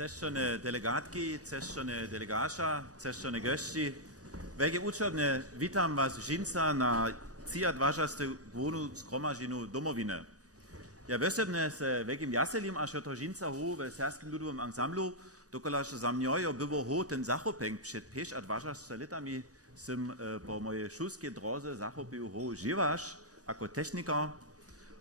Cešćane delegatki, cešćane delegaša, cešćane gości. Vege učodne, witam was žinca na 23. głównu zgromaždžinu domovine. Ja wesebne se vegim jaselim a šoto žinca hu v serskim ludowym ansamblu, dokolaž za mňojo było hu ten zachopeng před 25 letami sim po moje šulskie droze zachopil hu živaš jako techniker,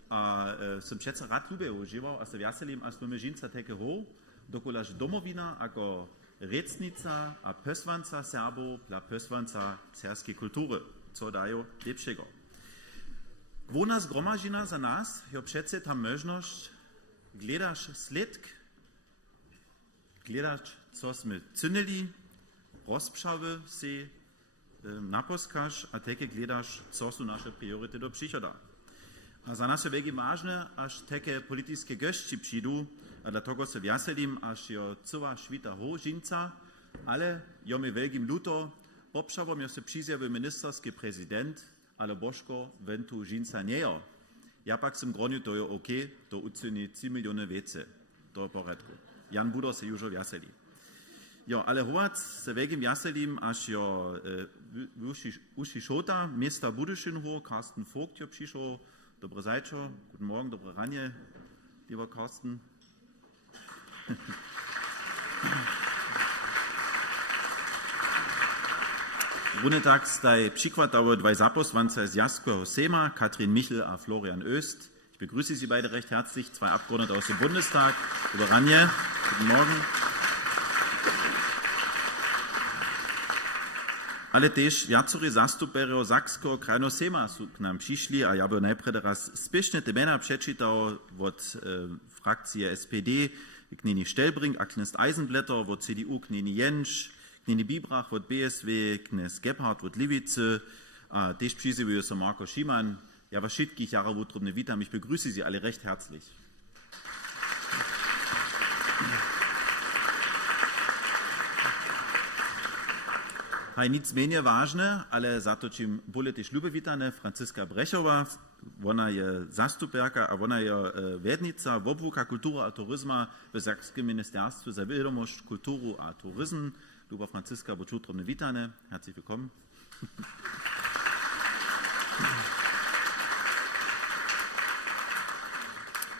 a som přece rád lubě užíval a se veselím, až jsme žinca teke ho, dokolaž domovina jako recnica a pesvanca Serbo dla pesvanca serskiej kultury, co dają lepszego. Wona zgromažina za nas, jo přece ta možność gledaš sledk, gledaš, co jsme cynili, rozpřawy se naposkaž a teke gledaš, co są nasze priorytety do przychoda. A za nas je veľmi vážne, až také politické gości přijdu, a dlatego se veselim, až jo celá švita ho žinca, ale jo mi veľmi ľúto, popšavom jo se přizjaví ministerský prezident, ale božko, wenn tu žinca nie jo. Ja pak som groniu, to je OK, to ucení 3 milióny vece, to je poredku. Jan Budor se južo veselí. Jo, ale hovac se veľmi veselim, až jo uši šota, mesta Budyšinho, Carsten Vogt jo přišel. Dobre zajčo, guten Morgen, dobre ranie, lieber Carsten. Runetak staj przykład dały dwaj zaposłance z Jaského Sejma, Katrin Michel a Florian Öst. Ich begrüße Sie beide recht herzlich, zwei Abgeordnete aus dem Bundestag. Dobre ranie, guten Morgen. Ale też viacerí zastuperi Sakského krajného Sejma sú k nám přišli a ja by najprv raz spiešne te mena prečítal od frakcie SPD k Nini Stellbrink a Knest Eisenblätter, od CDU k Nini Jensch, k Nini Bibrach od BSW, Knest Gebhardt od Livice a też přizývujú sa Marko Šiman. Ja vás všetkých jara utrobne vítam, ich begrüße Sie alle recht herzlich. Haj nic mniej ważne, ale za to czym bole też lubię witane Franciska Brechowa, ona je zastuperka, a ona je vednica obvuka kultury a turizma w Sakskim Ministerstwie za wiadomość, kulturu a turizm. Luba Franciska, bądź utrobne witane, herzlich willkommen.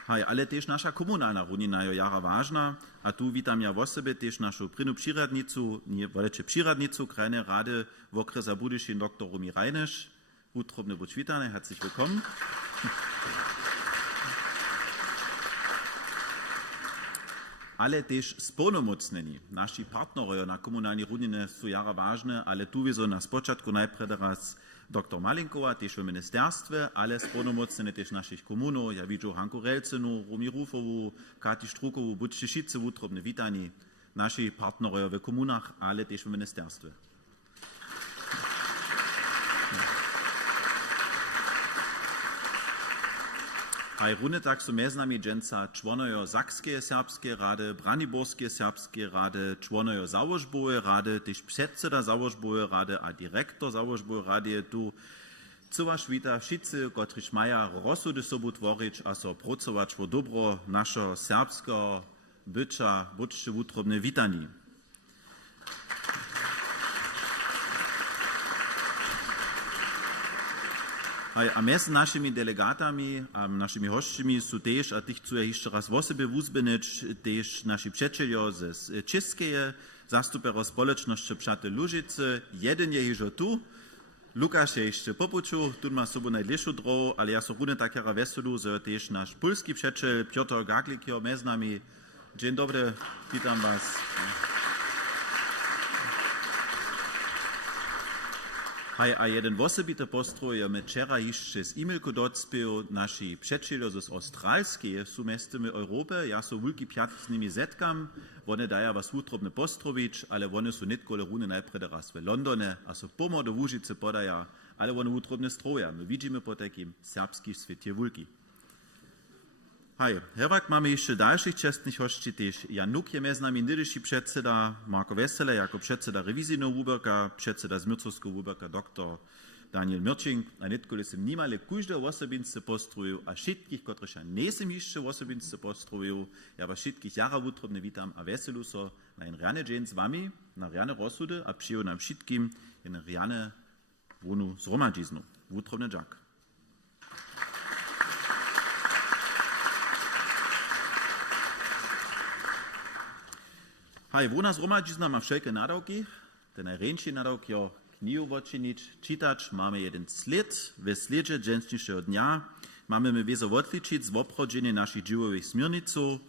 Hej, ale też nasza komunalna runina je jara ważna, a tu witam ja w osobie też naszą prynu przyradnicu, nie walecze przyradnicu Krajnej Rady w okresa Budyšin dr. Romi Rajneš. Utrobne bądź witane, herzlich willkommen. Ale też sповномocneni, nasi partnerowie na komunalnej runinie są jara ważne, ale tu wiedzą na spoczatku najpierw raz dr. Malinkova, też w ministerstwie, ale sповномocneni też naszych komunów, ja widzę Hanku Relcenu, Romi Rufowu, Kati Strukowu, bądźcie wszyscy utrobne witani, nasi partnerowie w komunach, ale też w ministerstwie. Haj runetak su mez nami dženca čłonojo Sakskeje serbskie rady, Braniborskie serbskie rady, čłonojo Załožboje rady, też předseda Załožboje rady a direktor Załožboje rady je tu. Cała švita, wszyscy, kotryż maja rozsudy sobu tvorić, a so pracować wo dobro našo serbsko bycia, bądźcie utrobne witani. A między naszymi delegatami a naszymi hościami są też, a tych chcę jeszcze raz w osobie uzbenić, też nasi przyjaciele z Českeje, zastupero społeczności Přátel Lužice, jeden je już tu, Lukasz je jeszcze popuczu, tu ma sobą najlepszą drogę, ale ja so runę takiera weselu, że też nasz polski przyjaciel Piotr Gaglik je między nami. Dzień dobry, witam was. Haj, a jeden osobity postroj je me včera jeszcze z e-mailku docpił nasi przyjaciele z Australskiej, są między Europy, ja so wielki piat z nimi zetkam, one dają was utrobne postrowić, ale one są nitkole runy najpierw raz w Londonie, a so pomo do Łużycy podają, ale one utrobne stroja. My widzimy po takim serbski świecie wielki. Hej, herwak mamy jeszcze dalszych czestnych hości też. Jan Nuk je między nami nydyjszy przedseda, Marko Wesele jako przedseda rewizyjnego wuberka, przedseda Zmyrcowskiego wuberka dr. Daniel Mirčink. A nitkole sem nimale każde osobince postroju, a wszystkich, których nie sem jeszcze osobince postroju, ja was wszystkich jara utrobne witam, a weselu so na ein riane dzień z wami, na riane rozsudy, a przyjął nam wszystkim in riane wonu zromadziznu. Utrobne dziak. Hej, wona zromadzizna ma wszelkie nadawki, te najręczej nadawki, nie uwoczynić, czytać mamy jeden sled, we sledzie dżęsniejszego dnia mamy my wiezo odliczyć z obchodzenia naszych dziełowych smierniców,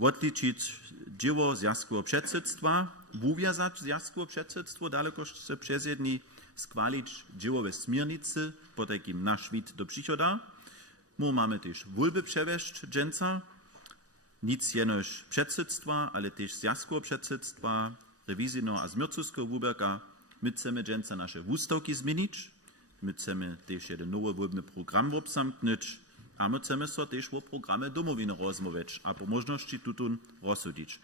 odliczyć dzieło zjazkowo przedsedztwa, uwiązać zjazkowo przedsedztwo, daleko się przez jedni schwalić dziełowe smiernice, po takim nasz wid do przychoda. Mamy też wólby przewieźć dżęca, nic jenoż przedsedztwa, ale też zjazkowo przedsedztwa, rewizjno a zmiercuskiego wuberka. My chcemy dżęca nasze wustawki zmienić, my chcemy też jeden nowy wólbny program obsamknąć, a my chcemy so też o programie domowiny rozmawiać, a po możności tutun rozsudzić.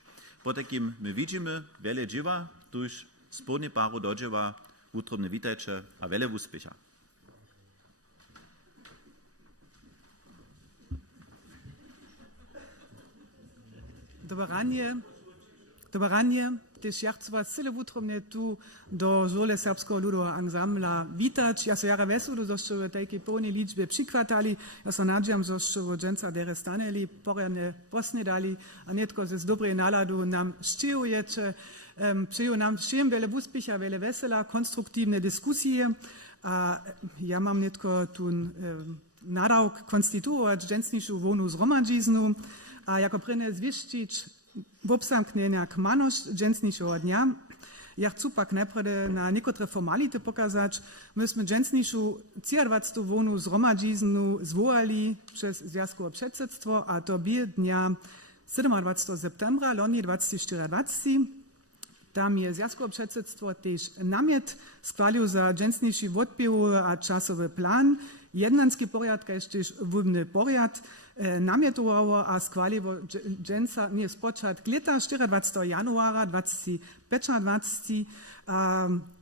Po takim my widzimy wiele dzieła, tuż spodnie paru do dzieła, utrobne witajcie, a wiele uspiecha. Dobar ranje, też ja chcę was cyle utrobne tu do żole serbskiego ludowego ansambla witać. Ja się jara wesoło, że takie pełne liczby przykładali. Ja się nadziejam, że dżęca dere stanęli, poremne posnedali, a nie tylko z dobrej naladu nam szczyjujecie. Przyjął nam wszem wiele uspiecha, wiele wesela, konstruktywne dyskusje. A ja mam nie tylko tu nadałk konstytuować dżęsniejszą wonu zgromadziznu, a jako prynę zwieszczyć w obsamknienia kmaność dżęsniejszego dnia. Ja chcę pak najpierw na niektóre formality pokazać. Myśmy dżęsniejszą 23. wonu zgromadziznu zwołali przez związkowe przedsedztwo, a to był dnia 27. septembra, loni 2024. Tam je związkowe przedsedztwo też namiet schwalił za dżęsniejszy odpiew a czasowy plan. Jednanski poriad, jest też wólbny poriad, namietowało a schwaliło dżęca nie z początku lata 24 januara 2025.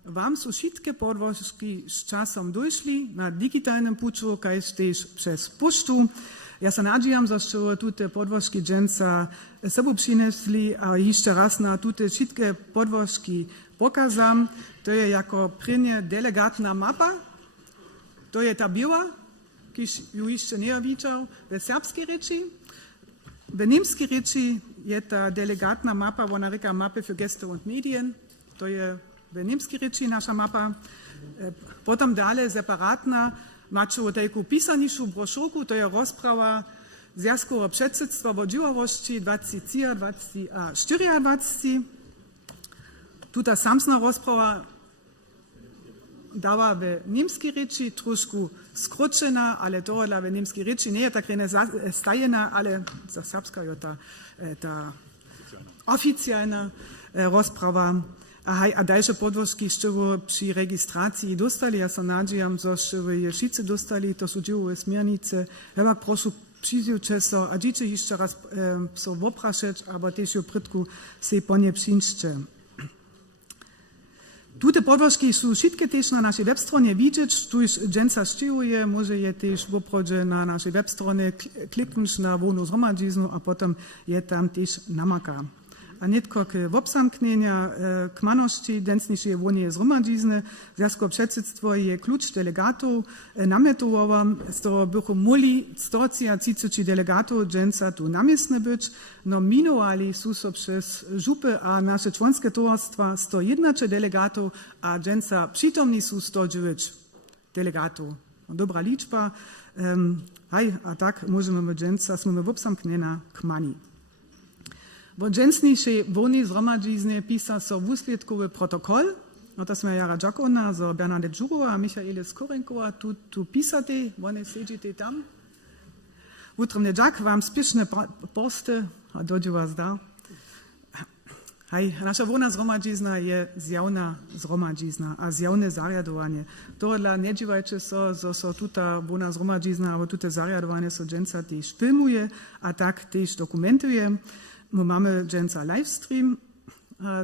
Wam są wszystkie podwożki z czasem doszli na digitalnym puczu, jest też przez pocztu. Ja się nadziejam, że te podwożki dżęca sobą przynieśli, a jeszcze raz na te wszystkie podwożki pokazam. To jest jako prynie delegatna mapa. To jest ta biała, kiż ju jeszcze nie widział, w serbskiej rzeczy. W niemskiej rzeczy jest ta delegatna mapa, ona reka mapy für Gäste und Medien. To jest w niemskiej rzeczy nasza mapa. Potem dalej separatna, macie taką pisaniszą broszurku, to jest rozprawa związkowego przedsedztwa o dziełowości 2024. Tuta samsna rozprawa dała w niemskiej rzeczy troszkę skrócona, ale to dla w niemskiej rzeczy nie jest tak stajena, ale za serbska jest ta oficjalna rozprawa. A dalsze podwożki jeszcze przy rejestracji dostali. Ja się nadziejam, że je wszyscy dostali, to są dziełowe smiernice. Ja proszę, przyjdziecie się, a dzieci jeszcze raz so opraszać, ale też jo prydku się po nie przyjście. Tute podwożki są wszystkie też na naszej webstronie widzieć, tu już dżęca szczyjuje, może je też w oprodzie na naszej webstronie kliknąć na wonu zgromadziznu, a potem je tam też namaka. A nie tylko w obsamknienia kmaności dżęsniejszej woni zgromadzizny, związkowe przedsedztwo je klucz delegatów nametowało, z toho bychom mogli 130 delegatów dżęca tu namiestne być, no minowali są so przez żupy a nasze członskie towarstwa 101 delegatów, a dżęca przytomni są 109 delegatów. No, dobra liczba, a tak możemy dżęca, jsme w obsamknienia kmani. W dżęsniejszej woni zgromadzizny pisał so wusledkowy protokol. No to sme Jara Dżakona, so Bernadette Żurowa a Michaela Skorenkowa tu pisate, one siedzicie tam. Utromny Dżak wam spieszne posty, a dođu was da. Hej, nasza wona zgromadzizna je zjawna zgromadzizna, a zjawne zarjadowanie. To dla nie dziwajcie so, że so tuta wona zgromadzizna, a tute zarjadowanie so dżęca też filmuje, a tak też dokumentuje. My mamy dżęca livestream,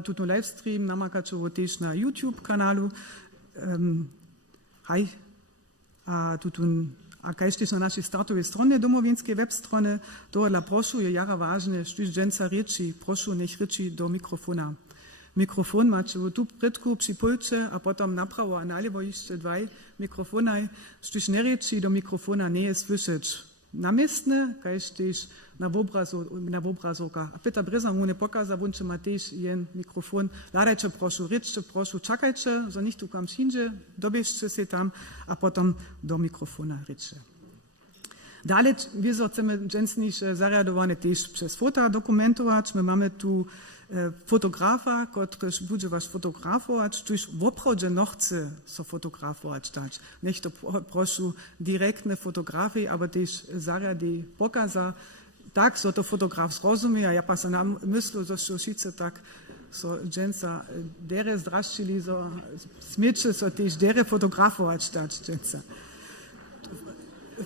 tutno livestream namakačovo też na YouTube kanalu. Hej, a kaj też na naszej startowej stronie domovinskiej webstrony, to dla prošu je jara ważne, štuž dżęca reči, prošu nech reči do mikrofona. Mikrofon macie tu prydku przy pulcie, a potem naprawo a nalewo jeszcze dwaj mikrofonaj, štuž ne reči do mikrofona nie jest słyszeć. namestne, kajž tež na obrazovkach. A Peter Brezan mu ne pokaza, wunče ma tež jen mikrofon. Ladajče prošu, rečče prošu, čakajče, za njih tu kam šinže, dobiežče se tam, a potom do mikrofona rečče. Dalej, wieso chcemy dżęsniejsze zariadowane też przez fota dokumentować. My mamy tu fotografa, który będzie was fotografować, tuż w obchodzie no chce so fotografować dać. Niech to proszę direktne fotografie, ale też zariady pokaza, tak, so to fotograf zrozumie, a ja pas na myślu, że wszyscy tak so dżęsa dere zdraszczyli, so smiecze, so też dere fotografować dać dżęsa.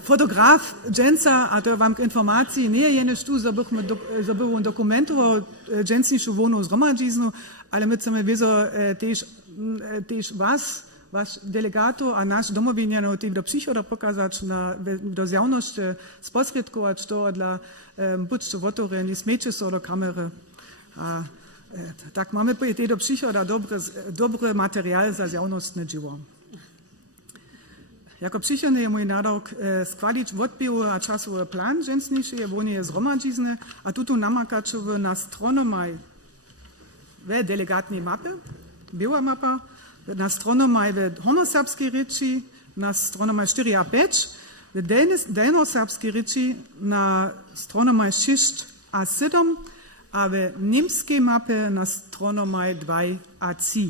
Fotograf dżęsa, a to wam informacji, nie jene tu, że był dokumentował dżęsniejszą wonu zgromadziznu, ale my chcemy wieso też was delegato, a nasz domowiniano tych do przychoda pokazać, do zjawności sposredkować to dla budźcie wotory, nie smiecie so do kamery. Tak mamy po do przychoda dobry materiał za zjawnostne dzieło. Jako przychodny je mój nadok składić odbiły a czasowy plan dżęsniejszy, je wonie je zgromadzizny, a tutu namakaczowy na stronomaj we delegatnej mapy, biała mapa, na stronomaj we honoserbskiej ryczy, na stronomaj 4a5, we delnoserbskiej ryczy, na stronomaj 6a7, a we niemskiej mapy na stronomaj 2a3.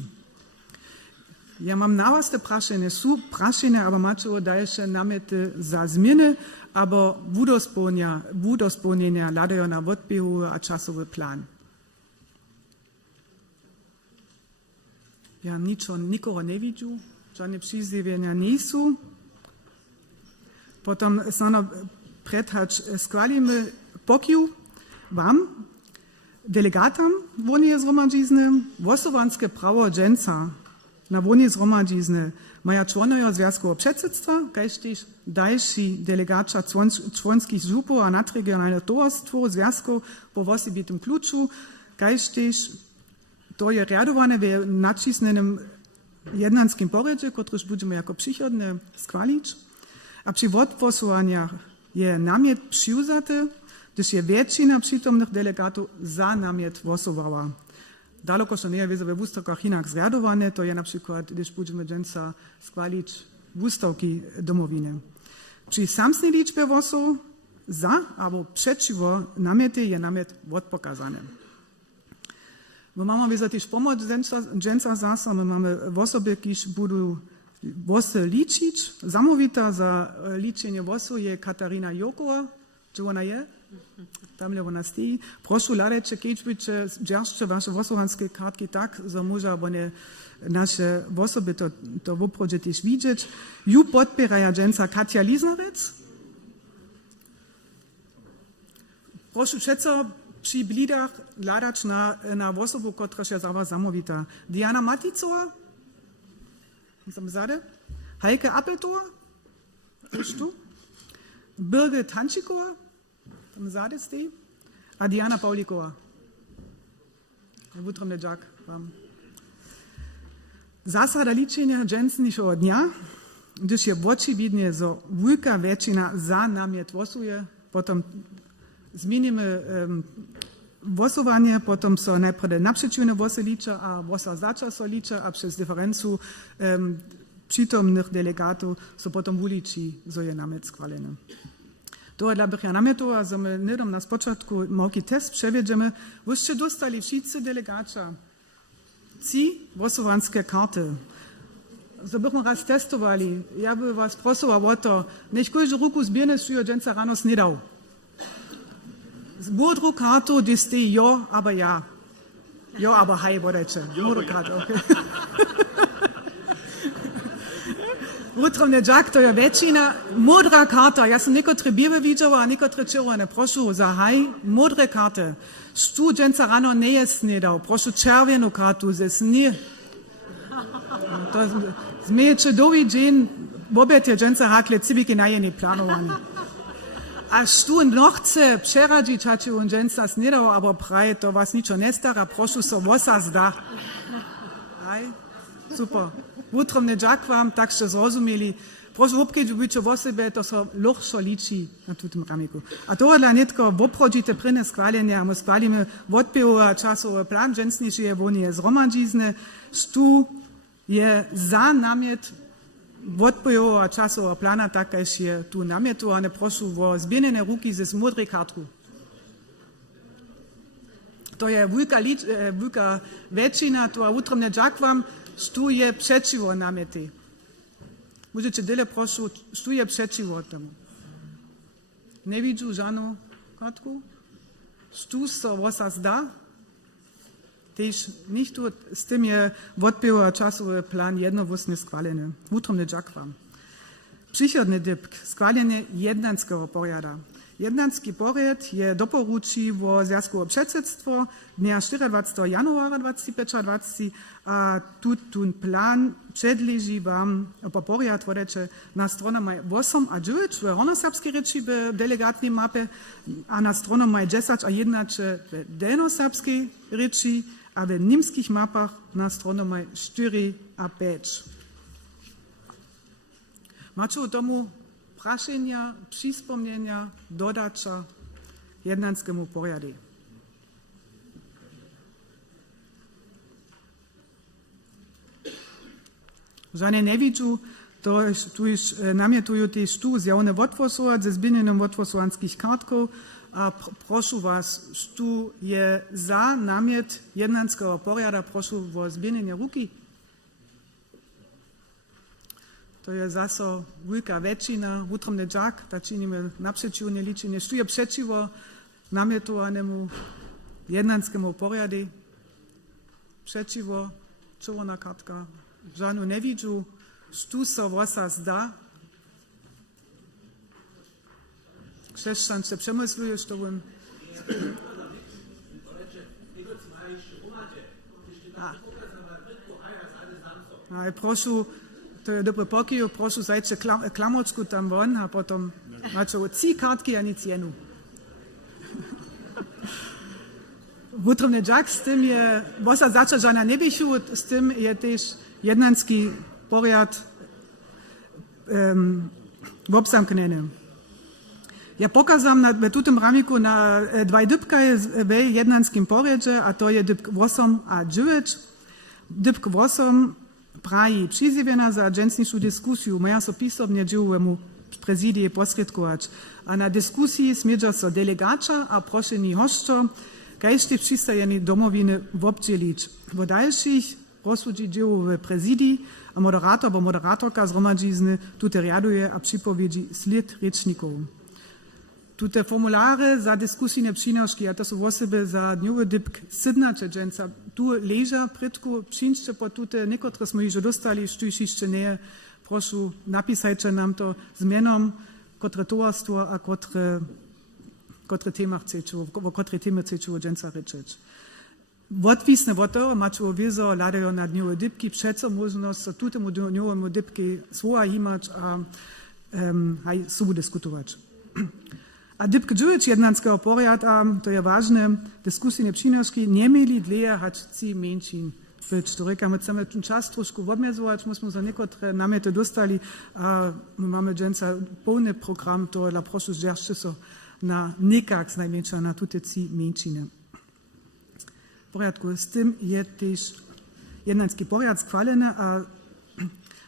Ja mam na was te prašenje, su prašenje, aber mačevo dalsze namety za zmiany, aber wudospełnienia ladają na odbiegu a czasowy plan. Ja nikogo nie widzę, żadne przyzwienia nie są. Potem samo predhać skłalimy pokiu wam, delegatom wonie zgromadzizny, wosowanskie prawo dżęsa na wonie zgromadzizny maja członojo Związku Przedsiedztwa, kajż też dalsi delegacja członkich żupów a nadregionalnych towarstwo Związku po osobitym kluczu, kajż też to je riadowane w nacisnionym jednanskim poredzie, któryż będziemy jako przychodne skłalić. A przy odgłosowaniach je namiet przyjęty, gdyż je większość przytomnych delegatów za namiet głosowała. Daleko što nije vezano v ustavkah inak zriadovane, to je na przykład, když budeme dženca skvalić v ustavki domovine. Pri samsnej ličbe głosov za albo przeciwko namety je namet odpokazany. My mamy vezano też pomoc dženca zasa, my mamy osoby, kiż budu głosy liczyć. Zamówita za liczenie głosów je Katarina Jokova, czy ona je? Tam ona stoi. Proszę ladajcie, kiedy byście dzierżcie wasze głosowanskie kartki tak, że może one nasze osoby to w obchodzie też widzieć. Ju podpieraja dżęca Katia Liznarec. Proszę przeco przy blidach ladać na osobę, która się zawa zamówita. Diana Maticowa. Sam zade. Heike Appeltor. Bist du? Birgit Tančíková. Tam zadec ty, a Diana Paulikova. Jutrom Jack. Zasada liczenia dżęsniejszego dnia, gdyż je oczyvidnie, że wielka większość za namiet głosuje, potem zmienimy głosowanie, potem są najpierw naprzeciwne głosy liczą, a głosa za czas liczą, a przez dyferencu przytomnych delegatów są potem uliczy, że je namiet schwalony. To dla bych ja namietowa, że my niedom na spoczatku małki test przewiedziemy, wyście dostali wszyscy delegacza głosowanskie karty. Że byśmy raz testowali, ja by was prosiła o to, niech każdy ruku zbierny z dżęca rano nie dał. Z budru kartu dyste jo, aber ja. Jo, aber hej, bodajcie. Budru kartu, okej. Jutrom ne Jack, to je väčšina, modra karta, ja sam nekotre bive vidjela, a nekotre červene, prošu za haj, modre karte. Stu dženca rano ne je snedal, prošu červenu kartu, ze sni. Zmeječe dovi džen, obet je dženca hakle, cibiki najeni planovani. A stu nohce přeradži čači un dženca snedal, aber praj, to vas ničo ne stara, prošu so vosa zda. Aj, super. Jutrom ne Jack vam, tak ste zrozumeli, Proszę obkeć bycie w osobie, to są lochszo liczy na tym ramiku. A to dla nitko w obchodzite pryny skvalenie, a my skvalimy w odpiewu czasowy plan, dżęsniejszy je wonie zromadzizny, stu je za namiet w odpiewu czasowy plana, tak jak je tu namietu, a ne proszę w zbienene ruki ze smudrej kartku. To je wulka väčšina, to utromne džakvam, što je přečivo nameti. Možete dele prošu, što je přečivo tomu. Ne vidžu žanu katku, što so vosa zda, tež nichtu s tim je vodpio časový plan jednovostne skvalene, utromne džakvam. Přichodny dybk, skvalenie jednanského porjada. Jednanski porjad je doporučivo Związkowe Předsedstvo dnia 24. januara 2025 a tutun plan předleží vám porjad vodeče na stronama 8 a 9 v hornosrbskiej reči v delegatnej mape a na stronama 10 a 11 v delnosrbskiej reči a v nimských mapach na stronama 4 a 5. Macie o tomu prašenia, přispomnienia, dodača jednanskému porjadu. Žane ne vidžu, tu iš namjetuju tež tu zjavne vodvosovat ze zbinjenom vodvosovanských kartkov a prošu vas, što je za namjet jednanského porjada, prošu vo zbinjenje ruky. To je zaso velika väčšina, utromne džak, da činíme napřečivne ličenie, što je přečivo namjetovanému jednanskému porjadu. Přečivo, červená kartka, žádnou nevidžu, što so vosa zda. Křesťan se přemysluje, što on... A prošu, to je dobre pokiju, prošu zajče klamočku tam von, a potom mačo 3 kartky a nic jenu. Utromne džak, s tym je, vosa zača žana nebišu, s tym je tež jednanský porjad obsamknene. Ja pokazam v tutem ramiku na 2 dybka v jednanskim porjadže, a to je dybk 8 a 9. Dybk 8 praji přizivena za dženstnišu diskusiju, maja so pisobne dživujemu prezidiji posredkovač. A na diskusiji smidža so delegača a prošeni hoščo, kajšte přistajeni domovine v obdželič. V daljších rozsudži dživuje prezidij a moderator bo moderatorka zromadžizne tute rjaduje a připowiedzi sled rečnikov. Tute formulare za diskusijne přinoški, a to su osobe za dnjowy dybk sydnače dženca, tu leža predku, přinšče po tute, nekotre smo již dostali, štujiš išče ne, prošu, napisajte nam to z menom, kotre tovarstvo a kotre tema chceču, kotre teme chceču dženca rečeč. Odvisne od toho, maču vizo, ladajo na dnjowe dybki, přeco možnost so tutemu dnjowemu dybki svoja imač a haj sobu diskutovač. A dybk 9 jednanského porjada, to je vážne, diskusijne přinošky, nemeli dlje hačci menšin. To rekamo, chceme ten čas trošku obmezovať, my sme za nekotre namete dostali a my máme dženca polný program, to je la prošu žeršče so na nekak najmenša na tute ci menšine. V porjadku, s tym je tež jednanský porjad skvalene a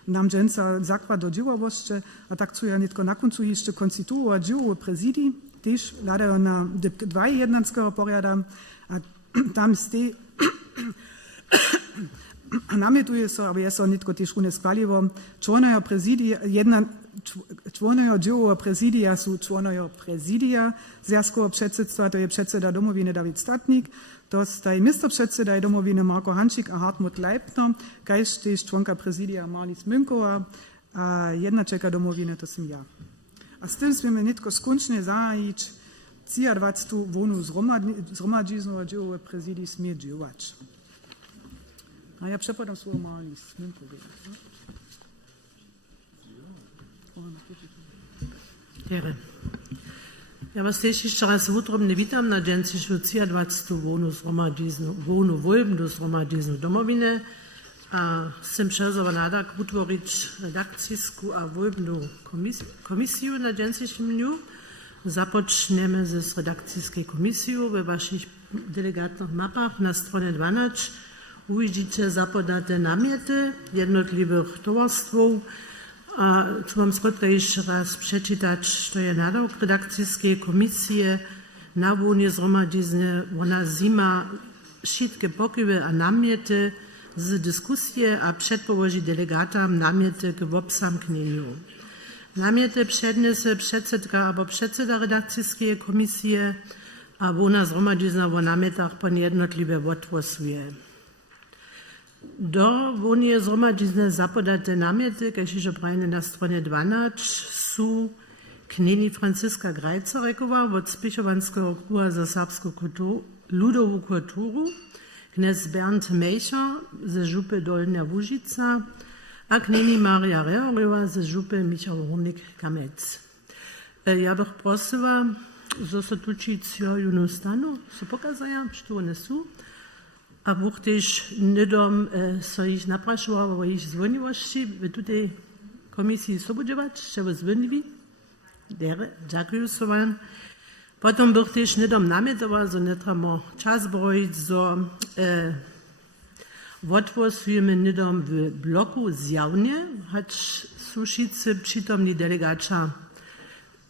nam dženca zakva do dživovošće, a tak cu ja netko na koncu ještě konstituovať dživovu prezidij, tež ladajo na dybk 2 jednanského porjada a tam ste namjetuje so, aber je so netko tež une skvalivo, čvonojo prezidija, čvonojo dživovo prezidija su čvonojo prezidija Związkowe Předsedstva, to je predseda domovine David Statnik, to staj mistopředsedaj domovine Marko Hančík a Hartmut Leipner, kajž tež čvonka prezidija Marlies Münkova a jednačeka domovine, to sam ja. A s tym sme netko skončne zajić 23. vonu zromadžizno dživove prezidij smije dživovač. A ja przepadam słowo Marlies Münkovi. Ja vas tež jeszcze raz utrobne witam na džencišu 23. vonu volbnu zromadiznu domovine a chcem přezovo nadak utvorić redakcijsku a volbnu komisiju na džensišnjem dnju. Započneme z redakcijskiej komisiju ve vašich delegátnych mapach na stronie 12. Uvidíte zapodate namjety jednotlivých tovarstvov a tu vám skoro ještě raz přečítať, što je nadawk redakcijskiej komisije na vůni zhromadizne. Ona zima všetky pokyvy a namjety z diskusie a předpovoží delegátam namjety k obsamkneniu. Namjety přednese předsedka abo předseda redakcijskiej komisije a ona zhromadizna o namjetach po jednotliwe odhlasuje. Do Unie zhromadizne zapodate namjety, kež je prajne na stronie 12, su knjeni Franciska Grajcerekova od Spišovanského kruha za serbsku ludovú kulturu, kněz Bernd Mejcher ze župy Dolnia Łužica a knjeni Maria Reorjeva ze župy Michal Hurnik-Kamec. Ja bych prosila, že se tuči ciojunu stanu, se pokazaja, što one su, a buch tež nedom so jich naprašoval o jich zvonivosti v tutej komisiji sobudževač, še v zvonivi. Ďakujem so vám. Potom bych tež nedom namjetoval, so netramo čas brojiť, so odhlasujeme nedom v bloku zjavne, hač sú šice přitomní delegáča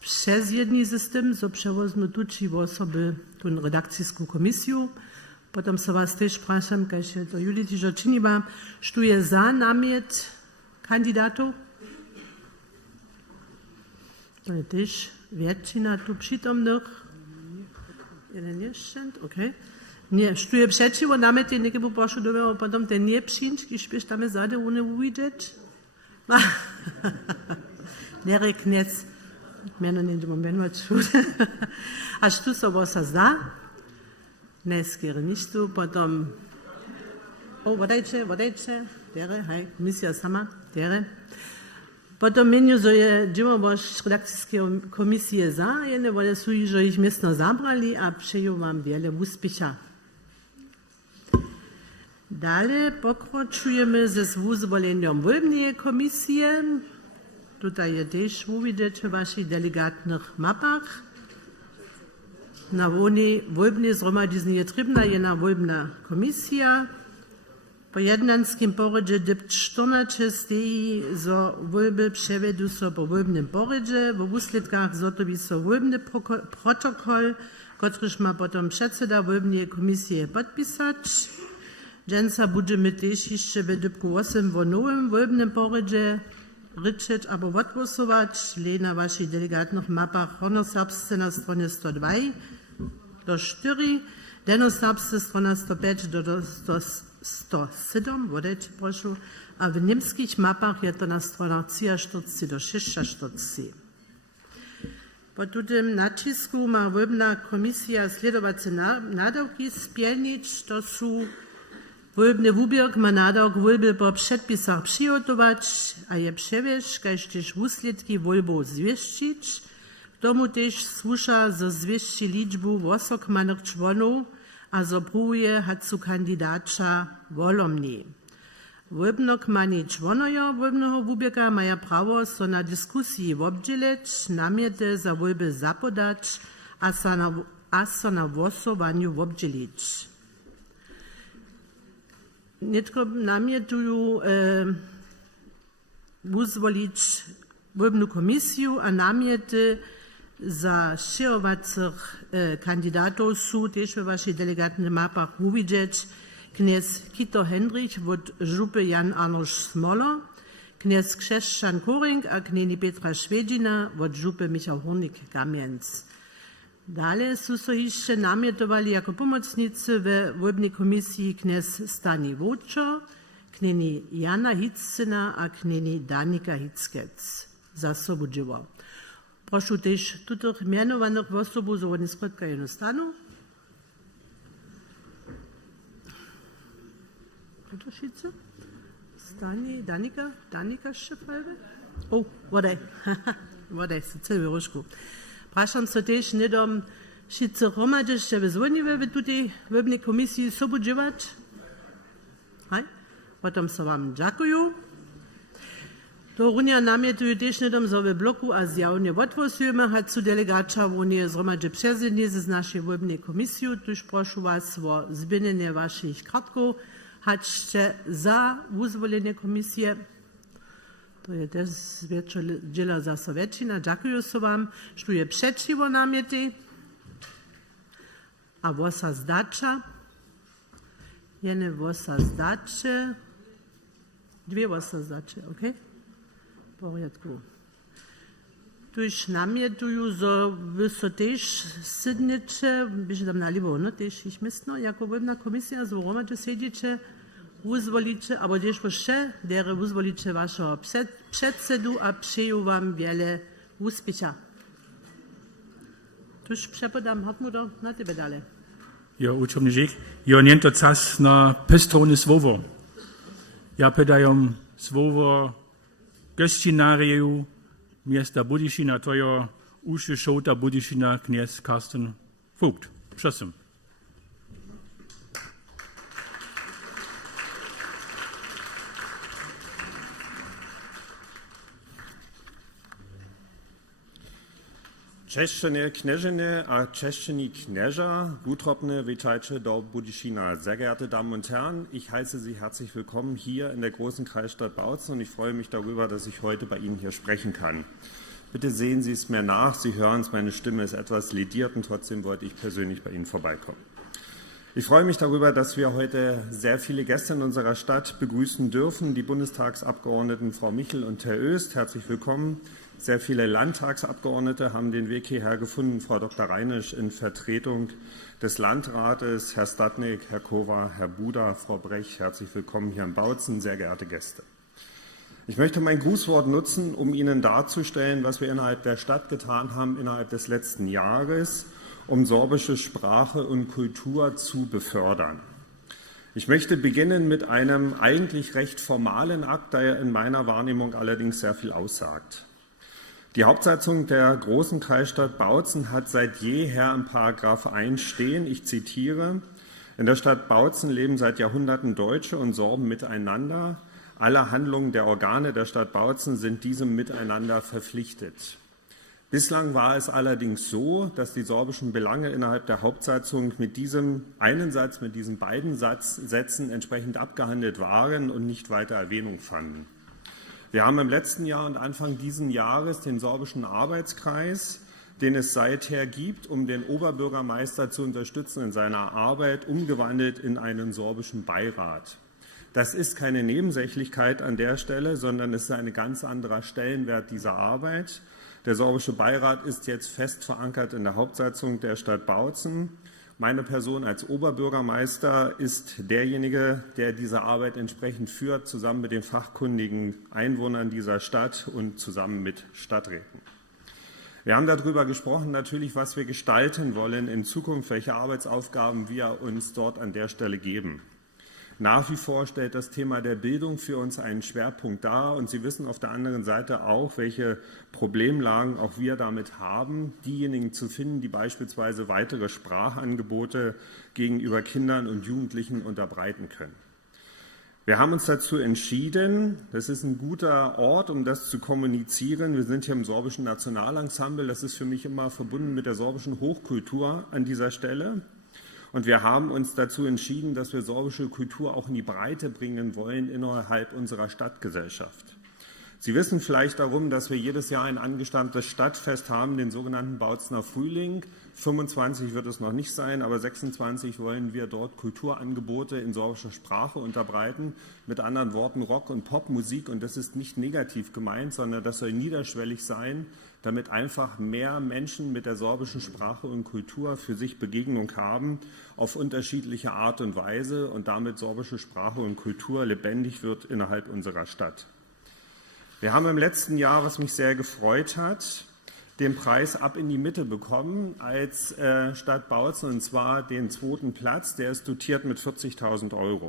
přes jedný systém, so převoznu tuči osoby tu redakcijsku komisiu. Potom se vás tež prašam, kaž je to Juliti Žočiniva, što je za namjet kandidatov. To je tež většina tu přitomných. Jeden je šent, ok. Nie, što je přečivo namjet, je nekebu prošu doveho, potom ten je přinčky, špiš tam je zade, une uvidět. Nere knec, meno neđemo menovat šude. A što se ovo se zda? Neskere ništa, potom, vodajče, tere, haj, komisija sama, tere. Potom meni, že je dživovoš redakcijske komisije za, jene vode su ih, že ih mestno zabrali, a přeju vám věle úspěcha. Dále pokročujeme se zvuzvolenjem volební komisije. Tutaj je tež uvidět v vašich delegátnych mapach. Na voni volbne zhromadizne je trebna jedna volbna komisija. Po jednanskim poredže dybt 14 steji, zo volby převedu so po volbnym poredže, v úsledkách zotoví so volbny protokol, kotryž ma potom předseda volbne komisije podpisać. Dženca budeme tež ještě ve dybku 8 v novém volbnym poredže ryczeć abo odgłosować, le na waszych delegátnych mapach hornoserbsce na stronie 102 do 4, denoserbsce strona 105 do 107, vodajcie prošu, a w niemskich mapach je to na stronach 43 do 46. Po tym nacisku ma volbna komisja sledovace nadawki spielnić, to su volbny wubierk ma nadawk volby po předpisach přigotować, a je převěž, kaž tež úsledky volbou zvěščić. K tomu tež sluša zo zvěšči ličbu vosokmanych členov a zopruje hacu kandidáča volomní. Volbnokmani členojo volbného wubierka maja prawo so na diskusiji obdzieleć, namjety za volby zapodać, a so na głosowaniu obdzielić. Netko namjetuju uzvolić volbnu komisiju, a namjety za širovacych kandidatov su tež ve vašich delegátnych mapach uvidjeć kněz Kito Hendrich od župy Jan Arnoš Smoler, kněz Křešćan Koring a knjeni Petra Švedžina od župy Michal Hurnik-Kamjenc. Dalej su so jeszcze namjetovali jako pomocnicy we volbnej komisji kněz Stani Vočo, knjeni Jana Hitzina a knjeni Danika Hitzkec za sobu dživo. Prošu tež tutych mianovaných osobu z vodne spotkajú stanu. Unterschiede? Stani, Danika Šefalve? Vodaj, so celý rožku. Prašam so tež nedom šice hromady, še ve zvonive v tutej volbnej komisiji sobu dživač. Potom se vám ďakujú. Do runia namietujú tiež nedom zove bloku a zjavne odvozujeme hať su delegáča Unie zhromadže přezidnie z našej voľbnej komisiu. Tuž prošu vás o zbinenie vašich kartkov. Hačte za uzvolenie komisie. To je też dziela za Sowiecina. Dziękuję so wam, że je przeciwo namiety. A wosa zdacza. Jene wosa zdacze. Dwie wosa zdacze, ok? W porządku. Tuż namietują, że wy so też sydniecie, byście tam na libo, no też ich myślę, jako wolna komisja, z Romadzie siedzicie, uzwolicie, aber też jeszcze, dere uzwolicie waszego przedsedu, a przyjął wam wiele úspěcha. Tuż przepodam Hartmutter na tebe dalej. Ja, učovni žik, ja njento cas na pestrone svovo. Ja pedajom svovo gostinariju miasta Budyšina, to je uše šouta Budyšina kněz Karsten Vogt. Prosím. Czeszczenie Knežene a Czeszczeni Kneža, Gutropne, Witajcie do Budyšina. Sehr geehrte Damen und Herren, ich heiße Sie herzlich willkommen hier in der großen Kreisstadt Bautzen und ich freue mich darüber, dass ich heute bei Ihnen hier sprechen kann. Bitte sehen Sie es mir nach, Sie hören es, meine Stimme ist etwas lediert und trotzdem wollte ich persönlich bei Ihnen vorbeikommen. Ich freue mich darüber, dass wir heute sehr viele Gäste in unserer Stadt begrüßen dürfen. Die Bundestagsabgeordneten Frau Michel und Herr Öst, herzlich willkommen. Sehr viele Landtagsabgeordnete haben den Weg hierher gefunden. Frau Dr. Reinisch in Vertretung des Landrates, Herr Stadnik, Herr Kova, Herr Buda, Frau Brech, herzlich willkommen hier in Bautzen, sehr geehrte Gäste. Ich möchte mein Grußwort nutzen, um Ihnen darzustellen, was wir innerhalb der Stadt getan haben innerhalb des letzten Jahres, um sorbische Sprache und Kultur zu befördern. Ich möchte beginnen mit einem eigentlich recht formalen Akt, der in meiner Wahrnehmung allerdings sehr viel aussagt. Die Hauptsatzung der großen Kreisstadt Bautzen hat seit jeher im Paragraph 1 stehen, ich zitiere, in der Stadt Bautzen leben seit Jahrhunderten Deutsche und Sorben miteinander. Alle Handlungen der Organe der Stadt Bautzen sind diesem Miteinander verpflichtet. Bislang war es allerdings so, dass die sorbischen Belange innerhalb der Hauptsatzung mit diesem einen Satz, mit diesen beiden Sätzen entsprechend abgehandelt waren und nicht weiter Erwähnung fanden. Wir haben im letzten Jahr und Anfang dieses Jahres den sorbischen Arbeitskreis, den es seither gibt, um den Oberbürgermeister zu unterstützen in seiner Arbeit, umgewandelt in einen sorbischen Beirat. Das ist keine Nebensächlichkeit an der Stelle, sondern es ist ein ganz anderer Stellenwert dieser Arbeit. Der sorbische Beirat ist jetzt fest verankert in der Hauptsatzung der Stadt Bautzen. Meine Person als Oberbürgermeister ist derjenige, der diese Arbeit entsprechend führt, zusammen mit den fachkundigen Einwohnern dieser Stadt und zusammen mit Stadträten. Wir haben darüber gesprochen, natürlich, was wir gestalten wollen in Zukunft, welche Arbeitsaufgaben wir uns dort an der Stelle geben. Nach wie vor stellt das Thema der Bildung für uns einen Schwerpunkt dar und Sie wissen auf der anderen Seite auch, welche Problemlagen auch wir damit haben, diejenigen zu finden, die beispielsweise weitere Sprachangebote gegenüber Kindern und Jugendlichen unterbreiten können. Wir haben uns dazu entschieden, das ist ein guter Ort, um das zu kommunizieren. Wir sind hier im sorbischen Nationalensemble, das ist für mich immer verbunden mit der sorbischen Hochkultur an dieser Stelle. Und wir haben uns dazu entschieden, dass wir sorbische Kultur auch in die Breite bringen wollen innerhalb unserer Stadtgesellschaft. Sie wissen vielleicht darum, dass wir jedes Jahr ein angestammtes Stadtfest haben, den sogenannten Bautzener Frühling. 25 wird es noch nicht sein, aber 26 wollen wir dort Kulturangebote in sorbischer Sprache unterbreiten. Mit anderen Worten Rock- und Popmusik. Und das ist nicht negativ gemeint, sondern das soll niederschwellig sein, damit einfach mehr Menschen mit der sorbischen Sprache und Kultur für sich Begegnung haben, auf unterschiedliche Art und Weise und damit sorbische Sprache und Kultur lebendig wird innerhalb unserer Stadt. Wir haben im letzten Jahr, was mich sehr gefreut hat, den Preis Ab in die Mitte bekommen als Stadt Bautzen, und zwar den 2. Platz, der ist dotiert mit 40.000 €.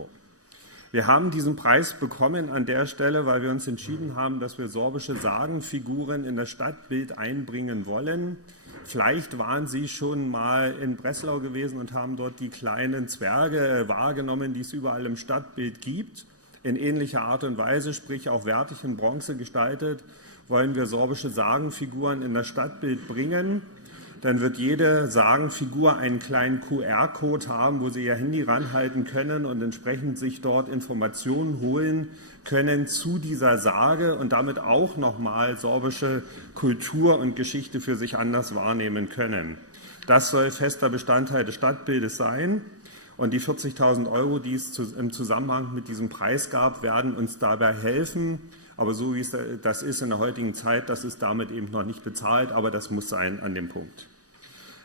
Wir haben diesen Preis bekommen an der Stelle, weil wir uns entschieden haben, dass wir sorbische Sagenfiguren in das Stadtbild einbringen wollen. Vielleicht waren Sie schon mal in Breslau gewesen und haben dort die kleinen Zwerge wahrgenommen, die es überall im Stadtbild gibt. in ähnlicher Art und Weise, sprich auch wertig in Bronze gestaltet, wollen wir sorbische Sagenfiguren in das Stadtbild bringen. Dann wird jede Sagenfigur einen kleinen QR-Code haben, wo Sie Ihr Handy ranhalten können und entsprechend sich dort Informationen holen können zu dieser Sage und damit auch nochmal sorbische Kultur und Geschichte für sich anders wahrnehmen können. Das soll fester Bestandteil des Stadtbildes sein. Und die 40.000 €, die es im Zusammenhang mit diesem Preis gab, werden uns dabei helfen. Aber so wie es das ist in der heutigen Zeit, das ist damit eben noch nicht bezahlt, aber das muss sein an dem Punkt.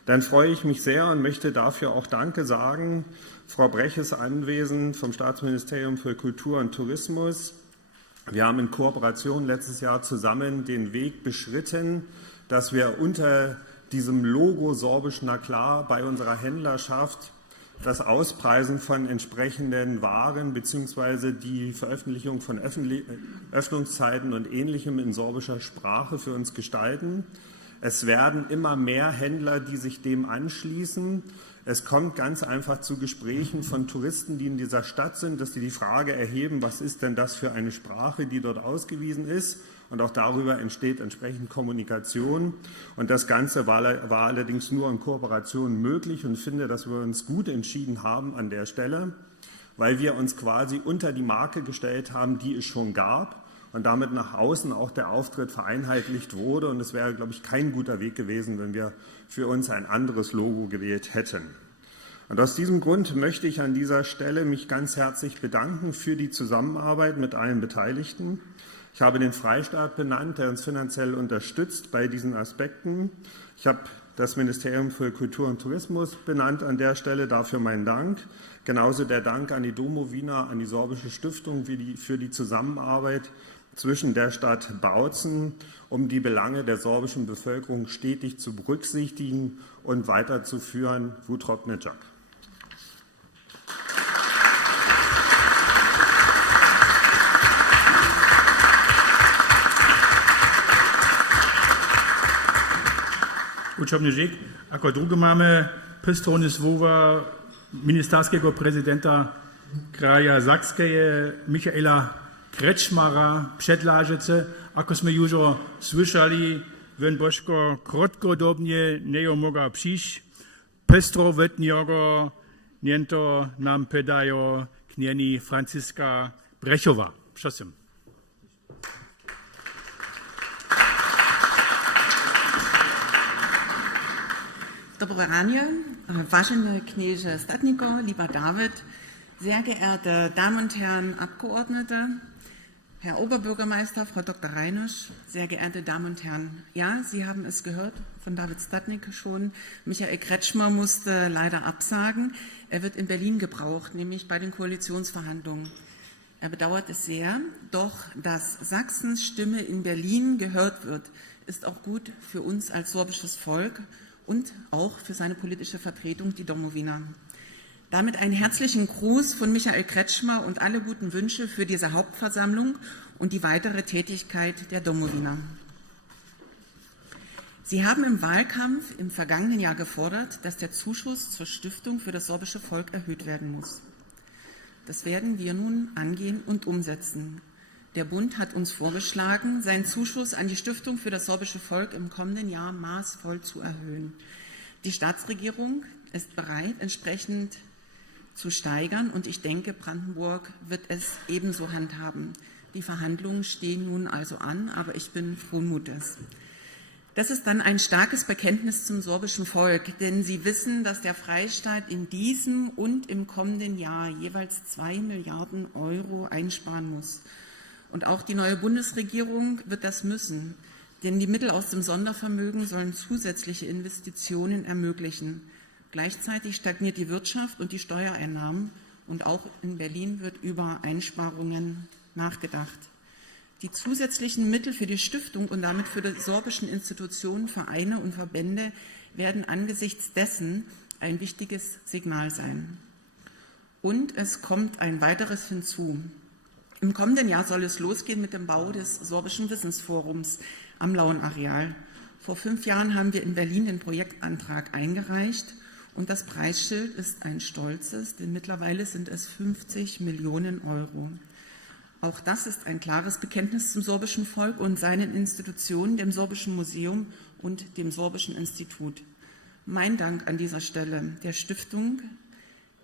Dann freue ich mich sehr und möchte dafür auch Danke sagen. Frau Brech ist anwesend vom Staatsministerium für Kultur und Tourismus. Wir haben in Kooperation letztes Jahr zusammen den Weg beschritten, dass wir unter diesem Logo Sorbisch Na klar bei unserer Händlerschaft das Auspreisen von entsprechenden Waren bzw. die Veröffentlichung von Öffnungszeiten und Ähnlichem in sorbischer Sprache für uns gestalten. Es werden immer mehr Händler, die sich dem anschließen. Es kommt ganz einfach zu Gesprächen von Touristen, die in dieser Stadt sind, dass sie die Frage erheben, was ist denn das für eine Sprache, die dort ausgewiesen ist? Und auch darüber entsteht entsprechend Kommunikation. Und das Ganze war allerdings nur in Kooperation möglich und finde, dass wir uns gut entschieden haben an der Stelle, weil wir uns quasi unter die Marke gestellt haben, die es schon gab und damit nach außen auch der Auftritt vereinheitlicht wurde. Und es wäre, glaube ich, kein guter Weg gewesen, wenn wir für uns ein anderes Logo gewählt hätten. Und aus diesem Grund möchte ich an dieser Stelle mich ganz herzlich bedanken für die Zusammenarbeit mit allen Beteiligten. Ich habe den Freistaat benannt, der uns finanziell unterstützt bei diesen Aspekten. Ich habe das Ministerium für Kultur und Tourismus benannt an der Stelle, dafür meinen Dank. Genauso der Dank an die Domowina, an die Sorbische Stiftung für die Zusammenarbeit zwischen der Stadt Bautzen, um die Belange der sorbischen Bevölkerung stetig zu berücksichtigen und weiterzuführen. Wutropnetjak. Učobny žik, ako drugo máme Pestronis Vova, ministerského prezidenta kraja Sakskeje, Michaela Kretschmara, předlážece, ako sme južo slyšali, ven božko krotkodobne nejo moga příš, Pestro vetnjogo, niento nám pedajo knieni Franciska Brechova. Šasem. Dobre ranie, vážený knieže Statniko, lieber David, sehr geehrte Damen und Herren Abgeordnete, Herr Oberbürgermeister, Frau Dr. Reinisch, sehr geehrte Damen und Herren. Ja, Sie haben es gehört von David Statnik schon. Michael Kretschmer musste leider absagen. Er wird in Berlin gebraucht, nämlich bei den Koalitionsverhandlungen. Er bedauert es sehr, doch dass Sachsens Stimme in Berlin gehört wird, ist auch gut für uns als sorbisches Volk und auch für seine politische Vertretung, die Domowina. Damit einen herzlichen Gruß von Michael Kretschmer und alle guten Wünsche für diese Hauptversammlung und die weitere Tätigkeit der Domowina. Sie haben im Wahlkampf im vergangenen Jahr gefordert, dass der Zuschuss zur Stiftung für das sorbische Volk erhöht werden muss. Das werden wir nun angehen und umsetzen. Der Bund hat uns vorgeschlagen, seinen Zuschuss an die Stiftung für das sorbische Volk im kommenden Jahr maßvoll zu erhöhen. Die Staatsregierung ist bereit, entsprechend zu steigern und ich denke, Brandenburg wird es ebenso handhaben. Die Verhandlungen stehen nun also an, aber ich bin frohen Mutes. Das ist dann ein starkes Bekenntnis zum sorbischen Volk, denn Sie wissen, dass der Freistaat in diesem und im kommenden Jahr jeweils 2 Milliarden € einsparen muss. Und auch die neue Bundesregierung wird das müssen, denn die Mittel aus dem Sondervermögen sollen zusätzliche Investitionen ermöglichen. Gleichzeitig stagniert die Wirtschaft und die Steuereinnahmen und auch in Berlin wird über Einsparungen nachgedacht. Die zusätzlichen Mittel für die Stiftung und damit für die sorbischen Institutionen, Vereine und Verbände werden angesichts dessen ein wichtiges Signal sein. Und es kommt ein weiteres hinzu. Im kommenden Jahr soll es losgehen mit dem Bau des Sorbischen Wissensforums am Lauenareal. Vor 5 Jahren haben wir in Berlin den Projektantrag eingereicht und das Preisschild ist ein stolzes, denn mittlerweile sind es 50 Millionen €. Auch das ist ein klares Bekenntnis zum sorbischen Volk und seinen Institutionen, dem Sorbischen Museum und dem Sorbischen Institut. Mein Dank an dieser Stelle der Stiftung,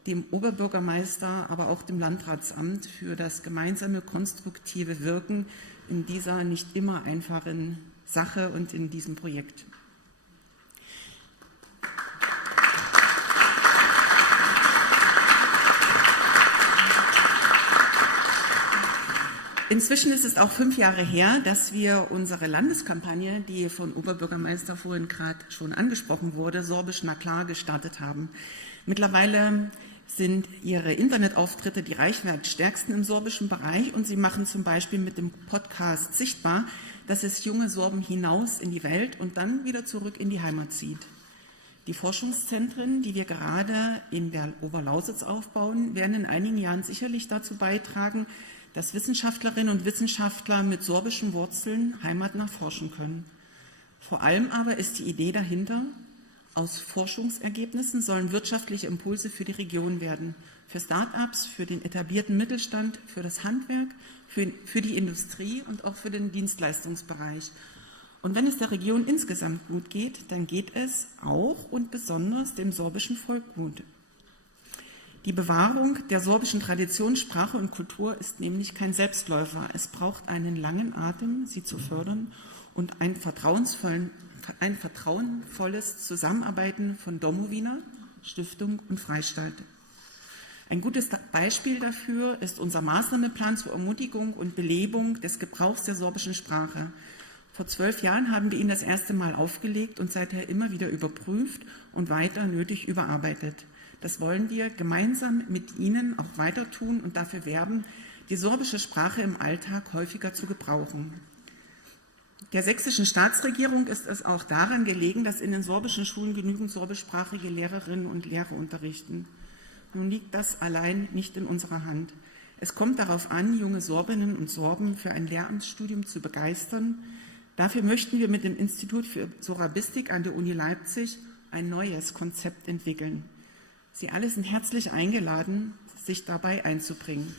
dem Oberbürgermeister, aber auch dem Landratsamt für das gemeinsame konstruktive Wirken in dieser nicht immer einfachen Sache und in diesem Projekt. Inzwischen ist es auch 5 Jahre her, dass wir unsere Landeskampagne, die von Oberbürgermeister vorhin gerade schon angesprochen wurde, Sorbisch na klar, gestartet haben. Mittlerweile sind ihre Internetauftritte die reichweitstärksten im sorbischen Bereich und sie machen zum Beispiel mit dem Podcast sichtbar, dass es junge Sorben hinaus in die Welt und dann wieder zurück in die Heimat zieht. Die Forschungszentren, die wir gerade in der Oberlausitz aufbauen, werden in einigen Jahren sicherlich dazu beitragen, dass Wissenschaftlerinnen und Wissenschaftler mit sorbischen Wurzeln heimatnah forschen können. Vor allem aber ist die Idee dahinter, aus Forschungsergebnissen sollen wirtschaftliche Impulse für die Region werden, für Start-ups, für den etablierten Mittelstand, für das Handwerk, für die Industrie und auch für den Dienstleistungsbereich. Und wenn es der Region insgesamt gut geht, dann geht es auch und besonders dem sorbischen Volk gut. Die Bewahrung der sorbischen Tradition, Sprache und Kultur ist nämlich kein Selbstläufer. Es braucht einen langen Atem, sie zu fördern und ein vertrauensvolles Zusammenarbeiten von Domowina, Stiftung und Freistaat. Ein gutes Beispiel dafür ist unser Maßnahmenplan zur Ermutigung und Belebung des Gebrauchs der sorbischen Sprache. Vor 12 Jahren haben wir ihn das erste Mal aufgelegt und seither immer wieder überprüft und weiter nötig überarbeitet. Das wollen wir gemeinsam mit Ihnen auch weiter tun und dafür werben, die sorbische Sprache im Alltag häufiger zu gebrauchen. Der sächsischen Staatsregierung ist es auch daran gelegen, dass in den sorbischen Schulen genügend sorbischsprachige Lehrerinnen und Lehrer unterrichten. Nun liegt das allein nicht in unserer Hand. Es kommt darauf an, junge Sorbinnen und Sorben für ein Lehramtsstudium zu begeistern. Dafür möchten wir mit dem Institut für Sorabistik an der Uni Leipzig ein neues Konzept entwickeln. Sie alle sind herzlich eingeladen, sich dabei einzubringen.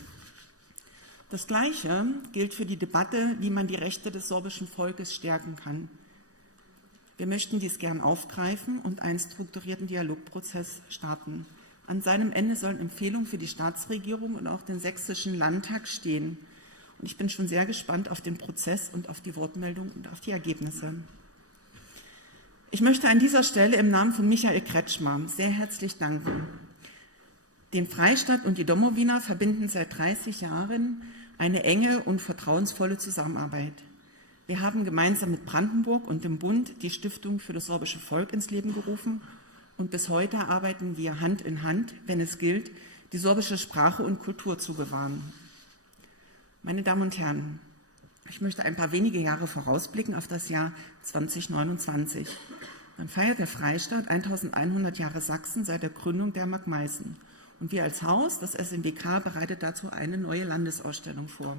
Das Gleiche gilt für die Debatte, wie man die Rechte des sorbischen Volkes stärken kann. Wir möchten dies gern aufgreifen und einen strukturierten Dialogprozess starten. An seinem Ende sollen Empfehlungen für die Staatsregierung und auch den sächsischen Landtag stehen. Und ich bin schon sehr gespannt auf den Prozess und auf die Wortmeldung und auf die Ergebnisse. Ich möchte an dieser Stelle im Namen von Michael Kretschmer sehr herzlich danken. Den Freistaat und die Domowina verbinden seit 30 Jahren eine enge und vertrauensvolle Zusammenarbeit. Wir haben gemeinsam mit Brandenburg und dem Bund die Stiftung für das sorbische Volk ins Leben gerufen und bis heute arbeiten wir Hand in Hand, wenn es gilt, die sorbische Sprache und Kultur zu bewahren. Meine Damen und Herren, ich möchte ein paar wenige Jahre vorausblicken auf das Jahr 2029. Dann feiert der Freistaat 1100 Jahre Sachsen seit der Gründung der Mark Meißen. Und wir als Haus, das SMBK, bereitet dazu eine neue Landesausstellung vor.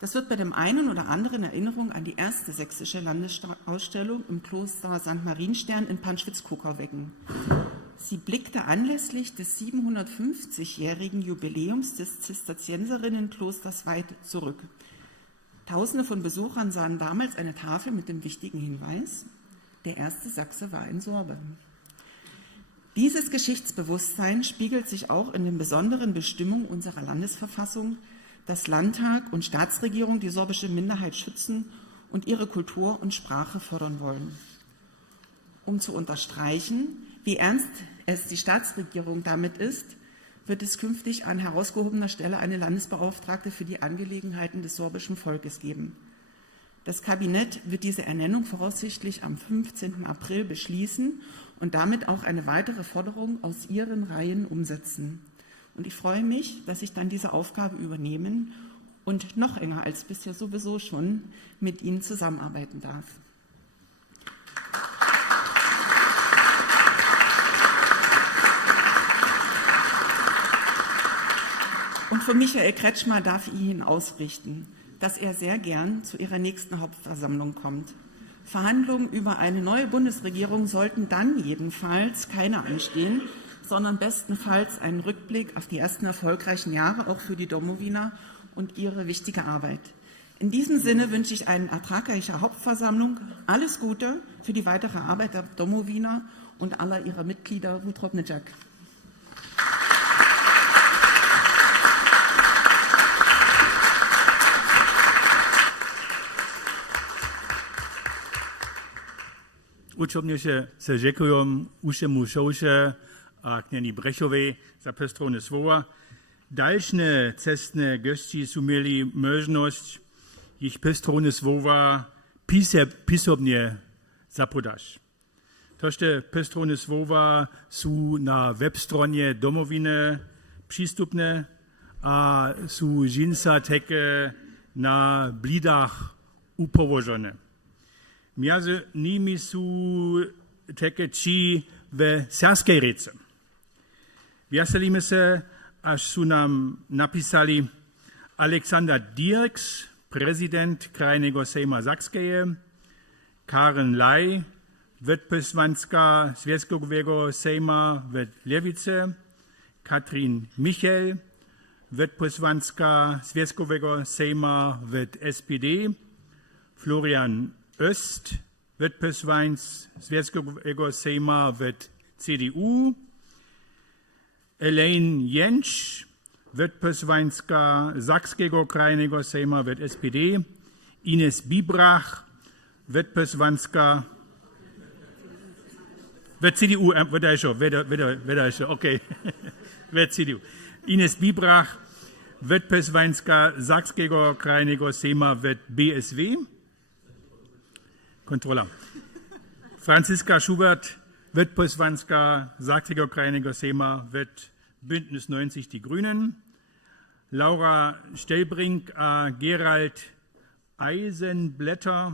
Das wird bei dem einen oder anderen Erinnerung an die erste sächsische Landesausstellung im Kloster St. Marienstern in Panschwitz-Kuckau wecken. Sie blickte anlässlich des 750-jährigen Jubiläums des Zisterzienserinnenklosters weit zurück. Tausende von Besuchern sahen damals eine Tafel mit dem wichtigen Hinweis: Der erste Sachse war ein Sorbe. Dieses Geschichtsbewusstsein spiegelt sich auch in den besonderen Bestimmungen unserer Landesverfassung, dass Landtag und Staatsregierung die sorbische Minderheit schützen und ihre Kultur und Sprache fördern wollen. Um zu unterstreichen, wie ernst es die Staatsregierung damit ist, wird es künftig an herausgehobener Stelle eine Landesbeauftragte für die Angelegenheiten des sorbischen Volkes geben. Das Kabinett wird diese Ernennung voraussichtlich am 15. April beschließen und damit auch eine weitere Forderung aus ihren Reihen umsetzen. Und ich freue mich, dass ich dann diese Aufgabe übernehmen und noch enger als bisher sowieso schon mit Ihnen zusammenarbeiten darf. Und von Michael Kretschmer darf ich Ihnen ausrichten, dass er sehr gern zu Ihrer nächsten Hauptversammlung kommt. Verhandlungen über eine neue Bundesregierung sollten dann jedenfalls keine anstehen, sondern bestenfalls einen Rückblick auf die ersten erfolgreichen Jahre auch für die Domowina und ihre wichtige Arbeit. In diesem Sinne wünsche ich einer ertragreichen Hauptversammlung alles Gute für die weitere Arbeit der Domowina und aller ihrer Mitglieder. Wutrop-Nijak. Učobnješe se žekujem ušemu šouše a knjeni Brechove za Pestrone Svowa. Dalšne cestne gości su mieli možnost ich Pestrone Svowa pisobnie zapodaš. Tošte Pestrone Svowa su na webstronie Domowiny przystupne, a su žinsa teke na blidach upołożone. Między nimi są takie ci w serskiej rece. Wieselimy się, aż są nam napisali Aleksander Dirks, prezydent Krajnego Sejma Sakskiego, Karen Laj, wiceprezydentska Związkowego Sejma w Lewicy, Katrin Michel, wiceprezydentska Związkowego Sejma w SPD, Florian Öst, wiceprezydent Związkowego Sejma w CDU, Elaine Jentsch, wiceprezydentka Sakskiego Krajnego Sejma w SPD, Ines Bibrach, wiceprezydentka w CDU, okay, w CDU. Ines Bibrach, wiceprezydentka Sakskiego Krajnego Sejma w BSW, Kontrolla. Franziska Schubert, wiceprezydentka Sakskiego Krajnego Sejma w Bündnis 90 Die Grünen. Laura Stellbrink a Gerald Eisenblätter,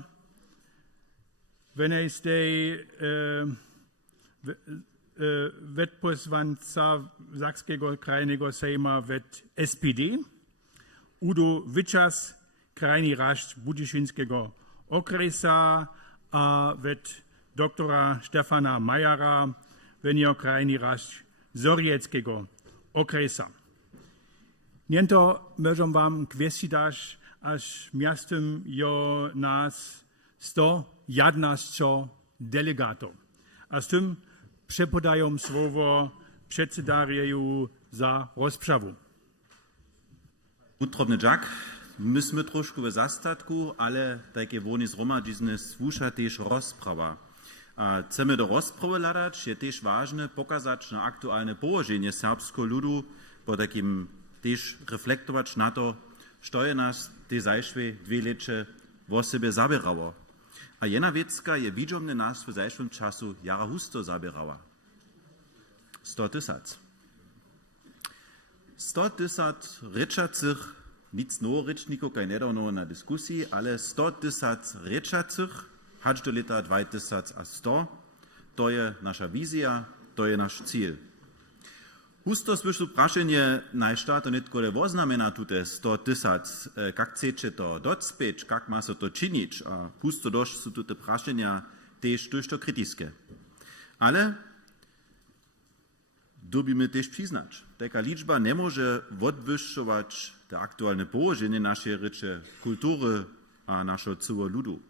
wiceprezydenta Sakskiego Krajnego Sejma w SPD. Udo Witschas, Krajny Raść Budyszynskiego Okresa, a doktora Stefana Majara, wenio Krajny Raść Zorieckiego Okresa. Niento możem wam kwestii dać, aż miastem jo nas 111 delegatów. A z tym przepodają słowo przedsedarjeju za rozprawę. Wutrop-Nijak, myśmy troszkę w zastatku, ale takie woni z Roma dziwne słucha też rozprawa. Chcemy do rozprawy ladać, je też ważne pokazać na aktualne położenie serbskiego ludu, po takim też reflektować na to, co je nas te zajszwe 2 lecze w sobie zabierało. A jedna wiecka je widzomne nas w zajszwym czasu jara husto zabierała. 100 tysac. 100 tysac ryczacych, nic nowo ryczników, kaj nedawno na dyskusji, ale 100 tysac ryczacych, aż do lata 2100, to je nasza wizja, to je nasz cel. Husto słyszę praszenie najszta, to nitko le woznamena tute 100 tysac, jak chcecie to docpeć, jak ma się to czynić, a husto dość są tute praszenia też dość to krytyczne. Ale dobimy też przyznać, taka liczba nie może odwyższować te aktualne położenie naszej rycze kultury a naszego całego ludu.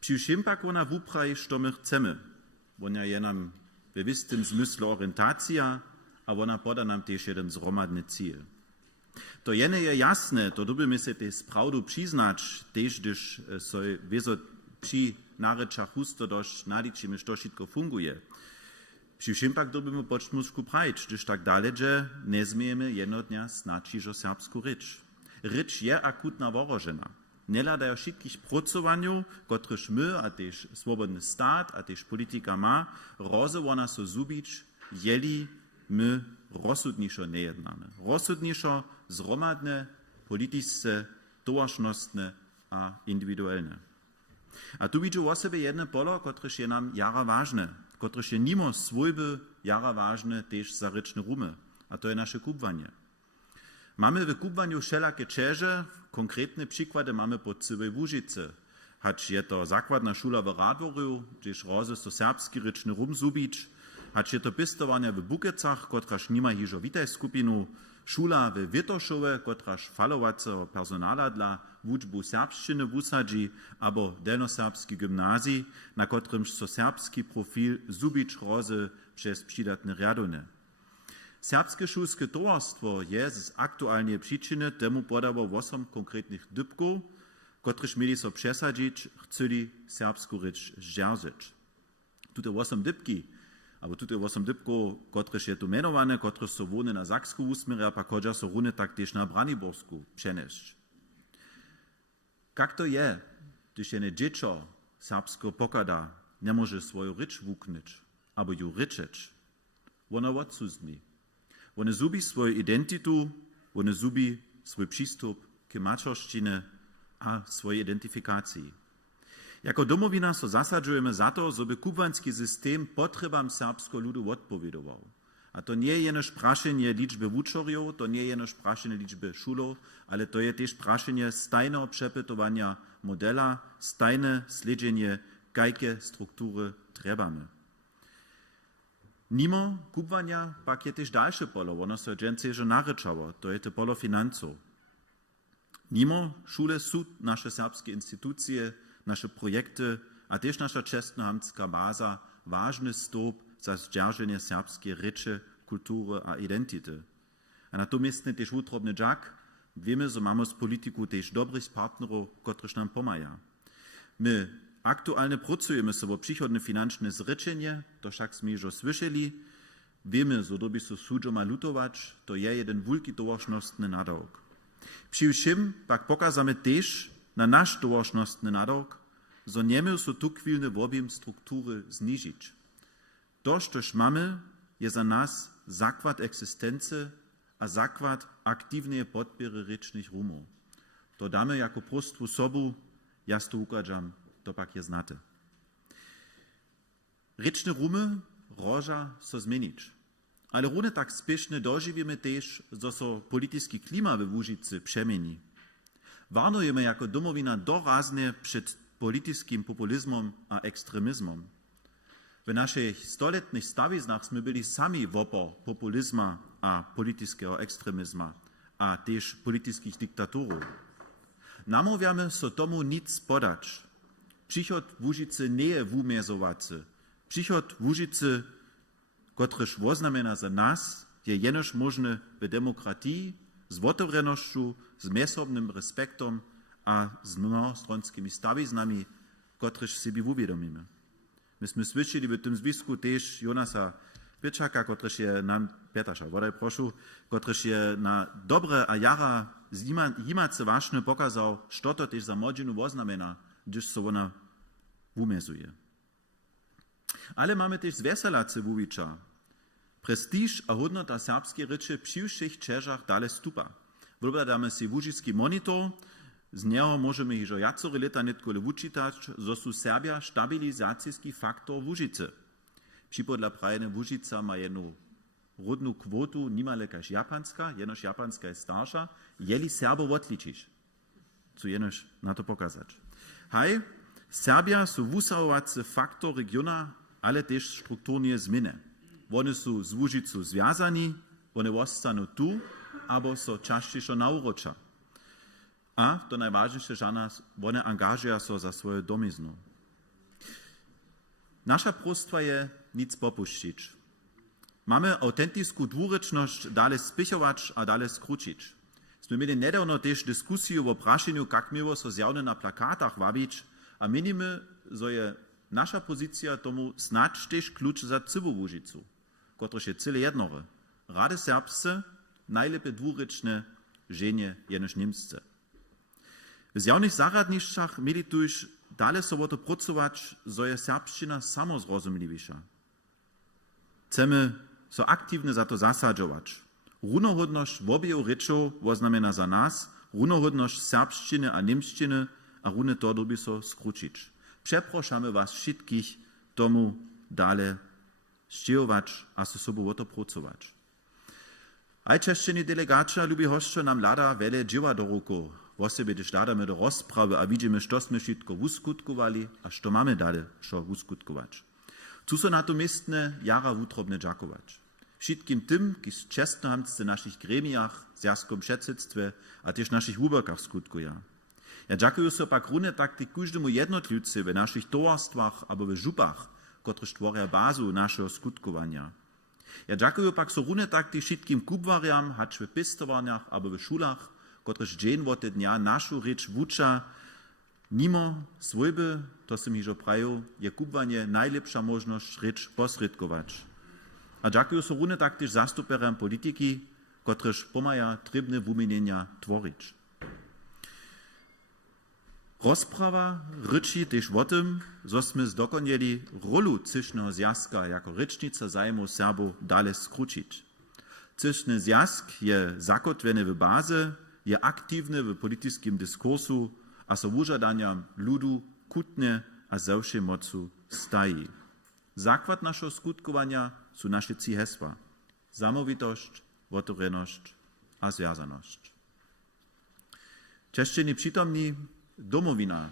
Przy pak ona wupraj, co my chcemy. Ona je nam w wistym zmysle orientacja, a ona poda nam też jeden zromadny cel. To jene je jasne, to dobimy się też prawdu przyznać, też gdyż so wieso przy naryczach husto dość naliczymy, co wszystko funguje. Przy pak dobimy poczmusku prajć, gdyż tak dalej, że nie zmiemy jednodnia znaczyć o serbsku rycz. Rycz je akutna worożena. Nie ladają wszystkich procowaniu, kotryż my, a też swobodny stat, a też polityka ma, rozewona so zubić, jeli my rozsudniszo nie jednamy. Rozsudniszo zromadne, polityczne, towarzystne a indywidualne. A tu widzę o sobie jedno polo, kotryż je nam jara ważne, kotryż je nimo swojby jara ważne też za ryczne rumy, a to je nasze kubwanie. Mamy w kubwaniu wszelakie czerze, konkretne przykłady mamy po całej Łużycy. Hacz je to zakładna szula w Radworju, gdzieś roze so serbski ryczny rum zubić, hač je to pistovanie w Bukecach, kotraž nima hižo witaj skupinu, šula w Witošove, kotraž falovaceho personala dla wučbu serbščiny wusadzi, abo delnoserbski gymnazji, na kotrymž so serbski profil zubič rozy przez przydatne riadone. Serbskie szulskie towarstwo je z aktualnie przyczyny temu podało 8 konkretnych dybków, kotryż mieli so przesadzić, chcieli serbską rycz zdzierżyć. Tute 8 dybki, albo tute 8 dybków, kotryż je tu mianowane, kotryż so wone na Saksku usmieria, pa kodża so runy tak też na Braniborsku przenieść. Jak to je, gdyż jene dziecko serbsko pokada nie może swoją rycz wuknyć, albo ju ryczeć? Ona odsuzmi. One zubi swoją identitu, one zubi swój przystup k mačorščine a swojej identyfikacji. Jako domowina so zasadzujemy za to, żeby kubanski system potrzebam serbskiego ludu odpowiadał. A to nie jenoż praszenie liczby wuczorów, to nie jenoż praszenie liczby szulów, ale to jest też praszenie stajnego przepytowania modela, stajne śledzenie, jakie struktury trzebamy. Mimo kubwania pak je też dalsze polo, ono so dżęce naryczało, to jest polo finansów. Mimo szule są nasze serbskie instytucje, nasze projekty, a też nasza czesnohamtska baza ważny stop za zdzierżenie serbskiej ryczy, kultury a identity. A natomiast też utrobny dżak, wiemy, że mamy z polityku też dobrych partnerów, którzy nam pomagają. My aktualnie pracujemy sobie przychodne financzne zryczenie, to wszak sme już słyszeli. Wiemy, że doby so sudzo ma lutować, to je jeden wielki towarzystwny nadawk. Przy všim pak pokazamy też na nasz towarzystwny nadawk, że nie my so tu kwilny objem struktury zniżyć. To, coż mamy, je za nas zakład egzystencji, a zakład aktywnej podpory rycznych rumów. To damy jako prostwu sobu, ja to ukażam, to pak je znate. Ryczne rumy roża so zmienić. Ale równie tak spiesznie dożywimy też, że so polityczny klima we Łużycy przemieni. Warnujemy jako domowina doraznie przed politycznym populizmem a ekstremizmem. W naszych stoletnych stawiznach sme byli sami wopor populizma a politycznego ekstremizma, a też politycznych diktaturów. Namawiamy so tomu nic podać. Przychod w Łużycy nie jest wumiazowacy. Przychod w Łużycy, kotryż woznamiena za nas, je jenoż możny w demokratii, z otworenością, z mesobnym respektem a z mnohostronskimi stawiznami, kotryż sobie uwiadomimy. Myśmy słyszeli w tym związku też Jonasa Pieczaka, kotryż je nam, Pietasza, wodaj proszę, kotryż je na dobre a jara jimace ważne pokazał, co to też za młodzinu woznamiena, gdyż so ona umiezuje. Ale mamy też zweselace wuwicza. Prestiż a hodnota serbskiej ryczy przy všech Čežach dalej stupa. Wybadamy si Łużycki monitor, z niego możemy już jacory lata netkole wučitać, że są Serbia stabilizacyjski faktor w Łużycy. Przypodla prajene Łużyca ma jedną rodną kwotu, niemale kaž japanska, jenoż japanska jest starsza, jeli Serbo odliczyć. Co jenoż na to pokazać. Hej, Serbia są wusahovacy faktor regiona, ale też strukturnie zmiany. One są z Łużycą związani, one zostaną tu, albo są częściej naurocza. A to najważniejsze, że nas one angażują się za swoje domizno. Nasza prostwa je nic popuścić. Mamy autentyczną dwuryczność dalej spichować, a dalej skrócić. Sme mieli nedawno też dyskusję o praszeniu, jak miło so zjawne na plakatach wabić, a minimy, że je nasza pozycja tomu snadź też klucz za całą Łużycu, kotryż je cyle jednore. Rady serbsce, najlepiej dwuryczne, żenie jenoż niemsce. W zjawnych zaradniczach mieli tu już dalej sobie to pracować, że je serbszczyna samozrozumliwisza. Chcemy so aktywnie za to zasadzować. Runohodność w obie ryczów oznamiena za nas, runohodność serbszczyny a niemszczyny, a runy to doby so skrócić. Przepraszamy was wszystkich tomu dalej ściejować, a ze sobą o to pracować. Aj czeszczyni delegacja lubi hoszczo nam lada wiele dzieła do ruku. Właściwie też ladamy do rozprawy, a widzimy, co sme wszystko uskutkowali, a co mamy dalej co uskutkować. Co so na to mistne jara wutrobne dżakować. Wszystkim tym, kiż czesno hamsce naszych gremiach, zjazkom przedsedztwie, a też naszych wuberkach skutkuja. Ja dżakuju so pak runę tak każdemu jednotlivcy w naszych towarstwach albo w żupach, które stworzą bazu naszego skutkowania. Ja dżakuju pak so runę tak wszystkim kubwariam, hacz w pistowaniach albo w szulach, które dzień wote dnia naszą rzecz wucza, nimo swojby, to se mi jo praju, je kubwanie najlepsza możność rzecz posredkować. A dżakuju so runę tak też zastuperem polityki, któreż pomaja trybne wumienienia tvorić. Rozprawa ryczy też o tym, że sme zdokonali rolu cysznego zjazka jako rycznica zajmu Serbów dalej skrócić. Cyszny zjazk je zakotweny w bazie, je aktywny w politycznym dyskursu, a so wużadaniam ludu kutnie a zewsze mocu staji. Zakład naszego skutkowania są nasze trzy hesła. Samowitość, otvoreność a związaność. Czeszczeni przytomni, domowina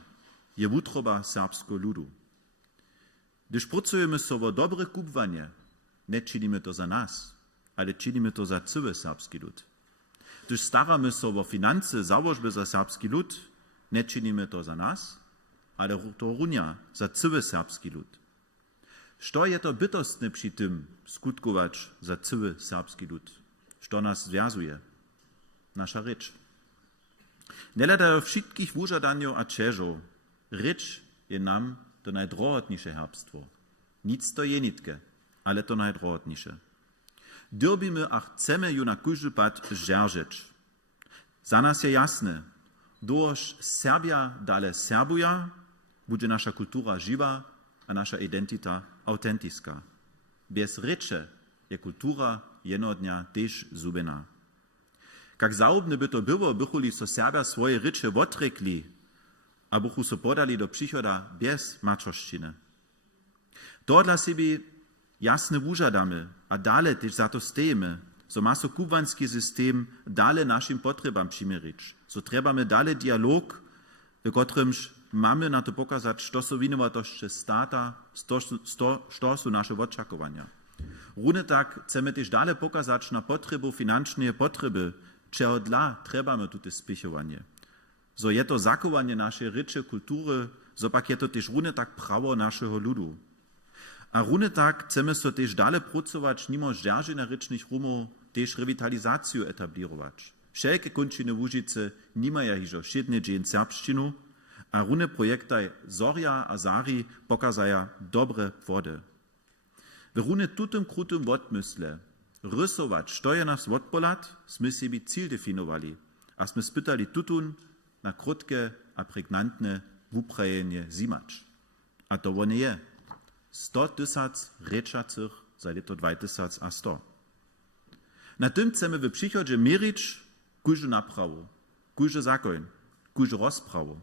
je wutroba serbskiego ludu. Gdyż pracujemy sobie dobre kubwanie, nie czynimy to za nas, ale czynimy to za cały serbski lud. Gdyż staramy się o finanse założby za serbski lud, nie czynimy to za nas, ale to runia za cały serbski lud. Co je to bytostne przy tym skutkować za cały serbski lud? Co nas związuje? Nasza rzecz. Nie lada wszystkich wużadaniów a czeżów. Rzecz je nam to najdrohotniejsze herbstwo. Nic to je nitke, ale to najdrohotniejsze. Dyrbimy a chcemy ju na każdy pad żerżeć. Za nas je jasne, doż Serbia dalej serbuja, będzie nasza kultura żywa, a nasza identita autentyczna. Bez rzeczy je kultura jednodnia też zubena. Jak zaobne by to było, bychuli so Serbia swoje rzeczy odrekli, a bychu so podali do przychoda bez mačoštiny. To dla siebie jasne wużadamy, a dalej też za to stajemy, so ma so kubanski system dalej naszym potrebam przymierzyć. So trebamy dalej dialog, w którymż mamy na to pokazać, co są winowatości stata, co są nasze oczekiwania. Równie tak chcemy też dalej pokazać na potrebu financzne potrzeby, czego dla trebamy tutaj spichowanie. So je to zachowanie naszej rzeczy, kultury, so pak je to też równie tak prawo naszego ludu. A równie tak chcemy so też dalej pracować, mimo żerzenia rycznych rumów, też rewitalizację etablirować. Wszelkie kończyny w Łużyce nie mają hiżo siedny dzień serbszczynu, a równie projekty Zoria a Zari pokazają dobre wody. W równie tutym krutym odmysle, rysować, co je nas odpolat, sme sobie cel definowali, a sme spytali tutun na krótkie a pregnantne wuprajenie zimacz. A to one je 100 000 rečacych za leto 2100. Na tym chcemy w przychodzie mierzyć każdą naprawu, każdy zakon, każdą rozprawę.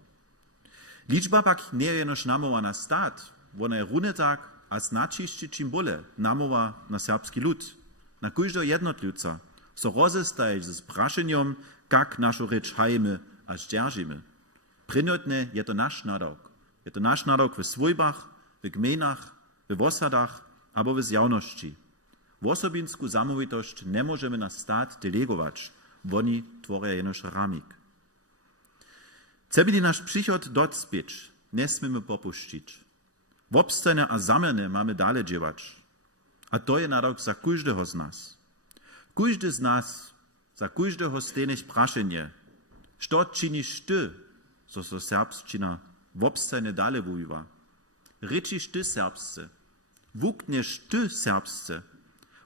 Liczba pak nie jenoż namowa na stat, ona je równie tak, a znaczyście czym bole namowa na serbski lud, na każdego jednotlivca, so rozestajeć ze spraszeniem, jak naszą rzecz hajmy a zdzierżymy. Prinotne je to nasz nadok. Je to nasz nadok w swojbach, w gmenach, w osadach, albo w zjawności. Osobinsku samowitość nie możemy na stat delegować, oni tworzą jenoż ramik. Chcemy nasz przychod docpieć, nie smiemy popuścić. Wobstajne a zamiany mamy dalej dziewać. A to je nadok za każdego z nas. Każdy z nas, za każdego stejnych praszenie, co czynisz ty, so serbszczyna wobstajne dalej wujiwa. Ryczysz ty serbsce, wukniesz ty serbsce,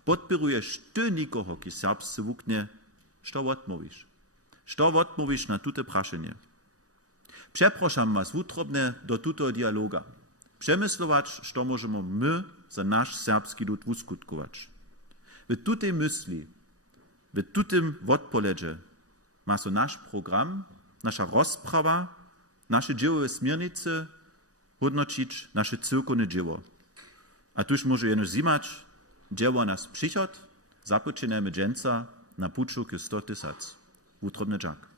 podpirujesz ty nikogo, ki serbsce wuknie, co odmówisz. Co odmówisz na tute praszenie. Przepraszam was wutrobne do tutego dialoga. Przemyslować, co możemy my za nasz serbski lud uskutkować. W tutej myśli, w tutym odpoledzie ma so nasz program, nasza rozprawa, nasze dziełowe smiernice hodnočić nasze cyrkovne dzieło. A tuż może jeno zimać, dzieło nas przychod, zapoczynamy dżęca na puczu k 100 000. Wutrobny dżak.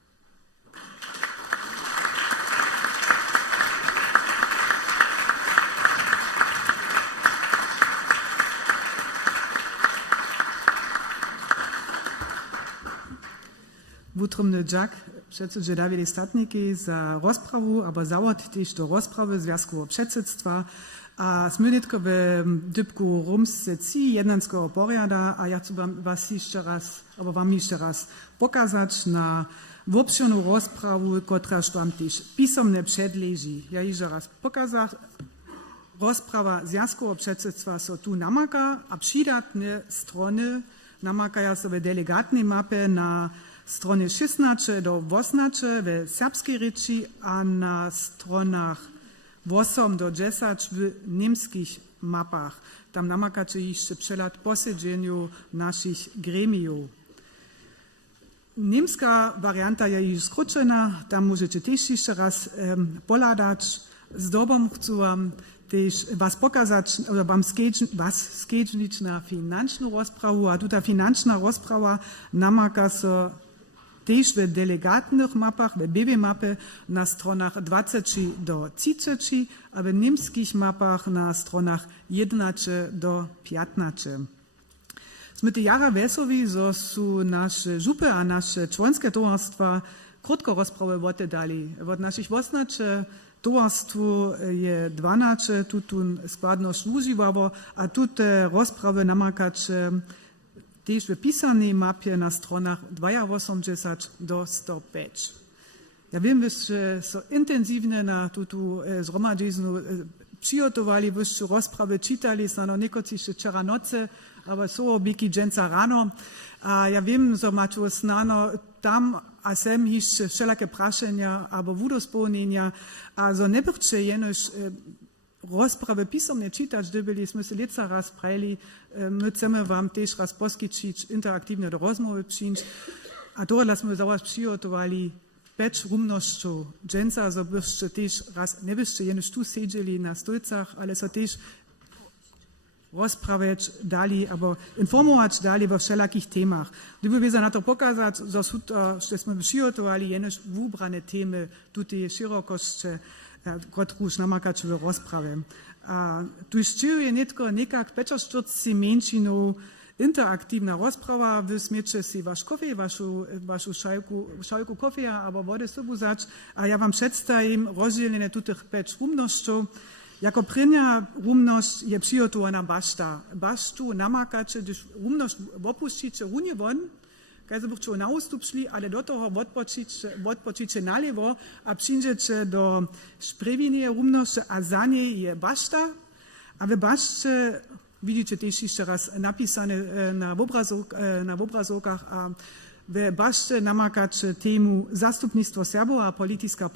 wutromny Jack, przecież Dawid Statniki za rozprawu, albo zawod też do rozprawy Związku Przedsiedztwa, a smynitko w dybku Rumsci jednanskiego poriada, a ja chcę wam jeszcze raz pokazać na wopsioną rozprawu, która tam też pisomne przedleży. Ja jeszcze raz pokazać. Rozprawa Związku Przedsiedztwa so tu namaka, a przydatne strony namakają sobie delegatne mapy na stronie 16 do 18 w serbskiej rzeczy, a na stronach 8 do 10 w niemskich mapach. Tam namakacie jeszcze przelad posiedzeniu naszych gremiów. Niemska warianta jest już skrócona, tam możecie też jeszcze raz poladać. Z dobą chcę wam też was pokazać, oder wam skiedzić na financzną rozprawę, a ta financzna rozprawa namaka so też w delegatnych mapach, w BB mapy na stronach 20 do 30, a w niemskich mapach na stronach 11 do 15. Sme te jara wesowi, że są nasze żupy a nasze członskie towarstwa krótko rozprawy dali. Od naszych 18 towarstwo je 12, tutun składność używało, a te rozprawy namakacze też w pisanej mapie na stronach 280 do 105. Ja wiem, że so intensywnie na tutu zgromadziznu przygotowali, wyście rozprawy czytali, no niekoci wczoraj nocy, ale so biki dżęca rano. A ja wiem, że macie znano tam, a sem jeszcze wszelakie praszenia, albo wodospełnienia, a so nie byście jenoż rozprawy pisomne czytać, gdybyśmy się leca raz prajli, my chcemy wam też raz poskiczyć interaktywne do rozmowy przyjąć, a to lasmy zaraz przygotowali 5 rumnością dżęca, so byście też raz, nie byście jenoż tu siedzieli na stolcach, ale so też rozprawiać dali, albo informować dali o wszelakich temach. Gdyby na to pokazać, żeśmy przygotowali jenoż wybrane temy, tutaj szerokości, które już namakacie w rozprawie. Tu jest nie tylko nekak 45 mężczyzn interaktywna rozprawa, wy smiecie si wasz kofie, waszą szalku kofie, albo wody sobie zać, a ja wam przedstawię rozdzielenie tych 5 rumnością. Jako prynja rumność je przygotowana baszta. Basztu namakacie, gdyż rumność opuścicie runie won, kiedy byście na ustup szli, ale do toho odpoczycie na lewo, a przyjdziecie do szprewinie rumności, a za niej je baszta, a wy baszcie, widzicie też jeszcze raz napisane na obrazokach, a w baszcie namakacie temu zastupnictwo Serbów a polityczna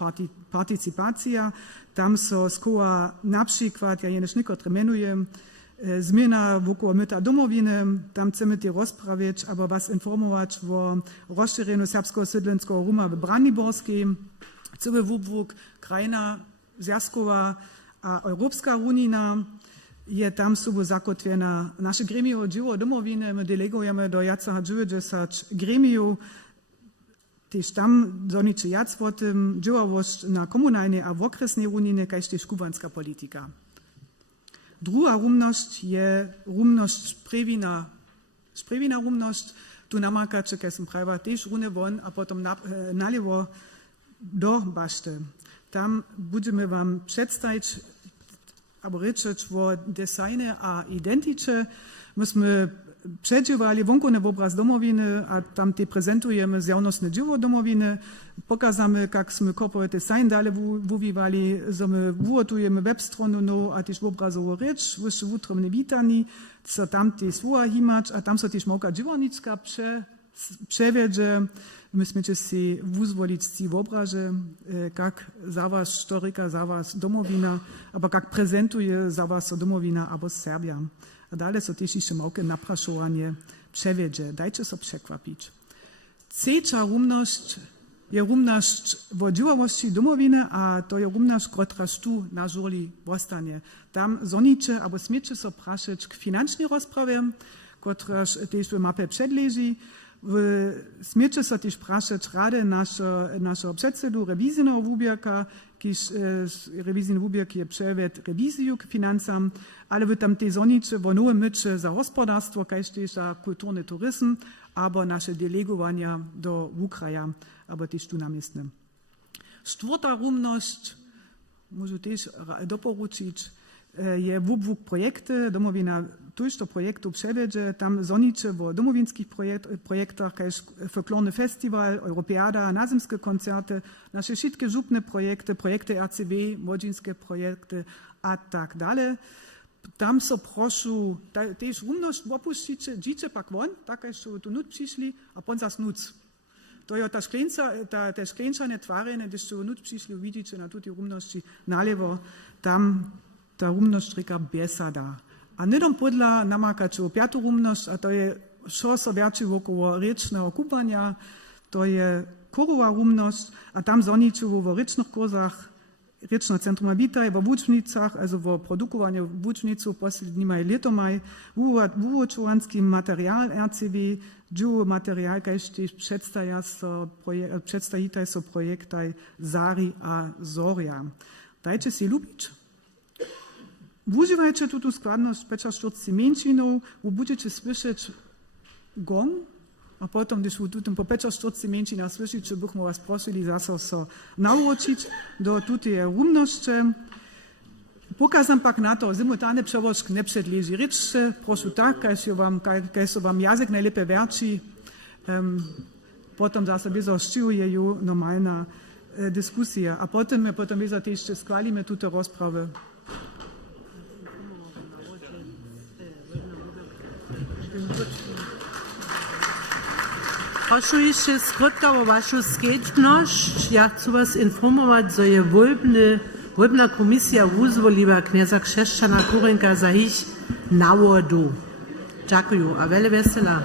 partycypacja. Tam so skoła na przykład, ja jenoż niekotre menuję, zmiana wokół myta domowiny, tam chcemy te rozprawiać, albo was informować o rozszerzeniu serbsko-sydlenskiego ruma w Braniborskiej, cały wubwóg krajina związkowa a Europejska Unina je tam sobie zakotwiona. Nasze gremium dzieło domowiny my delegujemy do jaca 90 gremiów, też tam zoniczy jac o tym działałość na komunalnej a w okresnej unii, kaž też kubanska polityka. Druga rumność je rumność sprewina rumność, tu namakacie, kaj som prawa, też rune won, a potom nalewo do baszty. Tam będziemy wam przedstawić, albo ryczeć o designie a identyce. Myśmy przedziewali wonku obraz domowiny, a tam te prezentujemy zjawnostne dzieło domowiny, pokazamy, jak sme corporate design dalej wuwiwali, że my wurotujemy webstronu, no, a też obrazową rzecz, wyższe wutromne witani, co tam te słowa himać, a tam so też moka dziewonicka przewiedzie, myśmy się wuzwolić ci w obrazie, jak za was sztoryka, za was domowina, albo jak prezentuje za was domowina, albo Serbia. A dalej so też jeszcze małe napraszowanie przewiedzie. Dajcie so przekwapić. Trzecia rumność je rumność w działałości domowiny, a to je rumność, która tu na żurli zostanie. Tam zonicie, albo smiecie so praszyć k financznej rozprawie, która też w mapie przedleży. Smieće se tiž prašać rade našo předsedu revizijného vubjerka, kiž revizijny vubjerk je převed reviziju k financam, ale v tam te zoniče vo nové myče za hospodarstvo, kajž tež za kulturny turizm, aber naše delegovania do Ukraja, aber tež tu namestne. Čtvrta rumnosť, môžu tež doporučiť, je wubwuk projekty, domowina tuż do projektu przewiedzie, tam zonicze w domovinskich projektach, kajż folklorny festiwal, Europeada, nazemskie koncerty, nasze wszystkie żupne projekty RCW, młodzieńskie projekty, a tak dalej. Tam so proszę, też rumność opuścić, dzieci pak won, tak jak tu nut przyszli, a pon zas nuc. To je te szkleńczane twarene, gdyż tu nut przyszli, widzicie na tuti rumności nalewo, tam ta rumność reka besada. A nedom podla namakaču piatu rumność, a to je šo so verči wokoło rečného kupania, to je korova rumność, a tam zoniču vo rečných kurzach, rečné centrum Habitaj, vo vučnicach, also vo produkovanju vučnicu poslednjimaj letomaj, uvočovanský materiál RCW, džu materiál, kajž tiež predstajitaj so projektaj Zari a Zoria. Dajte si ľúbiť. Używajcie tu składność peczaszczotcy mięcinów, będziecie słyszeć gong, a potem, gdyż tu po peczaszczotcy mięcinach słyszycie, byśmy was prosili zase so nauczyć do tutaj rumności. Pokazam pak na to, simultane przewożk nie przedleży. Ryczcie, proszę tak, kaj so wam jazyk najlepiej werczy, potem zase wiedzą, szczyłuje ju normalna dyskusja, a potem wiedzą też, skłalimy tutaj rozprawę. Proszę jeszcze skrótko o waszą skuteczność. Ja chcę was informować, że je wolbna komisja uzwoliła knieza Krzeszczana Kurenka za ich nawodu. Dziękuję, a wiele wesela.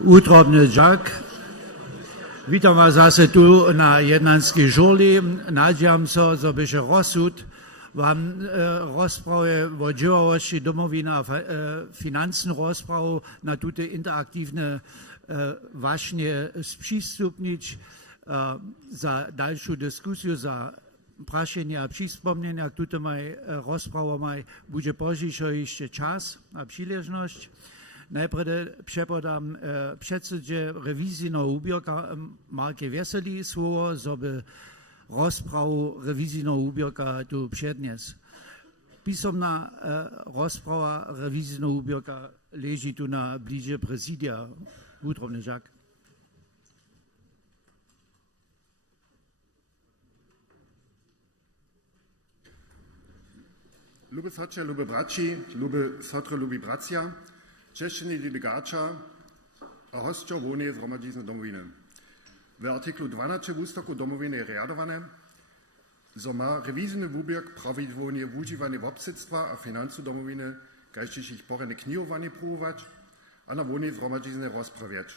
Utrobny Jack. Witam was zase tu na jednanskiej żurli. Nadziejam się, że będzie rozsud wam rozprawy o działalności domowiny a finansową rozprawę na tutaj interaktywne właśnie sprzystupnić za dalszą dyskusję, za praszenia a przypomnienia, jak tutaj rozprawa będzie później jeszcze czas a przyleżność. Najpierw przepodam przedsedzie rewizyjnego ubiorka Marke Weseli słowo, żeby rozprawę rewizyjnego ubiorka tu przedniósł. Pisomna rozprawa rewizyjnego ubiorka leży tu na bliżej prezydia. Utrobny Jacques. Lube socie, lube braci, lube sotry, lube bracia, czeszczeni delegacia a hostjo wonie zgromadzizny domowiny. W artyklu 12 Ustawu domowiny je rjadowane, że ma rewizyjny ubiork prawidłowo używanie obsedztwa a finansu domowiny, kajście ich porene knijowanie próbować, a na wonie zgromadzizny rozprawiać.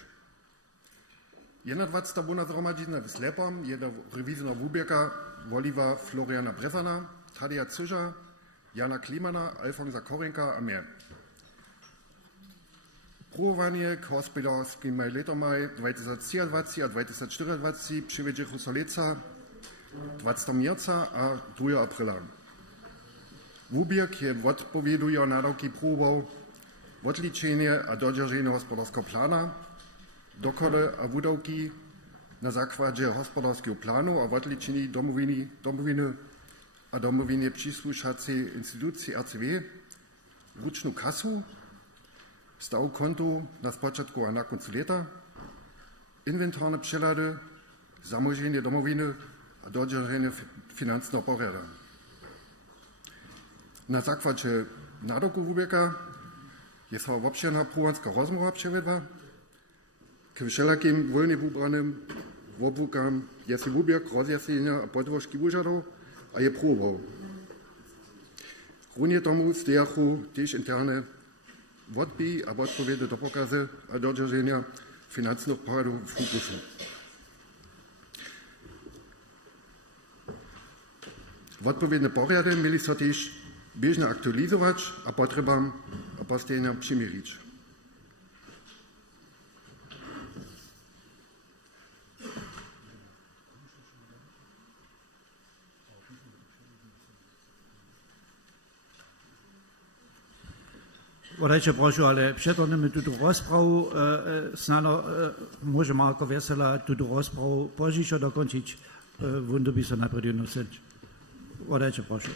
21. wona zgromadzizna w Slepom je do rewizyjna ubiorka Woliwa Floriana Brezana, Tadeja Cyża, Jana Klimana, Alfonsa Korenka a mnie. Próbowanie k hospodarskim letomaj 2023 a 2024 przywiedzie Husoleca 20 marca a 2 aprila. Ubiork je odpowieduje na roki próbował odliczenie a dodrżenie gospodarskiego plana, dokłady a wydawki na zakładzie gospodarskiego planu a odliczenie domowiny a domowinie przysłużacej instytucji RCW, ruczną kasu, staw kontu na początku a na końcu lata, inwentarne przelady, zamożenie domowiny a dodrżenie finansowego porządku. Na zakładzie nadoku ubiorka jest obszerna próbowanska rozmowa przewiedła, k wszelakim wolnie wybranym obłukam jest ubiork rozjaśnienia a podłożki wyżadał, a je próbował. Równie tomu stojachu też interne odbij a odpowiedzi do pokazy a dodrżenia finansowego porządku w fokusu. Odpowiednie porady mieli się też bieżnie aktualizować a potrzebam a postojeniom przymierzyć. Wadajcie proszę, ale przetonemy tu rozprawę, znano może Marko Wesela tu rozprawę później dokończyć, wunderby się najpierw nosić. Wadajcie proszę.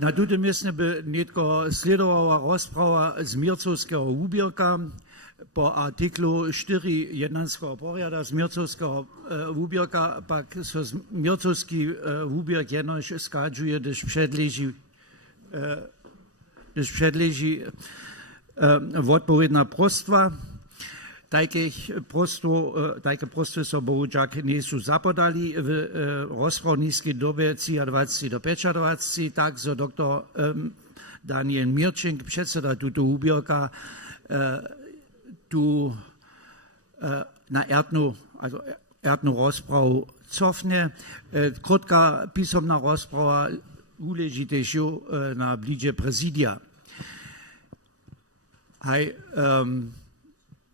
Na tym miejscu by nietko sledowała rozprawa z Mircowskiego ubiorka po artyklu 4 jednanskiego porjada z Mircowskiego ubiorka, pak z Mircowski ubiork jednoś skadzuje, gdyż przedleży odpowiedna prostwa. Takie prosty so bohužak nisu zapodali w rozprawniskiej dobie 23 do 25, tak so dr Daniel Mirčink, předseda tuto ubiorka, tu na erdnu rozprawu cofnie. Krótka pisomna rozprawa uleży też na bliżej prezydia. Hej,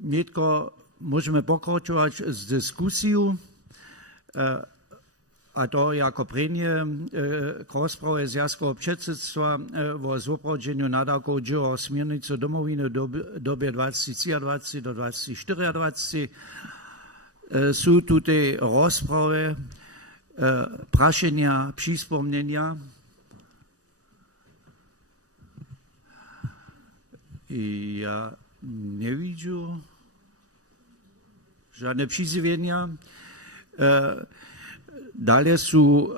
nietko możemy pokračovať z dyskusją, a to jako prvnie k rozprave Zjazkovo předsedstva o zopravdženju nadavkov o smernicu domovine v dobie 2023 do 2024. Sú tu te rozprave, prašenia, přispomnenia. Ja nie widzę żadne przyzwienia. Dalej są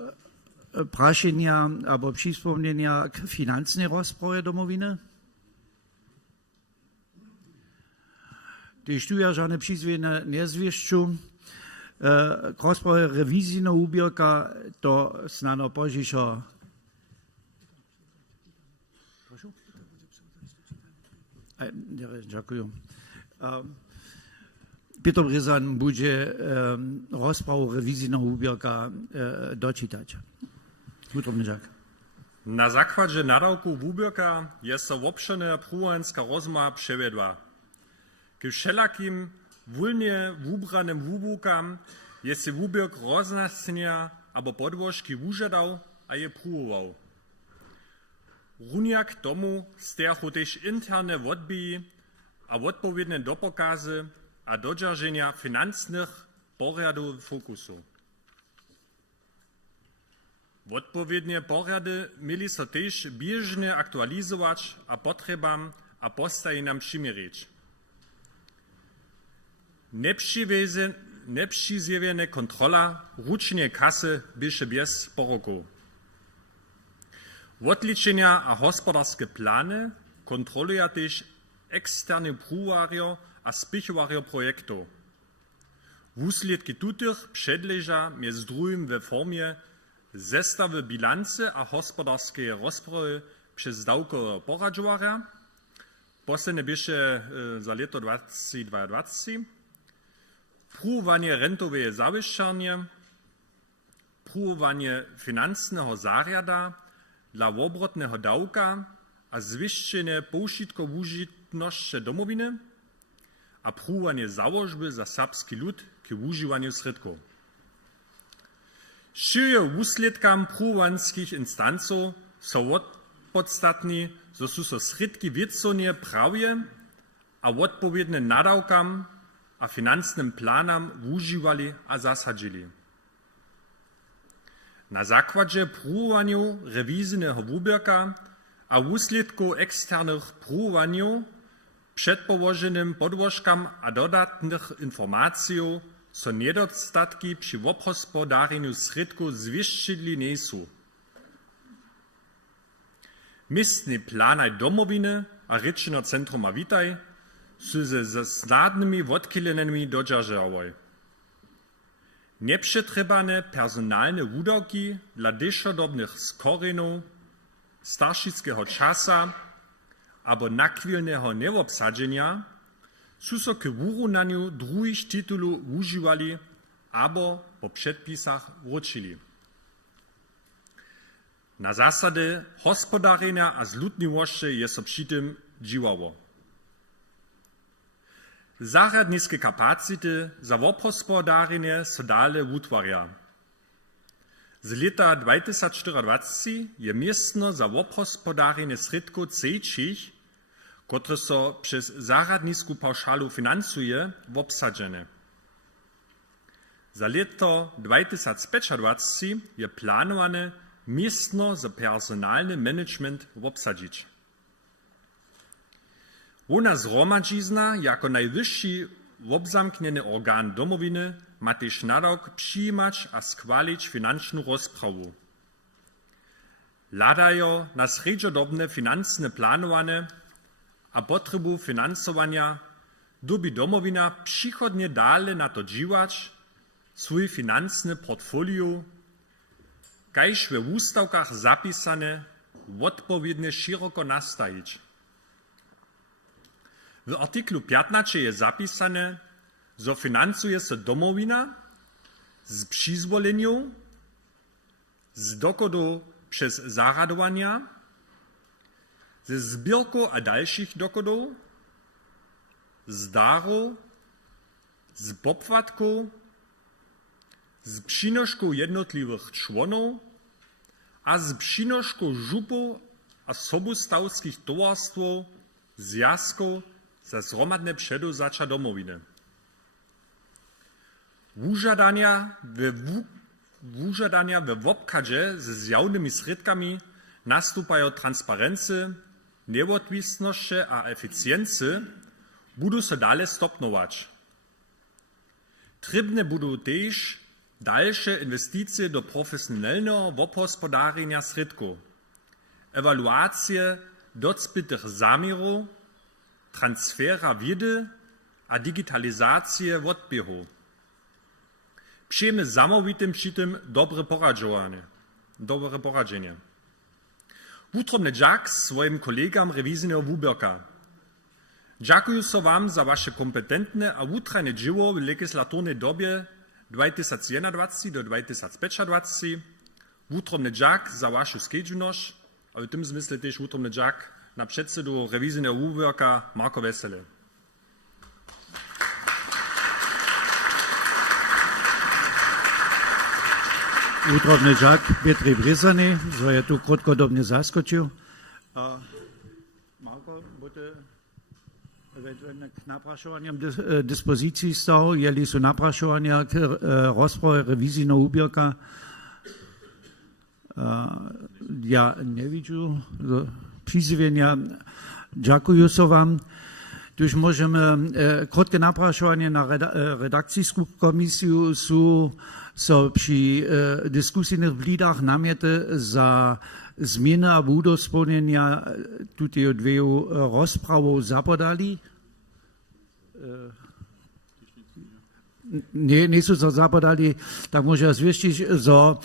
praszenia albo przypomnienia k finansowej rozprawie domowiny. Też tu ja żadne przyzwienia nie zwieszczę. K rozprawie rewizyjnego ubiorka to znano później. Dziękuję. Peter Bryzan będzie rozprawę rewizyjną ubierka doczytać. Jutro dziękuję. Na zakładzie nadawku wubierka jest to obszerna pruhanska rozmowa przewiedła. K wszelakim wólnie wubranym wubukam jest się wubierk roznacenia albo podłożki wużadał, a je pruhował. Runiak tomu sterchu też interne odbiji a odpowiednie dopokazy a dodrżenia financznych porядów w fokusu. Odpowiednie porady mieli so też bieżnie aktualizować a potrzebam a postajinam przymierzyć. Nepřizjevěne kontrola ručne kasy byše bez poroku. Odličenia a hospodarskie plany kontroluje też eksterny pruwario a spichowario projektów. Wusledki tutych przedleża między drugim we formie zestawy bilancy a hospodarskie rozprawy przez dawkowego poradzowania. Posledne byše za leto 2022. Pruwanie rentowe zawieszczanie, pruwanie financznego zariada dla obrotnego dawka a zwieszczenie použitków użytności domowiny, a pruwanie założby za serbski lud k używaniu środków. Širje wusledkam pruwanskich instanców są podstatni, że są so środki wiedzone prawie, a odpowiednie nadawkam a financznym planom używali a zasadzili. Na zakładzie pruwaniu rewizyjnego wubierka a wusledku eksternych pruwaniu przedpołożonym podłożkam a dodatnych informacji so niedostatki przy obhospodareniu środków zwieszczyli nie są. Miestny planaj domowiny a ryczne centrum a witaj są ze snadnymi odkyleniami dodrżały. Nieprzetrebane personalne wudawki dla deszczodobnych skorinów, starszickiego czasa albo nakwilnego nieobsadzenia są so k wyrównaniu drugich tytułów używali albo po przepisach wrócili. Na zasady gospodarenia a zludliwości jest so przy tym dziwało. Zaradnickie kapacity za obhospodarenie so dale utwarja. Z leta 2024 je miestno za obhospodarenie środków trzecich, które so przez zaradnicką pauszalu finansuje, obsadzone. Za leto 2025 je planowane miestno za personalny management obsadzić. Ona zhromadźizna jako najwyższy obzamkniony organ domowiny ma też nadawk przyjmać a schwalić financzną rozprawę. Ladajo na srednjodobne financzne planowanie a potrebu finansowania doby domowina przychodnie dalej na to dziwać swój financzny portfolio, kajż we ustawkach zapisane odpowiednio szeroko nastawić. W artyklu 15 jest zapisane, że finansuje się domowina z przyzwolenią, z dochodów przez zaradowania, ze zbiórką a dalszych dochodów, z darów, z popłatków, z przynoszką jednotliwych członów, a z przynoszką żupów a sobostawskich towarstwów, związków za zhromadne przeduzacia domowiny. Wużadania we wobkadzie ze zjawnymi środkami nastupają transparency, nieodwisności a eficjency, budu se dalej stopnować. Trybne budu też dalsze inwestycje do profesjonalnego obhospodarenia środków, ewaluacje docpytych zamierów, transfera wiedzy a digitalizację odbiehu. Przyjemy zamówitym przy tym dobre poradzenie. Wutrobny Jack swoim kolegom rewizyjnego wubierka. Dziękuję so wam za wasze kompetentne a wutrajne dzieło w legislatornej dobie 2021 do 2025. Wutromny dziak za waszą skedźność, a w tym zmysle też wutromny dziak na przedsedu rewizyjnego wubierka Marko Wesele. Utrobny Jack Petri Brisany, że ja tu krótkodobnie zaskoczył. Marko, bitte ewentualnie k napraszowaniom dyspozycji stał, jeli są napraszowania k rozprawie rewizyjnego ubierka. Ja nie widzę przyzywienia. Dziękuję wam. Tuż możemy krótkie napraszowanie na redakcyjską komisję so przy dyskusyjnych blidach namiety za zmiany a udospełnienia tutaj dwie rozprawów zapodali. Nie są to zapodali, tak może zwieścić, że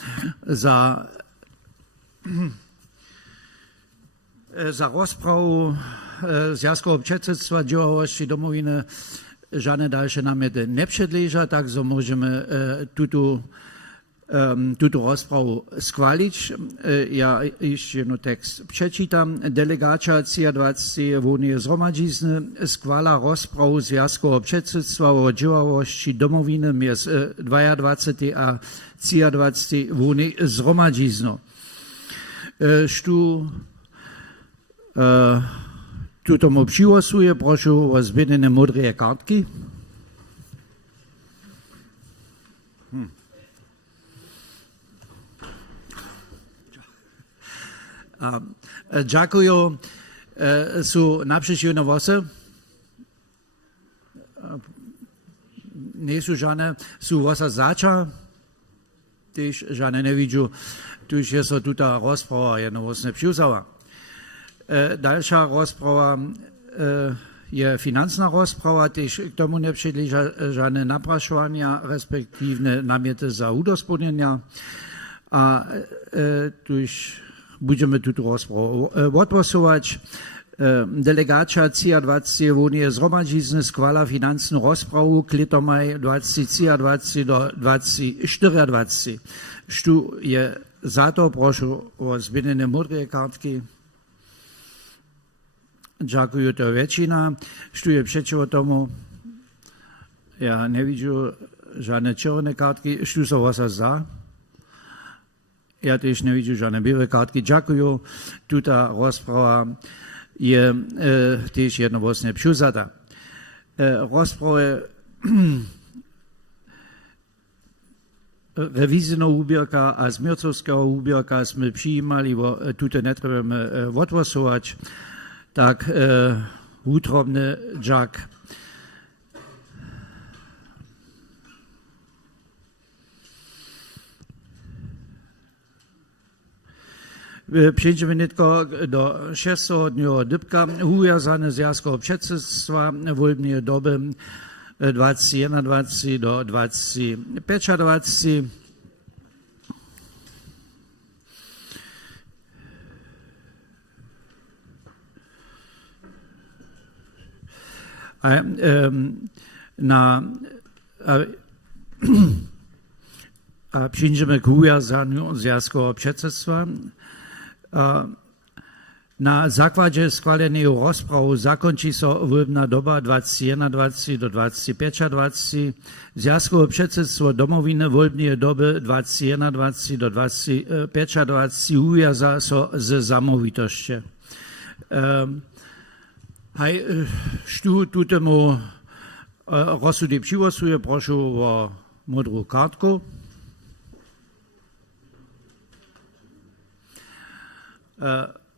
za rozprawę Związkowego Przedsiedztwa Działalności Domowiny żadne dalsze namiety nie przedleża, także możemy tuto rozprawę schwalić. Ja jeszcze jeden tekst przeczytam. Delegacja 23 Wolnej Zgromadzizny schwala rozprawę Związkowego Przedsiedztwa o działalności Domowiny między 22 a 23 Wolnej Zgromadzizną. Tu tomu przygłosuję, proszę o zbieranie modrej kartki. Dziękuję. Są naprzeciwne głosy? Nie są żadne. Są głosy za? Też żadne nie widzę. Tuż jest to tutaj rozprawa jednogłośnie przyjęła. Dalsza rozprawa je financzna rozprawa, też k tomu nie przedleża żadne napraszania, respektywne namiety za udospełnienia. A tuż będziemy tu rozprawę odgłosować. Delegacja 23 Wolnej Zgromadzizny schwala financzną rozprawę k letomaj 2023 do 2024. Stu je za to, proszę o zbieranie modrej kartki. Dziękuję, to většina. Stu je przeciwko tomu. Ja nie widzę żadne czerwone kartki. Stu są głosy za. Ja też nie widzę żadne białe kartki. Dziękuję. Tuta rozprawa je też jednogłośnie przyjęta. Rozprawę rewizyjnego ubierka a zmiercowskiego ubierka jsme přijímali, bo tutaj nie trzeba odgłosować. Tak, utrobny Jack. Przejdziemy tylko do 6. dnia dybka. Uwiązane Związkowego Przedsiedztwa wolnej doby 2021 do 2025. Przyjdziemy k uwiązaniu Związkowego Przedsiedztwa. Na zakładzie schwalonego rozprawy zakończy się wolna doba 2021 do 2025. Związkowe Przedsiedztwo Domowiny wolnej doby 2021 do 2025 uwiąza się z zamówitością. Hej, stu tutemu rozsudek przygłosuję, proszę o modrą kartkę.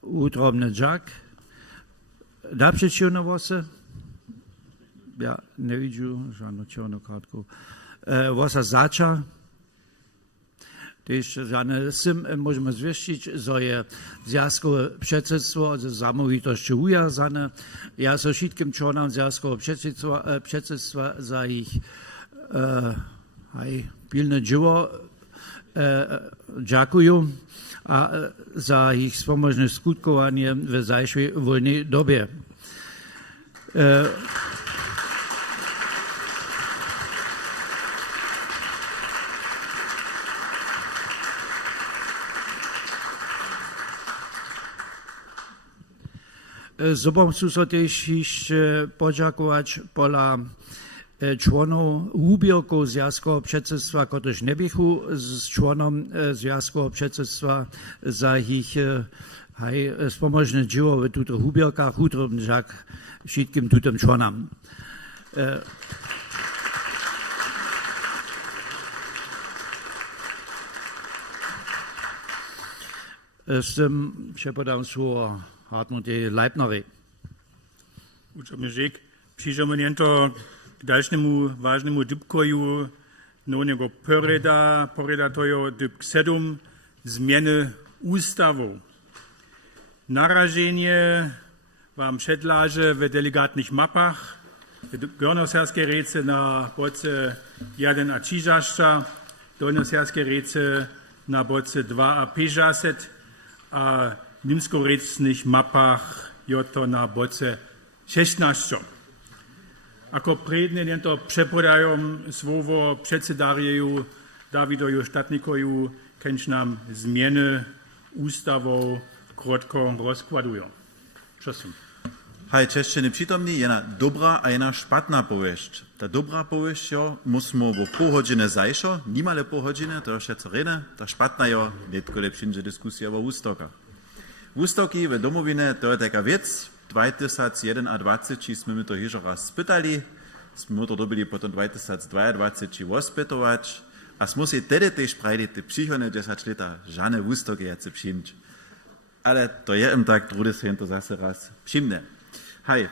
Utrobny Jack. Da przeciwne głosy? Ja nie widzę żadną czerwoną kartkę. Głosy za? Też żadne sym możemy zwieścić, że jest Związkowe Przedsiedztwo z zamówitością uwiązane. Ja so wszystkim członom Związkowego Przedsiedztwa za ich pilne dzieło dziękuję, a za ich wspomożne skutkowanie w zajszłej wolnej dobie. Zobom chcú sa tiež poďakovať pola členov úbierkov Związkowego Przedsiedztwa, którzy nie byli z członom Związkowego Przedsiedztwa za ich spomożne dzieło w tych úbierkach, utrobny jak wszystkim tym członom. Z tym przepodam słowo Hartmutie Leibnery. Učobny žik, přižomenie to k dalšnému vážnemu dybkoju nového poreda to je dybk 7, změny ústavu. Naraženie vám předláže v delegátnych mapach, v gornoserské rece na boce 1 a 3, dolnoserské rece na boce 2 a 50 a nimskorecných mapách je to na boce 16. Ako predne tento přepodajom svovo předsedarjeju Davidoju Štatnikoju, kenč nám změny ústavou krotko rozkładują. Čosim. Hej, češćeni přitomni, jedna dobra a jedna špatna povešť. Ta dobra povešť jo, musimo vo pohodžine zajšo, nimale pohodžine, to je všetko rene, ta špatna jo, netko lepšinže diskusija o ústokach. Ústoki v domovine, to je taka vec, 2021 sme mi to hižo raz spýtali, sme to dobili potom 2022 ospytować, a sme si tedy tež prajdi ty příhodné 10 leta žane ústoky jace přimč. Ale to je im tak, drudy se to zase raz přimne. Hej,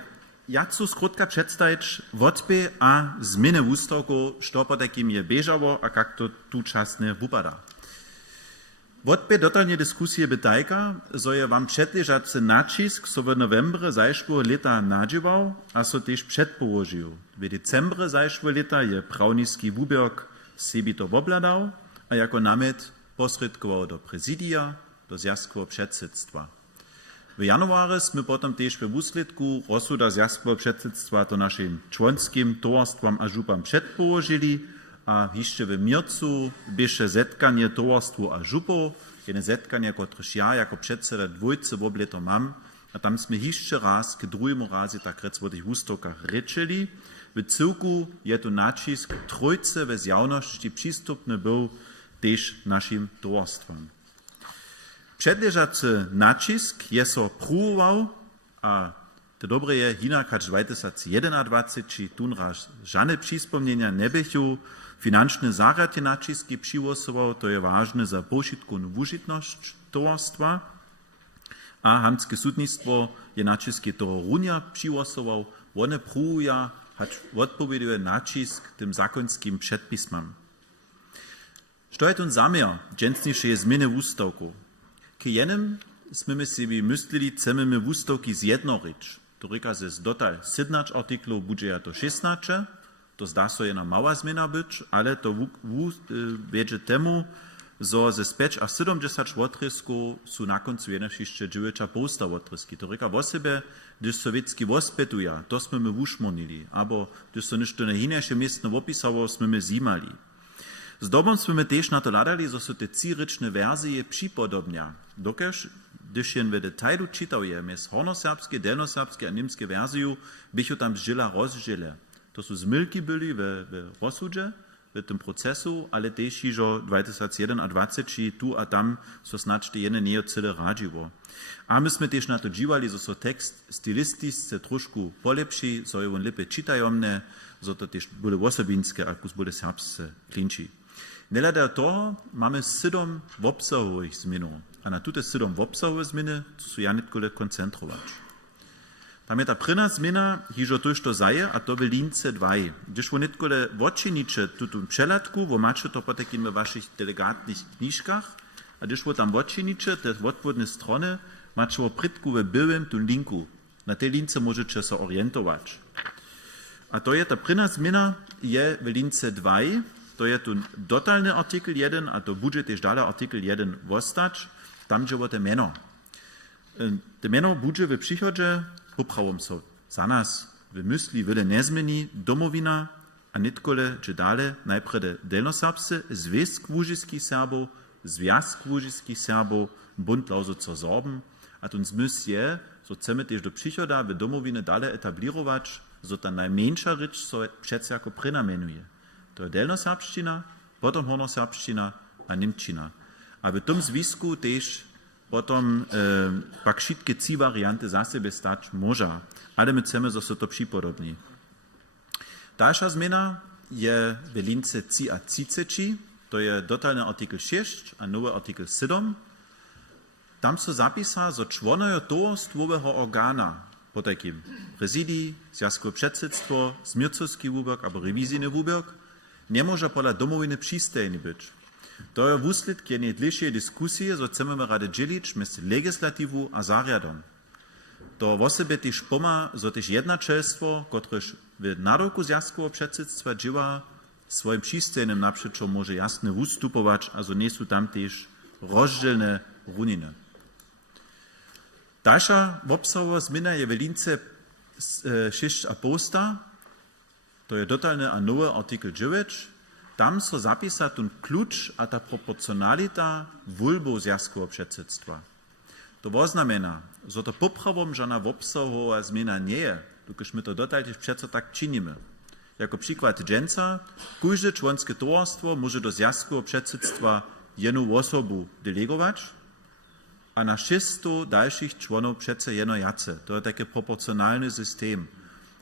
jak su skrótka předstajič wotby a zminy ústoku, što po takim je bežawo, a jak to tu časne vypadá. Wotby dotalnie dyskusje betajka, so je wam předležace nacisk so v novembre zajšvého leta nadžiwał, a so tež předpoložil. V decembre zajšvého leta je pravnický wubierk sebi to obladał, a jako namet posredkował do prezidia, do Związkowego Przedsiedztwa. W january sme potom tež w úsledku rozsuda Związkowego Przedsiedztwa to naszym członskim towarstwom a župam předpoložili, a jeszcze w miercu byše zetkanie towarstwu a župov, jedne zetkanie, kotrež ja jako předseda dvojce obleto mam, a tam sme jeszcze raz k drugiemu razie tak rec o tych ústokach rečeli. W cyłku je to nacisk trojce ve zjawności przystupny był też naszym towarstwom. Przedleżacy nacisk je so pruwował, a to dobre je hinak hacz 2021, či tunraž žane přispomnienia nebychu, finančne zaradje naciski přiwosował, to je ważne za pošitkovnu vužitnosť towarstwa, a hamske sudnictwo je naciski toho runja přiwosował, one pruja, hacz odpowieduje nacisk tym zakonskim przedpismam. Što je tun zamiar dženstnišeje zmjene ústavku? K jenem sme my si myslili, chceme my ústavky zjednorič. To reka ze dotal 17 artiklov, bude ja to 16, to zdá so jedna mała zmjena byč, ale to vedže temu, zo ze 5 a 70 otreskov su na koncu jedna šišće dživeća pousta otreski. To reka o sebe, když sovětski ospětuja, to sme my ušmonili, abo když so nešto nehinejše městno opisavo, sme my zimali. Z dobom sme my tež na to ladali, zo su te círične verzije připodobňa. Dokež, když jen v detailu čitał je, mez hornoserbske, delnoserbske a nimske verziju, bychu tam žila rozžile. To su zmylki byli v rozsudže, v tym procesu, ale tež jižo 2021 tu a tam so značte jene nejo cele radživo. A my sme tež na to dživali, zo so tekst stilistisce trošku polepši, zo je on lepe čitajomne, zo to tež bude osobinske, akus bude serbsce klinči. Nelada toho máme 7 obsahových zminov. A na tute 7 obsahové zminy su ja nitkole koncentrować. Tam je ta prvna zmina, hižo to, što zaje, a to v lince 2. Když vo nitkole vočiniče tutun přeladku, vo mače to potekin ve vašich delegatných knižkach, a když vo tam vočiniče, te odpovodne strony, mače vo pritku ve bylvem tu linku. Na tej lince môžete sa orientować. A to je ta prvna zmina, je v lince 2, to je tu dotalny artikel 1, a to bude tež dala artikel 1 vostać, tam je vo te meno. Te meno bude v příchodže poprawom so za nas w myśli wiele nie zmieni domowina, a nitkole czy dalej najprede delnoserbscy, Związk Łużyskich Serbów, Związk Łużyskich Serbów, Bund Lausitzer Sorben, a ten zmysł je, so chcemy też do przychoda w domowinę dalej etablirować, so ta najmniejsza rzecz so przecież jako prenamienuje. To jest delnoserbszczyna, potem hornoserbszczyna, a Niemczyna. A w tym związku też potom pak wszystkie trzy warianty za siebie stać może, ale my chcemy, że się to przypodobni. Dalsza zmiana je w lince 3 a 30, to je dotalny artykel 6 a nowy artykel 7. Tam się zapisa, że członowie towarstwowego organa, po takim prezydii, związkowe przedsiedztwo, zmiercowski wubok albo rewizyjny wubok, nie może pola domowiny przystajny być. To je wusledk jednej dlhšej dyskusji, że chcemy rady dzielić między legislatiwu a zariadom. To w osobie też poma, że też jednaczelstwo, któreż w naroku związkowego przedsiedztwa dzieła swoim przystajnym naprzeczo może jasno wystupować, a że nie są tam też rozdzielne runiny. Dalsza obsahowa zmiana je w lince 6 a posta, to je dotalny a nowy artykel 9. Tam so zapisa ten klucz a ta proporcionalita wólbou związkowego przedsiedztwa. To oznamena, że to poprawom żadna obsahowa zmiana nie je, dokąd my to dotalnie przeco tak czynimy. Jako przykład dżęca, każde członskie towarstwo może do związkowego przedsiedztwa jedną osobę delegować, a na 600 dalszych członów przece jedno jace. To jest taki proporcjonalny system.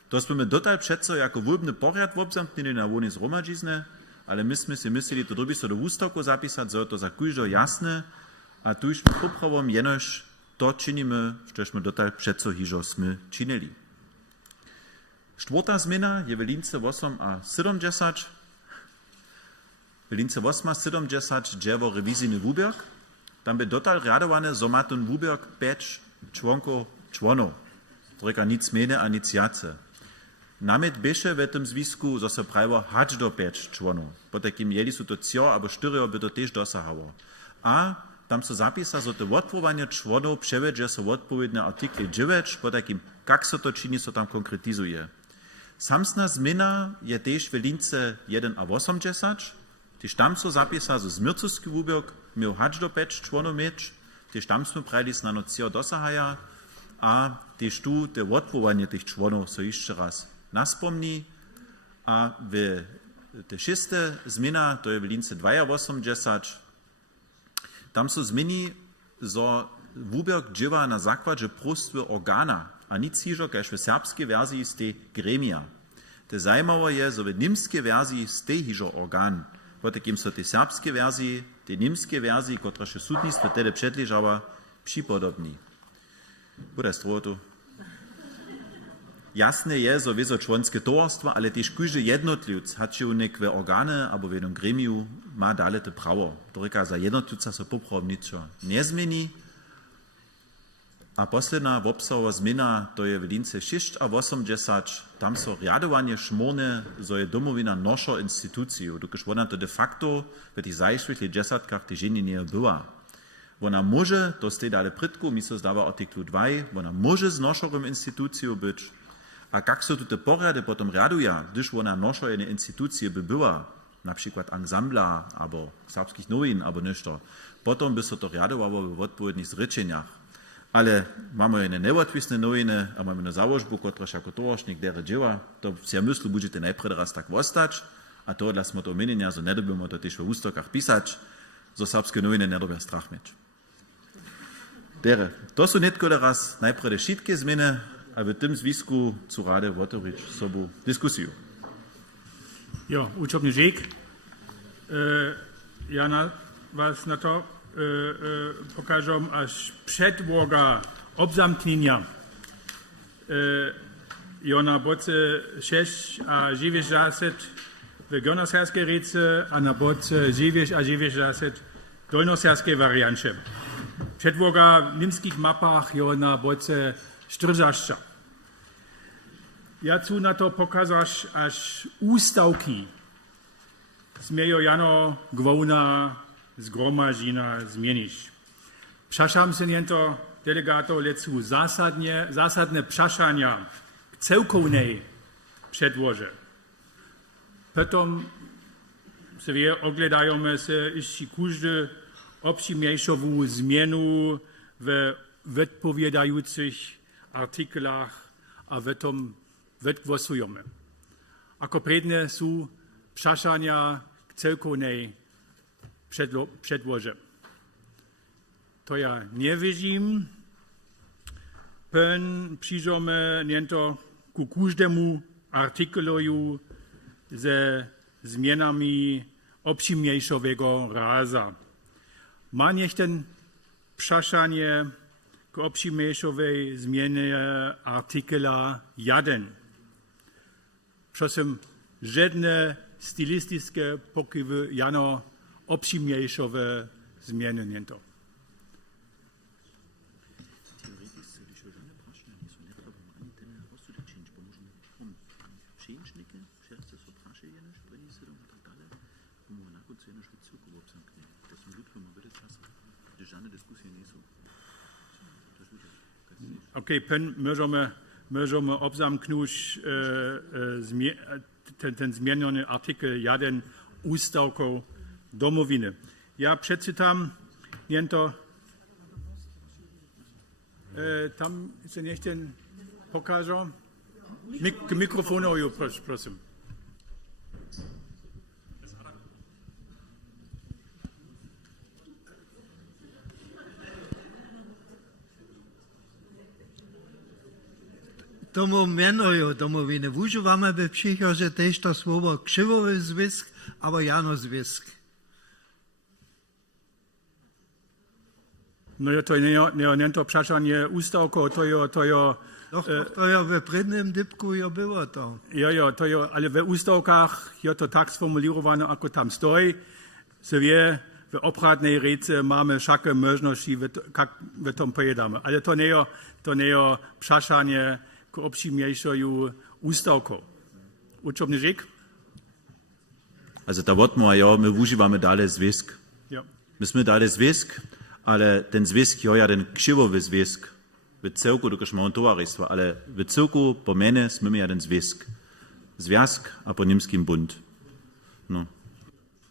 To jsme dotal přeco jako wólbny porjad obzamknili na wolnej zhromadžizny, ale myśmy si mysleli, to drugi so do ústavku zapisać, że to za każdo jasne, a tu jsme poprawom jenož to činimy, štośmy dotal přeco hižo jsme činili. Czwarta zmiana je w lince 8 a 70. W lince 8 a 70 dziewo rewizyjny wubierk. Tam by dotal radowane, że ma ten wubierk 5 członów. Trójka nic mene a nic jace. Nawet beše w tym związku, że się prawo hać do 5 członów. Po takim jeli są to 3 albo 4 by to też dosahało. A tam się zapisa, że to odpływanie członów przewiedzie się odpowiednie artykel 9, po takim, jak się to czyni, co tam konkretizuje. Samsna zmiana je też w lince 1 a 80. Też tam się zapisa, że zmiercowski wubierk miał hać do 5 członów mieć. Też tam jsme prajli na nocio dosahaja. A też tu te odpływanie tych członów so jeszcze raz naspomni. A w te 6. zmiana, to je w lince 82. Tam so zmieni, że wubierk dziewa na zakładzie prostwy organa, a nic hižo, kaž w serbskiej wersji z tej gremia. Te zajímavé je, że w niemskiej wersji z tej hižo organ. Po takim so tej serbskiej wersji, tej niemskiej wersji, która się sudnictwo wtedy przedleżała, przypodobni. Bude strotu. Jasne je, że wieso członskie towarstwo, ale też każdy jednotliwc, haczyłnik w organy albo w jednym gremiu, ma dalej to prawo. Tylko za jednotliwca so poprawom niczo nie zmieni. A posledná obsahová zmiana, to je v lince 6 a 80, tam so riadowanie šmorne, zo je domovina nošo instituciju, dokud ona to de facto v tých zajištvých desatkách tej ženy nie byla. Ona może, to z tej dale prytku, mi so zdáva artiklu 2, ona może z nošorom instituciju być, a jak so tu te porjady potom riaduja, když ona nošo jedne institucije by byla, na przykład ansambla, albo serbskich nowin, albo nešto, potom by so to riadowało w odpowiednich zrečeniach. Ale mamy jedne neodvisne nowiny, a mamy na założbu, która jako towaršnik dere dzieła, to ja myślę, budete najpierw raz tak ostać, a to dla smo to umienienia, że nie dobimy to też w ústokach pisać, że serbskie nowiny nie dobią strach mieć. Dere, to są netko raz najpierw wszystkie zmiany, a w tym związku cu rady otworzyć sobą dyskusję. Ja, uczobny Żek. Ja was na to pokażę, aż przedłoga obzamknienia i na boce 6 a 90 w górnoserskiej rece, a na boce 9 a 90 w dolnoserskiej wariancie. Przedłoga w niemskich mapach je na boce 40. Ja chcę na to pokazać, aż ústavki smieją jano gwona zgromažina zmienić. Przepraszam się nie to delegator lecu zasadne przeszania k celkovnej předłože. Potom sobie oglądajmy się jeszcze każdy obszirniejszą zmianę w odpowiadających artyklach, a w tym głosujemy. Ako predne są przeszania k celkovnej przedłoże. To ja nie widzę. Pen przyjdziemy niento ku każdemu artykulowi ze zmianami obszirniejszego raza. Ma niech ten przeszanie k obszirniejszej zmianie artykula 1. Proszę, żadne stylistyczne pokywy, jano obszirniejsze zmiany niento. Okay, pen możemy obzamknąć ten zmieniony artykuł 1 ustawką domowiny. Ja przeczytam niento tam się niech ten pokażą. Mikrofonu, proszę. Tomu mianoju domowiny. Używamy w przychodze też to słowo krzywowy związk, albo jano związk. No ja to nie to przeszanie ustawko, to ja To ja w przednim dybku ja było to. Ja, to ja, ale w ustawkach je to tak sformulowane, ako tam stoi, że wie, w obradnej rece mamy wszelkie możliwości, jak w tym pojedamy. Ale to nie przeszanie k obszirniejszej ustawką. Uczobny rzek? Also da wird man ja, my używamy dalej związk. Ja. Myśmy dalej związk, ale ten związk ja ten krzywowy związk. W cyrku do Geschmaun towarzystwa, ale w cyrku po mnie mamy ja ten związk. Związk, a po niemskim Bund. No.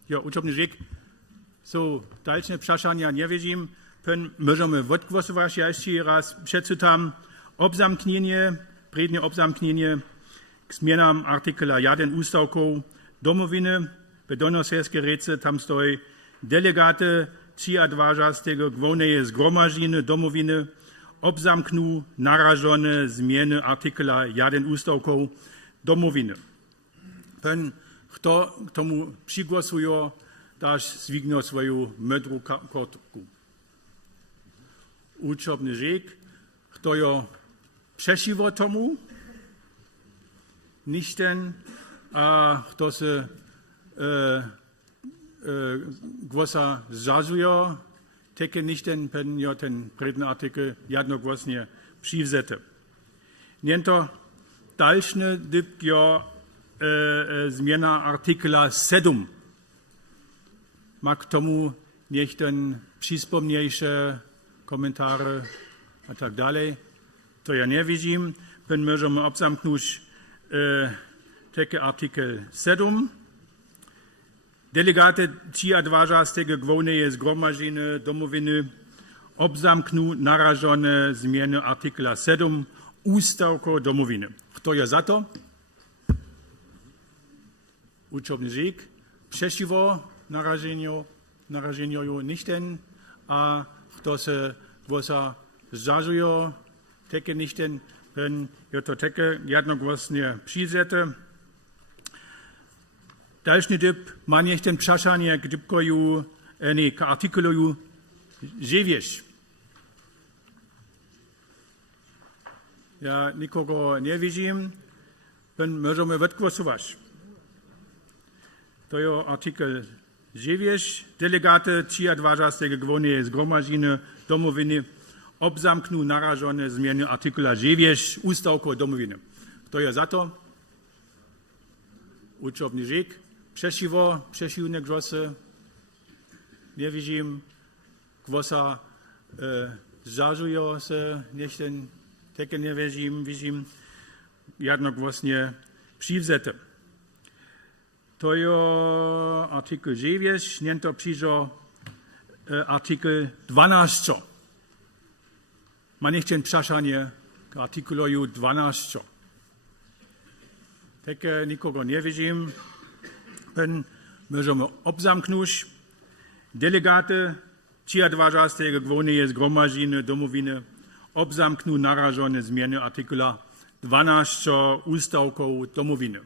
Ja, uczobny rzek. So, dalsze przeszania nie widzimy. Możemy odgłosować jeszcze raz. Przeczytam obzamknienie, prednie obzamknienie k zmianom artykula 1 ustawką domowiny. W donoserskie rece tam stoi delegaty 23. Głównej Zgromadziny domowiny obzamknął narażone zmiany artykula 1 ustawką domowiny. Kto k tomu przygłosuje, daż zwigną swoją mydrą kartku. Uczobny rzek, kto jo przeciwko tomu, nicht ten, a kto się głosa zazuje, takie nicht ten, ten przedni artykuł jednogłośnie przywzete. Niento dalszy dyb jo zmiana artykula 7. Ma k tomu niech ten przyspomniejsze komentare a tak dalej. To ja nie widzę. Możemy obzamknąć taki artykuł 7. Delegaty 23. Głównej Zgromadziny domowiny obzamknął narażone zmiany artykula 7 ustawką domowiny. Kto jest za to? Uczobny rzek. Przeciwko narażeniu nicht ten, a kto się głosa zazuje, takie nicht ten, je to takie jednogłośnie przyjęte. Dalszy dyb ma niech ten przeszanie k dybkoju, k artykuloju 9. Ja nikogo nie widzę, możemy odgłosować. To jest artykuł 9. Delegaty 23. Głównej Zgromadziny domowiny obzamknął narażone zmiany artykula 9 ustawką domowiny. Kto jest za to? Uczobny rzek. Przeciwne głosy. Nie widzę. Głosa zdarzują się. Niech ten, takie nie widzę. jednogłośnie przywzete. To jest artykuł 9, nie to przyjdzie artykuł 12. Ma nie chcieć przeszanie k artykulowi 12. Takie nikogo nie widzę. Możemy obzamknąć. Delegaty 23. Głównej Zgromadziny Domowiny obzamkną narażone zmiany artykuła 12 Ustawką Domowiny.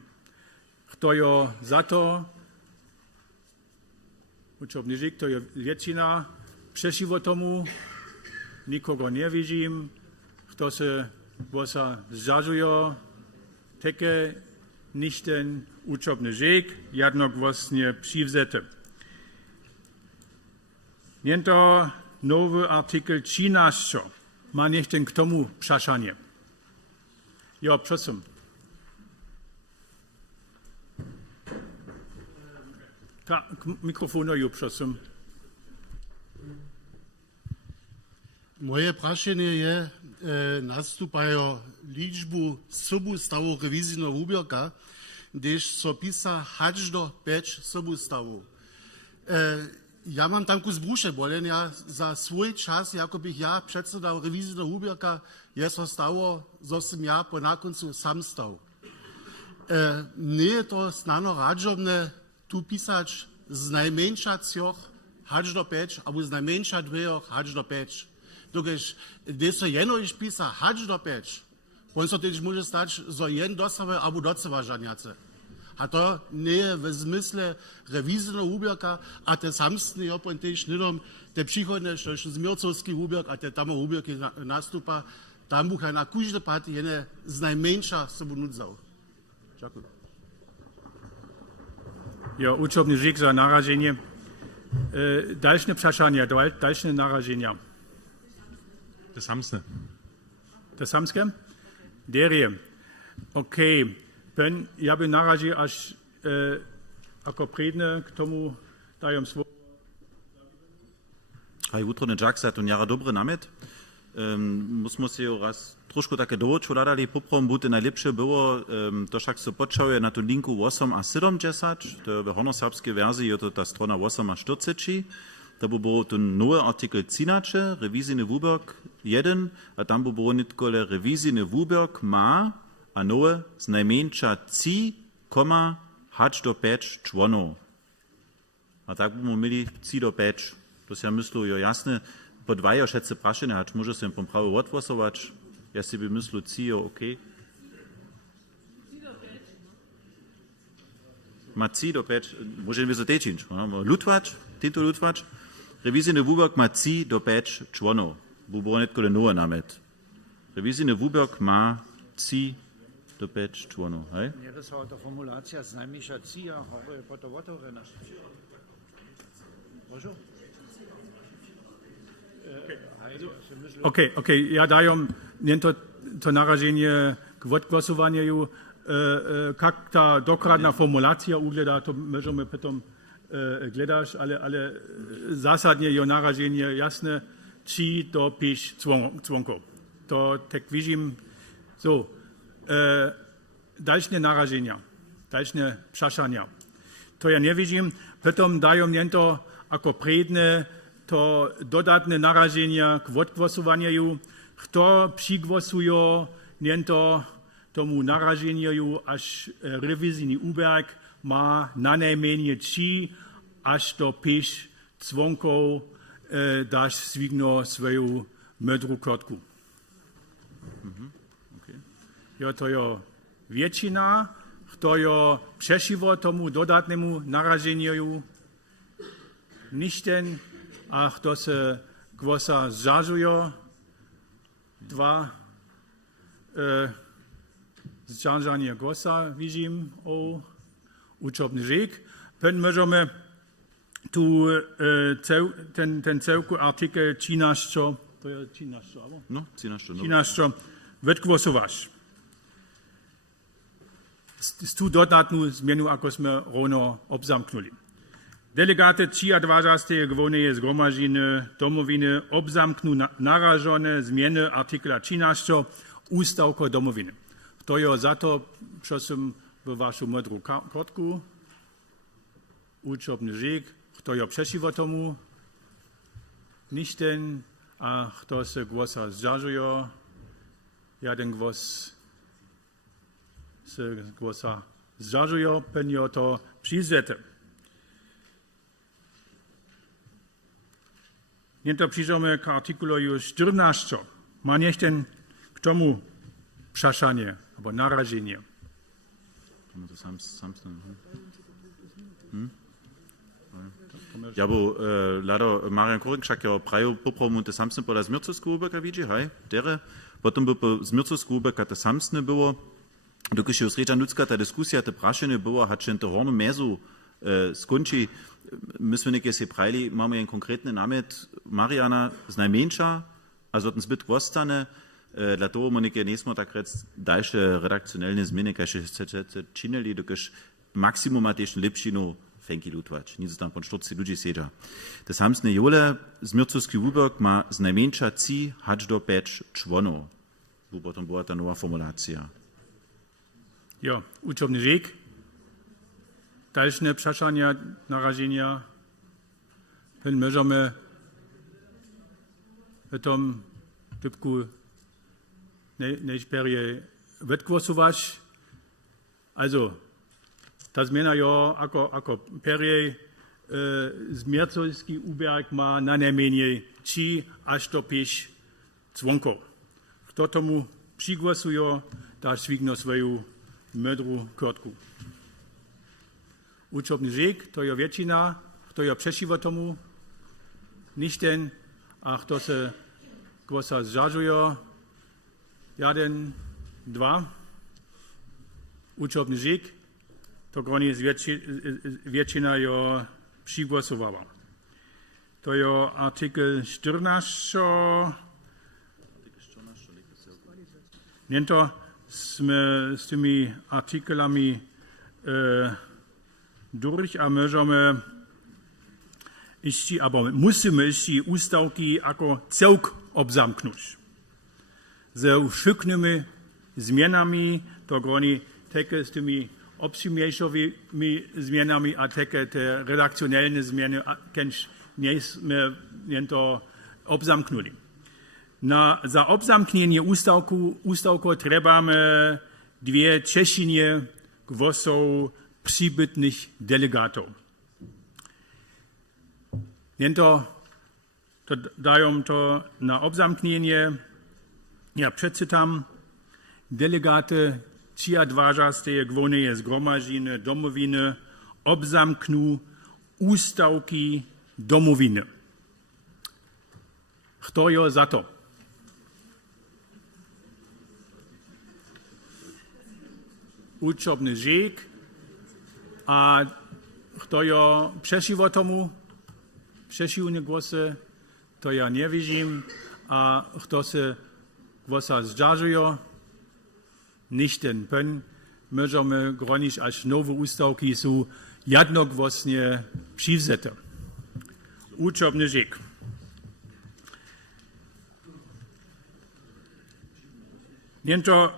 Kto jest za to? Uczobniczy, kto jest większość przeciwko tomu? Nikogo nie widzę. Kto się głosa zrzadzuje? Takie nicht ten uczobniczy, jednogłośnie przywzete. Nie to nowy artykuł 13. Ma niech ten k tomu przeszanie. Ja, proszę. Tak, mikrofonu, proszę. Moje prašenie je, nastupajo ličbu sobustavov revizijného úbierka, kdež so písa hač do 5 sobustavov. Ja mam tam kus brúše bolen, ja za svoj čas, jako bych ja predsedal revizijného úbierka, je so stalo, zo som ja po nakoncu sam stav. Nie je to snano radžobne tu písať z najmenša cioch hač do 5, alebo z najmenša dvejoch hač do 5. Dokež, gdy so jeno iš písa hač do 5, on so tiež môže stať, zo jen dosave alebo doceva žaniace. A to nie je v zmysle revizijného úbierka a te samstný opon tiež nidom, te příchodné, što je zmiercovský úbierk a te tam úbierky nastupa, tam bucha na kúžde páty jene z najmenša sobu nudzal. Ďakujem. Ja, uczobny żyk za narażenie. Dalsze przeszanie, dalsze narażenia. Das samste. Das samskie? Derie. Okej. Ja bym naraził aż jako predne k tomu dajem słowo. Hej, jutro ne Jack sagt und jara dobre namet. Musimy się raz troszkę takie dołączyć, dali poprom, bude najlepsze było, to však so počauje na tu linku 8 a 70, to w hornoserbskiej wersji je to ta strona 8 a 40, to by było ten nowy artykuł 13, rewizyjny wúberk 1, a tam by było nitkole rewizyjny wúberk ma, a nowe z najmniejsza 3, hacz do 5 członów. A tak byśmy mieli 3 do 5. To się myślę, jasne, po dwaje szedce praszenia, hacz może się po prawo odgłosować. Ja sobie myślę, 3 ok. Ma 3 do 5, możemy wyzoteczyć. Lutwacz, Tinto Lutwacz, rewizyjny wúberk ma 3 do 5 członów. Bo było nie tylko nowy namet. Rewizyjny wúberk ma 3 do 5 członów, hej? Nie, to jest ta formulacja z najmniejsza cija, ale po to wotore nasz. Proszę? Okej, ja daję nie to narażenie k odgłosowaniu, jak ta dokładna formulacja ugleda, to możemy potem gledać, ale zasadnie je narażenie jasne 3 do 5 członków. To tak widzimy, so, dalsze narażenia, dalsze przeszania. To ja nie widzę, potem dają mnie to jako predne, to dodatne narażenia k odgłosowaniu. Kto przygłosuje, nie to tomu narażeniu, aż rewizyjny úberk ma na najmniej 3 aż do 5 członków, dasz zwigno swoją mądrą kotku. Ja to jest większość, kto jest przeciwko tomu dodatnemu narażeniu, nicht ten, a kto się głosa zrzadzuje, 2 zrzadzanie głosa widzimy o uczobny żyk. Pen możemy tu ten całku artykuł 13, to jest 13, albo? No, 13. 13 wygłosować. Z tu dodatną zmianę, jakośmy rano obzamknuli. Delegaty 23. Głównej Zgromadziny Domowiny obzamkną narażone zmiany artykuła 13 Ustawka Domowiny. Kto je za to, prosím, ve vašu modrú kartku. Učobny žík. Kto je přešivo tomu? Nichten. A kto se głosa zdržuje? Jeden głos se głosa zdržuje, penio to přizvete. Niento přijdeme k artikulu 14. Má nichten k tomu přašanie, alebo naraženie. Ja, bo leider Marian Korinczak ja prajo poprawił te samsne pola Zmircowskiego ubeka widzi, hej, dere. Potem by po Zmircowskiego ubeka te samsne było. Dokąd się zrejcza ludzka ta dyskusja, te praszenie było, hat się to horno mezu skończy. Myśmy nie się prajli, mamy jeden konkretny namiot Mariana z najmniejsza, a zatem zbyt głostane. Dlatego my nie smo tak rec dalsze redakcjonalne zmiany, które się czynili, dokąd maksimum ma też lepszinu fęki lutować. Nic tam po 40 ludzi siedza. Te samsne jole Zmircowski wubok ma z najmniejsza ci hać do 5 członów. Bo potem była ta nowa formulacja. Ja, uczobny żik. Dalsze przeszania, narażenia. Wenn możemy w tym typku najpierw wetgłosować. Also, ta zmiana ja, ako perje Zmircowski uberg ma na najmniej 3 aż do 5 członków. Kto tomu przygłosuje, da świgno swoją modrą kartku. Uczobny żik, to jest większość, kto je przeciwko tomu, nichten, a kto se głosa zdržuje, 1, 2. Uczobny żik, to gronie większość jo przygłosowała. To jest artykel 14. Niento jsme z tymi artikelami durch a możemy aber musimy jeszcze ustawki jako całk obzamknąć. Ze wszystkimi zmianami, to gronie takie z tymi obsumniejszowymi zmianami, a takie te redakcjonalne zmiany, nie to obzamknuli. Za obzamknięcie ustawku trzebamy 2/3 głosów przybytnych delegatów. To dają to na obzamknięcie. Ja przeczytam. Delegaty 23 Gwonej Zgromadziny Domowiny obzamkną ustawki Domowiny. Kto je za to? Uczobny żik, a kto je przeciwko tomu? Przeciwne głosy, to ja nie widzę, a kto se głosa zdržuje? Nichten pen, możemy gronić, aż nowe ustawki są jednogłośnie przywzete. Uczobny żik. Niento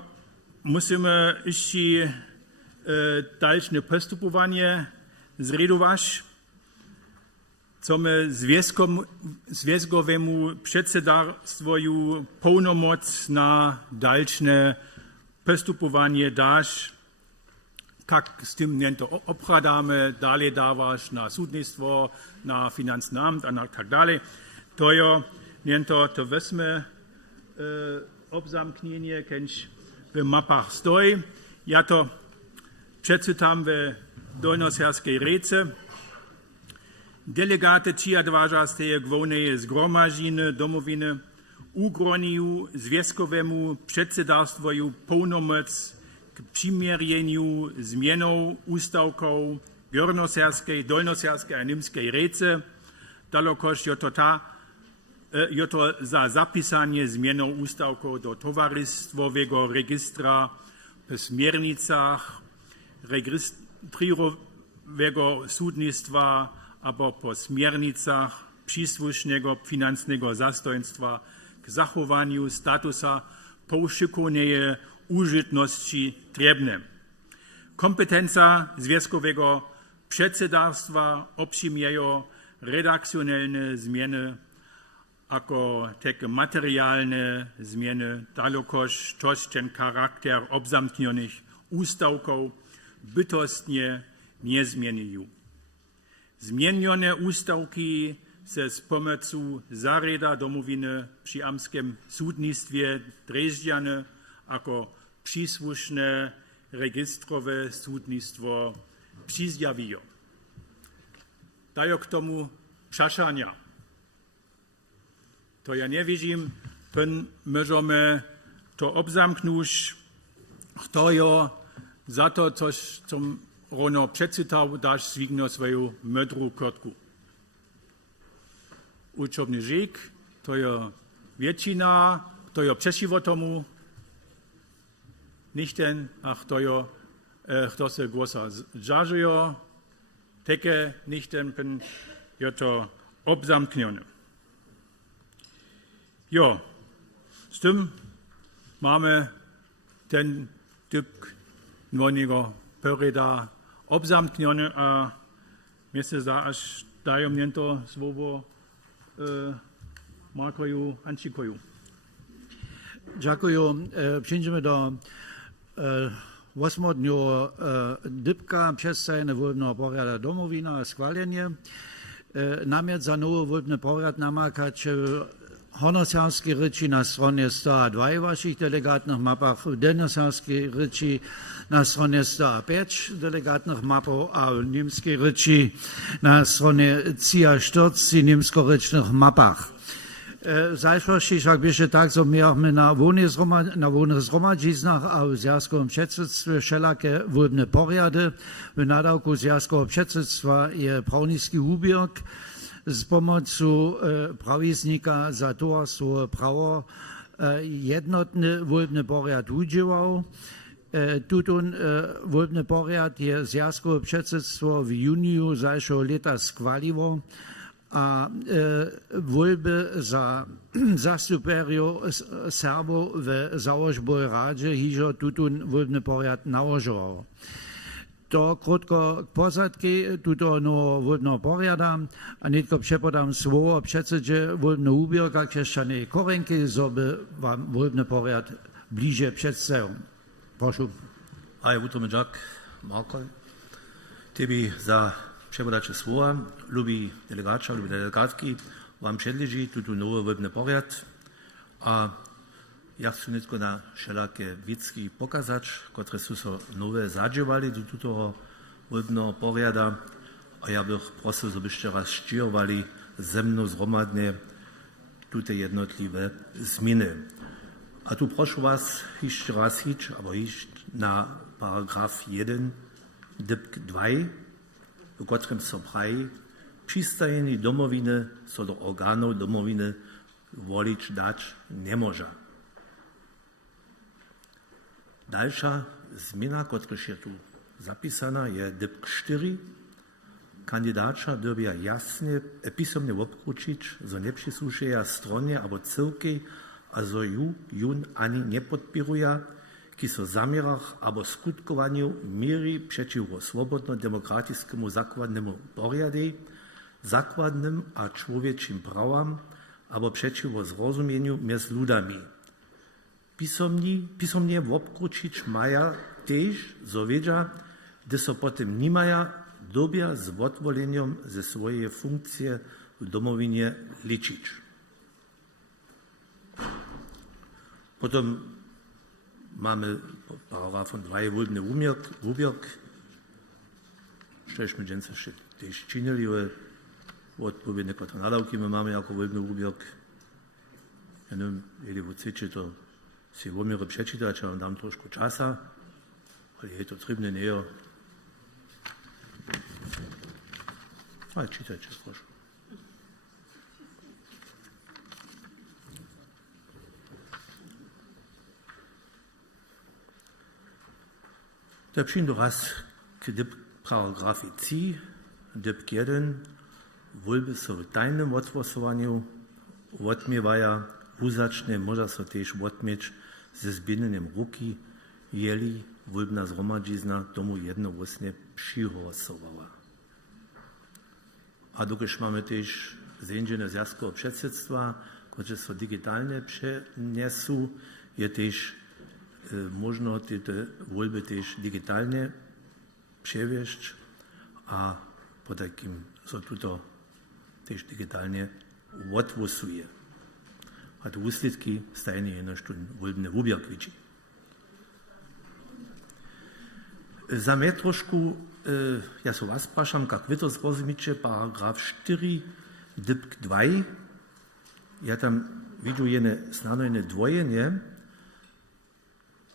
musimy jeszcze dalsze postupowanie zredować, co my związkowemu przedsiębiorstwu pełnomoc na dalsze postupowanie dać, jak z tym niento obradamy, dalej dawać na sudnictwo, na financzny amt, a tak dalej. To je niento to wezmę obzamknienie, kęć w mapach stoi. Ja to przeczytam w Dolnoserskiej Rece. Delegaty 23 Gwonej Zgromadziny Domowiny ugronił związkowemu przedsiębiorstwu pełnomoc k przymierzeniu zmianą ustawków Górnoserskiej, Dolnoserskiej a Niemskiej Rece. Dalokoż je to za zapisanie zmianą ustawków do towarzystwowego registra w smiernicach rejestrowego sudnictwa albo po smiernicach przysłusznego financznego zastojnictwa k zachowaniu statusa powszechnego użytności trebne. Kompetencja związkowego przedsiębiorstwa obejmują redakcjonalne zmiany, jako takie materialne zmiany, takoż też ten charakter obzamknionych ustawków bytostnie nie zmienił. Zmienione ustawki se z pomocą zareda domowiny przy amskim sudnictwie Dresdziane jako przysłuszne registrowe sudnictwo przyzjawiło. Dają k tomu przeszania. To ja nie widzim, pen możemy to obzamknąć, kto ja za to coś, co Rono przeczytał, dasz zwigno swoją mądrą kotku. Uczobny rzek, to je většina, to je przeciwko tomu, nicht ten, ach kto se głosa żarzyjo, teke nicht ten, pen je to obzamknione. Jo, z tym mamy ten typ nowego perioda obzamknione, a mnie się zda, aż dają mnie to słowo Markoju Ančikoju. Dziękuję. Przejdziemy do 8 dnia dybka przedstawienia wolnego porządku domowina, schwalenie. Namiot za nowy wolny porząd namakać honorsarskiej ryczy na stronie 102 waszych delegatnych mapach, denosarskiej ryczy na stronie 105 delegatnych mapów, a w niemskiej ryczy na stronie 44 niemsko-rycznych mapach. Zajszłości však běže tak, że my na wolnych zhromadžiznach a w związkowym předsedstwie wszelakie wolne porjady. W nadawku związkowego předsedstwa je prawnicki hubierk z pomocą prawiznika za towarstwo prawo jednotny wolny porjad udziałał. Tutun wolny porjad je związkowe předsedstwo w juniu zajszego lata schwaliło, a wolby za zastuperiów Serbów w założboj radzie hižo tutun wolny porjad nałożował. To krótko posadki tuto no wolnego porjada, a nitko przepodam słowo przedsedzie wolnego ubierka Krzeszczanej Korenki, żeby wam wolny porjad bliżej przedstawił. Proszę. A ja jutro Jack Marko. Tebi za przepodacze słowa, lubi delegacza, lubi delegatki, wam przedleży tuto nowy wolny porjad, a ja chcę tylko na wszelakie widzki pokazać, które są nowe zadziewali do tego wolnego porjada, a ja bych prosił, żebyście raz szczyjowali ze mną zgromadnie te jednotliwe zmiany. A tu proszę was jeszcze raz iść, albo iść na paragraf 1, dypk 2, w którym są prawi przystajenie domowiny co do organów domowiny wolić dać nie może. Dalsza zmiana, która jest tu zapisana, jest dypk 4. Kandydaci dobią jasnie, pisomnie obkrucić, że nie przysłuszują stronie albo cyrkwi, a że jun ani nie podpiruje, ki so zamierach albo skutkowaniu miery przeciwko swobodno-demokratycznemu zakładnemu porjadu, zakładnym a człowieczym prawom, albo przeciwko zrozumieniu między ludami. Pisomnie obkrucić maja też, że wiedzia, gdy so potem nie maja, dobia z odwoleniem ze swojej funkcji w domowinie liczyć. Potem mamy paragrafon 2 wolny ubierk. Szcześmy dzięce się też czynili, odpowiednie które nadawki my mamy jako wolny ubierk. Ja nie wiem, jeśli wy chcecie, to si umiemy przeczytać, ja wam dam troszkę czasu, ale jest to trudne nie. Ale czytajcie, proszę. Da przyjdę raz k paragrafie 3, dypk 1, wolby so w tajnym odgłosowaniu odmiewają uzaczne, może so też odmieć ze zbieneniem ruki jeli wólbna zhromadźizna tomu jednogłosnie přihłosowała. A dokiż mamy też zjędzenie zjazkowe przedsiedztwa, które są digitalnie przeniesu, je też można te wólby też digitalnie przewieźć, a po takim so to też digitalnie odwłosuje. A te úsledky stajne jenož tu wólbne wubierkwici. Za mnie troszkę, ja so was praszam, jak wy to zrozumiecie, paragraf 4, dypk 2, ja tam widzę jedne dwojenie,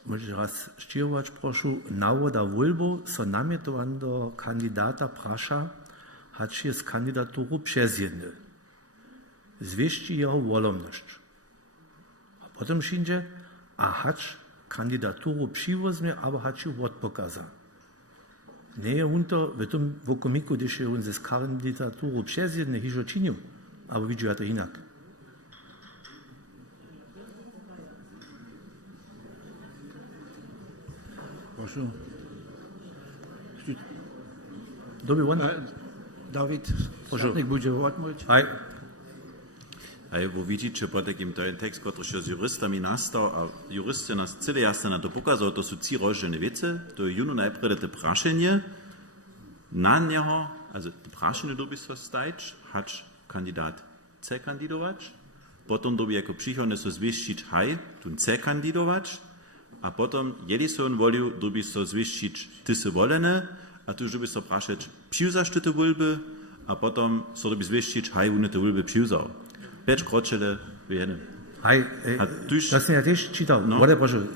może raz ścierować proszę, nawoda wólbu, so namietowan do kandydata prasza, hać jest kandydaturu przezjedny. Zwieści jeho wolomność. A potem wszędzie, a hać kandydaturu przywozmie, aber hać ją odpokaza. Nie je on to w tym wokomiku, gdyż je on ze kandydaturu przezjedny hiżo czynił, aber widzę ja to inak. Proszę. Dobry on? Dawid, Proszę. niech będzie odmówić. Hej. A bo widzicie, po takim ten tekst, który się z jurystami nastał, a jurysty nas cyle jasno na to pokazał, to są trzy różne wiece. To jest juno najpierw te praszenie, na niego, also te praszenie dobi so stajć, hać kandydat C kandidować, potem dobi jako przychodne so zwieścić haj, tu C kandidować, a potem, jeli so on wolił, dobi so zwieścić ty se wolene, a tu dobi so praszeć, przyuzasz ty te wólby, a potem so dobi zwieścić haj, one te wólby przyuzał. 5 kročele v jednom. Hej, tuž- to sam ja też czytał. No. Wole, proszę,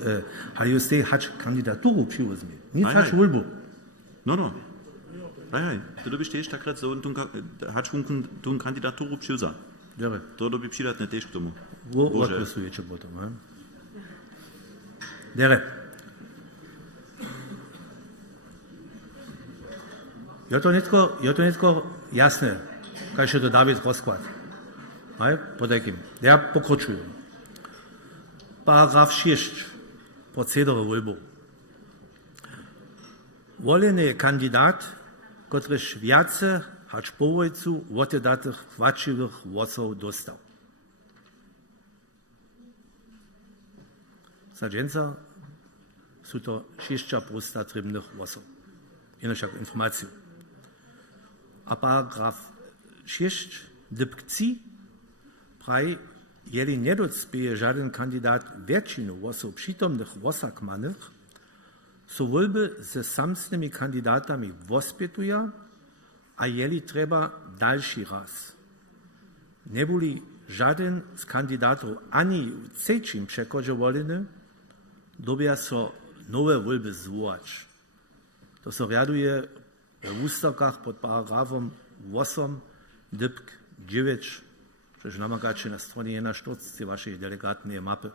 ale już tej hać kandydaturu przywozmy. Nie Hej, hać hej. wólbu. No. Hej, to dobi tiež takrat so hač tu kandidaturu přiuza. Dobre. To dobi přidatne tiež k tomu. Wo Bože. odgłosujecie potem, ne? Dere. Je to netko jasne, kaj się to Dawid rozkład. Hej, po takim. Ja pokročujem. Paragraf 6. Procedere wólbu. Woleny je kandidat, kotryż wiace hacz połojcu wotedatych chwaciwych głosów dostał. Zadźęca są to 6% trybnych głosów. Jenoż jako informację. A paragraf 6, dypk 3, praj, jeli nie docpieje żaden kandydat większą głosów przytomnych głosach manych, so wólby ze samsnymi kandydatami wospětuje, a jeli trzeba dalszy raz. Nie byli żaden z kandydatów ani w trzecim przekodzie wolny, dobia so nowe wólby zwołać. To so riaduje w ústavkach pod paragrafom 8, dypk 9, przecież namagacie na stronie 41 waszej delegatnej mapy.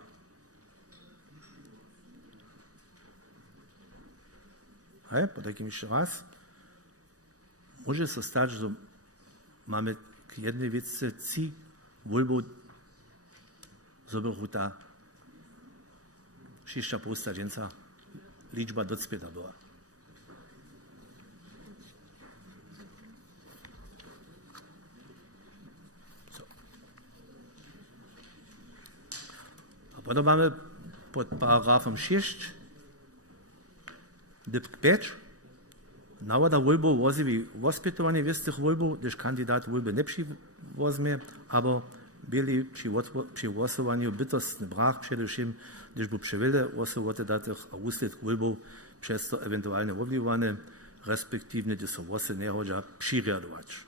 Hej, po takim jeszcze raz. Może się stać, że mamy k jednej wiece 3 wólbów, żeby ta 6% dzienca liczba docpieta była. A potem mamy pod paragrafem 6 dypk 5. Nawoda wólbu woziwi wospytowanie w tych wólbów, gdyż kandydat wólby nie przywozmie, aber byli przy głosowaniu bytostny brak, przede wszystkim, gdyż był przewiele głosów wotedatych, a úsledk wólbów przez to ewentualnie wpływane, respektywnie, gdy są głosy nie chodzi przyriadować.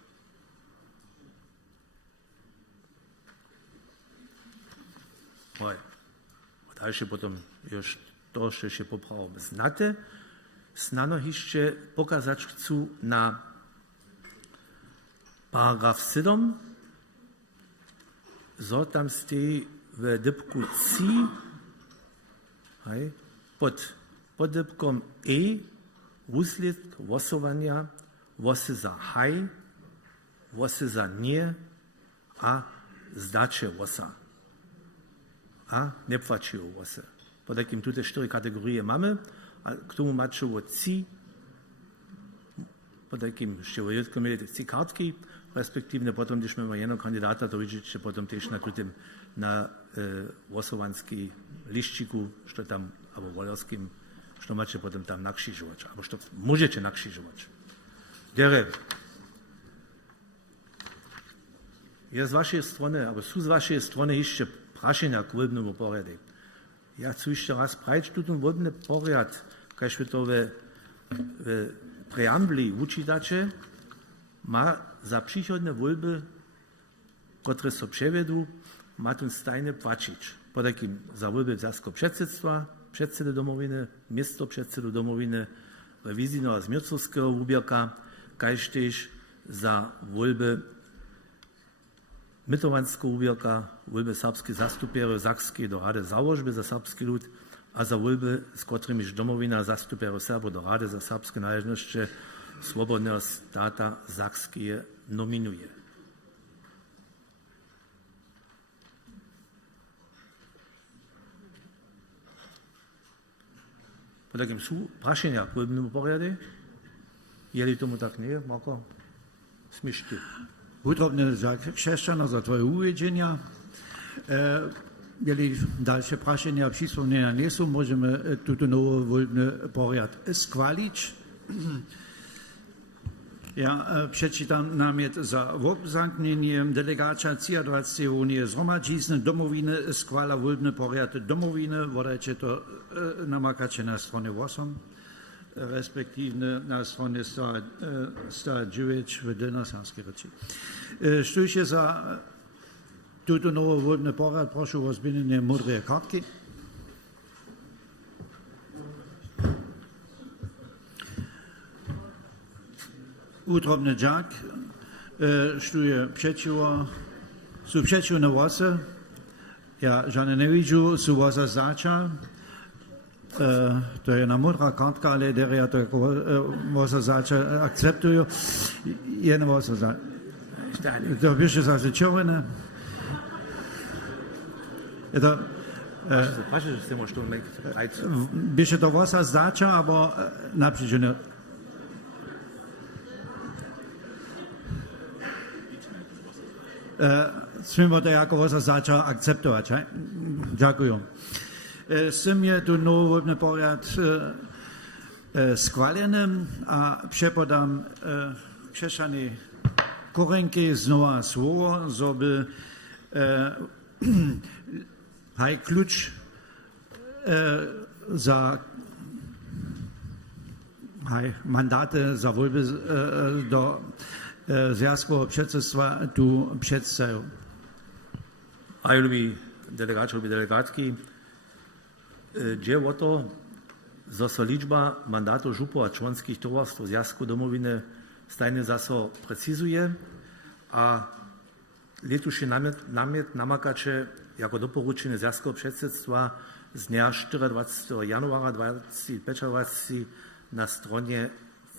Dalsze potem już to, że się poprawiło znate, snano jeszcze pokazać chcę na paragraf 7, so tam stoi w dypku C, pod dypkom E, úsledk głosowania, głosy za haj, głosy za nie, a zdacie głosa. A nie płaciło głosy. po takim tutaj 4 kategorie mamy, a k tomu macie od C, po takim jeszcze ujutko mieli C kartki, respektive potem, když mamy jedno kandidata, to widzicie potem też na tym, na głosowanskiej liściku, że tam, albo wolarskim, że macie potem tam nakrzyżować, albo że możecie nakrzyżować. Dere, jest z waszej strony, albo są z waszej strony jeszcze praszenia k wolbnemu porjadu. Ja chcę jeszcze raz prajć tu wolbny porjad, kaž to w preambli uczytacie, ma za przychodne wolby, które są przewiedu, ma tu stajne płacić. Po takim za wolby Saskiego przedsedztwa, předsedy domowiny, město předsedu domowiny, rewizijnego zmiercowskiego wubierka, kaž też za wolby mytowanskiego wubierka, wolby serbskie zastupiery Sakskiej do Rady Założby za serbski lud, a za wolby, z którymi domowina zastupiery Serbo do Rady za serbskie należności Swobodnego Stata Sakskie nominuje. Po takim są praszenia k wolbnemu porjadu. Jeli tomu tak nie, Marko? Smieszty. Wutrobny za krzeszczana za twoje uwiedzenia. Jeli dalsze praszenia, przysłownienia nie są, możemy tu nowy wolbny porjad skwalić. Ja przeczytam namiot za obzamknieniem delegacza 23 Unii Zgromadzizny domowiny skwala wolbny porjad domowiny, wodajcie to namakacie na stronie 8, respektive na stronie 109 w Delnosanskiej Ryci. Sztujcie za tuto nowy wolbny porjad, proszę o zbieranie modrej kartki. Utrobny Jack, štuje przeciwko, są przeciwko na włosy. Ja żadne nie widzę, są włosy zacza. To jest na modra kartka, ale ja to włosy zacza akceptuję. Jedno włosy zacza. To bierze zażyciowane. To bierze to włosy zacza, albo naprzeciw nie. Smijemo to jako vosa zača akceptovati. Ďakujem. S tem je tu novi volbni porjad skvaljen, a přepodám křešani korenky znova svojo, zoby haj ključ za haj mandate za volby do Związkowego Przedsiedztwa tu przedstawił. A ja lubię delegaci, lubię delegatki. Dzieło to, że liczba mandatów żupów a członkich towarstw Związku Domowiny stajnie zaso precyzuje, a letuszy namiot namakacze jako doporuczenie Związkowego Przedsiedztwa z dnia 24 januara 2025 na stronie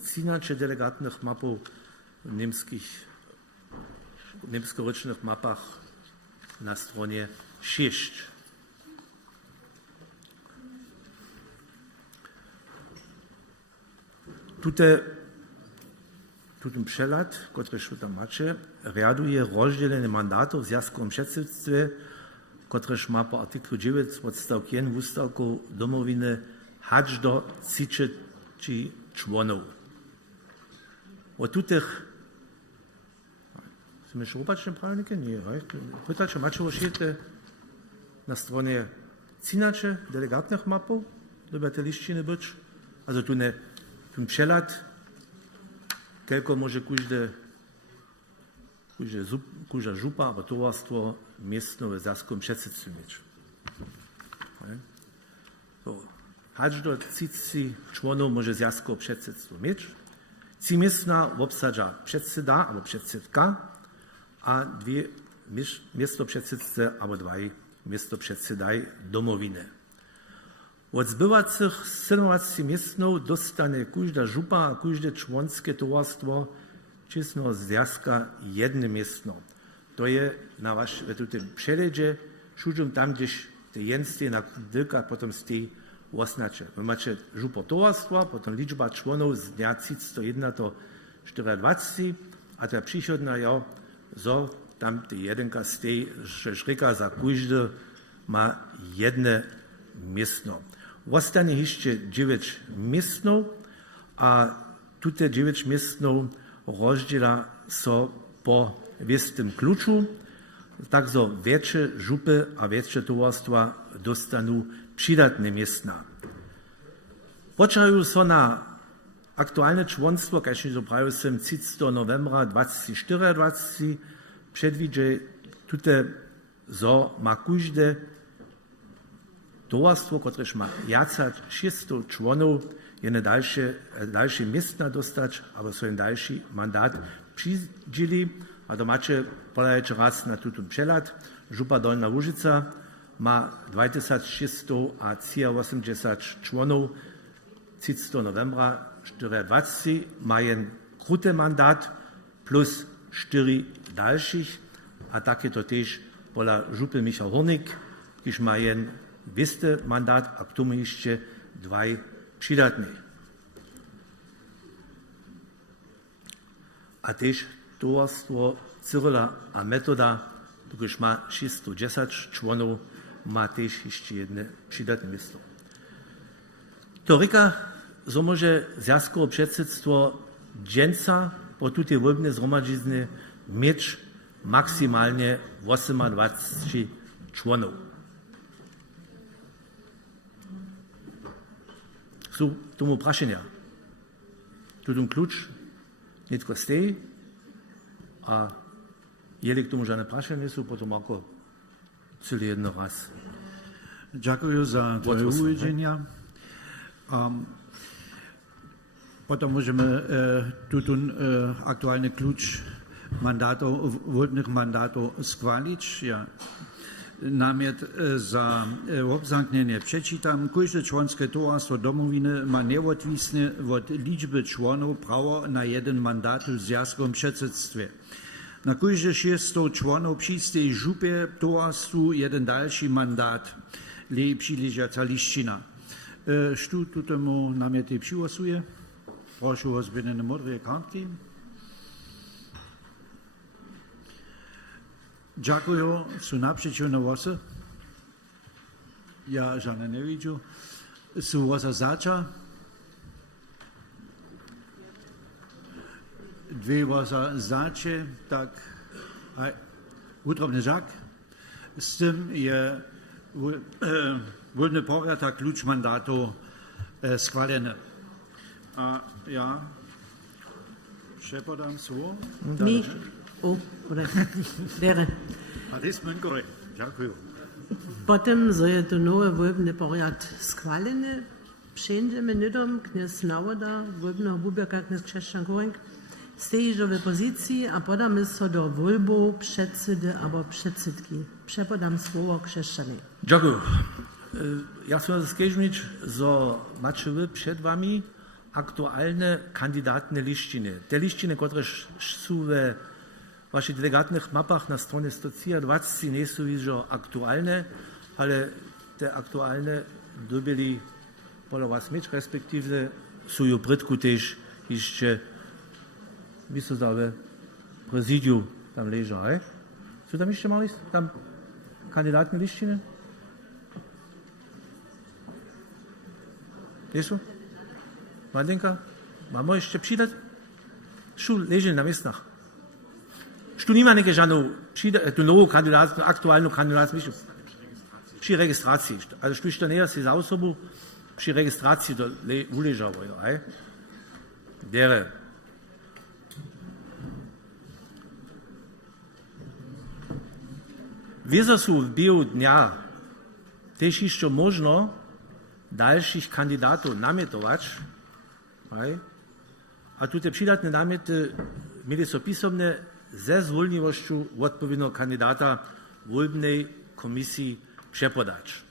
13 delegatnych mapów w niemskorocznych mapach na stronie 6. Tutaj przelat, który tam macie, riaduje rozdzielenie mandatów w Związkowym Przedsiedztwie, który ma po artyklu 9 podstawki 1 w ustawku domowiny aż do 30 członów. Od tutych są jeszcze upatrzne prawniki? Nie, pytacie, macie oświetę na stronie 13 delegatnych mapów, żeby te liściny być. Also tu przelat, tylko może każda żupa albo towarstwo miestne w Związkowym Przedsiedztwie mieć. Aż do 30 członów może Związkowe Przedsiedztwo mieć. Ci miestna obsadza przedseda albo przedsedka, a dwie miasto przedsedce albo dwaj miasto przedsedaj domowiny. Od zbywacych 17 miestnów dostanie każda żupa a każde członskie towarstwo czystego związka jedno miestno. To jest na tym przeledzie, tam gdzieś jenstej na dylkach, potom stej osnače. Vy máte župo towarstwa, potom liczba członów z dnia 101 do 24, a ta przychodna ja, so tam te jedenka stej, że szryka za każdy ma jedne miestno. Ostanie jeszcze 9 miestnów, a tute 9 miestnów rozdziela so po wiestym kluczu, tak so większe żupy a większe towarstwa dostaną przydatne miestna. Poczekają so na aktualne członstwo, jak się zaprawił sem 30 novembra 2024, przedwidzie tute so ma każde towarstwo, które ma 600 członów, jene dalsze miestna dostać, albo so dalszy mandat przydzieli, a to macie podajecie raz na tutun przelat. Żupa Dolna Łużyca ma 2600 a 80 członów, 30 novembra 24 mają krótki mandat plus 4 dalszych, a takie to też pola żupy Michał Hornik, którzy mają 200 mandat, a k tomu jeszcze 2 przydatne. A też towarstwo Cyryla a Metoda, które ma 610 członów, ma też jeszcze jedno przydatne miejsce. To ryka, że może związkowe przedsiedztwo dżęca po tutej wolbnej zgromadzizny mieć maksymalnie 28 członów. Są tomu prašenia. Tu ten klucz netko stej, a jeli k tomu žádné prašenie sú, potom ako celý jedno raz. Dziękuję za Twoje uwiedzenia. Potem możemy tutun aktualny klucz mandatów, wolnych mandatów schwalić. Ja namiet za obzamknienie przeczytam. Każde członskie towarstwo domowiny ma nieodwisnie od liczby członów prawo na jeden mandat w związkowym przedsiedztwie. Na każde 600 członów przy tej żupie towarstwu jeden dalszy mandat przyleżąca liścina. Što tutemu namiety przyłasuje? Proszę o zbieranie modrej kartki. Dziękuję. Są naprzeciwne głosy? Ja żadne nie widzę. Są głosy za? 2 głosy za, tak. Utrobny żak. Z tym jest wolny poriadek klucz mandatu schwalony. A ja przepodam słowo. Mi, oder wäre. A to jest korrekt. Dziękuję. Potem soll to nowy wolbny poriad schwalony. Przejdziemy nidom, kniez Nawoda, wolbnego bubiaka, kniez Krzeszczan Korenk. Stejiże w pozycji, a podamy so do wolbu przedsedy albo przedsydki. Przepodam słowo Krzeszczany. Dziękuję. Ja chcę zaskieżnić, że macie wy przed wami aktualne kandydatne liściny. Te liściny, które są w waszych delegatnych mapach na stronie 120, nie są już aktualne, ale te aktualne dobili pola was mieć, respektive są już brytku też jeszcze wysokowe prezydium tam leżą. Są tam jeszcze małe tam kandydatne liściny? Jesu? Malenka? Mamy jeszcze przydać? Szul leży na miejscach. Sztu nie ma nie żadną tu nową kandydatę, aktualną kandydatę przy rejestracji. Ale sztu jeszcze nie jest za osobą przy rejestracji do uleżało. Dere. Wieso są w biegu dnia też jeszcze można dalszych kandydatów namiotować, a tu te przydatne namioty mieli so pisomne ze zwolniwością odpowiedniego kandydata wolbnej komisji przepodać.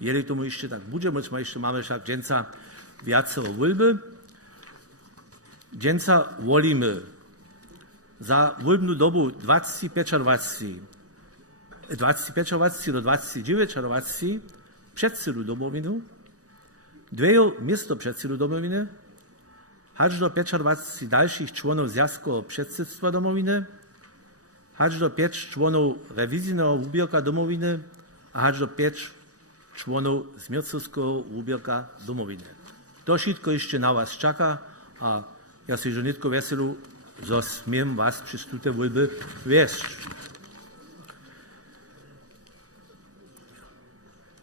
Jeżeli tomu jeszcze tak będzie, bo jeszcze mamy wszak dżęca wiacero wolby. Dżęca wolimy za wolbną dobu 2025 25 do 29 a 20 předsedu domoviny, 2 místopředsedů domoviny, až do 25 dalších členů zjazkového předsedstva domoviny, až do 5 členů revizijného výběrka domoviny a až do 5 členů zmírcovského výběrka domoviny. To všetko ještě na vás čaká a já si ženitko veselu, že smím vás přes tuto volby viesť.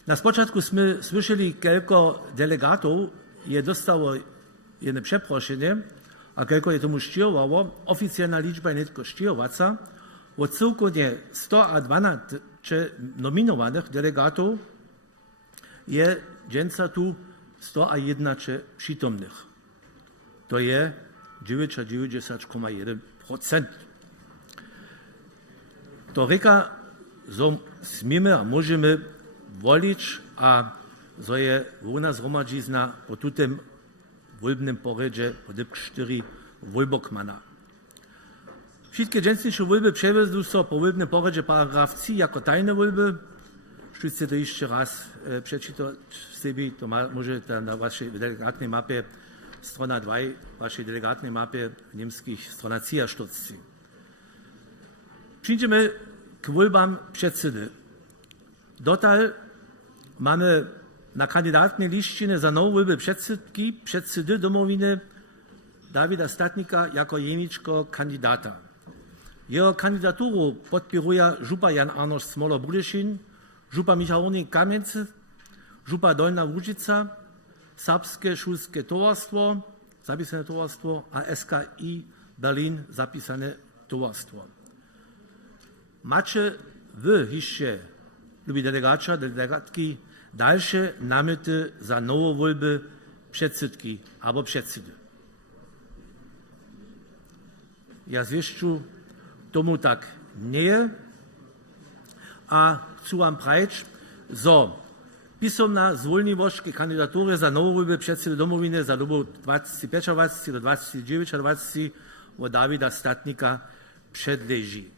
Na spočátku jsme slyšeli, koľko delegátov je dostalo jedno přeprošenie a koľko je tomu štírovalo. Oficiálna ličba je netko štírovaca. Od celkovne 112 nominovaných delegátov je dženca tu 101 přítomných. To je 99,1%. To reka, že smíme a môžeme volič a zo je vona zhromadžizna po tutem voľbnem poredže po 4 voľbokmana. Všetky dženstnejšie voľby převezú sa po voľbnem poredže paragraf 3 ako tajné voľby. Štuďte to ešte raz prečítať sebi, to môžete na vašej delegátnej mape strana 2, vašej delegátnej mape v nemských strana 3 a 4. Přijdeme k voľbám predsedy. Dotal mamy na kandydátnej lištine za novú voľbu predsedy domoviny Davida Statnika jako jeničko kandidáta. Jeho kandidatúru podpiruje župa Jan Arnoš Smoler-Budešin, župa Michałownik Kamienice, župa Dolná Łužica, Serbské šulské tovarstvo, zapísané tovarstvo a SKI Berlin zapísané tovarstvo. Macie wy jeszcze, lubi delegáča, delegátky, dalsze namety za nową voľby předsedky albo předsedy. Ja zwieszczu tomu tak nie je a chcę wam prajeć, że pisomna zwolniwość kandydatury za nową voľby předsedy domoviny za dobu 25 do 29 a 20 od Davida Statnika předleží.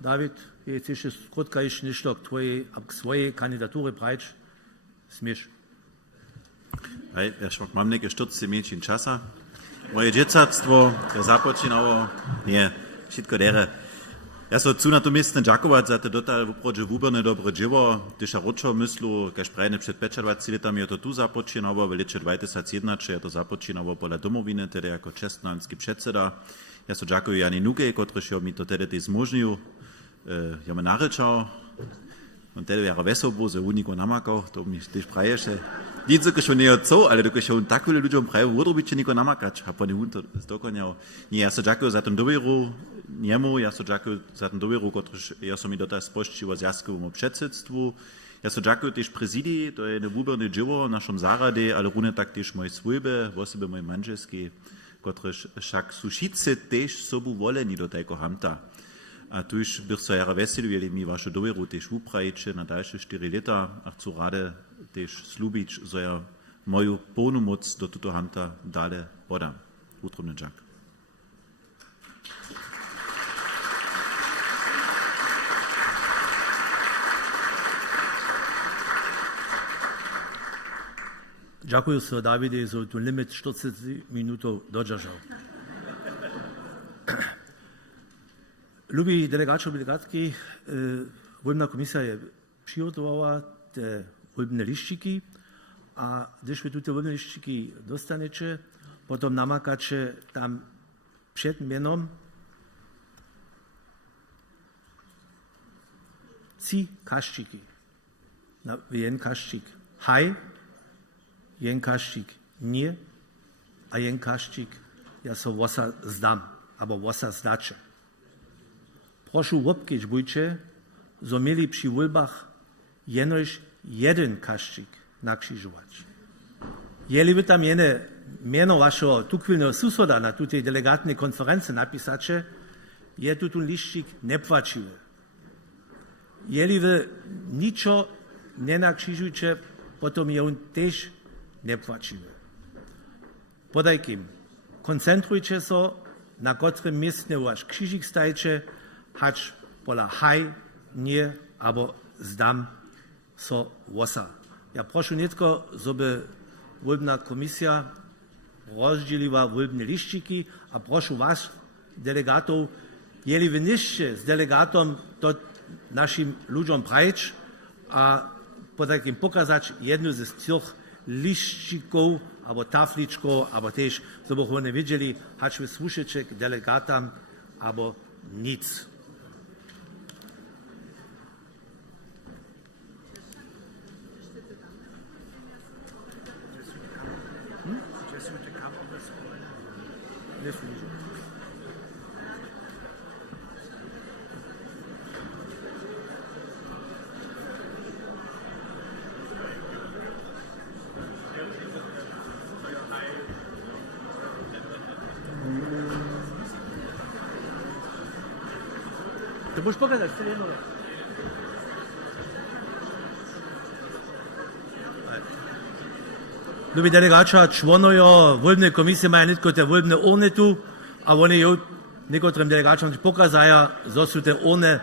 David, je jeszcze krótka jeszcze niżlo k swojej kandydatury prajeć, smiesz. Hej, ja šok mám neke štvrtci menšin časa. Moje djecatstvo je započínalo, nie, všetko dere. Ja so cu na to miestne ďakovať za to dotal voprodže vúberne dobre dživo, když ja ročo myslu, kaž prajne před 25 letami je to tu započínalo, v leče 2001 je to započínalo podľa domoviny, tedy ako čestnanský predseda. Ja so ďakujem Jani Nuge, kotrež mi to tedy zmožnil. Ja me narečal, und tedy wäre vesel, bo se uniko namakal, to mi tiež praješe. Nic schon nie co, ale dokud schon tak veľa ľuďom prajú, odrobiť niko namakať, a po ne hun to dokonal. Nie, ja so ďakujem za ten dôveru njemu, ja so ďakujem za ten dôveru, kotrež ja som mi dotal spoščivo z jaskovomu predsedstvu. Ja so ďakujem tiež prezidii, to je nevúberné dživo v našom zárade, ale rune tak tiež moje svojbe, v osobe moje manželské, kotrež však sú šice tiež sobu volení do tejko hamta. A tuž bych so jara veselil, jeli mi vašu dôveru tiež uprajiče na dalšie 4 leta a chcú rade tiež slúbiť, že ja moju plnú moc do tuto hamta dále podám. Útrobný ďak. Ďakujem sa, Davide, že tu limit 40 minútov dodržal. Ľubí delegáčov, delegátky, voľbná komisia je přihotovala tie voľbné lištiky a když vy túto voľbné lištiky dostanete, potom namakáte tam před menom 3 kaščiky. Jeden kaščík haj, jeden kaščík nie a jeden kaščík ja sa vosa zdám, alebo vosa zdače. Prošu wopkieć bójcie, zo mieli przy voľbách jenož jeden kaščík nakřižować. Jeli by tam jene meno vašeho tukvilného susoda na tutej delegátnej konferenci napísače, je tu liščík nepvačivé. Jeli vy ničo nenakřižujete, potom je on tež nepvačivé. Podajkým, koncentrujte sa, na kotrym miestne váš křižík stajče, hač pola haj nie, aber zdam so wosa. Ja proszę nitko, żeby wolbna komisja rozdzieliła wolbne liściki, a proszę was, delegatów, jeli wy niście z delegatom to naszym ludziom prajcz, a potem im pokazać jednu z tych liścików, albo tafliczków, albo też, żeby oni widzieli, choćby słyszycie k delegatom, albo nic. Du musst pokazać, co nie mogę. Lubi delegača, členojo volbne komisije mają nitko te volbne urny tu, a oni jo niekotrym delegačom pokazaja, zo su te urny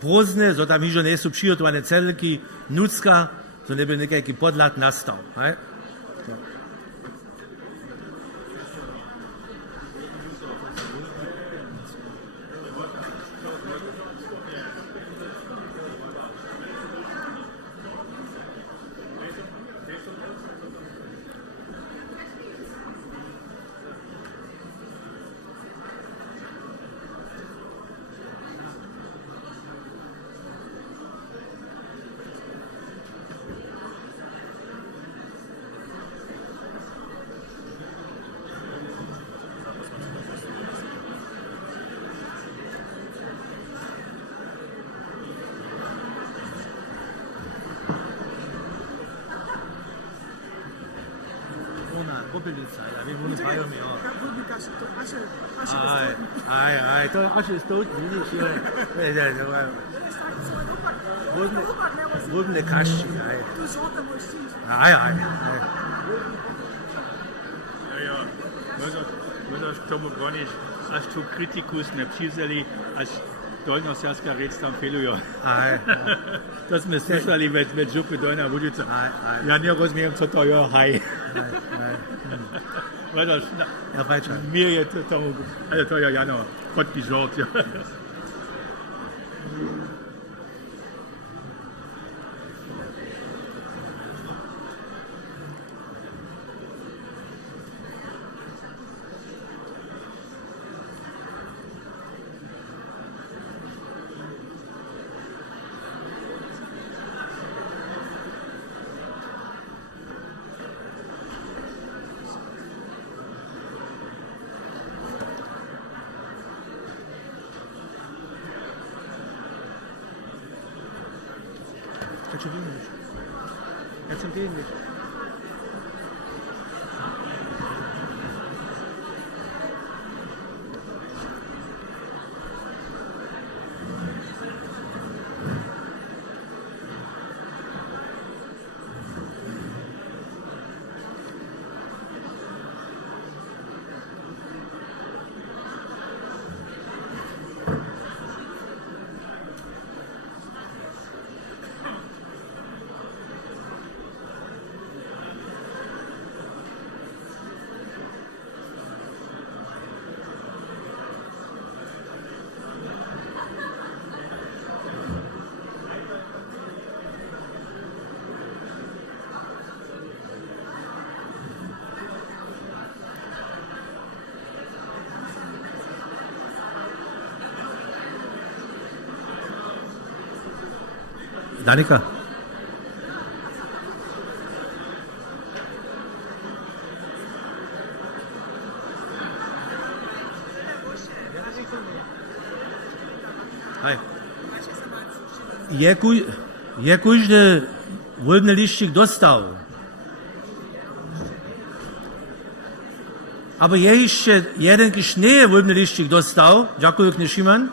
prózdne, zo tam hižo nie sú přigotowane celky, nucka, zo ne by nekajki podlad nastal. Hej? Popelica, ja, wir wohnen bei mir. To Asche ist tot, nicht hier. Wurden Kasten, Možda k tomu broniš, až tu kritiku ne přizeli, až Dolna Sjaska reč tam filujo. To jsme slyšeli med župy Dolna Budica. Ja ne rozumiem, co to je, haj. Mir je to tomu, ale to je Jano, kotki žort, ja. Jetzt sind die nicht. Danica. Je kujde volbny liścik dostał. Aber je jeszcze jeden kiś nie volbny liścik dostał. Dziękuję, Knie Szyman.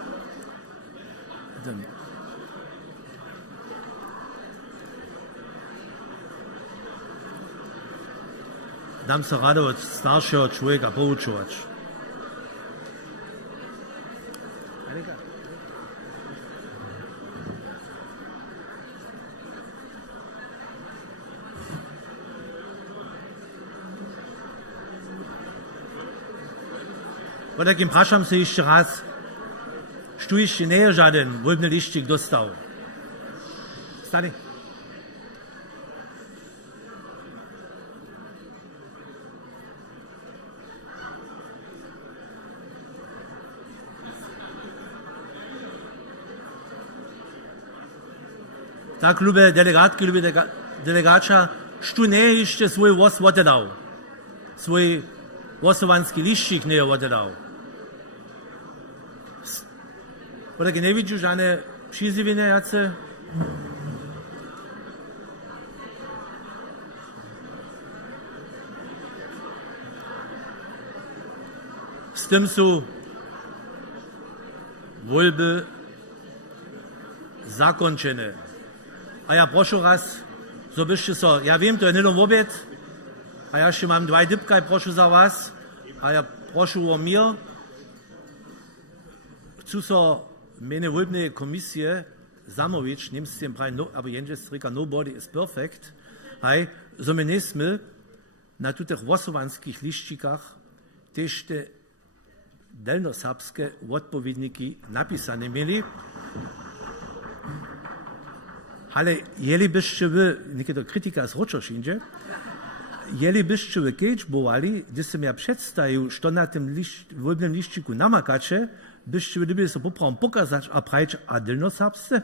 Dam se rado od staršeho človeka poučovať. Podakim praszam se jeszcze raz, što jeszcze nie żaden wolny liścik dostał. Stani. Tak, lube delegatki, lube delegača, što nie jeszcze svoj głos oddał. Svoj głosowanski liścik nie oddał. Podakim nie widzę żadne przyzywienia jace. Z tym są wolby zakończone. A ja proszę raz, żebyście so, ja wiem, to jest nie obiad, a ja jeszcze mam 2 dybka i proszę za was, a ja proszę o mir. Chcę so meine wolbne komisje zamowić, niemcy tym prawie, no, aber jenže strika, nobody is perfect, hej, so my nesmy na tutych głosovanskich liścikach też te delnoserbskie odpowiedniki napisane mieli. Ale jeli byście wy, niekiedy krytyka z Roczoszindzie, jeli byście wy kiedyś bowali, gdy się ja przedstawił, co na tym wolbnym liściku namakacie, byście wy gdyby sobie poprawą pokazać, a prajć a delnoserbskie?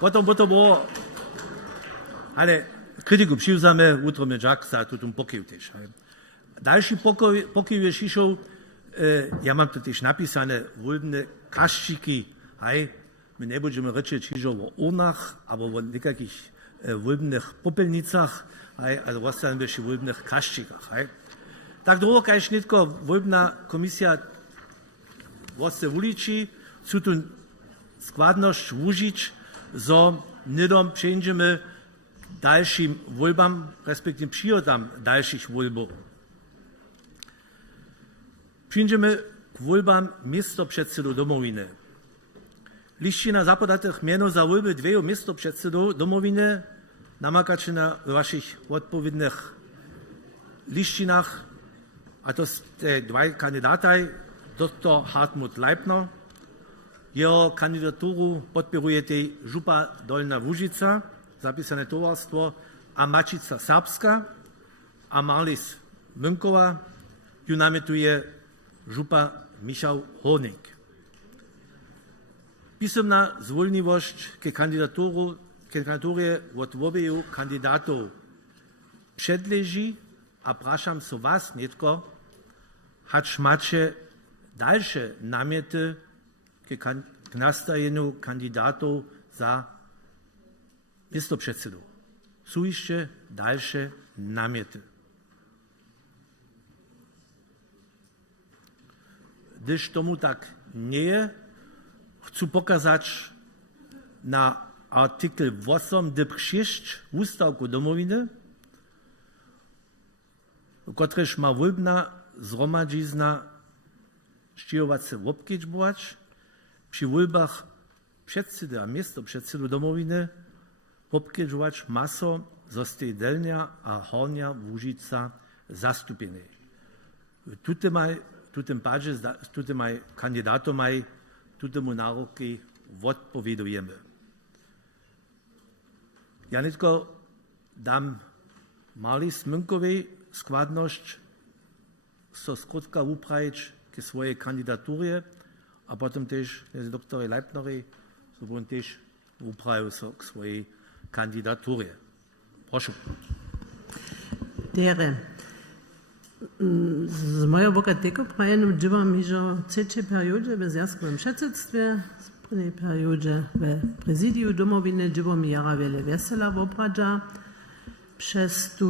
Potem by to było, ale krytyku przyjmujemy, jutro mnie Jack za tutą pokój też. Dalszy pokój jest jeszcze, ja mam tu też napisane wolbne kaszczyki, my nie będziemy ryczeć o urnach, ale o niekakich wolbnych popelnicach, also rozstałem się wolbnych kaszczykach. Tak druga jest nie tylko wolbna komisja władze uliczy, chcą tu składność użyć, so niedom przejdziemy dalszym wolbam, respektive przyjodam dalszych wolbów. Przejdziemy k wolbam miastoprzedsedów domowiny. Liština zapodatych miano za wolby 2 miastoprzedsedów domowiny namakacie na waszych odpowiednich lištinach, a to są te 2 kandydaty, dr Hartmut Leipner, jeho kandydaturu podporuje tej Župa Dolna Łužica, zapisane towarstwo, a Mačica Serbska, a Marlis Münkowa, ju nametuje Župa Michał Hornik. Pisomna zwolliwość ke kandydaturze od obiju kandydatów przedleży, a praszam so was nietko, hacz macie dalsze namiety k nastajeniu kandydatów za miastoprzedsedów. Są jeszcze dalsze namiety. Gdyż tomu tak nie jest, chcę pokazać na artykel 8 dyb 6 Ustawku domowiny, kotreż ma wolbna zgromadzizna ścierowace obkiedźbować przy wolbach przedsedy a miastoprzedsedu domowiny obkiedźbować maso zostaje delnia a hornia Łužica zastupienej. Tutem padzie, tutem kandydatomaj, tutemu naroki odpowiedujemy. Ja nie tylko dam Marlis Münkowej składność so skrótka uprawić ke swojej kandydaturze, a potem też doktor Leipnery, so on też uprawił so k swojej kandydaturze. Proszę. Dere. Z mojego bogatego prajenom dżywam że w trzeciej periodzie w związkowym przedsiedztwie, w pierwszej periodzie w prezydiu domowiny dżywam jara wiele wesela wopradza. Przez tą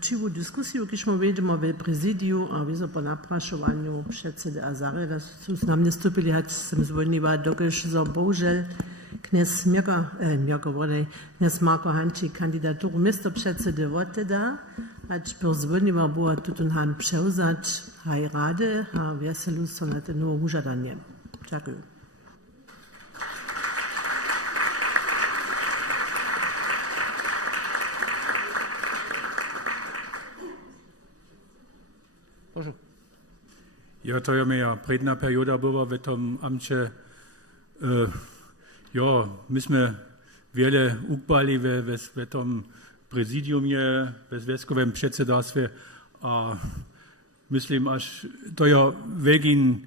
ciwą dyskusję, kiedy wiedziemy w prezydiu, a wiedzą po napraszowaniu przedsedy Azary, że z nam nie stupili, choć jsem zwolniła, dokiż za bohužel kniez Marko Hančík kandidaturu miastopředsedy odteda, ać byl zwolniła była tutun han převzać haj rady a veselu so na ten novo užadanie. Děkuji. Proszę. Ja, to je moja predna perioda była w tym amcie. Ja, myśmy wiele ukbali w tym prezydiumie, w związkowym przedsiedarstwie, a myślę, aż to ja wegin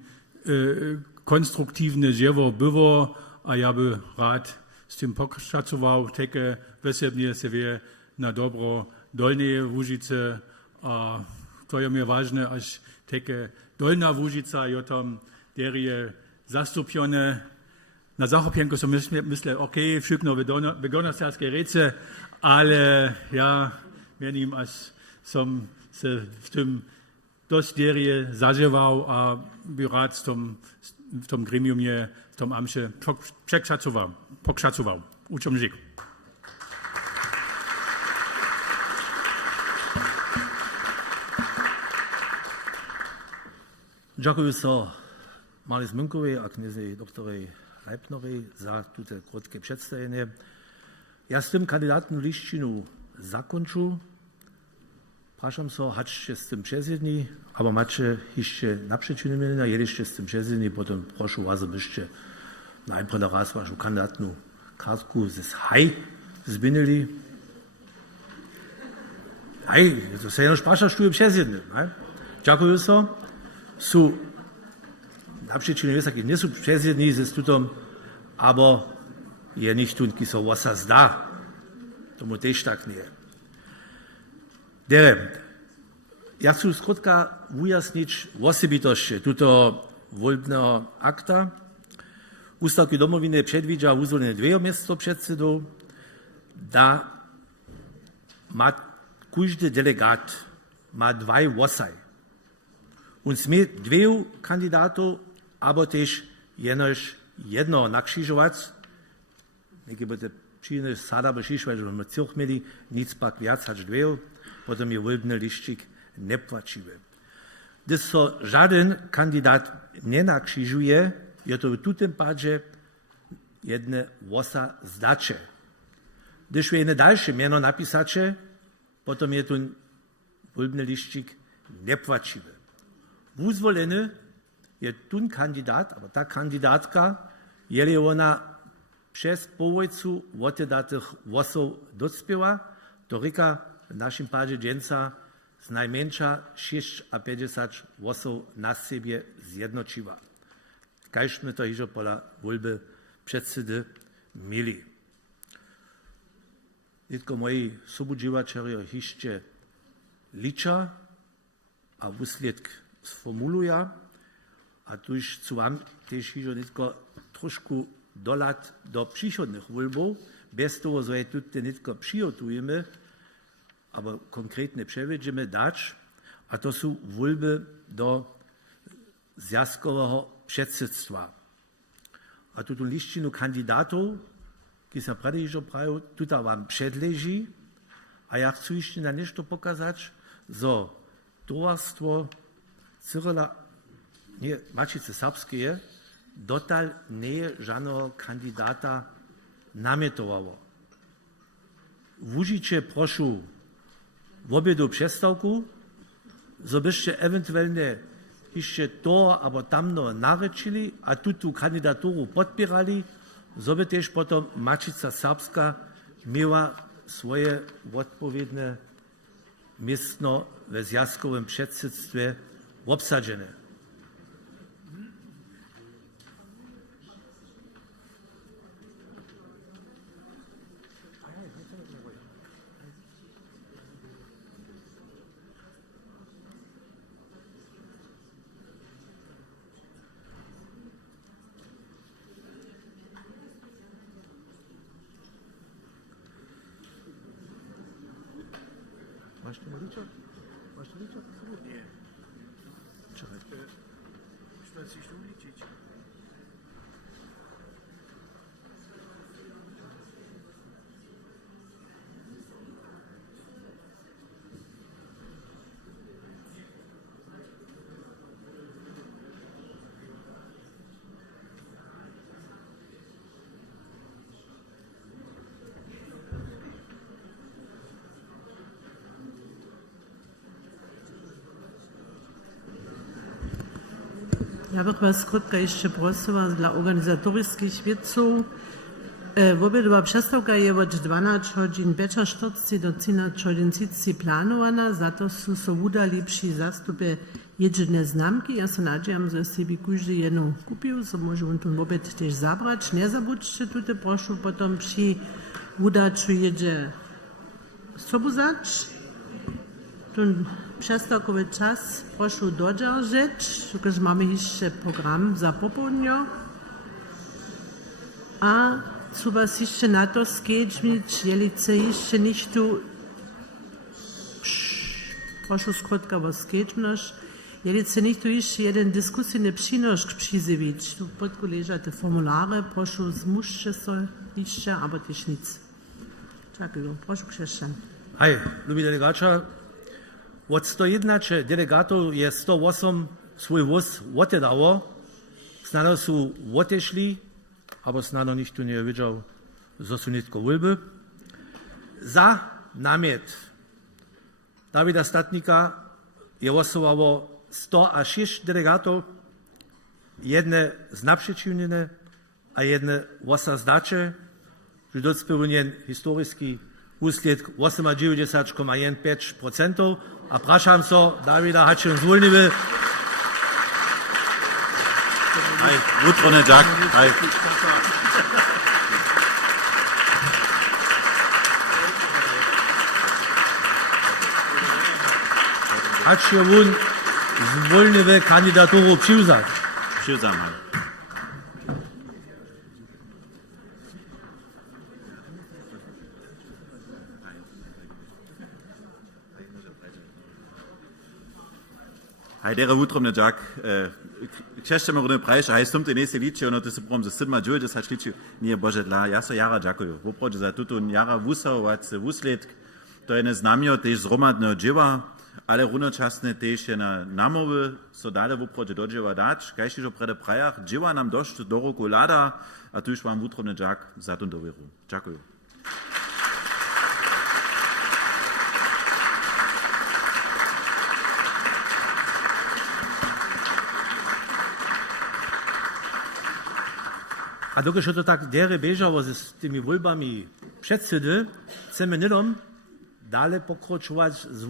konstruktywne dzieło było, a ja by rad z tym pokraczował, takie wesebnie sobie na dobro Dolnej Łużyce, a to je mi ważne, aż takie Dolna Łużyca je tam derje zastupione. Na Zachopienku so myślę, okej, wszystko wygonarstwie rece, ale ja mianim, aż som se w tym dość derje zażywał, a by rad w tym gremiumie, w tym amcie pokrzacował. Uczom żyk. Dziękuję so Marlis Münkowej a kniezy doktorej Leipnerej za tute krótkie przedstawienie. Ja z tym kandydatem liścinu zakończę. Praszam so, haczcie z tym przezjedni, aber macie jeszcze naprzeciwne mienia, jedyście z tym przezjedni, potem proszę was, abyście najpierw na raz waszą kandydatną kartku z haj zbinęli. Haj, to się nie sprasza, że tu przezjedny. Dziękuję so. Su naprzeciwne jest, nie są przezjedni ze stutom, aber je nicht tun, ki so wasa zda. To mu też tak nie. Ja chcę skrótka wyjaśnić osobitości tuto wolbnego akta. Ustawki domowiny przedwidza uzwolenie 2 miejsc przedsedów, da ma każdy delegat ma 2 głosy. Und sme 2 kandydatów, aber też jedno nakrzyżować. Niekie by te przyjemne sada beszyszwać, że my cioch mieli, nic pak wiac, hać 2. Potem je wolbny liścik nie płaciły. Gdy so żaden kandydat nie nakrzyżuje, je to w tym padzie jedne wosa zdacie. Gdyż jedne dalsze miano napisacie, potem je ten wolbny liścik nie płaciły. Uzwolony je ten kandydat, albo ta kandydatka, jeli ona przez połowę oddatych wosów docpiewa, to ryka w naszym padzie dzienca z najmniejsza 56 wosów na siebie zjednoczyła. Kajśmy to już pola wolby przedsedy mieli. Tylko moi subudziwaczeri jeszcze licza, a wysledek sformuluja, a tu już chcę wam też już tylko troszkę dolat do przychodnych wolbów, bez toho, że tu nie tylko przygotujemy, aber konkretne przewidzimy dać, a to są wolby do związkowego przedsiedztwa. A tu liścinu kandydatów, ki se prawie już prawią, tutaj wam przedleży, a ja chcę jeszcze na nešto pokazać, że towarstwo Cyryla, nie, Macice Serbskie, dotal nie żadnego kandydata namiotowało. Wóżycie proszę w obiedu przestawku, żebyście ewentualnie jeszcze to albo tamno naryczyli, a tu kandydaturę podpierali, żeby też potem Macica Serbska miała swoje odpowiednie miejsce w związkowym przedsiedztwie obsadzone. Masz tu maliczek? Masz tu liczek? Nie. Czekaj. Trzeba coś tu liczyć. Ja bych vás krótka ještě prosila dla organizatorických věců. Obědová přestávka je od 12:45 do 13:30 plánovaná, za to jsou se udali při zástupě jedné známky. Já se nadívám, že si by každý jednou kupil, so můžu ten oběd tež zabrać. Nezabuďte tuto, prošu potom při udaču jedzie sobuzač. Ten přestávkový čas prošu dodržet, protože máme ještě program za popołudnie. A co was jeszcze na to skiedźmić, jelice jeszcze nicht tu, proszę skrótka was skiedźmnoż, jelice nicht tu jeszcze jeden dyskusyjny przynoszk przyzywić. Tu podku leżą te formulary, proszę zmuszcie się jeszcze, aber też nic. Dziękuję, proszę Krzysztof. Hej, lubi delegača, od 101 delegatów jest 108 swój wóz oddało, znano są odeszli, aber snano nikt tu nie widział, że są nitko wylby. Za namiet Dawida Statnika je głosowało 106 delegatów, jedne znaprzeciwnione, a jedne osazdacze, że docpełnien historyjski usled 98,15%, a praszam so, Dawida Haczyn zwolniwy. Hej, Wutrone Jack. Hej. Haczyn wun zwolniwy kandydaturu przyjrzeć. Przyjrzam. Hej, dere Wutrone Jack. Češćemo rodne prajše, haj stumte nese liče, ono te se prom za sedma džuj, da sač liče, nije Bože dla, ja so jara džakuju. Voprođe za tuto jara vusao, se vusled, to je neznamio, tež zromadno dživa, ale runočasne tež je na namowy, so dale voprođe do dživa dač, kajši jo prede prajach, dživa nam došt do roku lada, a tu już vam Wutrone Jack za tun doveru. Džakuju. A dokud to tak dere biežalo s tymi voľbami předsedy, chceme nedom dále pokračovať s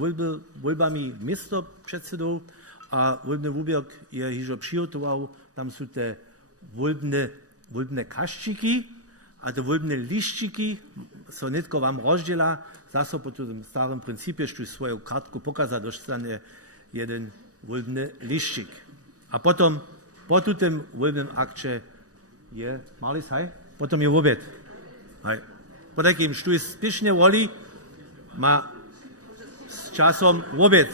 voľbami miesto předsedov a voľbný výběr je již přihotoval, tam sú te voľbné kaščiky a te voľbné liščiky so netko vám rozdiela, zase po tom starém principie, že svoju kartku pokazať, dostane jeden voľbný liščik. A potom po tutem voľbném akte je mali saj, potom je obed. Hej. Po takým štuj spišne voli, má s časom obed.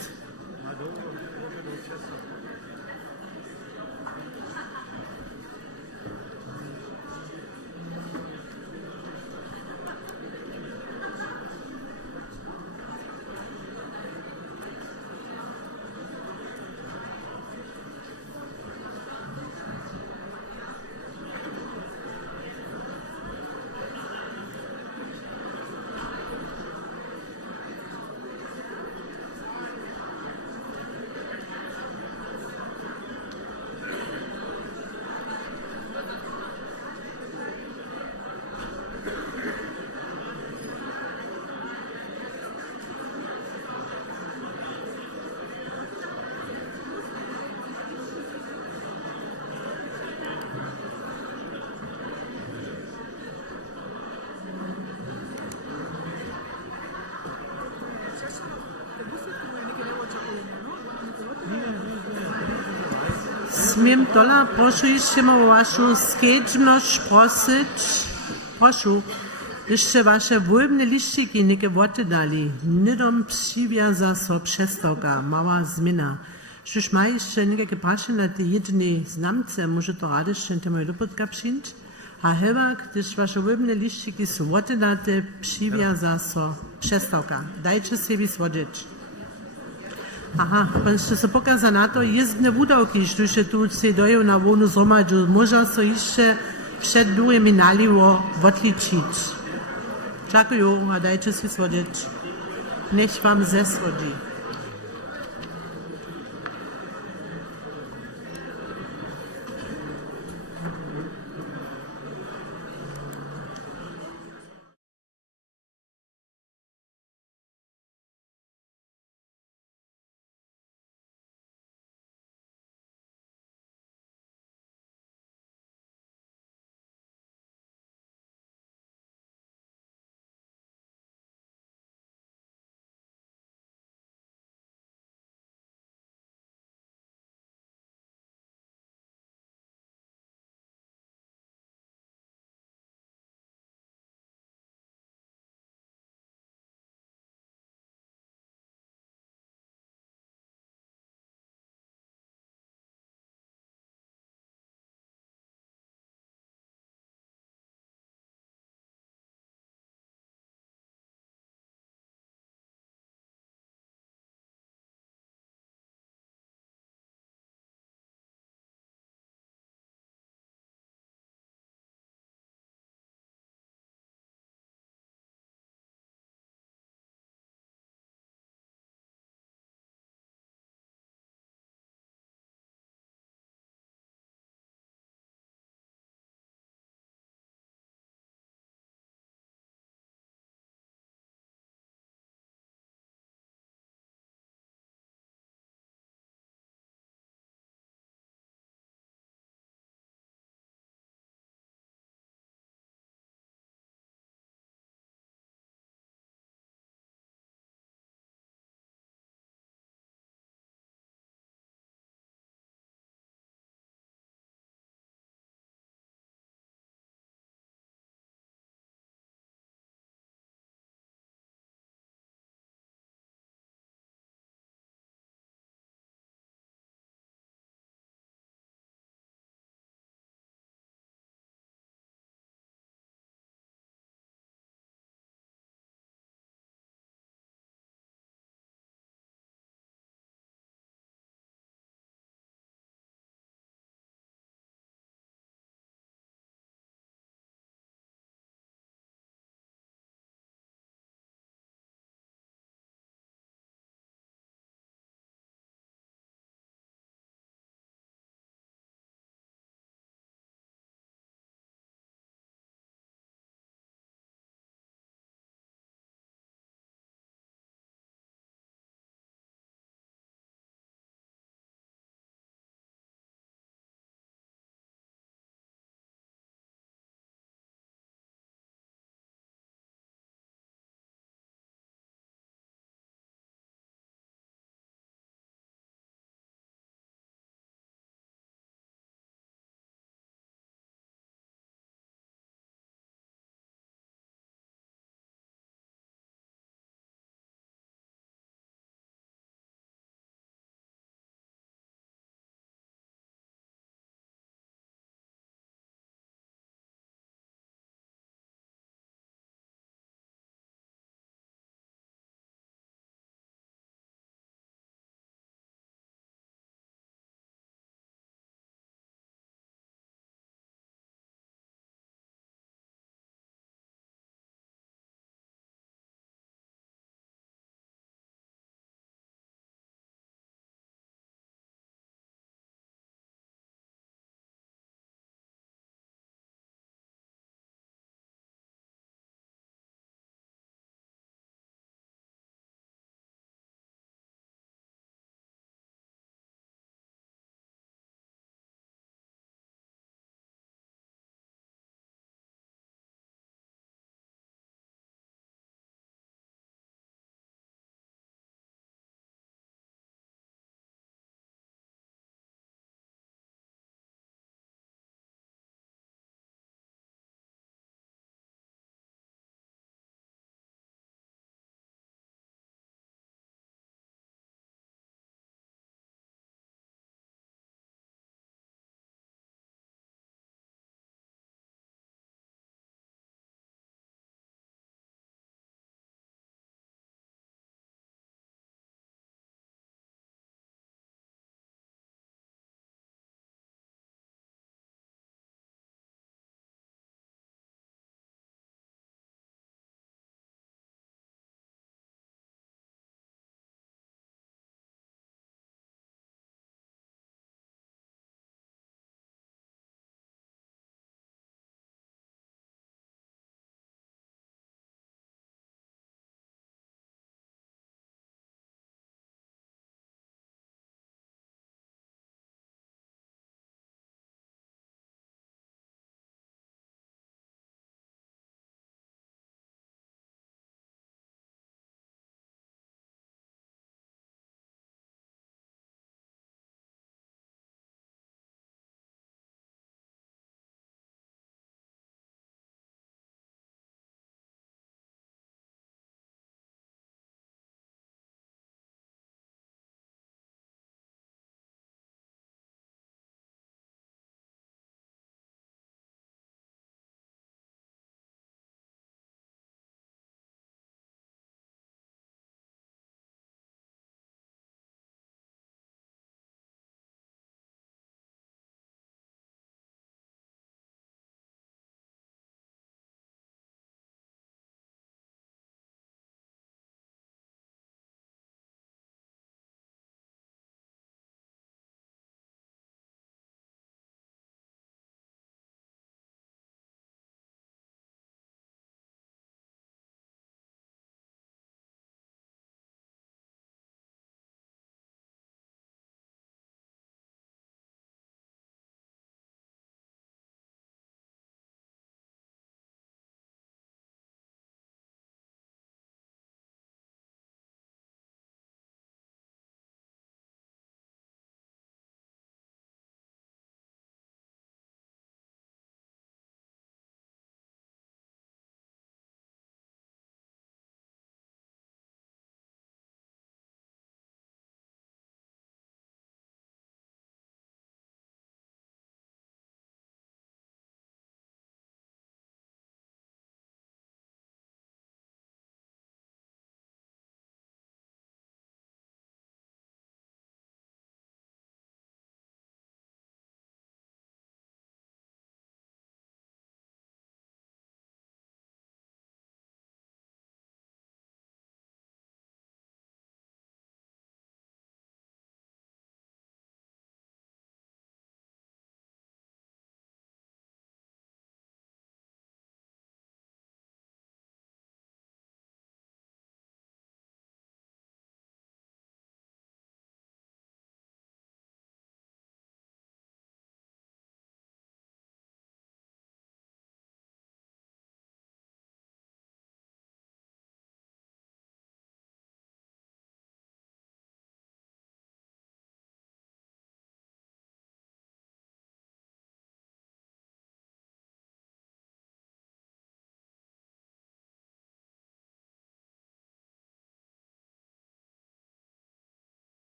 Smiem dola, proszę jeszcze o waszą skiedźność prosić. Proszę, jeszcze wasze wolbne liściki nie oddali. Nie dom przywiaza so przestawka, mała zmiana. Czyż ma jeszcze niekakve prasze na te jednej znamce, może to rady jeszcze te moje dopotka przyjąć? A chyba, gdyż wasze wolbne liściki są oddate, przywiaza so przestawka. Dajcie sobie słodzić. Aha, pan jeszcze se pokaza na to, jezdne wudałki, że tu się doją na wolnu zgromadziu, może so jeszcze przed drugimi naliwo odliczyć. Dziękuję, a dajcie się słodzić. Niech wam zesłodzi.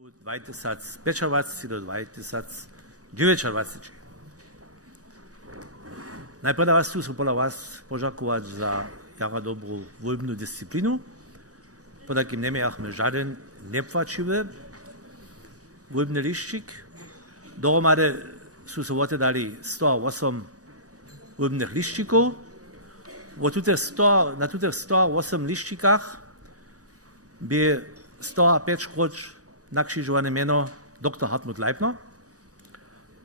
20 25 do 29. Najprv da vas tu su pola vas požakovať za jara dobrú voľbnú disciplínu, pod akým nemiachme žiaden nepvačivé voľbný liščík. Dohromady sú sa dali 108 voľbných liščíkov. Na tutých 108 liščíkach by 105 škôd nakřižované meno dr. Hartmut Leibner,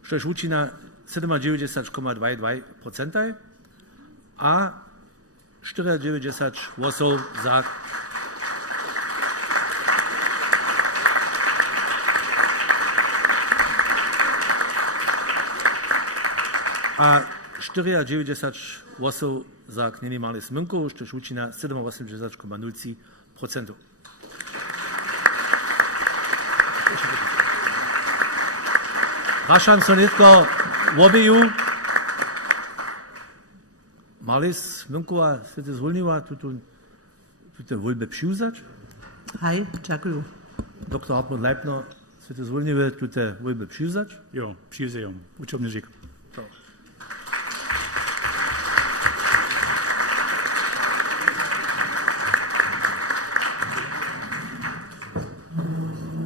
što je účina 97,22% a 94 głosów za. A 94 głosów za minimálny smynku, što je účina 87,03%. Prašam sa netko obiju. Mali smynku a svete zvolniva tuto voľbe přiuzať? Hej, ďakujem. Dr. Hartmut Leibner, svete zvolnive tuto voľbe přiuzať? Jo, přiuzejem. Učebný žik.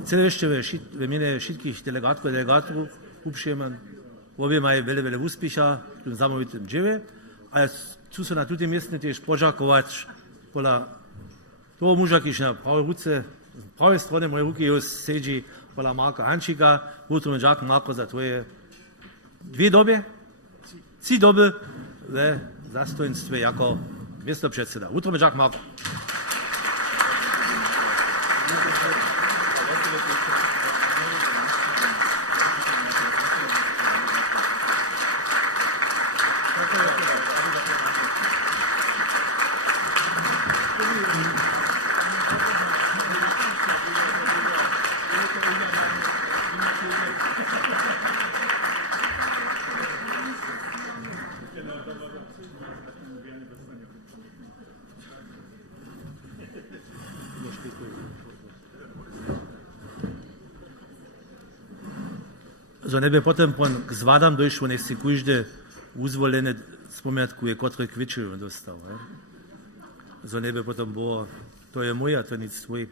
Chcę jeszcze w imieniu wszystkich delegatów i delegatów uprzejmem, obie mają wiele úspěcha w tym samowitym dzieje, ale chcę się na tym miejscu też podziękować pola toho muža, który na prawej ruce, z prawej strony mojej ruki siedzi, pola Marka Hančíka, utrujemy Jacques Marko za twoje 2 doby, 3 doby w zastojnictwie jako miastoprzewodniczący. Utrujemy Jacques Marko. So ne by potom k zvádám došlo, nech si každý uzvolený spomiatkuje, ktorý kvičujú dostal. So ne by potom bylo, to je můj a to nic tvoj.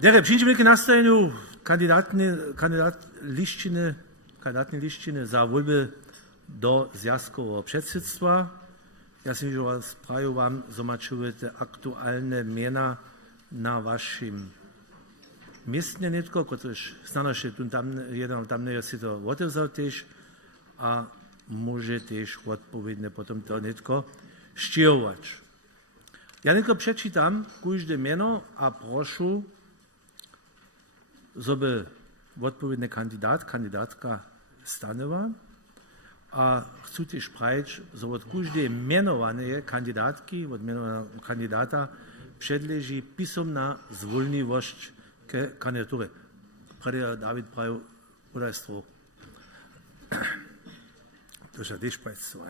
Dere, přijdeme k nastaveniu kandidátnej lištiny za voľby do zjazkového předsedstva. Ja si že vás prajú vám zomačujete aktuálne mena na vašim miestne netko, ktorýž stanoše jeden tam je si to otevzal tiež a môže tiež odpovedne potom to netko štirovať. Ja netko prečítam každé meno a prošu, zoby odpovedný kandidátka stanova a chcú tiež praviť, že od každej menovanej kandidátky, od menovaného kandidáta predleží písomná zvolnivosť k kandidatúre. Prede David prajú podajstvo. To sa tiež praviť.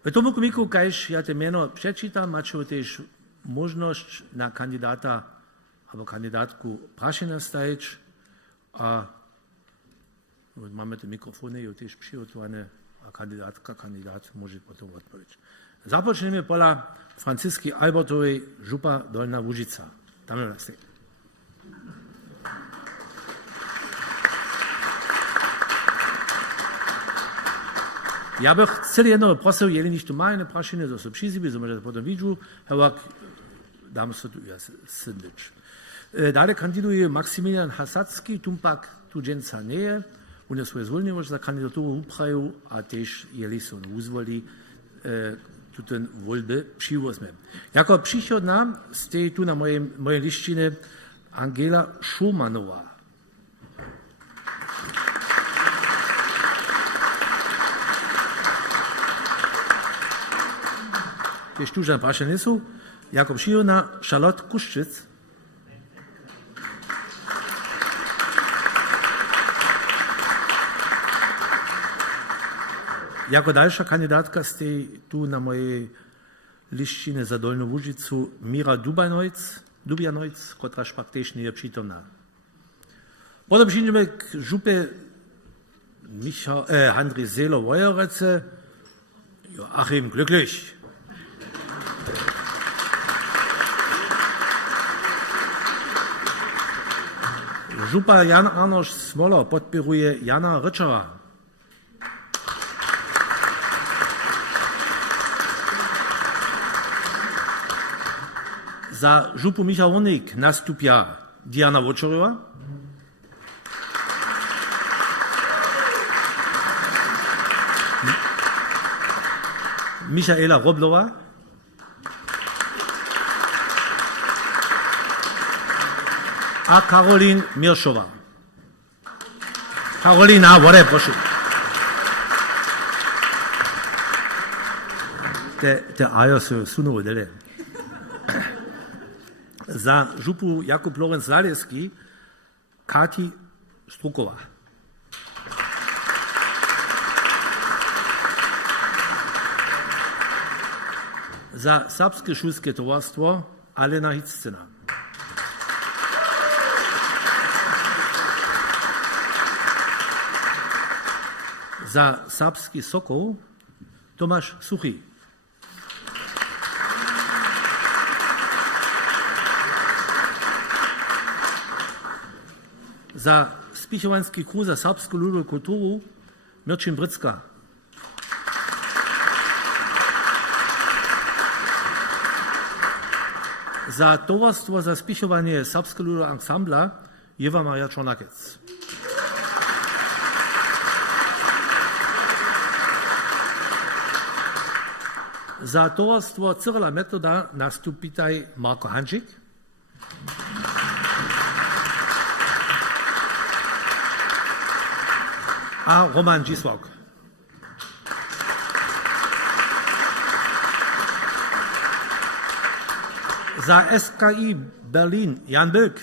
V tomu komiku, kajž ja to meno prečítam, máte tiež možnosť na kandidáta alebo kandidátku prašenia stajiť a máme tu mikrofóny, je tiež přihotované a kandidát môže potom odpovedať. Započneme podľa Francisky Albertovej, župa Dolná Łužica. Tam je nás. Ja bych celý jedno prosil, jeli nič tu majú neprašené, to sú přizýby, to môžete potom vidieť, ale dám sa tu ja syndič. Dále kandiduje Maximilian Hasadský, tumpak tu dženca nie je, on je svoje zvolnivost za kandidatúru uprajú a tiež jeli sú uzvolí tuto voľbe přivozme. Jako příchodná ste tu na mojej lištine Angela Schumannová. Tiež tu žen prašené sú. Jako příhodná Charlotte Kuščic. Jako dalsza kandydatka ste tu na mojej lištine za Dolnú Łužicu Mira Dubanojc. Dubianojc, kotraż pak tež nie je přítomná. Potom přijdeme k župe Andrej Seeler-Wojerece, Joachim Glücklich. Župa Jan Arnoš Smoler podpiruje Jana Ryczera. Za župu Michal Hornik nastupia Diana Vočerova. Michaela Roblova. A Karolín Miršová. Karolína, vode, prosím. Der Eier se sunou dele. Za župu Jakub Lorenz Zalewski, Kati Struková. Za Srbské šulské tovarstvo Alena Hitzcena. Za Srbský Sokol Tomáš Suchý. Za Spichovanský krúz za srbskú ľudovú kultúru Mirčin Bricka. Za tovarstvo za spišovanie srbského ľudového ansambla Jeva Maria Čornakec. Za tovarstvo Cyrila Metoda nastupitaj Marko Hančík. A Roman Giswak. Za SKI Berlin Jan Böck.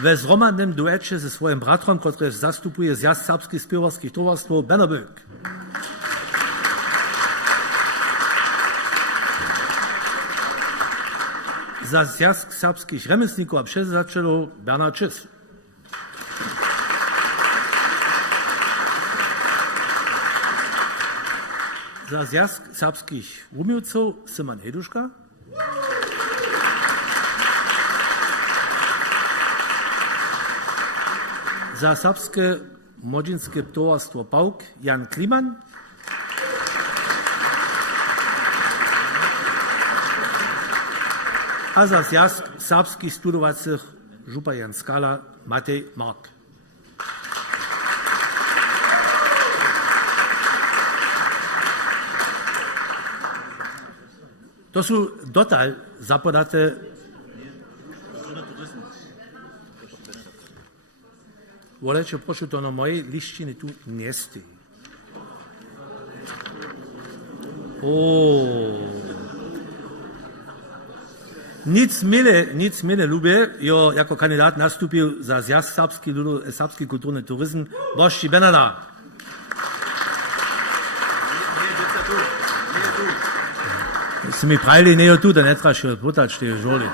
We zromadnym duecie ze swoim bratrom, który zastupuje zjazd serbskich spiewarskich towarstw Benno Böck. Za zjazd serbskich remesników a przedzaczelu Bernard Czyz. Za zjazd serbskich umiejców Syman Heduszka. Za serbskie młodzieńskie towarstwo Pauk Jan Kliman. A za zjazd serbskich studowacych župa Jan Skala Matej Mark. To sú dotal zapodaté voleče, prošu, to na mojej lištine tu nesti. Nic mile ľubie, jo jako kandidát nastúpil za zjazd serbský kultúrny turizm Boží Benada. Si mi pravili, ne jo tu, da ne trebaš jo potač te žoli.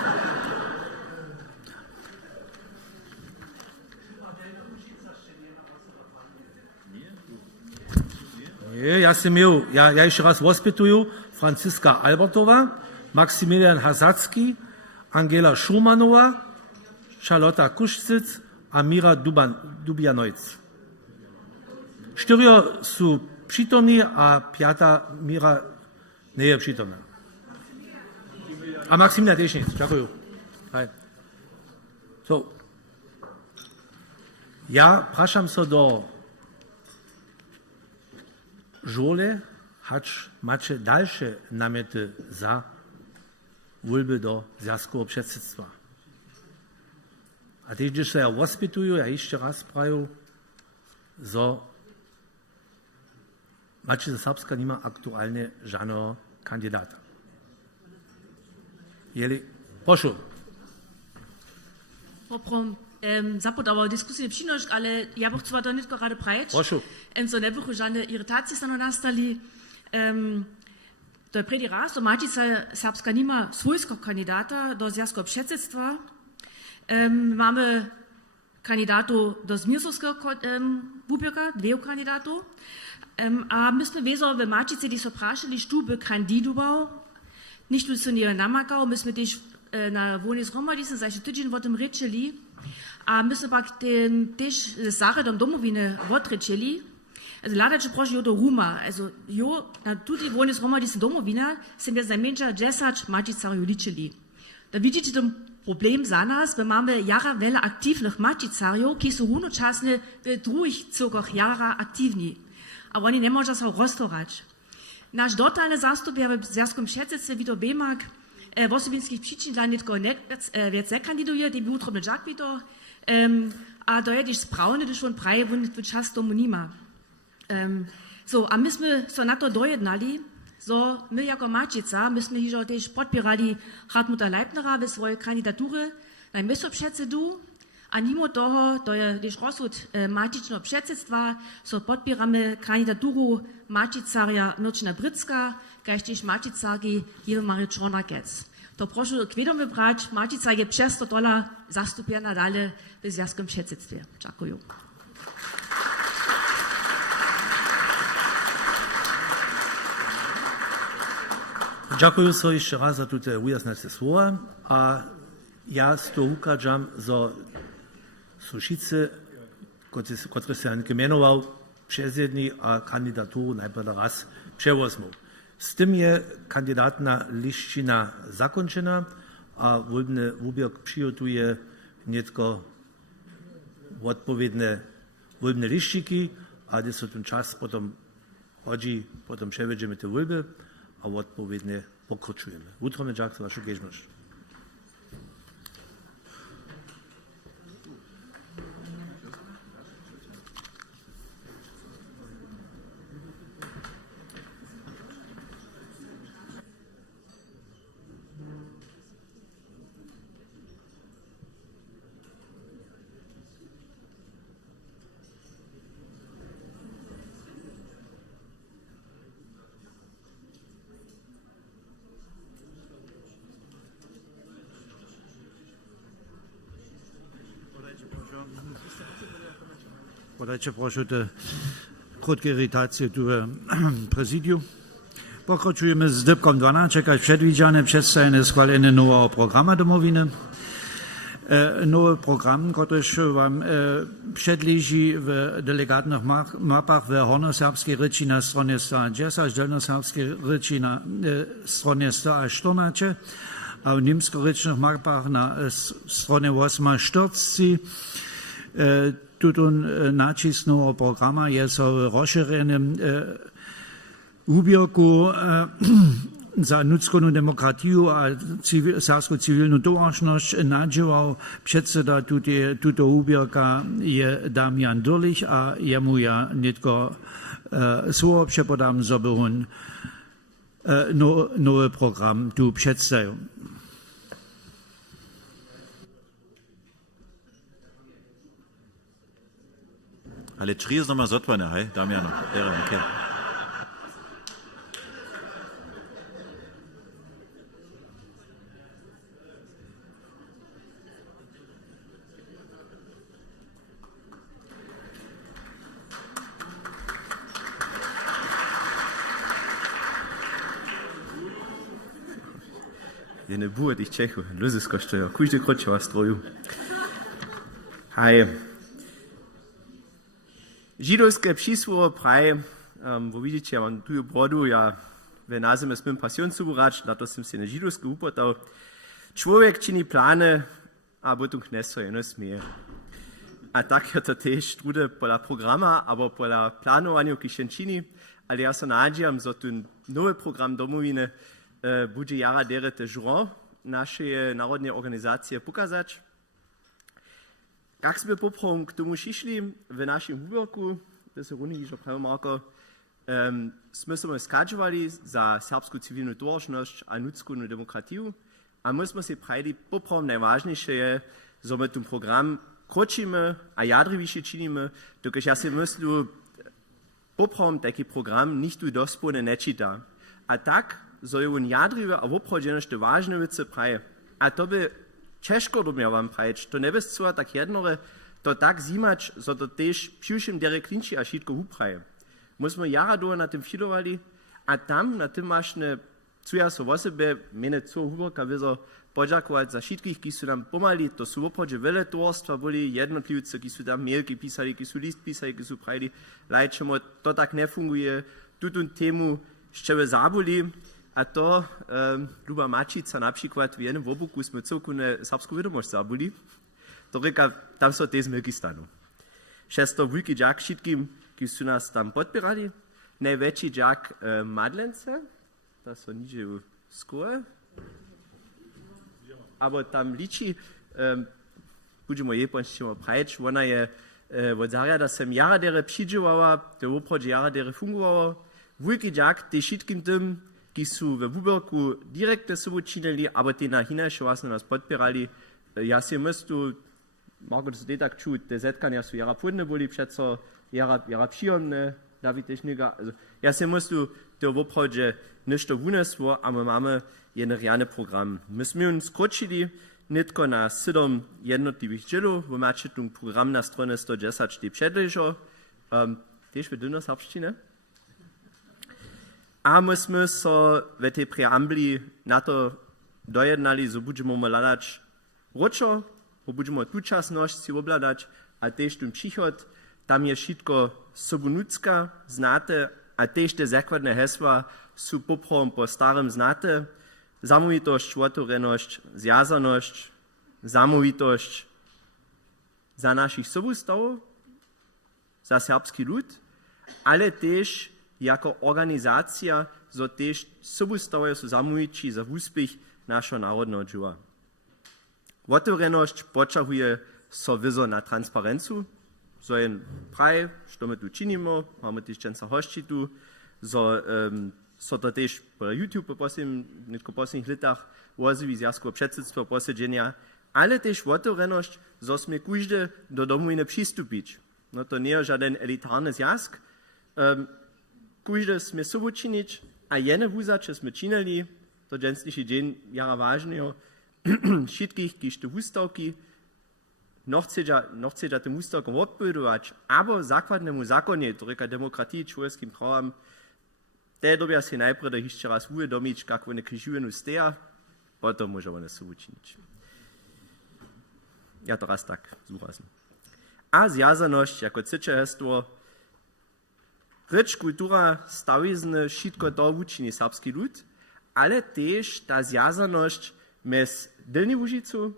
Ja jeszcze raz ospytuję Franciska Albertowa, Maksymilian Hasacki, Angela Schumanowa, Charlotta Kuszczyc a Mira Dubianojc. 4 są przytomni, a 5 Mira nie jest przytomna. A Maksymilian też nie. Dziękuję. So. Ja praszam się do żole, hacz macie dalsze namioty za wólby do zjazkowego przedsiedztwa. A też, gdyż się ja ospytuję, ja jeszcze raz praję, że Maciej Serbska nie ma aktualnie żadnego kandydata. Proszę. Zapot aber Diskussion przynosz, ale ja bych zwar to nie gerade breit. Proszę. So ne bych żadne irytacje stanu nastali. do predi raz, do Matica Serbska nima svojskog kandidata do zjazkog předsedstva. Mamy kandidatu do Zmirsovského wubierka, dviju kandidatu. A my jsme vezali v Matice, die so prašili, što by kandidoval, nicht nur zu Neo Namakau, my jsme tež na volnej zhromadí se za tydzień o tom řečili. A my jsme pak tež Sache dom domovine odřečili. Also leider proszę jo do Ruma, also jo na tutti volnej zhromadí se domovina sind jetzt najmniejsza 10 Maticarju liczyli. Da widzicie ten problem za nas, bo mamy jara wiele aktywnych Maticarjów, ki są równocześnie w drugich cyrkach jara aktywni. A oni nie mogą się roztorać. Nasz dotalny zastup w Związku Przedsedstwie Wito Bemak w osobinskich przyczyn dla nitko nie kandiduje, die jutro nie jak Wito, a to jest sprawne, że on prawie w czas tomu nima. So, a myśmy so na to dojednali, so my jako Matica, myśmy hižo też podpierali Hartmuta Leibnera w swojej kandidatury na miejsce przedsedu, a mimo toho, to je też rozsud Matičného předsedstva, so podpieramy kandidaturu Maticarja Mirčina Bricka, kaž też Maticarki Jewe-Marie Čornakec. To proszę kvědomě brać, Matica je přesto tola zastupjena dalje v zjazkom předsedstwie. Dziękuję. Dziękuję so jeszcze raz za te ujasnione słowa, a ja z to ukażam, że Suszice, który się mianował przez jedni, a kandydaturu najpierw raz przewozmu. Z tym je kandydatna liścina zakończona, a wolny wubierk przygotuje nie tylko odpowiednie wolne liściki, a gdy się ten czas potem chodzi, potem przejedziemy te wolby, a odpowiednie pokroczujemy. Utrony dziękuję za waszą grzeczność. Podajcie proszę te krótkie irytacje tu w prezydium. Pokroczujemy z dybką 12, jak przewidziane, przedstawienie schwalenie nowego programu domowiny. Nowy program, który wam przedleży w delegatnych mapach w hornoserbskiej ryczy na stronie 110, dolnoserbskiej ryczy na stronie 114, a w niemsko-rycznych mapach na stronie 840. Tutun nacisk nového programa je so rozšířeným úběrku za nudskou demokratiu a serbskou civilnou tovažnost nadžoval předseda tuto úběrka je Damian Durlich a jemu já nitko slovo přepodám, żeby on nový program tu představil. Ale Trier ist nochmal Sotwane, hey, Damian. Okay. Je ne bude tých Čechov, ľudí z koštoja, kúžde kročová stroju. Hej. Židovské přisłowo praje, bo widzicie, ja mam tu brodu, ja w nazymę smym pasjon zubrać, na to jsem si na židovsku upotał. Człowiek czyni plany, a potem kneso jedno smieje. A tak je to też trude pola programa, aber pola planowania, ki się czyni, ale ja se nadziejam, że ten nowy program domowiny będzie jara dere te żro naszej narodnej organizacji pokazać. Jak sme poprom k tomu šišli v našem úběrku, to se runí, že praví Marko, jsme se skadžovali za serbskou civilnou tovažnost a nudskou demokratiu a my jsme si prajeli poprom najvážnější je, že my ten program kročíme a jadrivější činíme, dokud já si myslím, poprom taki program nicht tu dospone nečita. A tak, so je on jadrive a woprodženeš te važne vice praje. A to by Češko dobře vám praječ. To nebez co tak jednore, to tak zimač, so to tež přiušim dere klinči a šitko upraje. Musíme jara do na tym fidovali, a tam na tym máš ne, co ja so o sebe, mene co huborka vizo, poďakovať za všetkých, ki sú tam pomali, to sú opodže veľa tvorstva, boli jednotlivci, ki sú tam mailky písali, ki sú list písali, ki sú prajili, lajčemo, to tak nefunguje, tutun tému ščeve zaboli, a to Luba Mačica napríklad v jednom obuku sme celkú srbskú vedomosť zaboli, to reka, tam so tie zmilky stanú. Šesto veľký džak všetkým, ki sú nás tam podpirali, najväčší džak Madlence, to so niče v skôr, aber tam liči, budemo jej pončimo praječ, ona je od zariada sem jara dere přidžovala, to oproti jara dere fungovala, veľký džak, tie všetkým tým, ki sú ve Wúberku direktne sobu činili, aber tie na hinajšie vlastne nás podpirali. Ja si myslím, Marko, to tak čuť, tie zetkania sú jara pôdne boli, přeco jara příjemné, David Technika. Ja si myslím, to oproti nešto vúneslo, a my máme jeden riadny program. My sme ju skročili netko na 7 jednotlivých dželov, bo máte tu program na strane 110 štý předležo, tiež vedú na srbštine. A my sme sa v tej preambli na to dojednali, že budeme hľadať ročo, bo budeme tú časnosť si obľadať, a tiež ten príchod, tam je všetko sobunúcka, znáte, a tiež tie základné hesla sú poprom po starom znáte, zamovitosť, otvorenosť, zjazanosť, zamovitosť za našich sobustavov, za serbský ľud, ale tiež jako organizácia, so tiež sobustavuje sú zamovití za úspech našho národného džuva. Otvorenosť počahuje so vizo na transparencu, so jen praj, što my tu činimo, máme tiež čenca hoštitu, so to tiež po YouTube po posledných letách ozví zjazkovo předsedstvo posedženia, ale tiež otvorenosť, so sme každý do domoviny přistúpiť. No to nie je žiaden elitárny zjazk, každý sme sobu činiť, a jene vúza, čo sme činili, to dženstnejší deň jara vážneho, všetkých, kiž tu ústavky, nochce tým ústavkom odpovedovať, abo základnému zákone, to reka demokratii, človeckým právam, té dobia si najprv ešte raz uvedomiť, kako one križujú steja, potom môže one sobu činiť. Ja to raz tak zúrazím. A zjazanosť, ako ciče hestvo, reč, kultura, stavizne, všetko to učini srbský ľud, ale tiež tá zjazanosť mes Dolní Łužicu,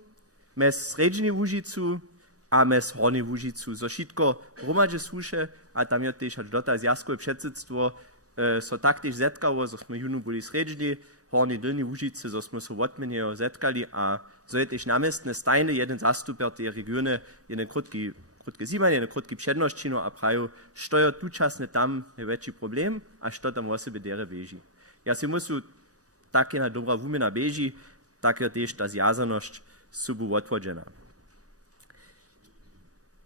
mes Srední Łužicu a mes Horní Łužicu. So všetko hromadže súše, a tam je tiež až do tá zjazkové předsedstvo, so taktiež zetkalo, so sme junu boli Srední, Horní, Dolní Łužice, so sme so odmenio zetkali, a so je tiež namestné stajne jeden zastuper tej regione, jeden krutky zimanie, jeden krutky přednoščino, a prajú, što je tučasne tam najväčší problém a što tam o sebe dere beží. Ja si myslím, tak je na dobrá vúmena beží, tak je tiež tá zjazanosť sobu otvorená.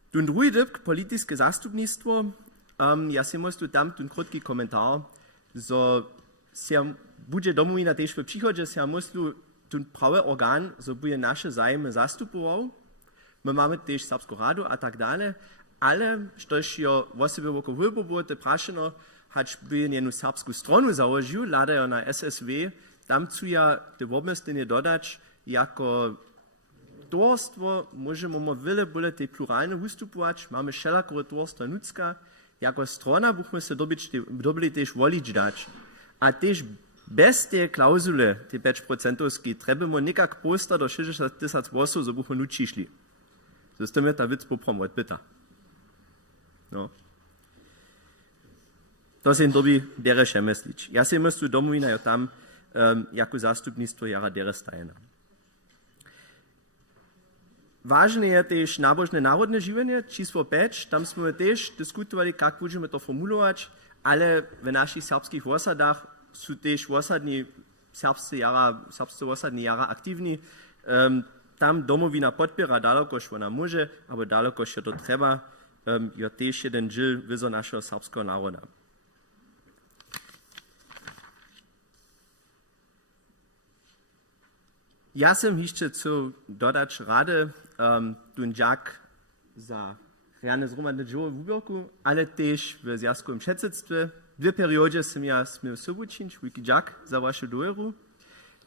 Ten druhý dyb, politické zastupníctvo, ja si myslím, tam ten krótky komentár, že sa bude domovina tiež v príchode, ja myslím, ten pravý orgán, že bude naše zájmy zastupoval. My máme tiež Srbskú radu a tak dále, ale štož je o sebe okolo voľbu bolo to prašeno, hač by jednu srbskú stranu založil, hľadajú na SSW, tam chcú ja tie obmestenie dodať, ako tvorstvo môžeme veľa boli tie plurálne vystupovať, máme všelakové tvorstva ľudská, ako strana buchme sa dobili tiež voliť dať. A tiež bez tej klauzule, tie 5%, trebujeme nekak postať do 60 000 głosov, so buchme nučišli. System je ta vic poprom odbyta. No. To si dobi dere šemeslič. Ja si myslím, domovina je tam jako zastupníctvo jara dere stajena. Vážne je tiež nábožné národné živenie, číslo 5, tam sme tiež diskutovali, jak budeme to formulovať, ale v našich srbských osadách sú tiež osadní, srbscy osadní jara aktívni. Tam domovina podpiera dalekož ona môže, alebo dalekož je to treba, je tiež jeden žil vizo našeho srbského národa. Ja sam jeszcze co dodać rady, Dunjak za rane zgromadzenie w Wubierku, ale też w związkowym przedsiedztwie. Dwie periody sam ja smiał sobuczyć, Wikijak za waszą dojeru.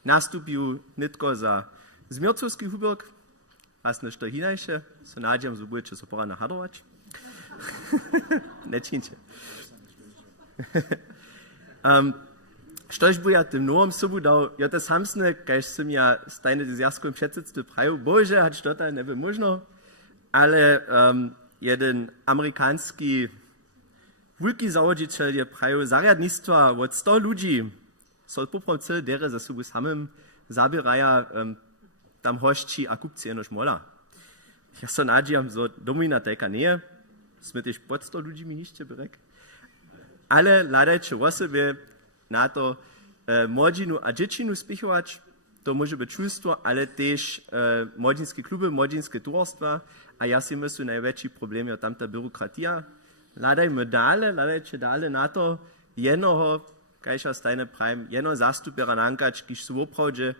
Nastupił nitko za Zmiercowski Wubierk, a nešto hinajsze, so nadziam, że budecie so pora nahadować. Nie czyńcie. Štož by ja tym nowym sobu dał, ja to samsne, kaž sam ja stajne z jaskovým předsedstvom praju, bože, hač to tak neby možno, ale jeden amerikanski wielki założyciel je praju zariadnictwa od 100 ludzi, so poprom cel dere za sobu samym zabieraja tam hošči a kupci enož mola. Ja so nadziam, so domina teka nie, sme tež pod 100 ludzi mi nišće berek. Ale ladajcie osoby na to młodzinu a dziecinu spichować, to może być czulstwo, ale też młodzinskie kluby, młodzinskie towarstwa, a ja si myślę, największy problem jest tamta biurokratia. Ladajmy dalej na to, jednoho, kajša stajne prajem, jedno zastupera nankać, kiż su oprawdzie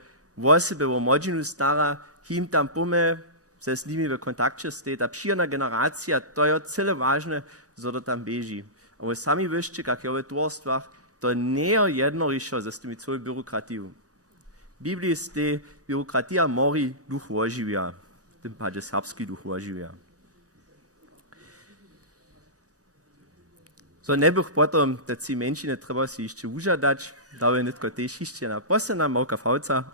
osoby o młodzinu stara, him tam pome, se z nimi w kontakcie stej, ta przyjemna generacja, to jest cele ważne, co to tam bieži. Ale sami wiecie, jak ja w towarzystwach, to nie jest jedno riszo ze z tymi całą biurokratią. W Biblii jest biurokratia mori duch ożywia, tym bardziej serbski duch ożywia. So ne bych potom tacy menšine treba si jeszcze užadać, dały nitko też jeszcze na posena małka fałca,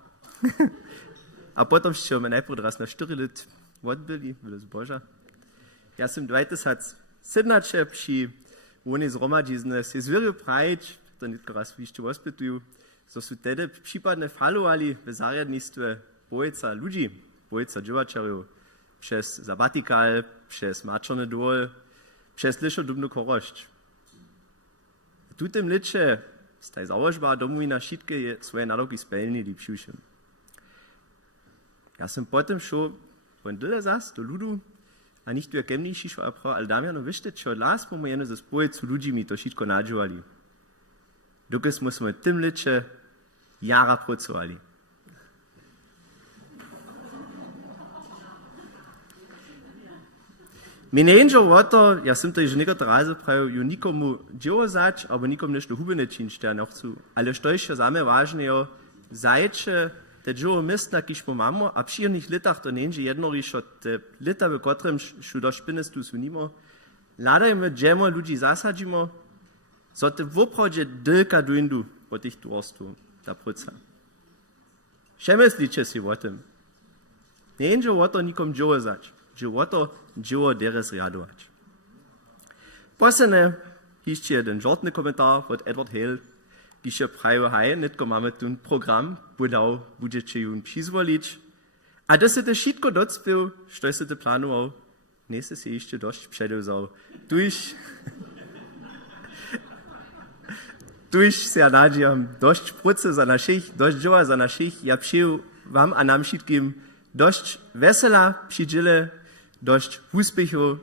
a potom jeszcze my najpierw raz na 4 lat odbyli, wyle zboża. Ja sam 2017 przy Oni zhromadizne se zvieru prajić, to nitko raz ještě ospytuju, so su tedy případne falovali v zariadnictve bojica ludzi, bojica dživačarjów, przez Zabatikal, przez Maczony Dol, przez Lišodubnu Korošť. V tutem liče staj załožba domowina šitke svoje nalogi spelnili pšušem. Ja sam potem šel von dyle zas do ludu, a nicht wir kemniejsi szło, ale Damiano wyszte, čo las pomojeno ze spoje cu ludźmi to wszystko nadziewali. Dokąd musimy tym licze jara pracowali. Mi nie inżo o to, ja sam to już niektóre razy prawił, ju nikomu dzieło zać, albo nikomu nešto huby nie czynić, der noch zu. Ale što jeszcze same ważne je, zajče te dzieło miestna, kiż pomamo, a w przyjemnych latach to nie jest jedno riszo, te lata, w którym się do szpinnestu sunimo, ladajmy, dżemo ludzi zasadzimo, so te w oprawdzie dylka dojdu po tych towarstwu, ta praca. Przemyślicie si o tym. Nie jest o to nikom dzieło zać, o to dzieło deres radować. Posledne, jeszcze jeden żartny komentar od Edward Hale, pisze prawie hej, nitko mamy ten program, budał budżecie jun przyzwolić, a to się to wszystko docpił, co się to planował, nie się się jeszcze dość przedewzał. Tuż się nadziam, dość pracy za naszych, dość dzieła za naszych, ja przyjął wam a nam wszystkim dość wesela przydziele, dość uspiechu,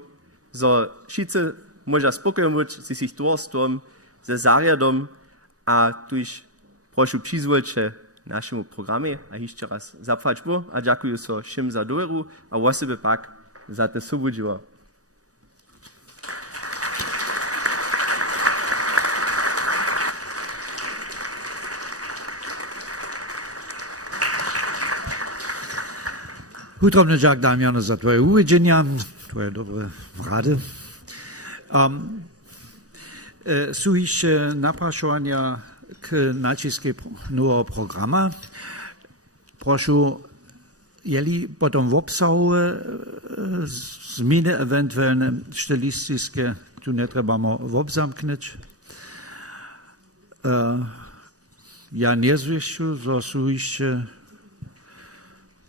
za wszyscy może spokojnie być z ich towarstwem, ze zariadom, a tuż proszę przyzwolcie naszemu programie, a jeszcze raz zapłać bo, a dziękuję so všim za dojeru, a osoby pak za te sobudziło. Utrobny dziak Damiano za twoje uwiedzenia, twoje dobre rady. Są jeszcze napraszania k nacisku nowego programu. Proszę, jeli potem w obsahu zmiany ewentualne stylistickie, tu nie trzeba obzamknąć. Ja nie zwieszczę, że są jeszcze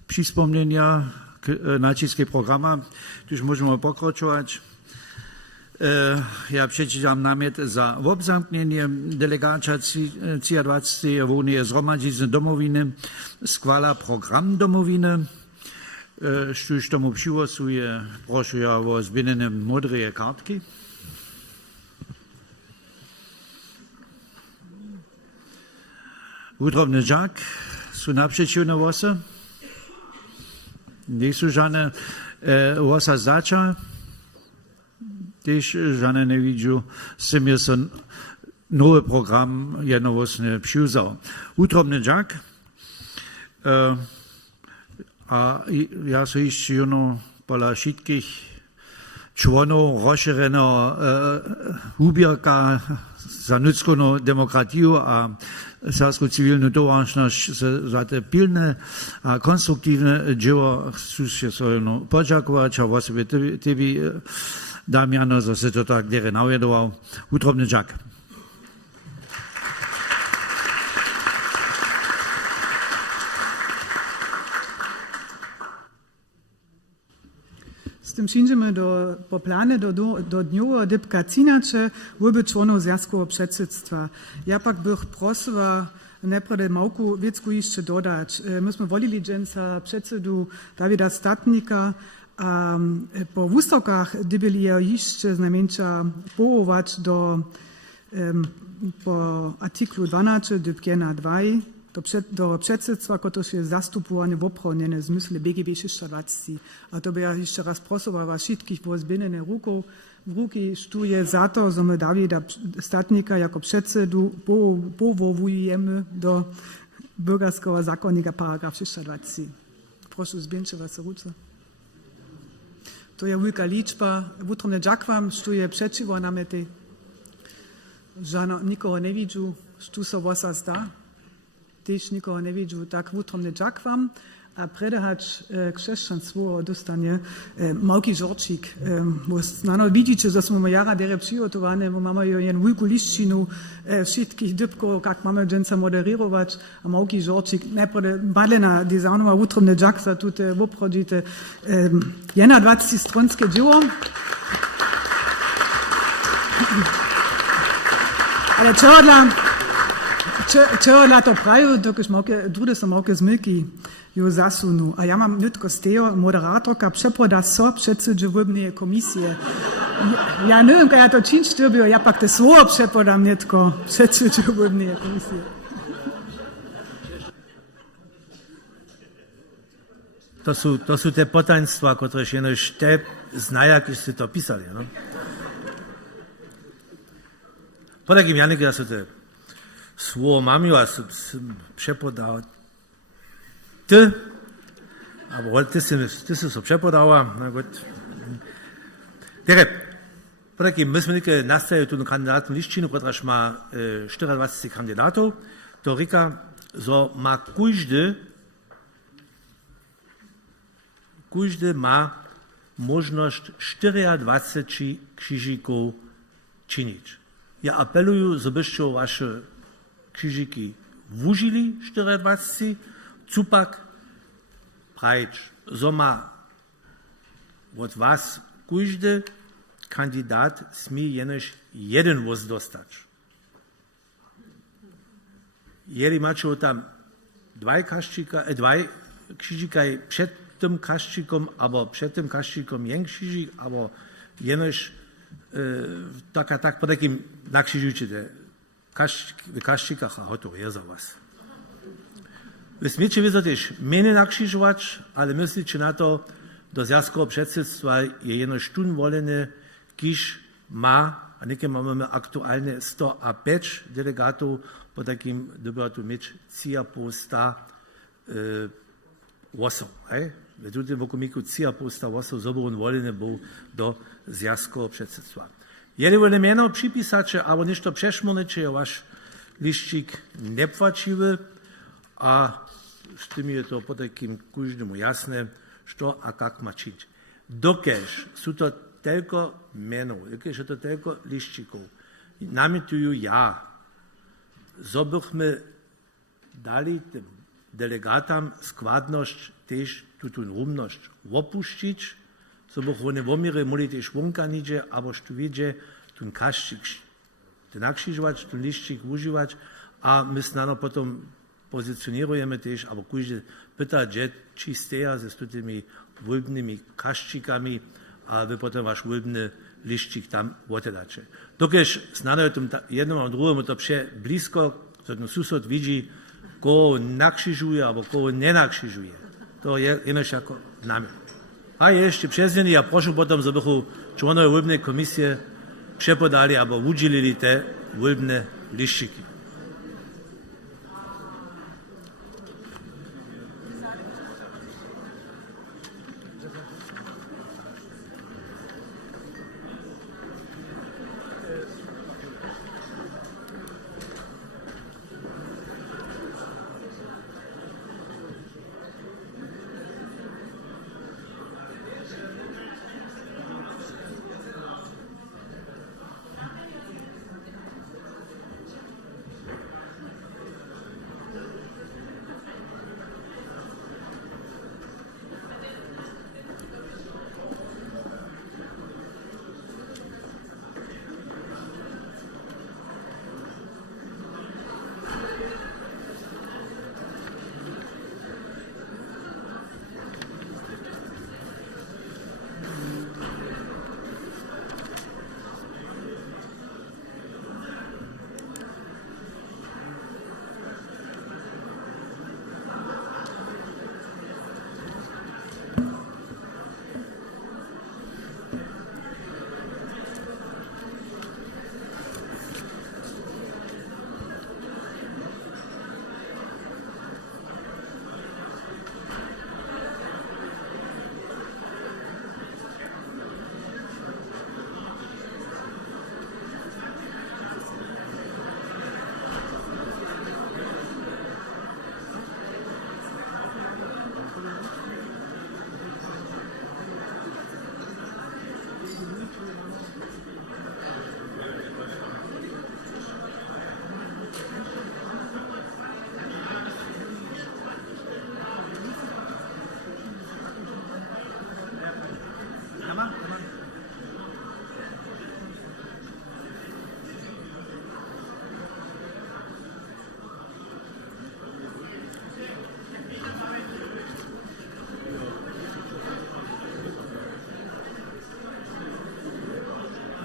przypomnienia k nacisku programu, już możemy pokroczyć. Ja przeczytam namiot za obzamknięcie delegacja 23. Unii Zgromadzizny Domowiny składa program Domowiny. Szczuś tomu przyłosuje, proszę ja o zbieranie modrej kartki. Utrobny dziak, są naprzeciwne włosy. Nisu žane Wasa Zača, tež žane ne vidiu, sem je so nowy program jednowosny przyjrzał. Utrobny Jack, a ja so jeszcze juno pola wszystkich członów rozszerzonego ubierka za ludzką demokrację a serbską cywilną towarzyszość za te pilne a konstruktywne dzieło chcę się sobie podziękować, a właściwie Tobie, Damiano, że się to tak nawiedował. Utrobny Jack. Z tym przyjdziemy po planie do dnia dybka cinacze, byłby członów Związkowego Przedsiedztwa. Ja pak bych prosiła najpierw Małku Wiecku jeszcze dodać. Myśmy wolili dżęca przedsedu Dawida Statnika, a po wustawkach byli jeszcze znajmniejsza połować po artyklu 12 dybkiena 2 do przedsiedztwa, które jest zastupowane w obronionym zmysle BGB 26. A to by ja jeszcze raz prosiła was wszystkich, bo zbinene ruki sztuje za to, że my Dawida Statnika jako przedsedu powołujemy do bürgerskiego zakonnika paragraf 26. Proszę zbieńcie was ruce. To je wielka liczba. Utromny Jack wam sztuje przeciwko namety. Żano nikogo nie widzę, sztu so wasa zda. Też nikogo nie widzę, tak utromny Jack wam. A predehać chrześcijaństwo dostanie Małki Żorczyk. Bo znano widzicie, że są jara dere przygotowane, bo mamy jen wielką liścinu wszystkich dybków, jak mamy dżęca moderować. A Małki Żorczyk najpierw badlena designowa utromny Jack za tutaj obchodzite 21-stronskie dzieło. Ale czego dla to prajo, dokiż drude są Małke zmyki jo zasunu. A ja mam nitko z tego moderatorka przepoda so przedsedzie wybnej komisje. Ja nie wiem, ja to czyn sztybio, ja pak te słowo przepodam nitko przedsedzie wybnej komisje. To są te potaństwa, które się jenoś te znają, jak ste to pisali. No? Po takim Janik, ja sobie te słowo mam, ja sobie przepodał. Ty, ale ty si so przepodała, no gut. Tere, po takim myśmy tylko nastaje tu kandydatną liścinu, która ma 24 kandydatów, to rika, że ma każdy ma możliwość 24 krzyżyków czynić. Ja apeluję, żebyście wasze krzyżyki włożyli 24, cupak prajcz, że ma od was każdy kandydat smie jenoś jeden wóz dostać. Jeżeli macie tam dwa krzyżyka przed tym krzyżykiem, albo przed tym krzyżykiem jeden krzyżyk, albo jenoś tak po takim nakrzyżujcie te krzyżykach, a hotowo jest za was. Wy smiecie wiedzą też mnie nakrzyżować, ale myślicie na to, do Związkowego Przedsiedztwa je jeno sztun wolene, kiż ma, a niekie mamy aktualnie 105 delegatów, po takim dobra tu mieć cija posta łosą. W tym wokomiku cija posta łosą, zoborun wolene był do Związkowego Przedsiedztwa. Jeżeli wolne miano przypisacie, albo niż to przeszmonicie, je wasz liścik nepłaciwy, a z tym jest to po takim każdemu jasne, co a jak ma czynić. Dokeż są to tylko miano, dokeż to tylko liścików, namituję ja, żebyśmy dali tym delegatom składność też tutun rumność opuścić, żeby oni w omiry mogli też wonka nidzie, albo tu widzie, ten kaszczyk, ten nakrzyżować, ten liścik używać, a my znano potem pozycjonujemy też, albo każdy pyta, gdzie czysteja ze tymi wolbnymi kaszczykami, a wy potem wasz wolbny liścik tam oddacie. Dokeż znano tym jednemu a drugiemu to prze blisko, że ten sused widzi, kogo nakrzyżuje, albo kogo nie nakrzyżuje. to je jenož jako námi. A je ešte přezvený, ja prošu potom, že bychu členové voľbnej komisie přepodali alebo udělili te voľbné lištiky.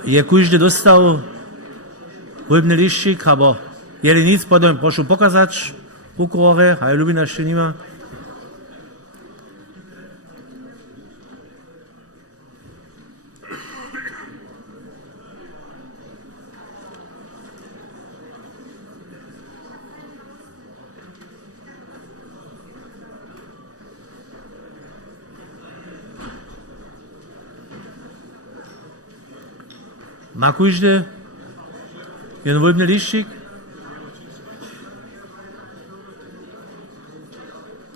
Je kúžde dostal voľbný lištík, alebo jeli nic, potom prošu pokazať prokurore, aj Ľubina ešte nima. Má kúžde jen voľbný lištík?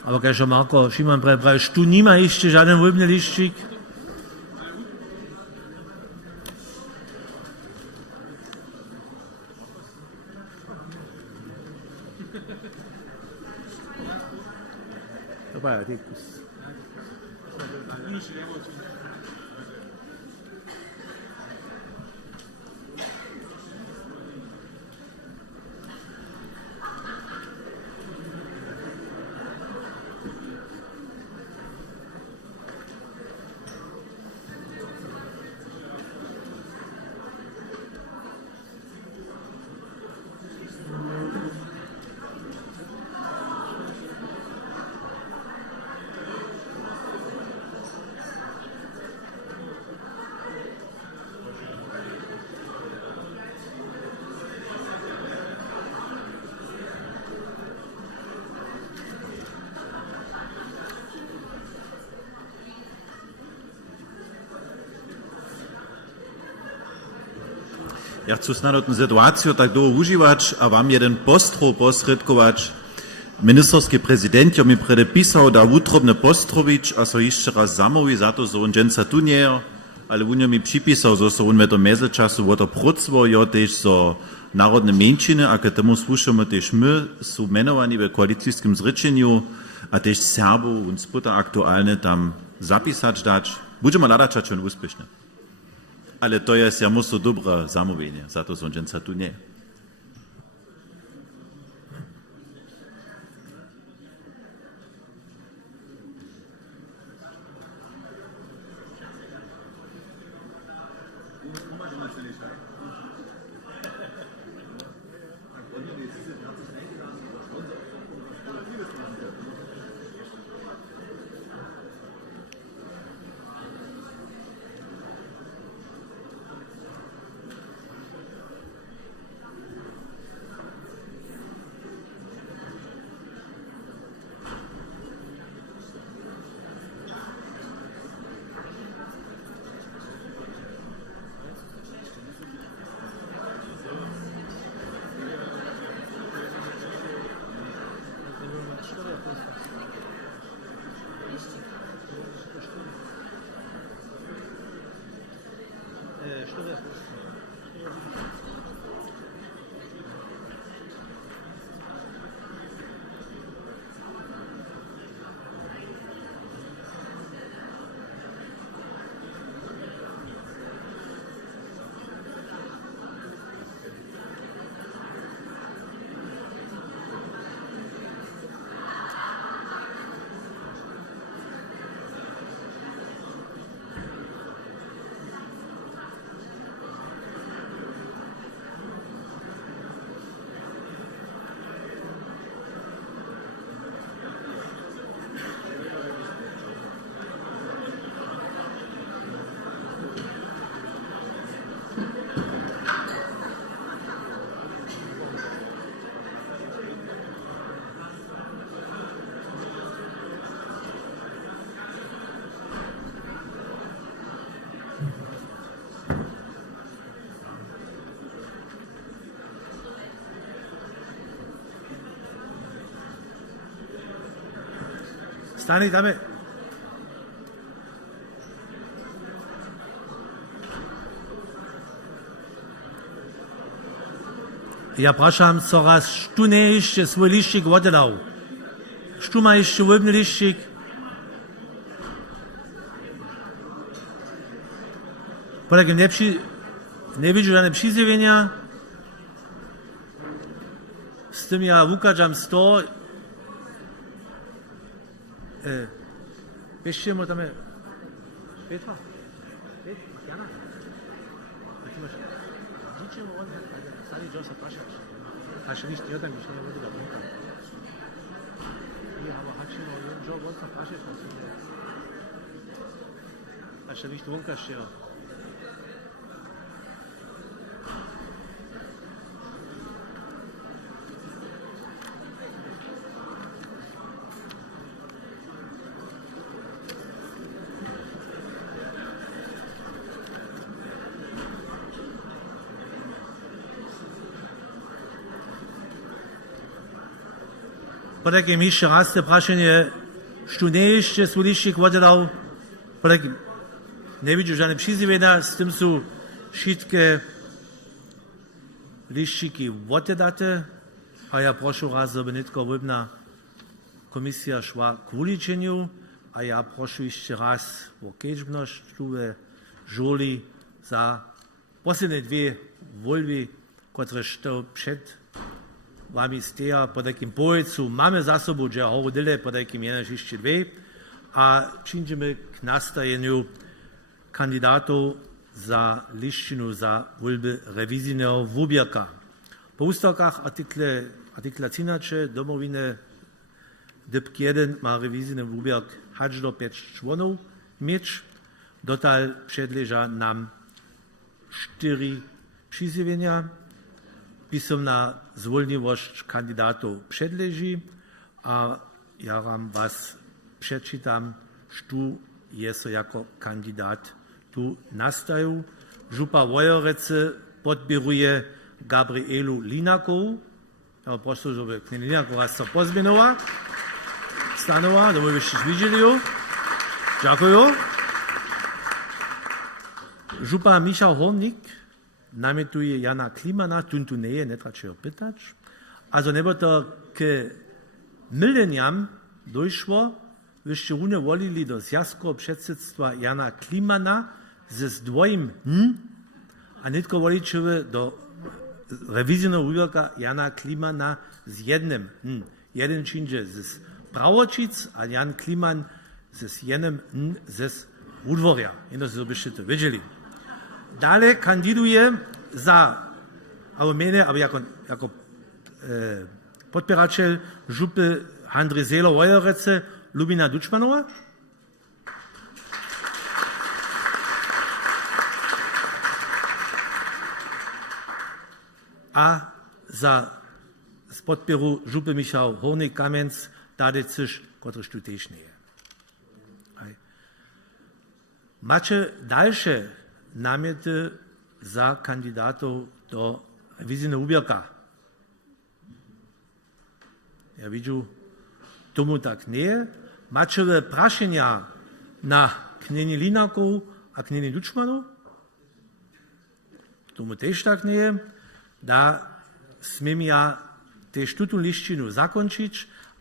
Ale keďže Marko Šiman praviš, tu nima ešte žiaden voľbný lištík? Dobre, díkus. Ja chcę snad tę sytuację tak długo używać, a wam jeden postro posredkować. Ministerski prezydent mi predepisał, da utrobne postrowić, a so jeszcze raz zamówi za to, że on dżęca tu nie, ale on mi przypisał, że so on w tym międzyczasu o to procło, ja też so narodne mniejszyny, a k temu słuchamy też my, są menowani w koalicyjskim zryczeniu, a też Serbów und sputa aktualne tam zapisać dać. Budeme ladać, że on uspieszny. Ale to jest ja muszę dobre zamówienie, za to sądzę, tu nie. Stani, dame. Ja prašam coraz štu nešte svoj liščik vodelav. Štu ma ešte vojbny liščik. Podľa nevidžu žádne přizjevenia. S tým ja ukážem 100. Ještě mu tam je Petra? Jana? Díčemu on, tady Joe se prašač. Až když ty tam když nebudu do bunka. Já ale hačím o jen Joe on se prašač. Až když bunka šel. Podľa mi ešte raz to prašenie, što nešte svoj liščik vodelav, podľa nevidžu žádne přizjevenia, s tým sú všetké liščiky vodedate, a ja prošu raz, aby netko vojbná komisia šla k uličeniu, a ja prošu ešte raz o keďžbnosť, štúve žoli za posledné dve voľby, ktoré što před vami steja pod takým pojecu. Máme za sobou, že hovorili pod takým 1.6.2 a činíme k nastajeniu kandidátov za lištinu za voľby revizijného vúbierka. Po ústavkách artikla 13 domovine DIPK 1 má revizijný vúbierk až do 5 členov mieć. Dotal předleža nám 4 přizjevenia. Písomná zvoľnivosť kandidátov předleží a ja vám vás prečítam, što je so jako kandidát tu nastajú. Župa Vojorece podbiruje Gabrielu Linakovú. Ja prosto, že by Linaková sa pozmenovala. Stanova, da by ste videli ju. Ďakujem. Župa Michał Hornik nametuje Jana Klimana, tu nie je, netrače ho pytać. Also nebo to k mileniam došlo, vyšte rune volili do zjazkoho předsedstva Jana Klimana ze zdvojim a netko voličeve do revizijného úvierka Jana Klimana s jednym Jeden činže z Pravočic a Jan Kliman s jednym ze Udvorja. Jedno si byste to videli. Dále kandiduje za, ale jako podpěračel župy Handry Zelo-Vojorece Lubina Dučmanova. A za z podpěru župy Michał Hornik Kamenc Tadeciš, kotryž tu tež nie je. Macie dalsze namiety za kandydatów do rewizijnego ubierka. Ja widzę, tomu tak nie. Macie praszenia na knieni Linaków a knieni Duczmanów? tomu tež tak nie je, da smiem ja tež túto lištinu zakončiť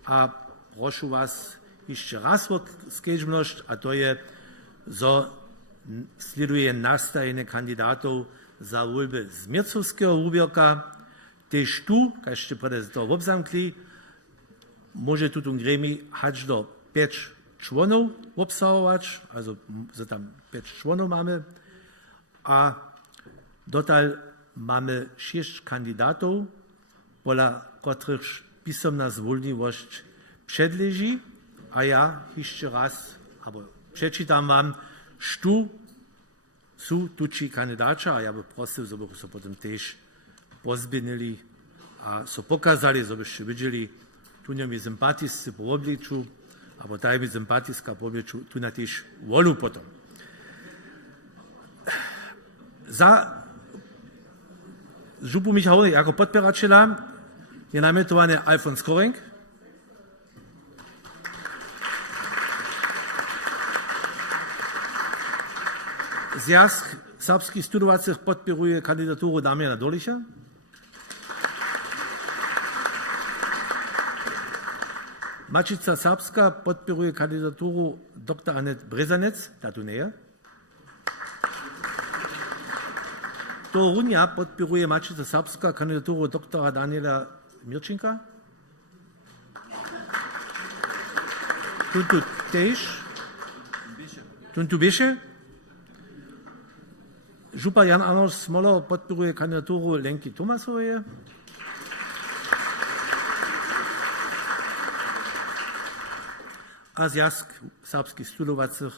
a prošu vás ešte raz o skežbnosť, a to je, zo sleduje nastajenie kandidátov za voľbe z Mircovského Wubierka. Tež tu, keď ste prede to obzamkli, môže túto grémi hať do 5 členov obsahovať, also tam 5 členov máme, a dotal máme 6 kandidátov, podľa ktorých písomná zvoľnivosť předleží, a ja ešte raz, alebo prečítam vám, što sú tuči kandidáča, a ja by prosil, že by sa potom tiež pozbinili a so pokazali, že by ste videli, tu nemi sympatisci po obliču, alebo taj by sympatiska po obliču, tu na tiež volu potom. Za župu Michałowi jako podperačela je nametovaný Alfons Korenk. Zjazd serbských studovacích podporuje kandidatúru Damiana Dolicha. Mačica Srbska podporuje kandidatúru dr. Anet Brezanec, tá tu nie je. Torunia podporuje Mačica Srbska kandidatúru dr. Daniela Mirčinka. Tuntu tež. Tuntu Beše. Župa Jan Anoš Smoler podporuje kandidatúru Lenky Tomasovej. A zjazd serbských studovacích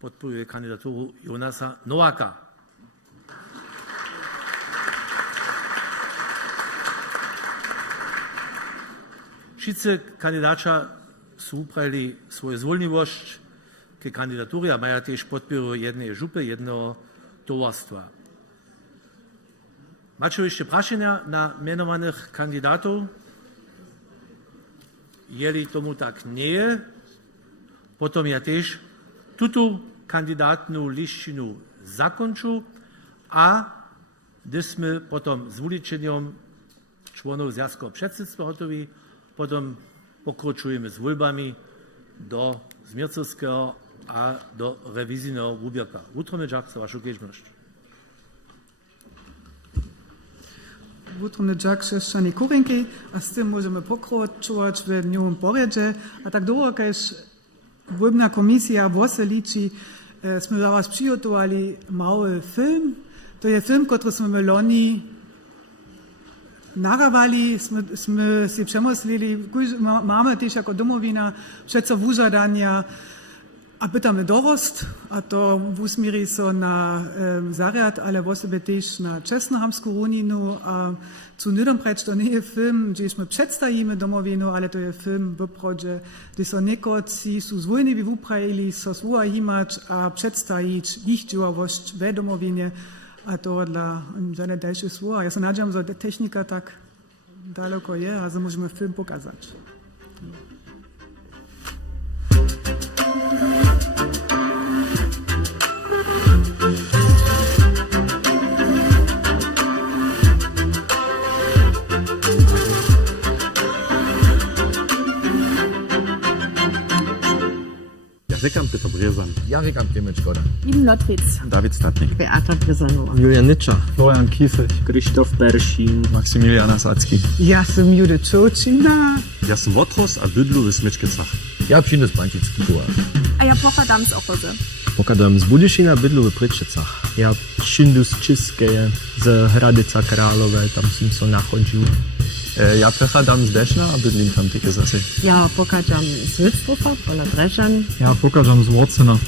podporuje kandidatúru Jonasa Novaka. Všetci kandidáča sú uprali svoju zvoľnivosť ke kandidatúre a majú tiež podporu jednej župy, jedného tovarstva. Máte ešte prašenia na menovaných kandidátov? Jeli tomu tak nie je, potom ja tiež túto kandidátnu lištinu zakonču a kde sme potom s voličením členov zjazského predsedstva hotoví, potom pokročujeme s voľbami do Mircovského a do revizijného Wubierka. Utromne ďak za vašu kežnosť. Utromne ďak šešćani Kurinki, a s tým môžeme pokročovať v novom porядže. A tak dlho, keď voľbná komisia vose liči, sme za vás prihotovali malý film. To je film, ktorý sme loni naravali, sme si přemyslili, máme tiež ako domovina všetko vúžadania, a pytamy dorost, a to w usmiri so na zariad, ale w osobie też na Czesnohamską runinu, a cu nydom preč to nie je film, gdzieśmy przedstawimy domowinu, ale to je film w prodzie, gdzie so niekoci su zwolniwi wuprajili, so svoja himać, a przedstawić ich działalność w domowinie, a to dla żadne dalsze słowa. Ja się nadziam, że ta technika tak daleko je, a że możemy film pokazać. Rzekam Peter Brezan. Jarek Klemens Škoda. Ivan Lotwitz. David Statnik. Beata Brezanova. Julian Nitscher. Florian Kiesel. Krzysztof Berschin. Maximilian Sacki. Ja sam Judith Čočina. Ja sam Wotros, a bydlu w Smyczkicach. Ja Pšinus Pančicki. A ja Pokadam z Ochozy. Pokadam z Budyšina, bydlu w Prytčicach. Ja Šindus České z Hradeca Králové, tam jsem se nachodil. Ja pochádam z Dešna a bydlím tam také zase. Ja pochádam z Wilsdorfa, pola Drežan. Ja pochádam z Worcena.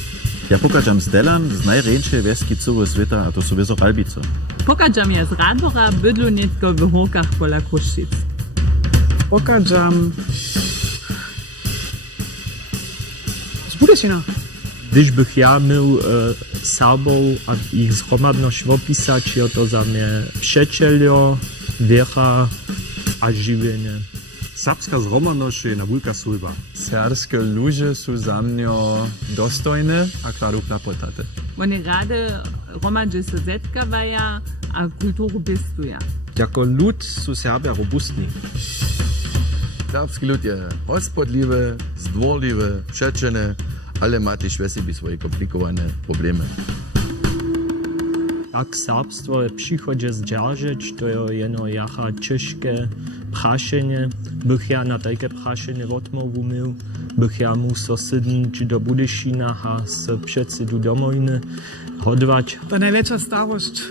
Ja pochádam z Delan, z najrejšej wieski całego sveta, a to sú Wezo Ralbice. Pochádam ja z Radbora, bydlu netko v Horkach pola Kruščic. Pochádam z Budyšina. Když bych ja měl Serbov a ich zhromadność opisać, je to za mnie przeczelio, wiera a żywienie. Serbska zromadność je na wulka służba. Serbske ludzie są za mnie dostojne a kladu klapotate. Oni rade romadže se zetkavaja, a kulturu pistuja. Jako lud są Serbia robustni. Serbski lud je hospodliwy, zdvorliwy, przeczeny, ale ma też w sobie swoje komplikowane problemy. Jak serbstwo przychodzi zdzierżyć, to je jeno jacha ciężkie praszenie. Bych ja na takie praszenie odmowu miał. Bych ja musel sydnić do Budyšina a z předsedu domowiny hodwać. Ta najlepsza starość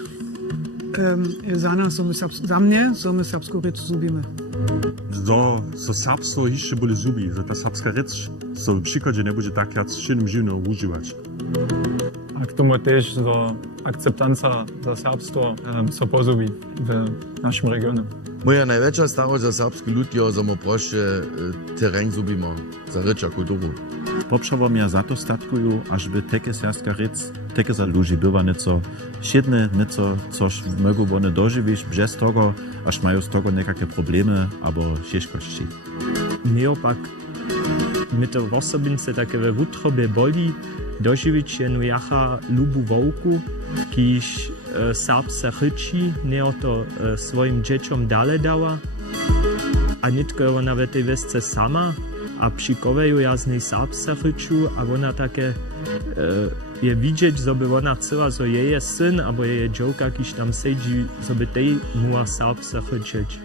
za nas, za mnie, so my serbską rzecz zubimy. So serbstwo jeszcze boli zubi, że ta serbska rzecz so w przykładzie nie będzie tak jak czynnym żywnym używać. A k tomu też do akceptanca za serbstwo so pozubi w naszym regionie. Moja największa starość za serbski lud je, że my proszę teren zubimy, za rzecz a kulturu. Poprzednio mnie za to statkują, ażby takie serbska rzecz, takie za ludzi bywa nieco siedne, nieco coś mogą one dożywić, bez tego, aż mają z tego niekakve problemy albo ciężkości. Mnie opak, my to w osobince takie we wutrobie boli, dożywić jenu jacha lubu wołku, kiż serbse chyci, nie o to swoim dzieciom dalej dała, a nitko ona w tej wiosce sama, a przykowają ja z niej serbse chyciu, a ona takie je widzieć, żeby ona chcela, że jej syn, albo jej dziewka, kiż tam siedzi, żeby tej muła serbse chycieć.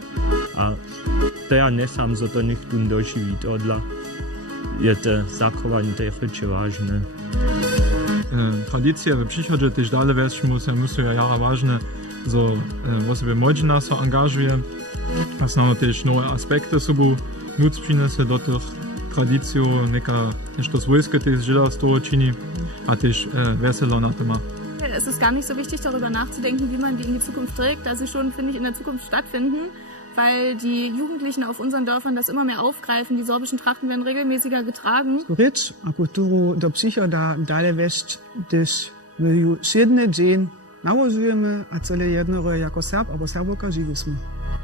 A to ja necham, że to nikt tu dożywi, to dla je to zachowanie tej chyci ważne. Tradycja w przychodzie też dalej wiesz, muszą jara ważne, że osoby młodzina się angażuje, a są też nowe aspekty sobą nuc przyniesie do tych tradycji, też to swojskie też żydowstwo czyni, a też weselo na temat. Es ist gar nicht so wichtig, darüber nachzudenken, wie man die in die Zukunft trägt, da sie schon, finde ich, in der Zukunft stattfinden, weil die Jugendlichen auf unseren Dörfern das immer mehr aufgreifen. Die sorbischen Trachten werden regelmäßiger getragen. Rzecz a kulturu do przychoda dalej wieść, gdyż my ju siedny dzień nałożujemy, a cele jednore jako Serb albo Serboka żyjemy.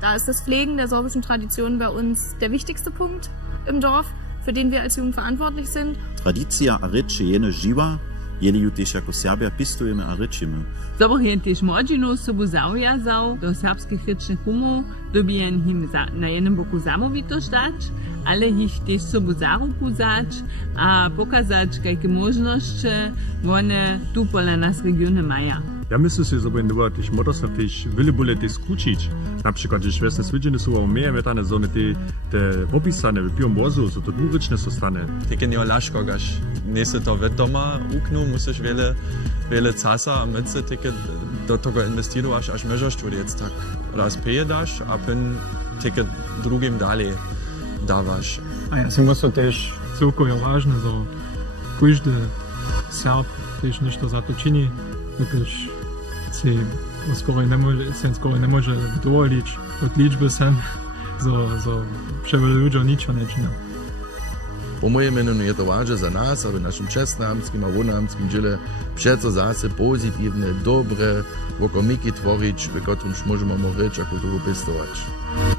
Da ist das Pflegen der sorbischen Traditionen bei uns der wichtigste Punkt im Dorf, für den wir als Jugend verantwortlich sind. Tradycja a rzecz jene żywa, jeli ju też jako Serbia pistujemy a ryczymy. Zabrach też młodzinu sobu zaujazał do serbskich rycznych umów, dobien him na jednym boku zamówito stać, ale ich też sobu zaruku zać, a pokazać, jakie możliwości one tu pola nas regiony mają. Ja myślę sobie, że będę też można też wiele bóle też skuczyć. Na przykład, że szwedzkie słydziny są mehr metane, że one te opisane w piłom bozu, że to dwuryczne zostanie. Takie nie laszko, gaż nie se to wiadoma uknu, musisz wiele czasu, a my se takie do tego inwestować, aż możesz tu jetzt tak raz pejdasz, a potem takie drugim dalej dawasz. A ja si myślę też całkowicie ważne, że każdy Serb też nešto za to czyni, gdyż si skoro nie może dowolić od liczby sen, że przewiele ludzi niczego nie czynią. Po mojem menu je to ważne za nas, aby naszym czesnamskim a wonamskim dziele przeco zase pozytywne, dobre wokomiki tworzyć, w którym możemy mówić a kulturu pistować.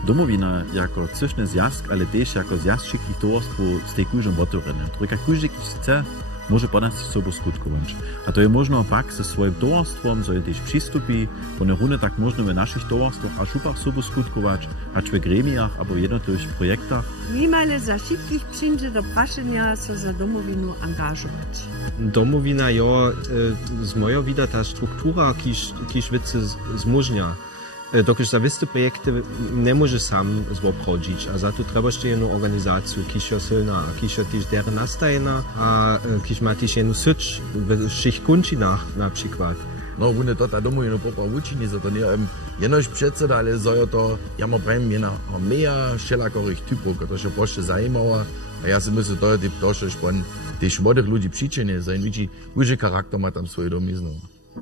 Domowina jako cyszny zjazd, ale też jako zjazd wszystkich towarstw z tej kurzem otworzone. Tylko każdy, kto chce, może po nas z sobą skutkować. A to je možno pak ze swoim towarstwom, że je też przystupi, po nerune tak można w naszych towarstwach a szupach sobą skutkować, a w gremiach albo jednotliwych projektach. Niemale za wszystkich przyjdzie do praszenia się za domowinu angażować. Domowina, ja, z moją widać ta struktura, kiż wice zmożnia. Dokiż za wiste projekty nie może sam zwoprodzić, a za to trzeba jeszcze jedną organizację, kiż jest silna, kiż jest też der nastajna, a kiż ma też jedną syć w wszystkich kończynach na przykład. No, wone to ta domowina popravučini, za to nie jenož předseda, ale zo je to, ja ma pravim, jedna armeja všelakorých typov, ktorá je proste zajímavá, a ja si myslím, to je typ to, že tež mladých ľudí príčine, za in vidí, už charakter má tam svoje domizno.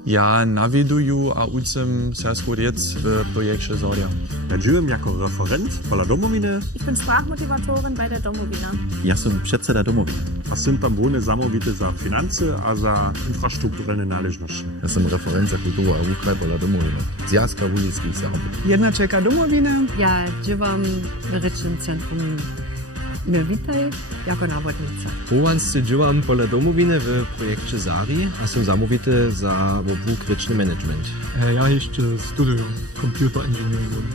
Ja nawiduju a ucem Serswodiec w projekcie Zoria. Ja żyłem jako referent pola domowiny. Ich bin Sprachmotivatorin bei der Domowina. Ja som předseda domoviny. A jsem tam wone zamowity za finanse a za infrastrukturalne należności. Ja som referent za kulturu a ukraj pola domowiny. Zjazka Wulických Serbów. Jedna čeka domovine. Ja działam w Rycznym Centrum Witaj jako nawodnica. Połanscy działam pola domowiny w projekcie Zari, a som zamówity za obłuk Ryczny Management. Ja jeszcze studiuję Computer Engineering.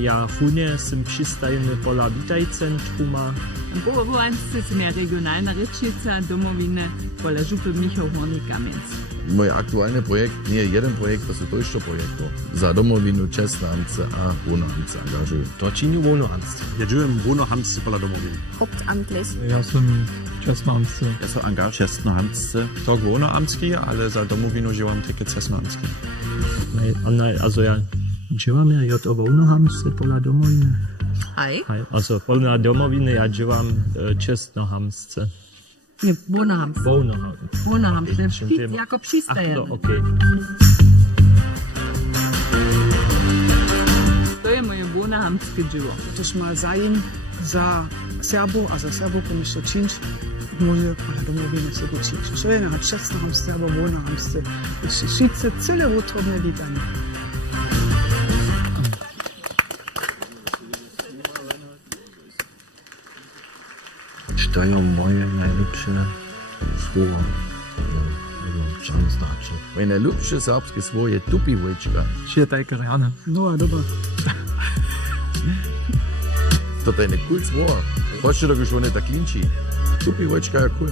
Ja chunie som przystajny pola Witaj Centruma. Połanscy są ja regionalna Rycznica domowiny pola Żupy Michał Horny Kamienc. Mój aktualny projekt nie jeden projekt, to są to jeszcze projekty. Za domowinu, Czesnamce a Wohnamce angażuję. To czyni Wohnamce. Ja żyłem Wohnamce pola domowiny. Hauptamtlich. Ja som Czesnamce. Ja som angaż Czesnohamsce. Tak Wohnamski, ale za domowinu żyłam tylko Czesnamski. Also ja działam ja od Wohnamce pola domowiny. Hi. Also pola domowiny ja działam Czesnohamsce. Nie, Wohnamce. Wohnamce. Jako przystajemy. Ach, no, okej. To je moje Wohnamskie dzieło. Toż ma zajem za Serbo, a za Serbo pomyślał czynć, może pola domowiny sobie czynć. Co je na Czesnohamsce albo Wohnamsce. Wszyscy cyle utrudne witamy. To je moje najlepsze słowo. Co to znaczy? Moje najlepsze serbskie słowo je tupiweczka. Šitajka rane. No, a dobra. To je ne cool słowo. Proszę do już nie tak linci. Tupiweczka je cool.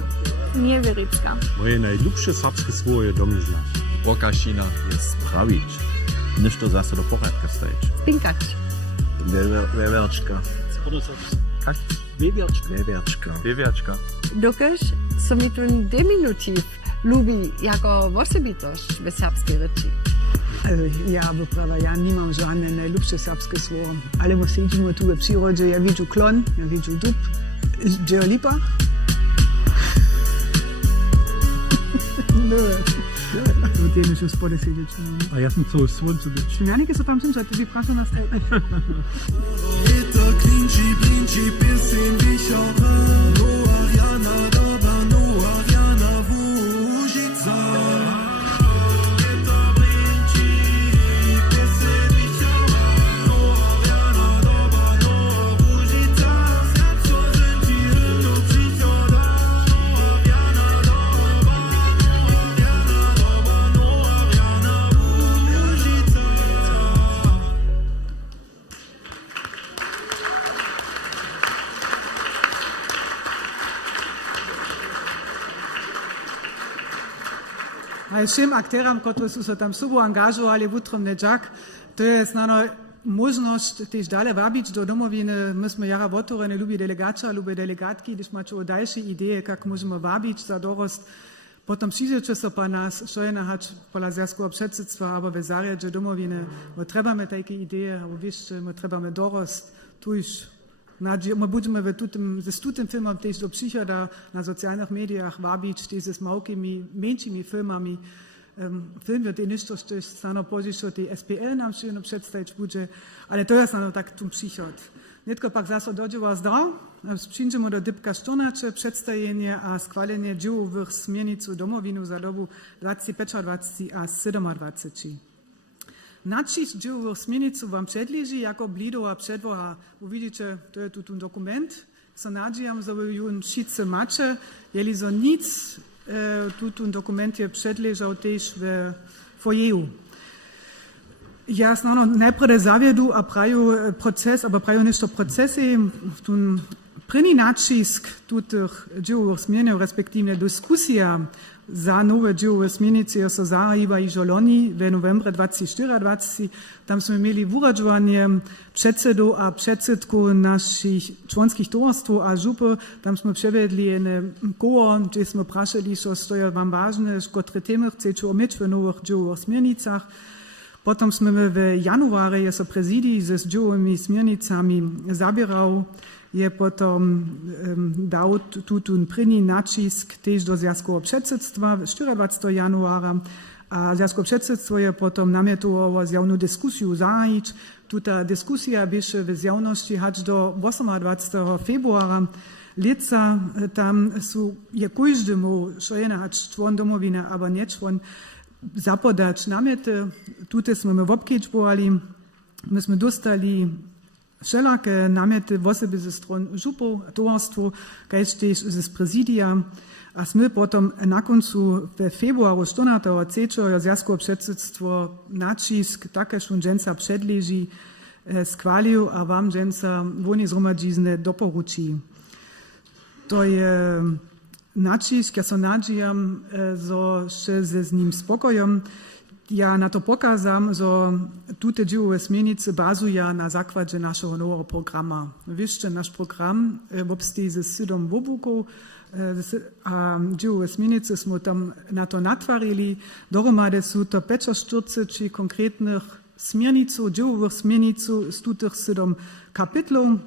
Niewieryczka. Moje najlepsze serbskie słowo je domizna. Pokašina. Jest sprawić. Niż to zase do poradka stajeć. Pinkać. Wewerczka. Tak? Wiewiaczka. Dokaż som mi ten diminutiv lubi jako osobitość w serbskiej Ryczy. Ja, bo prawa, ja nie mam żadne najlepsze serbskie słowo, ale my siedzimy tu w przyrodzie, ja widzę klon, ja widzę dub, dzieło lipa. No, tym już spody siedzieć. A ja sam co słońce być. Ja nie chcę tam czymś, a ty wypraszam na stałe. A všem aktérom, ktorí sú sa tam subo angažovali v útromne džak, to je znano možnosť tiež ďalej vabiť do domoviny. My sme jara otvorení, ľubí delegáča, ľubí delegátky, když máte o ďalšie ideje, jak môžeme vabiť za dorost. Potom přijdete sa pa nás, čo je nahať pola zjazkova předsedstva, alebo ve zariadže domoviny. My trebame také ideje, alebo vište, my trebame dorost. Tu už my budeme s tutym filmom też do przychoda na socjalnych mediach wabić, też z małymi, mniejszymi filmami. Film wird nicht to stano pozicio tej SPL nam się przedstawić będzie, ale to jest no tak tu przychod. Netko pak zase dođe vas zdrav, przyjdziemy do Dybka 14, przedstawienie a schwalenie dziełowych zmienic domowinu za dobu 2025 a 27. Načić dziełowych zmienic wam przedleży jako blido a przedwoha. Uwidzicie, to jest tu dokument. So nadziejam, że wy już wszyscy macie. Jeli so nic tu dokumentie przedleżał też w foyeru. Ja znano najpierw zawiedu a praju proces, aber praju nešto procesy. Tu prvi načisk tutych dziełowych zmienic, respektive dyskusja za nowe dziełowe zmienice so zahiba i Żoloni w novembre 2024. Tam jsme mieli uradžovanie předsedov a předsedku našich členských tovarstv a župy. Tam jsme převedli jedne koło, gdzie jsme prašali, co stoja vám vážne, kotre témy chcete omieć v nových dziełowych zmienicach. Potom jsme v januári so prezidii ze dziełowymi zmienicami zabierał. Je potom dał tu první načisk też do zjazkowego przedsedstwa 24 januara A zjasko předsedstvo je potom namjetovo zjavnu diskusiju zajić. Tuta diskusija biše v zjavnosti hač do 28. februara lica. Tam je kujždemu, što je hač čvon domovine, aber nie čvon, zapodać namjete. Tute smo me obkeđbovali. My smo dostali všelake namjete v osobi ze stron župov, tovarstvu, kajž tež z prezidija. A sme potom na koncu w februaru 14. zjazkovo předsedstvo načisk, také šun dženca předleží, skvaliju, a vám dženca voni zhromadžizne doporučí. To je načisk, ja so nadžijam, zo še z ním spokojom. Ja na to pokazam, zo tute dživove smjernice bazuja na zakladže našeho nového programa. Vište, naš program obstojí ze 7 obukov, a dživove smjernice smo tam na to natvarili. Dohromady su to 45 konkretnych smjernicu, dživovih smjernicu z tutih 7 kapitlov.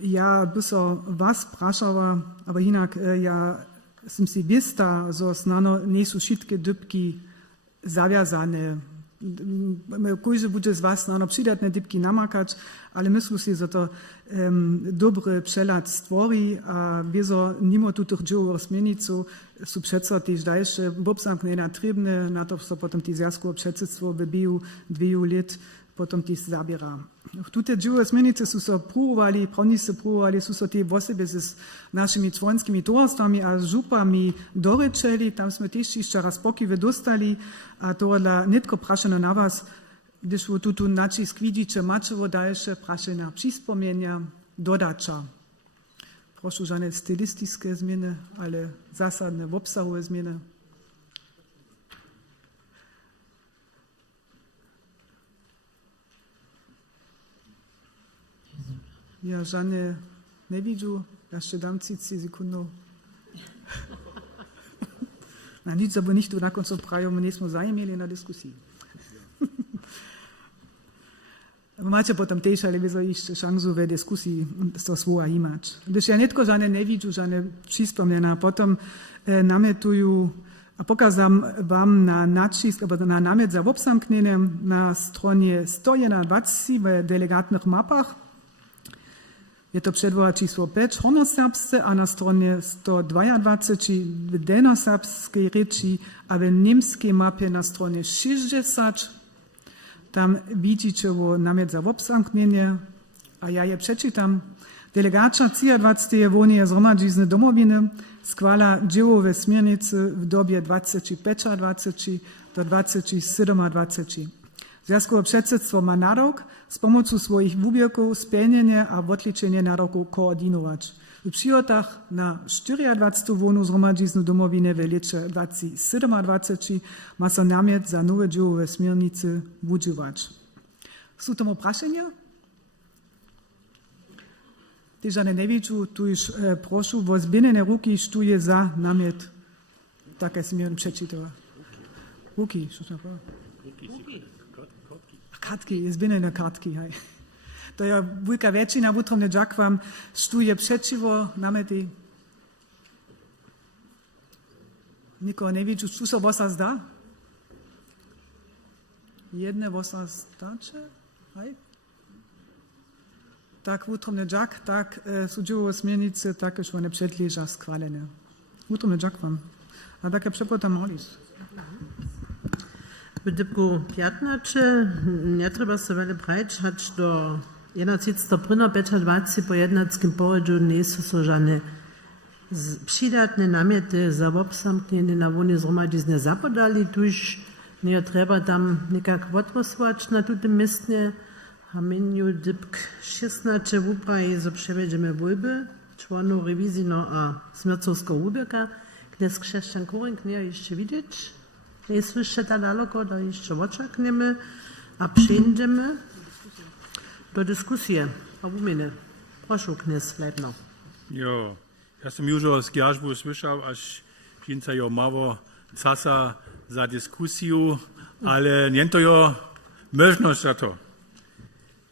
Ja bi so vas prašala, aber inak ja sam si vista, zo snano nisu šitke dybki zawiązane. Kojże bude z was snano przydatne dybki namakać, ale myślę si, że to dobry przelat stwori, a wieso mimo tutych dżiowych zmienicu są przeco też dalsze obsamknienia trybne, na to so potem te zjazkowe przedsedstwo w biegu 2 lat potom też zabiera. W tute dżiowe zmienice są so próbowali, prawnicy próbowali, są so te osoby z naszymi członkimi towarstwami a z żupami doryczeli, tam jsme też jeszcze raz pokiwy dostali, a to dla nitko praszeno na was, gdyż wy tu nacisk widzicie, macie dalsze praszenia, przyspomnienia, dodacza. Proszę, żadne stylistyczne zmiany, ale zasadne, obsahowe zmiany. Ja żadne nie widzę, jeszcze dam 30 sekund. Na nic, aber nicht, na końcu prają, my nismo zajmieli na dyskusji. Macie potem też, ale wieso jeszcze szansu w dyskusji to słowa imać. Gdyż ja nitko żadne nie widzę, żadne przyspomnienia, potem namietuję, a pokazam wam na nacisk, albo na namiet za obsamknienie na stronie 121 w delegatnych mapach. Je to przedwoła číslo 5 hornoserbsce, a na stronie 122 w delnoserbskiej reči, a w niemskiej mapie na stronie 60. Tam widzicie namiet za obsamknienie, a ja je przeczytam. Delegacja 23. Wonie zhromadžizne domowiny składa dziełowe smiernice w dobie 2025 do 2027. Zjazkowe przedsedstwo ma narok z pomocą swoich wubierków spełnienie a odliczenie naroku koordynować. W przychodach na 24. wonu zhromadžiznu domowiny w lecie 2027 ma so namiet za nowe dziełowe smiernice wużywać. Są tomu praszenia? Tyż nie widzę, tu już proszę, wo zbienene ruki stuje za namiet. Tak jest mi on przeczytała. Ruki, co się powiedział? Kartki, zbienene kartki, hej. To je velika väčšina v utrovne džakvam štuje přečivo namety. Nikoho ne vidžu, čo sa vosa zdá? Jedne vosa zdáče, hej? Tak v utrovne džak, tak sú dživové smjernice, také što ne předlíža skvalené. V utrovne džakvam. A také přepotam molis. W dybku 15 nie trzeba so wiele brać, choć do 31. 25 po jednackim porodzu nie są so żadne przydatne namiety za obsamknienie na wonie zhromadžizne zapodali, tuż nie trzeba tam nikak odposłać na tym miejscu. A menu dybk 16 wupraje, zo przewiedziemy wólby członów rewizjno a smiercowskiego wubierka, gdzie z chrześcijan Koring nie jeszcze widzieć. Nie słyszę ta daleko, da jeszcze oczekniemy, a przejdziemy do dyskusji. A uminy. Proszę, kniez Leitner. Jo, ja sam już z Gjażbu słyszał, aż Žinca jo mało sasa za dyskusję, ale nie to jo możliwość za to.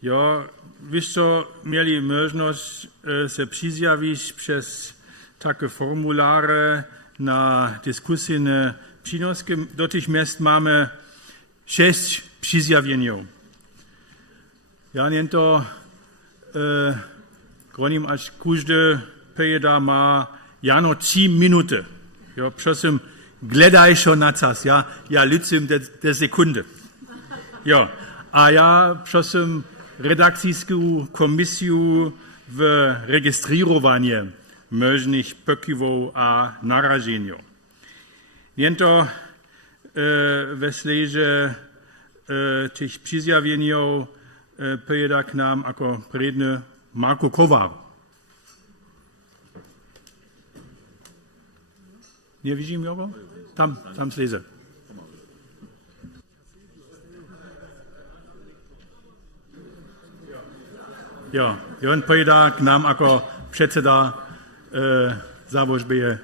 Jo, wiesz mieli możliwość się przyzjawić przez takie formulary na dyskusyjne Przynoskiem do tych miast mamy 6 przyzjawieniów. Ja nie to gronim, aż każdy pejda ma jano 3 minuty. Ja prosim, gledaj schon na czas, ja liczę te sekundy. Ja, a ja prosim redakcyjską komisję w rejestrowanie możnych pokiwów a narażeniów. Nie to we śledzie tych przyzjawieniów pojeda k nam jako predny Marko Kowar. Nie widzimy go? Tam śledzę. Ja, on pojeda k nam jako předseda závožby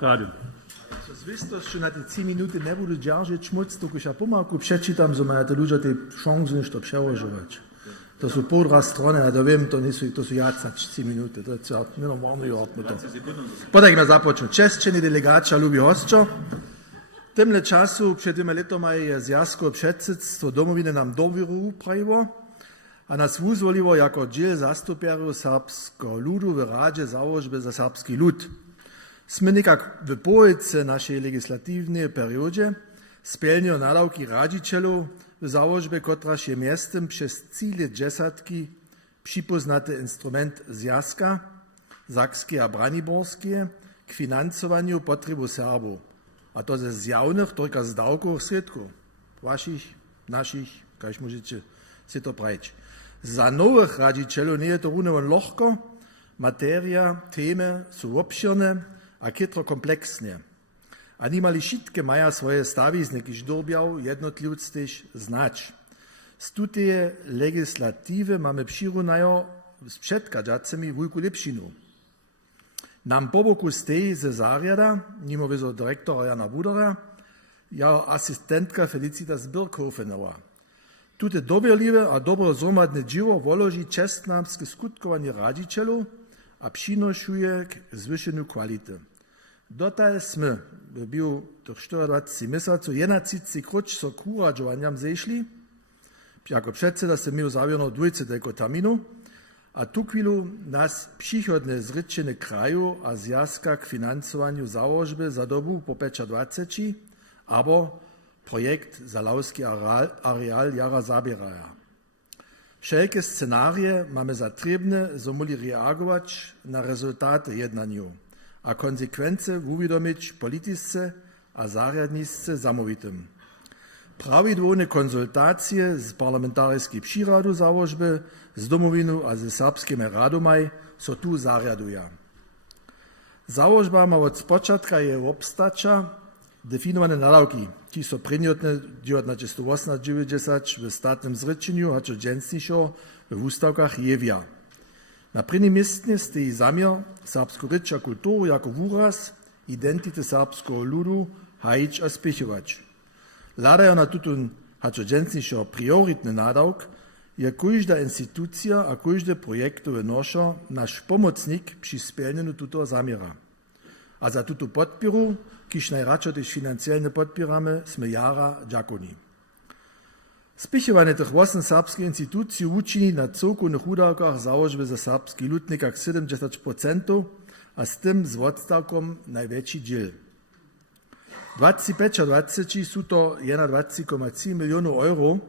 rady. Zwisto, że na te 3 minuty nie budu dzierżyć szmuc, tylko ja pomalku przeczytam, że mają te ludzie te szanse nicht to przełożyć. To są półtora strony, a to wiem, to są jacać 3 minuty, to jest nie normalny jord. Podajem započnu. Češćeni delegača lubi hostčo. Temle czasu, przed tymi letoma je zjazko předsedstvo domovine nam doviru upravivo, a nas uzvolivo jako dziel zastupjerov serbsko ludu v Radzie załožbe za serbski lud. Sme nekak v polovici našej legislativnej periodzie spełnią nadawki radzicielów w założbie, kotraż je miastem przez cile dziesiątki przypoznaty instrument zjazka sakskie a braniborskie k finansowaniu potrzeb Serbów. A to ze zjawnych, tylko z dawków środków. Waszych, naszych, jak możecie się to prać. Za nowych radzicielów nie jest to równo lahko. Materia, temy są obszerne a kytro kompleksnie. A nimali wszystkie mają swoje stawizny, kiż dorbiał jednotlivc też znać. Z tutej legislatywy mamy przyrunajo z przedkadzacami wujku lepšinu. Nam po boku stej ze zariada, nimowizo dyrektora Jana Budera, ja asystentka Felicita Zbirkhofenowa. Tute dobierliwe a dobro zhromadne dzieło woloži čestnamskie skutkowanie radzicielów, a przynoszuje k zwyšeniu kwality. Dotaj sme w biu tych 24 miesięcy 31 kruć so kuradżowaniam zeszli, jako przedseda se miał zawierno dwójce tego terminu, a tu chwilu nas przychodne zryczenie kraju a zjazka k finansowaniu założby za dobu po 25, albo projekt za lauski areal jara zabieraja. Wszelkie scenarie mamy zatrzebne, so muli reagować na rezultaty jednaniu, a konsekwencje uwiadomić polityce a zariadnisce zamówitym. Prawidłowne konsultacje z parlamentaryjskiej przyradu założby, z domowiną a ze serbskimi radomaj so tu zariadują. Założba ma od spočatka je obstacza definowane nadawki, ki so prinjotne 1998 w statnym zryczeniu, a co dżęsniejszo w ustawkach jewia. Na prvním místě stojí záměr serbskou řeč a kulturu jako výraz identity serbského ludu hajič a spěchovač. Hľadajú na tuto hačo dženstnejšieho prioritný nádavk, je každá institucia a každé projektové nošo náš pomocník při splneniu tuto záměra. A za tuto podporu, kiž najradšej tež financiálne podpírame, sme jara ďakoni. Spěchovanie tych 8 serbských institucí učiní na celkovných údavkách załožby za serbský lud nekak 70% a s tym z odstavkom najväčší dziel. 25 sú to 21,3 milionów euro,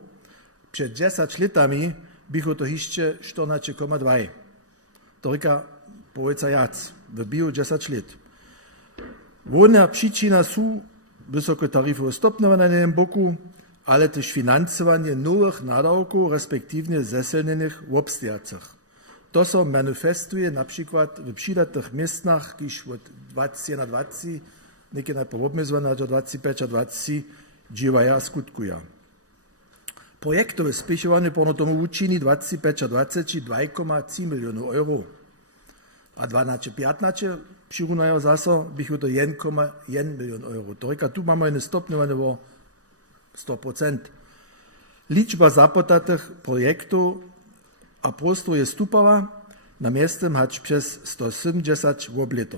przed 10 latami bylo to ještě 14,2. To říká pověca jac, v bio 10 let. Główna przyczyna są wysokie taryfowe stopniowania na jednym boku, ale też finansowanie nowych nadawków, respektywnie zeselnionych w obstojacach. To się manifestuje na przykład w przydatnych miastach, gdyż od 2020, niekie najpowodmysłane, a 25 dziewaja skutkują. Projektowe spěchovanie pono tomu učiní 25 2,3 milionów euro. A 12-15 přirunajo zase bych to 1,1 milion euro. To říká, tu máme jen stopňované o 100%. Liczba zapotatych projektów a prostor je stupała, na miastem hać przez 170 wobleto.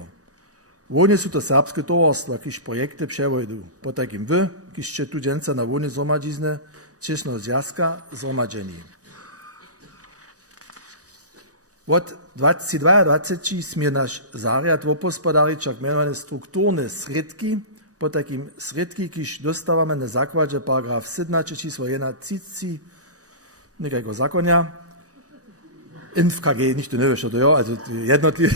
Wone su to serbske towarstwa, kiž projekty przewojdu. Po takim wy, kiżście tu dżęca na wone zomadzizne, Češného zjazka zhromaždení. Od 2022 sme náš záriad opospodariť však menované strukturné sredky, po takým sredky, kiž dostávame na základže paragraf 17 číslo 1 cici, nekajko zakonia, INFKG, nicht to nevieš, to jo, also jednotlivé,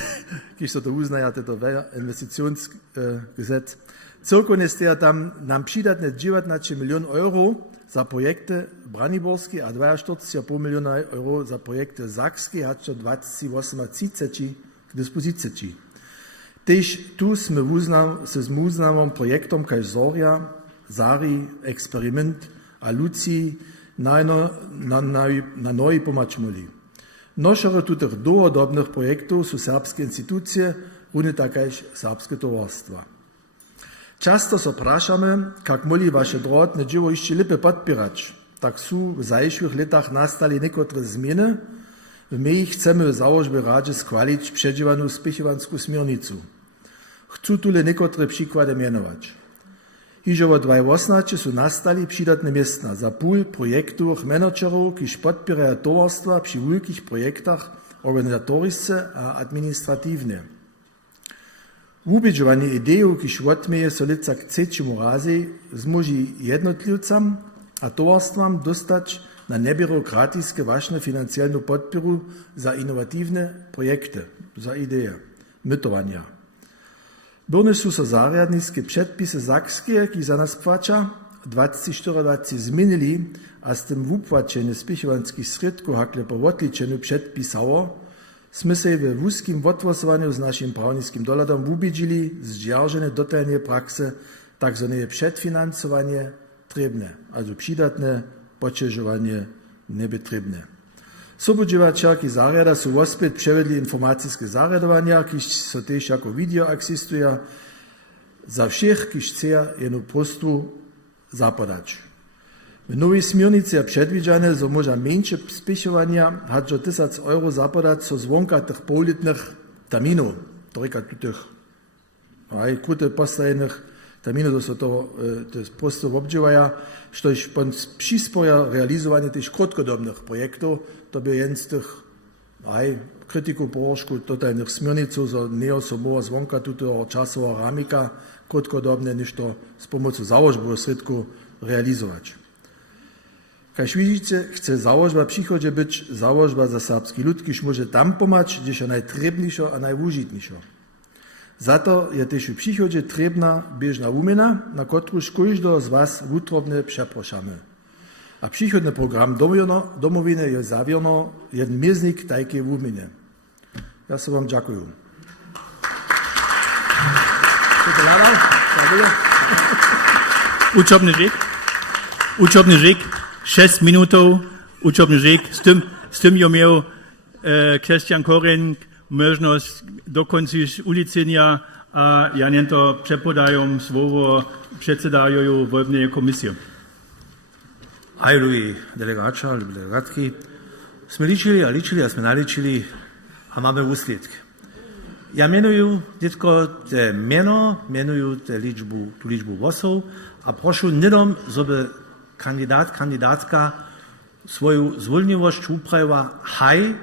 kiž sa to uznaja, toto Investitionsgesetz. Cirkone ste tam nám přidatne 19 milión euro za projekty Braniborskie, a 42,5 miliona euro za projekty Sakskie, a 28,30 k dyspozycji. Tež tu sme se uznamom projektom kaj Zorja, Zari, Experiment a Luci na noji pomačmuli. Nošere tutych długodobnych projektów sú serbskie instytucje, runde takajž serbskie towarstwa. Často so prašamy, jak moli wasze drotne dzieło jeszcze lepiej podpierać. Tak są w zajszłych latach nastali niektóre zmiany. My chcemy w założbie Radzie schwalić przedziwaną spichowanską smiernicu. Chcę tule niektóre przykłady mianować. Iż od 2018 są nastali przydatne miejsca za pół projektowych menedżerów, którzy podpierają towarstwa przy wielkich projektach organizatoryczne a administratywne. Ubiežovanie ideju, kiž odmeje solica k trzeciemu razy, zmoži jednotlivcam a towarstwam dostać na nebyrokratiskie ważne finansjalną podporu za innovatywne projekty, za ideje, mytowania. Byrne są so zariadniskie przedpisy sakskie, ki za nas płacza, 2024 zmienili, a z tym wupłaczenie spichowanskich środków hakle po odliczeniu przedpisało, sme se we wózkim odwłosowaniu z naszym prawnickim doladom ubiedzili zdzierżone dotajne prakse, tak zwane przedfinansowanie trebne, also przydatne pocieżowanie niebetrebne. Sobudziwaczaki zariada są wospět przevedli informacyjskie zariadowania, kiž so też jako video eksistuje, za všech, kiž chce jenu prostu zapadać. W nowej smiernicy je przedwidziane, że może mniejsze spichowania hadzo 1000 euro zapadać so zwonka tych półletnych terminów, trójka tych krótko postajenych terminów, to są to prosto obdziewaja, że pan przyspoja realizowanie tych krótkodobnych projektów, to by jeden z tych krytyków położku totalnych smierniców, że nie osobowa zwonka tuto czasowa ramika krótkodobne, niż to z pomocą założbowego środku realizować. Kaž widzicie, chce założba przychodzie być założba za serbski lud, kiż może tam pomać, gdzie się najtrebniejszo a najwužitniejszo. Za to je też w przychodzie trebna bieżna umena, na którąż każdy z was utrobnie przepraszamy. A przychodny program domowiny je zawierno jeden mieznik tajkiej umenie. Ja sobie wam dziękuję. Uczobny rzek. 6 minutów, uczobny rzek, z tym ja miał Christian Korenk możliwość dokończyć ulicenia, a ja nie to przepodają słowo przedsedają wolnej komisji. Aj, lubi delegača, lubi delegatki. Sme ličili, a sme naličili, a máme úsledky. Ja menuju tylko te meno, menuju tu liczbu głosów, a proszę nidom, żeby kandydatka swoją zwolniwość uprawiła haj,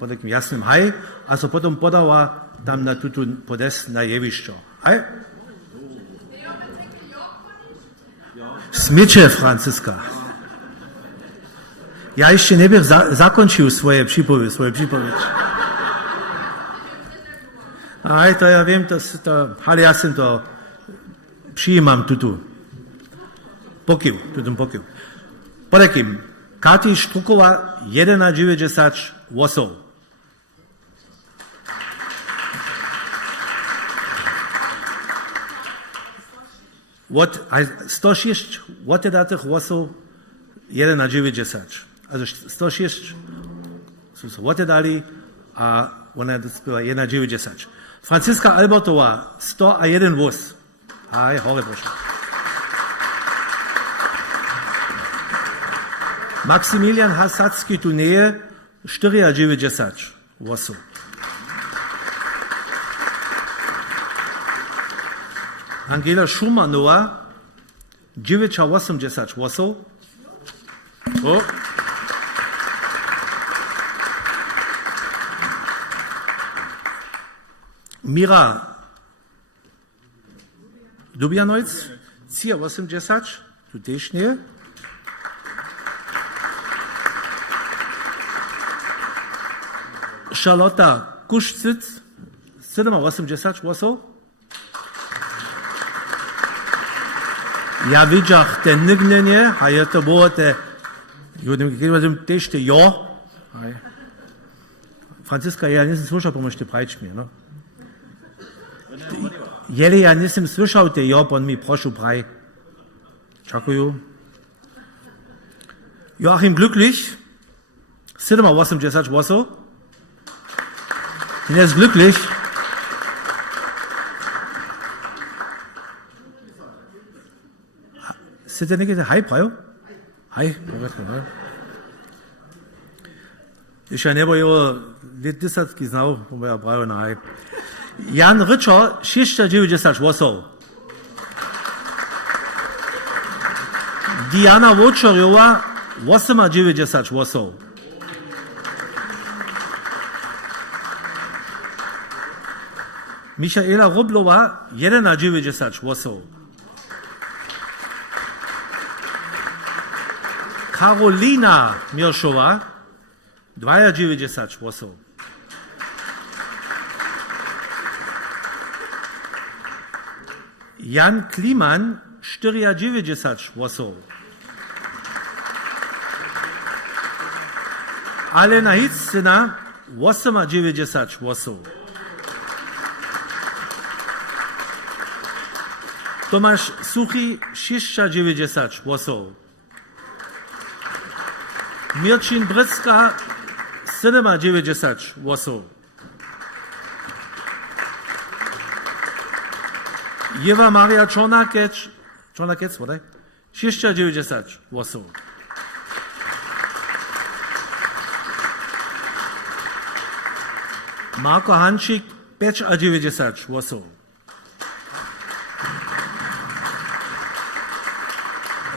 pod takim jasnym haj, a so potem podała tam na tutun podest na jewiszczo. Haj? Smycze, Franciska. Ja jeszcze nie bym zakończył swoje przypowiedź. Aj, to ja wiem, ale ja sam to przyjmam tutu. Pokił. Po takim, Kati Sztukowa 1,90 głosów. Od 106 oddatych głosów 1,90. Also 106 są oddali, a ona była 1,90. Franciska Albertowa 101 głos. Aj, chore proszę. Maksymilian Hasacki tu nie 4,90 głosów. Angela Schumanowa, 980 głosów. O. Mira Dubianojc, 80, tu też nie. Charlotta Kuszcyc, 87 głosów. Ja widzę te nignienie, a ja to było te, też te jo. Franziska, ja nie słyszał, pomóż ty prajcz mnie, no. Jeli, ja nie słyszał te jo, on mi proszę praj. Dziękuję. Joachim Glücklich, 87 głosów. Er ist glücklich. Ist der nicht der Hi, Prajo? Hi, ich ja nicht, aber das hat genau, wo wir Prajo nahe. Jan Richer, 690 głosów. Diana Wojczarowa, 890 głosów. Michaela Roblowa, 91 głosów. Karolina Mirszowa, 92 głosów. Jan Kliman, 94 głosów. Alena Hitzina, 98 głosów. Tomasz Suchi, 690 głosów. Mirczyn Brycka, 790 głosów. Jewa Maria Czornakec, wadaj? 690 głosów. Marko Hansik, 590 głosów.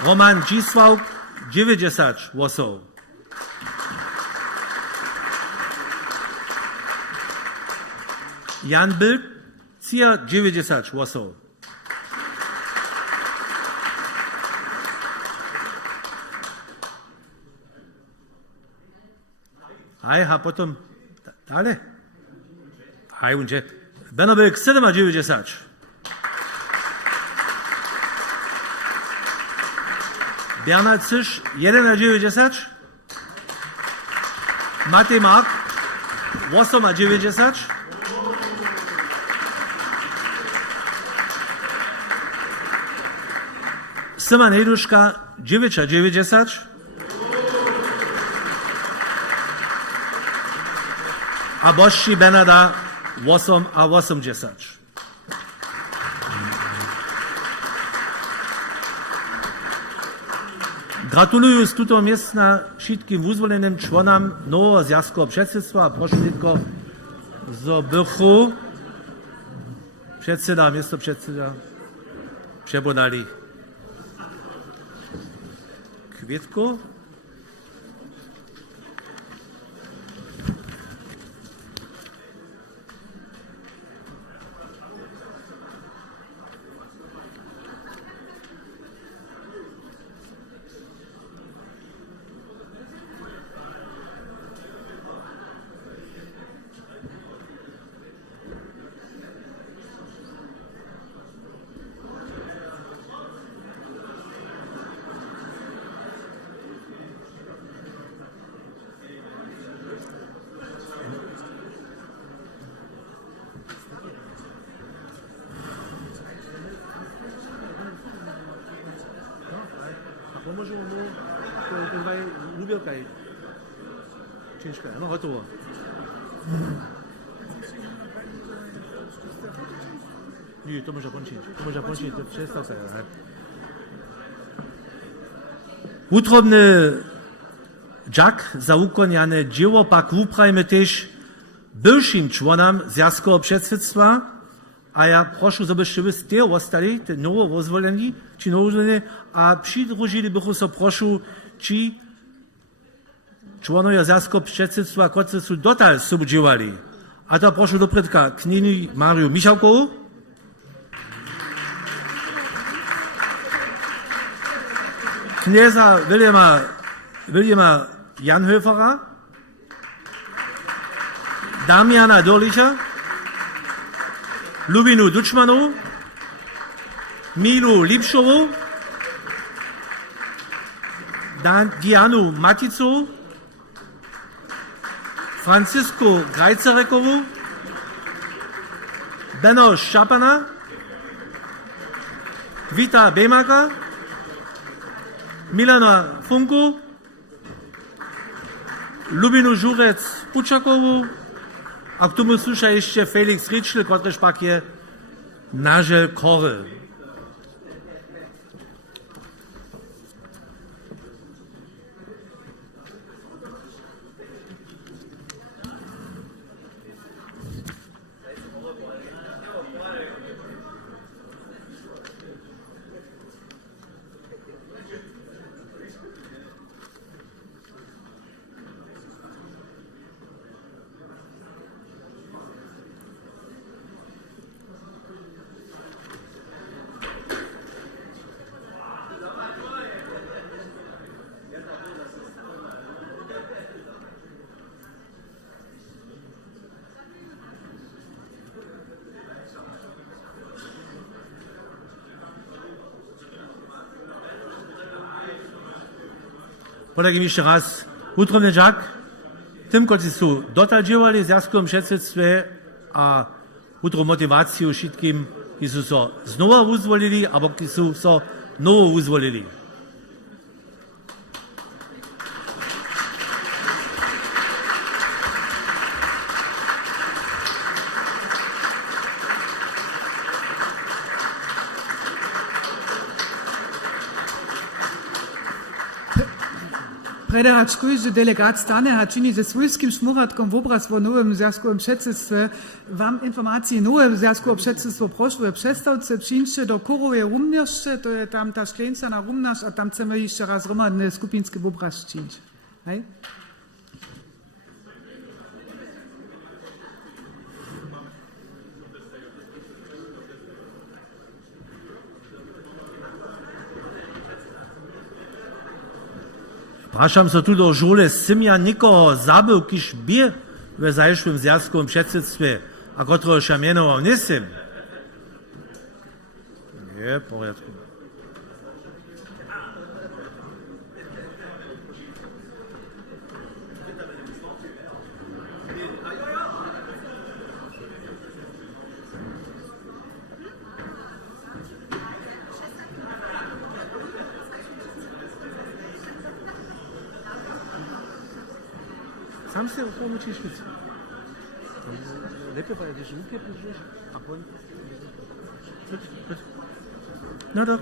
Roman Dzisław, 90 głosów. Jan Bilk, 90 głosów. Hej, a potom dalej. Hej, unże. Benno Bilk, 90. Bernhard Zisch, 91. Matej Mark, 890. Simon Heduszka, 990. A Boszci Benada, 880. Gratuluję z tuto miejsca wszystkim wyzwolenym członom nowego związku przedsiedztwa, a proszę tylko z bychu przedseda, miasto przedseda przebodali kwietku. Pomożemy mu, to lubię kaj. Ciężka, no gotowo. Nie, to może pończyć. To przestał się. Utrobny Jack za ukonane dzieło pak uprajmy też bywszym członom związkowego przedsiedztwa A ja proszę, żebyście wy z tyłu ostali, te nowo rozwoleni, ci nowożeni, a przydrużyli bychu so proszę, ci członowie związku przedsiedztwa, którzy są dotal subdziewali. A to proszę do predka knini Mariu Michałkowu, knieza Williama Janhöfera, Damiana Dorlicha, Lubinu Duczmanowu, Milu Lipszowu, Dianu Maticu, Francisco Grajcerekowu, Benno Szapana, Wita Bemaka, Milana Funku, Lubinu Żurec-Puczakowu, a k tomu słucha jeszcze Felix Ritschl, który pak je nasze kory. Podajmy jeszcze raz, utromny Jack, tym, którzy są dotal działali w związkowym przedsiedztwie, a utro motywację wszystkim, którzy są znowu uzwolili, albo którzy są nowo uzwolili. Predačkuj, že delegat Stane Hačini ze svojskim šmuratkom v obraz v novem zjazkovem předsedstve vám informacije nove zjazkovo předsedstvo prošlo představce přinče do Koroje Rumnirše, to je tam ta šklenca na Rumnaš, a tam chceme ještě raz hromadne skupinske v obraz činč. Hej? Prašam se tu do žole, sem ja nikoho zabil, kiž bi v zajšvem zjazkovem předsedstve, a kotroho šamenoval nisem. Je, porядku. Sam se upomočiš lice. Lepiej pa jedziesz łupie, pójdziesz, a poń... No to...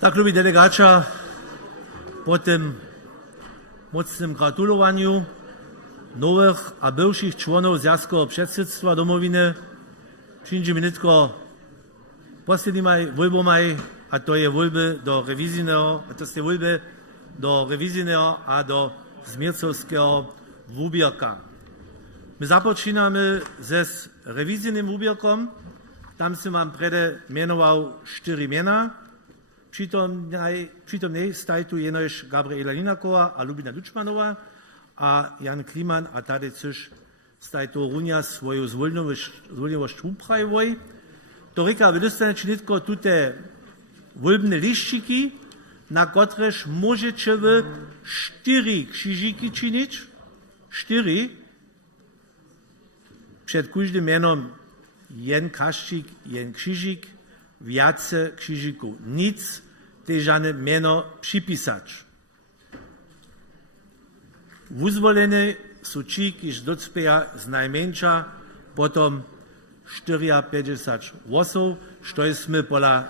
Tak, lubi delegača, po tym mocnym gratulowaniu nowych a bywszych członków zjazkowego przedsiedztwa domowiny przyjdzie minutko poslednimi wyborami, a to jest wybory do rewizyjnego, a do zmiercowskiego wubierka. My zapoczynamy ze rewizyjnym wubierkom, tam się mam prede mianował 4 miana, přitom nej staj tu jenož Gabriela Linakowa a Lubina Dučmanova, a Jan Kliman a tady což staj to runia svoju zvolňovost upravoj. To reka, vy dostanete činitko tute volbne liščiky, na kotrež môžete vy 4 křižíky činiť, 4, před každým menom jen kaščík, jen křižík, viace křižíkov nic, težane meno připisač. Uzvolene sú či, kiž docpeja z najmenša, potom 54 głosów, što sme pola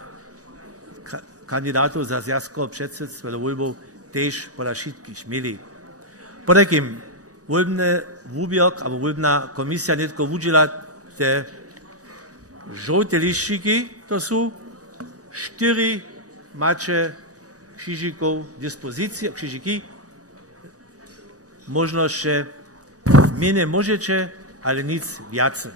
kandidatów za zjazkowe przedsedstwo do wyborów też poda wszystkich mieli. Podakim wolny wubierk, albo wolna komisja nie tylko udziela te żółte liściki, to są 4 macie krzyżyków dyspozycji, krzyżyki, możność mniej możecie, ale nic więcej.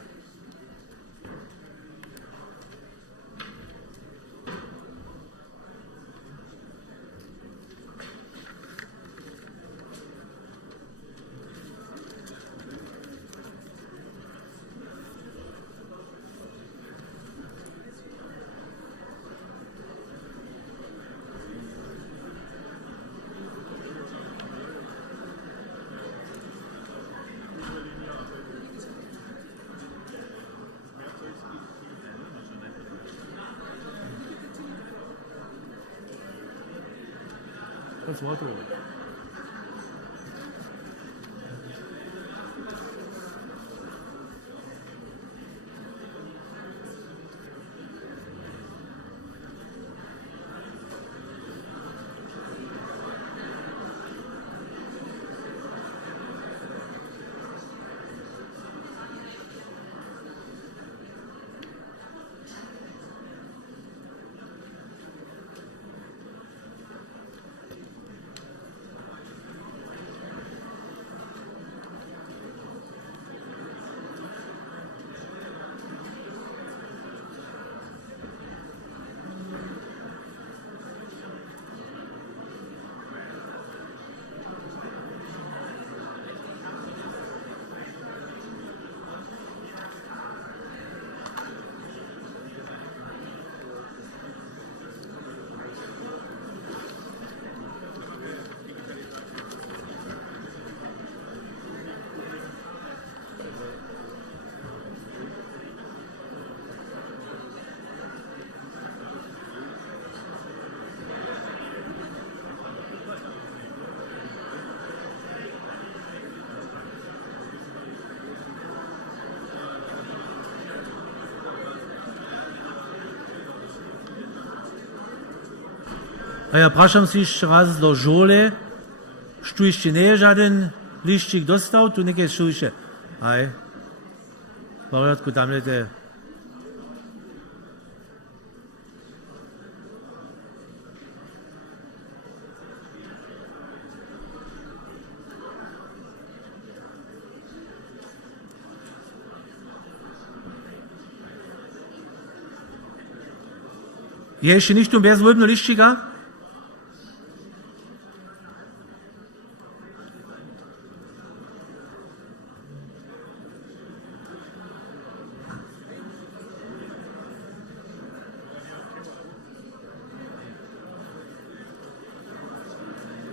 Das Wort. Ja praszam si jeszcze raz do żole, że jeszcze nie żaden liścik dostał, tu nie jest jeszcze. Aj, w porządku, tam nie te. Je jeszcze nicht bez wolbno liścika?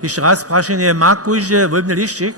Jeszcze raz proszę, ma każdy wolbny liścik?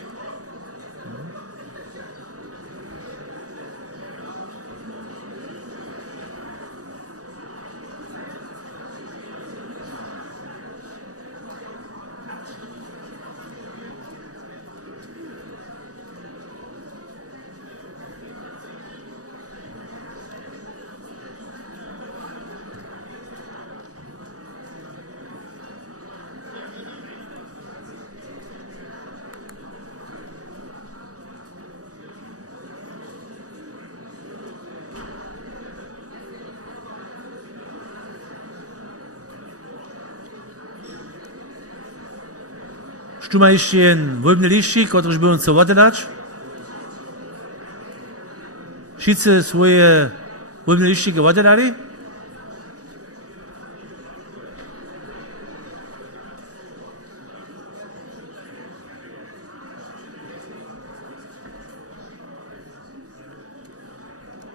Tu ma jeszcze jeden wolbny liścik, który by on co oddać. Wszyscy swoje wolbne liściki oddali.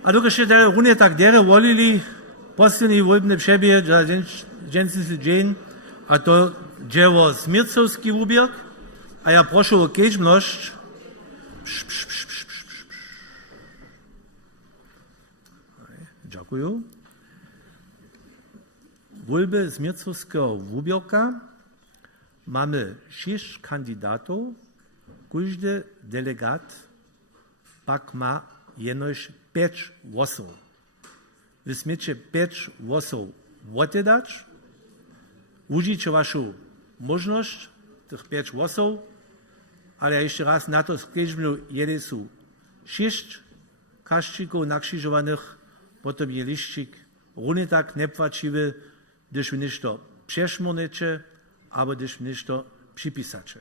A dokąd się dalej runie tak dere wolili, poslední wolbne przebie za dżęsny dzień, a to dzieło Smircowski wubierk, a ja proszę o kieczność. Dziękuję. Wolby Smircowskiego wubierka mamy 6 kandydatów, każdy delegat pak ma jenoś 5 głosów. Wy smiecie 5 głosów oddać, użyjcie waszą możność, tych 5 głosów, ale ja jeszcze raz na to skedźmy, jeden są 6 kaścików nakrzyżowanych, potem je liścik, równie tak nepłaciwy, gdyż wy ništo przeszmonicie, albo gdyż wy ništo przypisacie.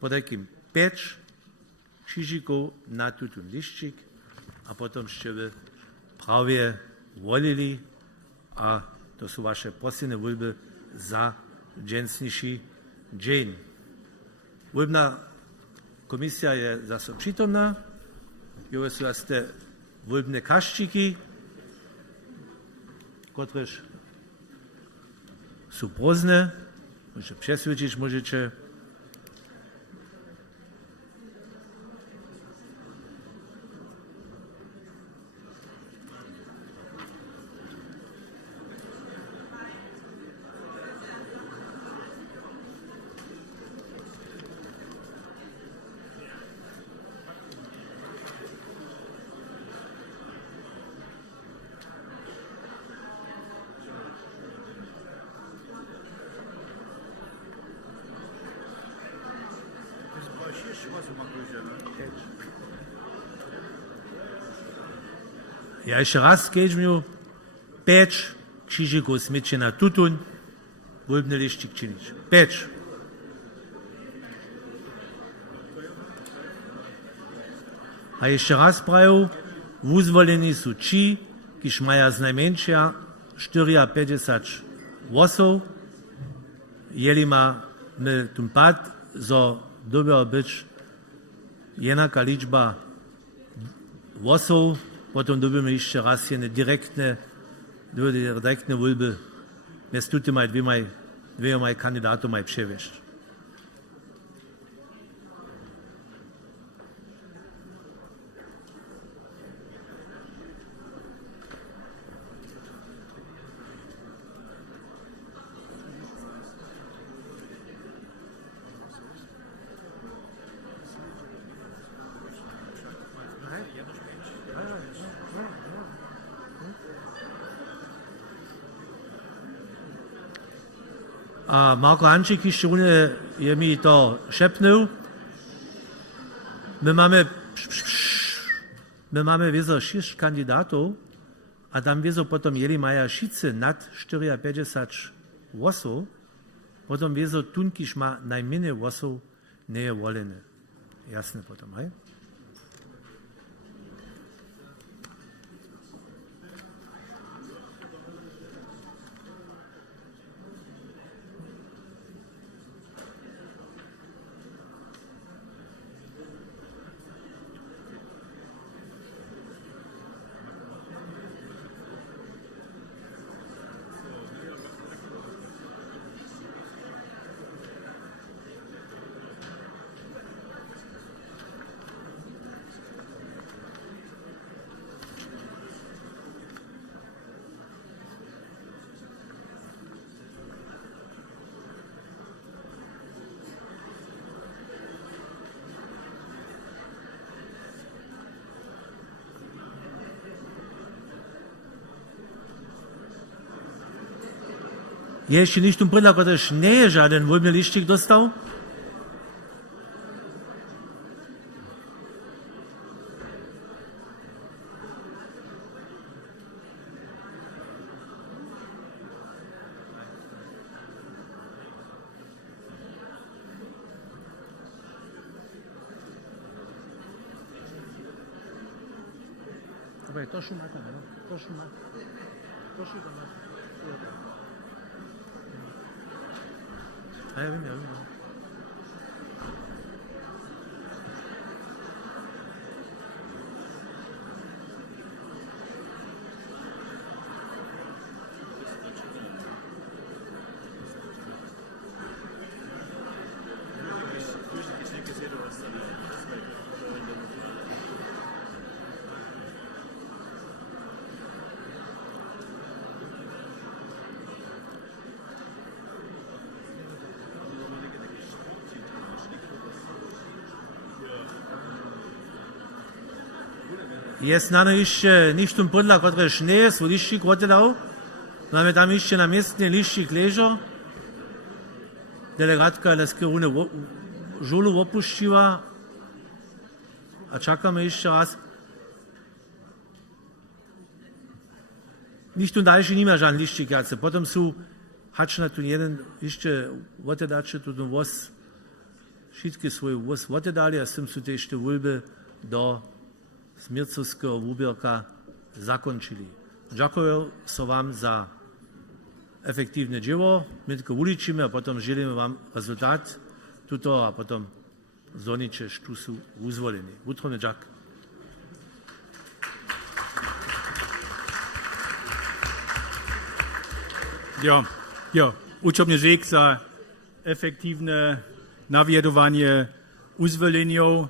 Po takim 5 krzyżyków na tutun liścik, a potem jeszcze wy prawie wolili, a to są wasze posledne wolby za dzisiejszy dzień. Wolbna komisja jest zase przytomna, już są te wolbne kaściki, które są próżne, możecie przeswiecić, możecie. Ja jeszcze raz skedźmy, 5 krzyżyków smycie na tutun, wolbny liścik czynić. 5. A jeszcze raz prawie, uzwoleni są ci, którzy mają z najmniejsza 54 głosów, jeli mamy ten pad, że dobiła być jednaka liczba głosów, potem dobimy jeszcze raz jedne direktne wolby, bez tutaj dwiema kandydatami przewieźć. A Marko Hančík ještě je mi to šepnul. My máme vězo 6 kandidátů a tam vězo potom jeli maja šice nad 54 głosów, potom vězo tunkiš má najméně głosów nie je volené. Jasne potom, hej? Je ještě nič tomu predla, protože nie je žádný volebný lístek dostal. Aber to schon mal, to schon mal. Ja, ja, ja. Jest na jeszcze niż tym podla, który nie jest, woliści kładzie dał. Mamy tam jeszcze na miestnie liścik leżo. Delegatka nas kieruje żulu opuściła. A czekamy jeszcze raz. Nikt tu dalszy nie ma żadnych liścik jacy. Potem są haczna tu jeden jeszcze otedacze tu wos wszystkie swoje wos otedali, a z tym są też te wolby do Zmiercowskiego wubierka zakończyli. Dziękuję wam za efektywne dzieło. My tylko uliczymy, a potem żelimy wam rezultat tuto, a potem zonicze, że tu są uzwoleni. Utrony dziak. Ja, uczobny rzek za efektywne nawiedowanie uzwoleniów.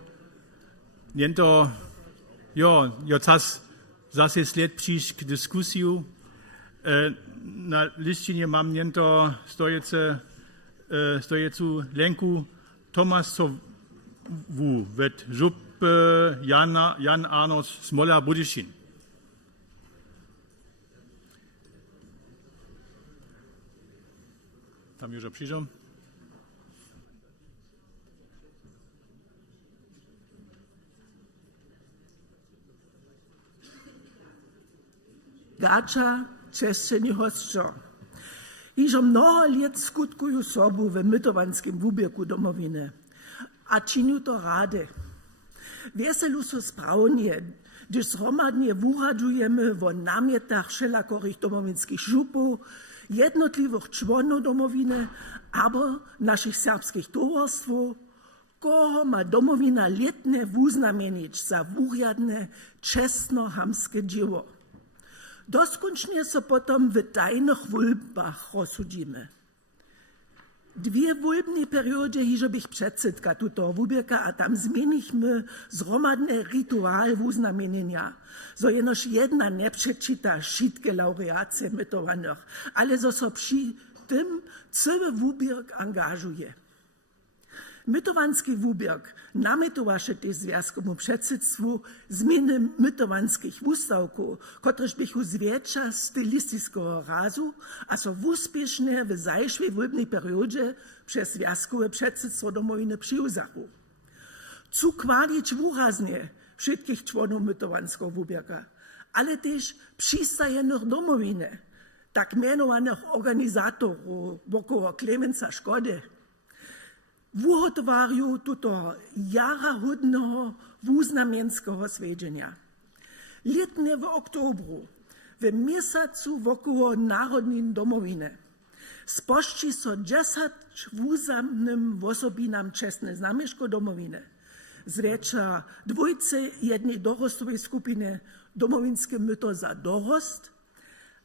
Niento, ja czas zase sled przyjść k dyskusji. Na liścinie mam niento stojącą lęku Tomasowu wet żup Jan Arnold Smola Budyszin. Tam już przyjdą. Gacza, Czeszczeni hostczo. Iżo mnoho lat skutkują sobu w mytowanskim wubierku domowiny, a czynią to rady. Weselu so sprawnie, gdyż zhromadnie wuradujemy o namietach wszelakorych domowinskich żupów, jednotliwych członów domowiny, albo naszych serbskich towarstwów, koho ma domowina letne wuznamienić za wuriadne, czesno-hamskie dzieło. Doskoncznie so potom w tajnych wólbach rozsudzimy. Dwie wólbne periody hižobych předsedka tuto wubierka a tam zmieniliśmy zromadne ritual wuznamienienia, so jenoż jedna nie przeczyta wszystkie laureace mytowanych, ale so przy tym cały wubierk angażuje. Mytowanski wubierk namytowaše też związkomu przedsedstwu zmiany mytowanskich wustawków, kotreż bychu zwiększa stylistyckiego razu, a so uspiesznie w zajszłej wólbnej periodzie przez związkowe przedsedstwo domowiny przyuzachu. Cu chwalić wyraznie wszystkich członów mytowanskiego wubierka, ale też przystajenych domowiny, tak mianowanych organizatorów wokoło Klemensa Szkody, wuhotowariu tuto jarahudnego wuznamienskiego svedenia. Letnie w oktobru, w miesiącu wokoło Narodnin domowiny, spošči so 10 wuzamnym osobinam czesne znamieszko domowiny, zwiecza dwójce jednej dorostowej skupiny domowinskie myto za dorost,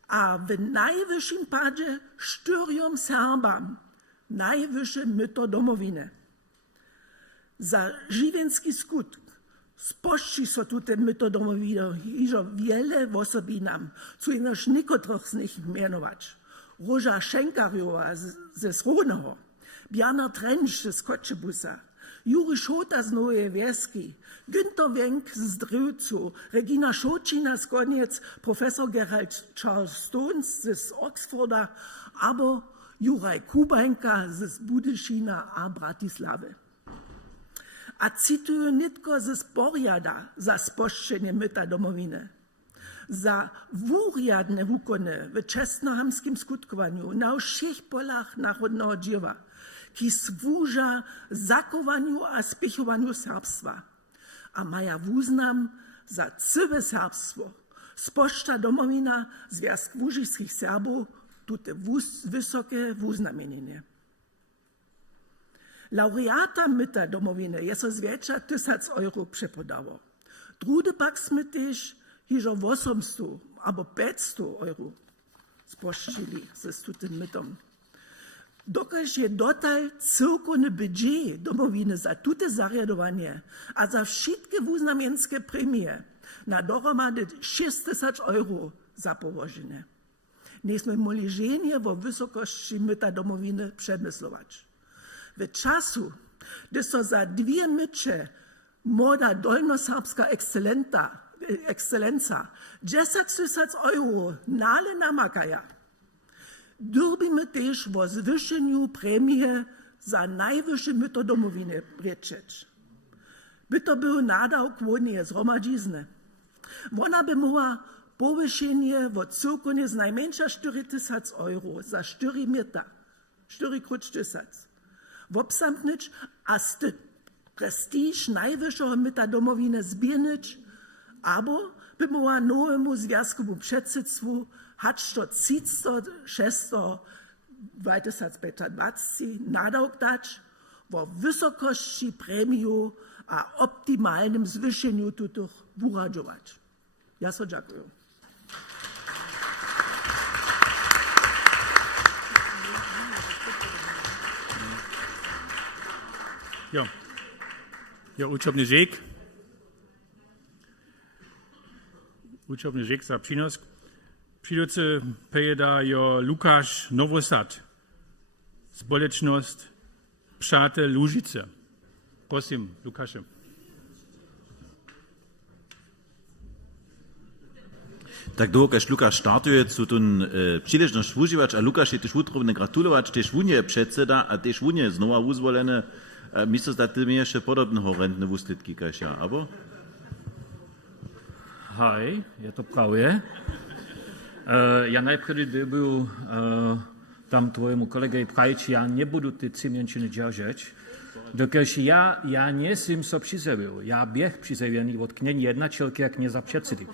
a w najwyższym padzie 4 Serbam najwyższe myto domowiny. Za żywienski skutk spošči so tute myto domowiny iżo wiele osobinam, co jenoż niekotrych z nich mianować. Róża Schenkarjowa ze Sroneho, Bjarna Trenč z Kotschebusa, Juri Šota z Nowe Wieski, Günther Wenk z Drewcu, Regina Šočina z Koniec, profesor Gerald Charles Stones z Oxforda, aber Juraj Kubańka z Budyszina a Bratislawy. A cytuję nitko ze Sporjada za spoščenie myta domowiny. Za wuriadne wukony w czesnohamskim skutkowaniu na všech polach narodnego dzieła, ki służa zakowaniu a spichowaniu serbstwa, a maja wuznam za całe serbstwo, spošča domowina Związk Łużyskich Serbów, tute wysokie wuznamienienie. Laureata myta domowiny jest o zwiecza 1000 euro przepodało. Drudy pak sme też hižo 800 albo 500 euro spoščili z tutym mytom. Dokaż je dotal cyrkowny budżet domowiny za tute zariadowanie, a za wszystkie wuznamienskie premie na dohromady 6000 euro zapołożone. Nie sme mogli żenie o wysokości myta domowiny przemyslować. W czasu, gdy so za 2 mycze moda dolnoserbska ekscelenca 10 000 euro nale namakaja, Dyrbimy też o zwyšeniu premie za najwyższe myto domowiny rečeć. By to był nadawk wodnie zgromadzizny. Ona by mogła powyższenie od cyrkunie z najmniejsza 4000 euro za 4 metra, 4 krut 4000. Wobsamtnić, a z prestiż najwyższego myta domowiny zbiernić, albo by mogła nowemu związkowu przedsedztwu hać to 2025 nadawk dać o wysokości premiu a optimalnym zwyšeniu tutych uradzować. Ja so dziękuję. Ja, učebny žik. Učebny žik za přínos. Přijúce pejeda jo Lukáš Novosad. Společnost Přátel Lužice. Prosím, Lukáše. Tak dokaż Lukasz startuje, co ten przyleżność używać, a Lukasz je też utrudne gratulować, też wunie przedseda, a też wunie znowu uzwolene. Myślę, że ty mi jeszcze podobne horrendne wustitki kasia, albo? Hej, je to prawie. Ja najpierw był tam twojemu kolegę prajeć, ja nie budu ty ciemięciny dzierżyć, dokud ja nie jestem so przyzewił. Ja bieg przyzewiony od knień jedna cielka jak nie za předsedy.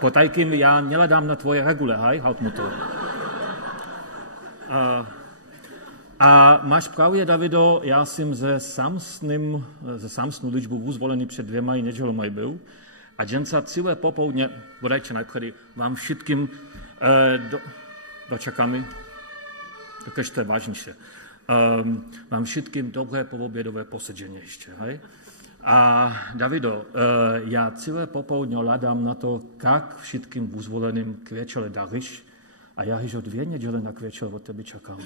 Po takim ja nie ladam na twoje regule, hej, halt mu to. A máš pravě, Davido, já jsem ze samsnou ličbu uzvolený před 2 nedělami byl a dženca celé popołudně, bodajče najpredy, vám všetkým dočekáme, dokud to je vážnější, vám všetkým dobré poobědové posedžení ještě, hej? A Davido, já celé popołudně ladám na to, jak všetkým uzvoleným k večele daríš a já již o 2 neděle na k večele od tebe čekám.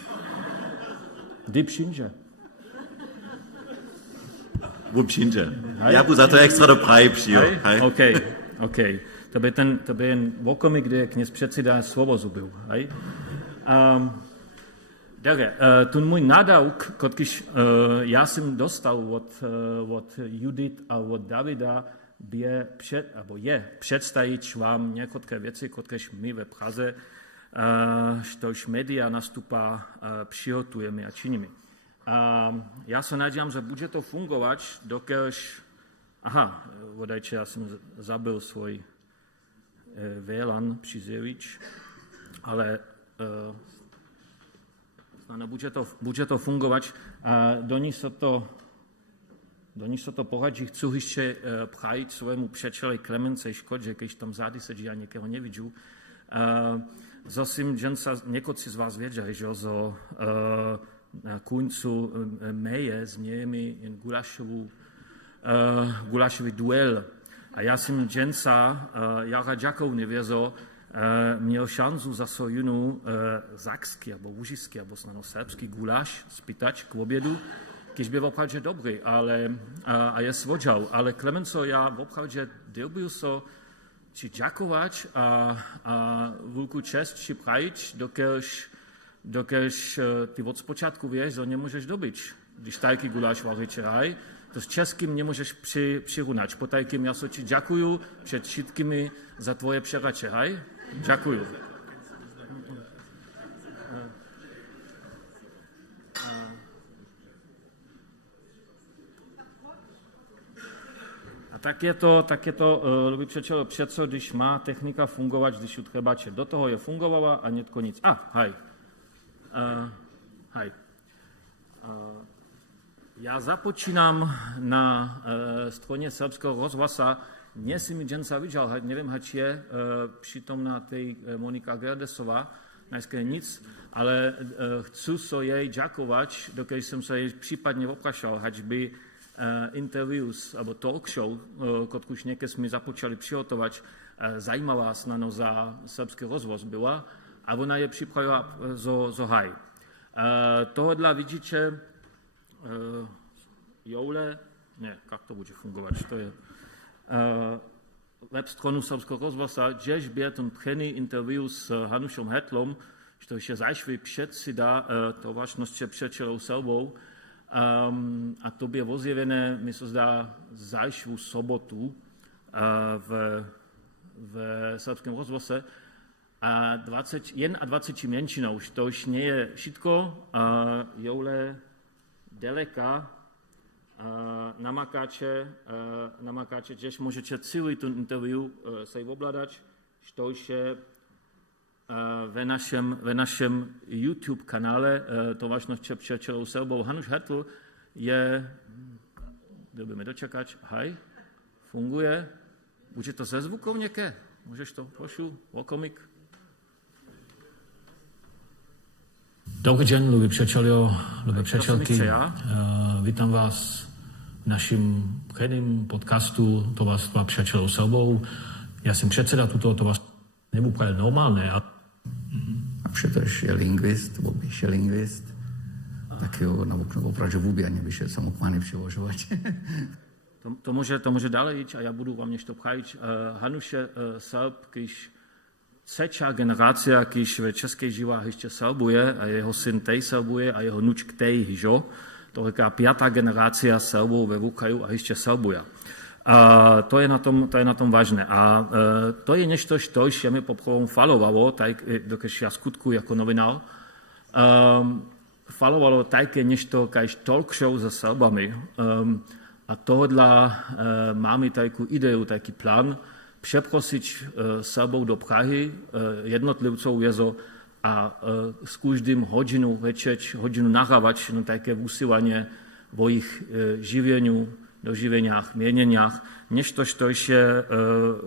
Kdy přijde? Wo přijde? Já budu za to extra do Prahy přijel. OK. To by jen okamžik, kdy kněz předseda slovo zubil. Ten můj nadawk, kotkiž já jsem dostal od Judith a od Davida, je představit vám některé věci, kotkiž my ve Praze, štož média nastupá, přihotujeme a činíme. Já se nadívám, že bude to fungovat, dokud... vodajče, já jsem zabil svůj VLAN přizjevič, ale bude to fungovat. Do ní se to poradí, chci ještě prajít svému přečeli Klemence škodže, když tam zády sedí, já někoho nevidím. Zosím, že několici z vás věděli, že na koncu meje změjeme jen gulášový duel. A já jsem dženca Jara Džakovny vězo, měl šancu za svojinu zakský, nebo łužiský, nebo snad serbský guláš spýtač k obědu, když byl opravdu dobrý, a je svodžal. Ale Klemenco, já opravdu delbil so či ďakovač a veľkú čest či prajiť, dokež ty od spočátku vieš, že nemôžeš dobiť. Když tajky guláš varíče, hej, to s českým nemôžeš přirunať. Po tajkým ja so ti ďakujú před všetkými za tvoje přerače, hej? Ďakujú. Tak je to, lubi přečelo, přeco, když má technika fungovat, když ju třebače. Do toho je fungovala a netko nic. Já započínám na stroně srbského rozhlasa, si mi dženca viděl, nevím, hač je přítomná tej Monika Gerdesová, dneska nic, ale chci so jej ďakovat, dokud jsem se jej případně oprašal, hač by interviews alebo talk show, kotku už někde jsme započali přihotovat, zajímavá snano za srbský rozvoz byla a ona je připravila zo haj. Tohodla vidíte joule, ne, jak to bude fungovat, to je web stronu srbského rozvoza, kdež byl ten první interview s Hanušom Hetlom, što ještě zašli předseda tovažnosti přečelou selbou a to je ozjevené, mi se zdá, zašlu sobotu v srbském rozhlase a 20 menšinou, to už nie je všetko, joule daleka namakáče, tiež môžete celý ten interview sa ovládať, što už je ve našem YouTube kanále Tovažnosť přečelou selbou. Hanuš Hertl je, budeme dočekať, hej, funguje, bude to ze zvukou něké? Můžeš to, prošu, okomik? Dobrý den, lubí přečelio, lubí přečelky. Vítám vás v našem předním podcastu Tovažstva přečelou selbou. Já jsem předseda tuto vás nebudu úplně normálné. A přetož je lingvist, tak jo, opravdu vůbec nebyše samopány převožovat. To může dále jít a já budu vám něco pchajit. Hanuš je Serb, když třetí generace, když ve české živách ještě Serbuje a jeho syn tej Serbuje a jeho nučk tej hižo, to říká 5. generace Serbů ve Vukaju a ještě Serbuje. To je na tom vážné. A to je něco, što je mi poprovou falovalo, tak dokud já skutku jako novinár, falovalo také něco, kaž talk show se Serbami. A tohodla máme takovou ideu, taký plán, přeprosit Serbov do Prahy, jednotlivcov jezo a s každým hodinu večeč, hodinu nahrávač, no také vysílání o jich živění, doživeniach, mieneniach, nešto, što je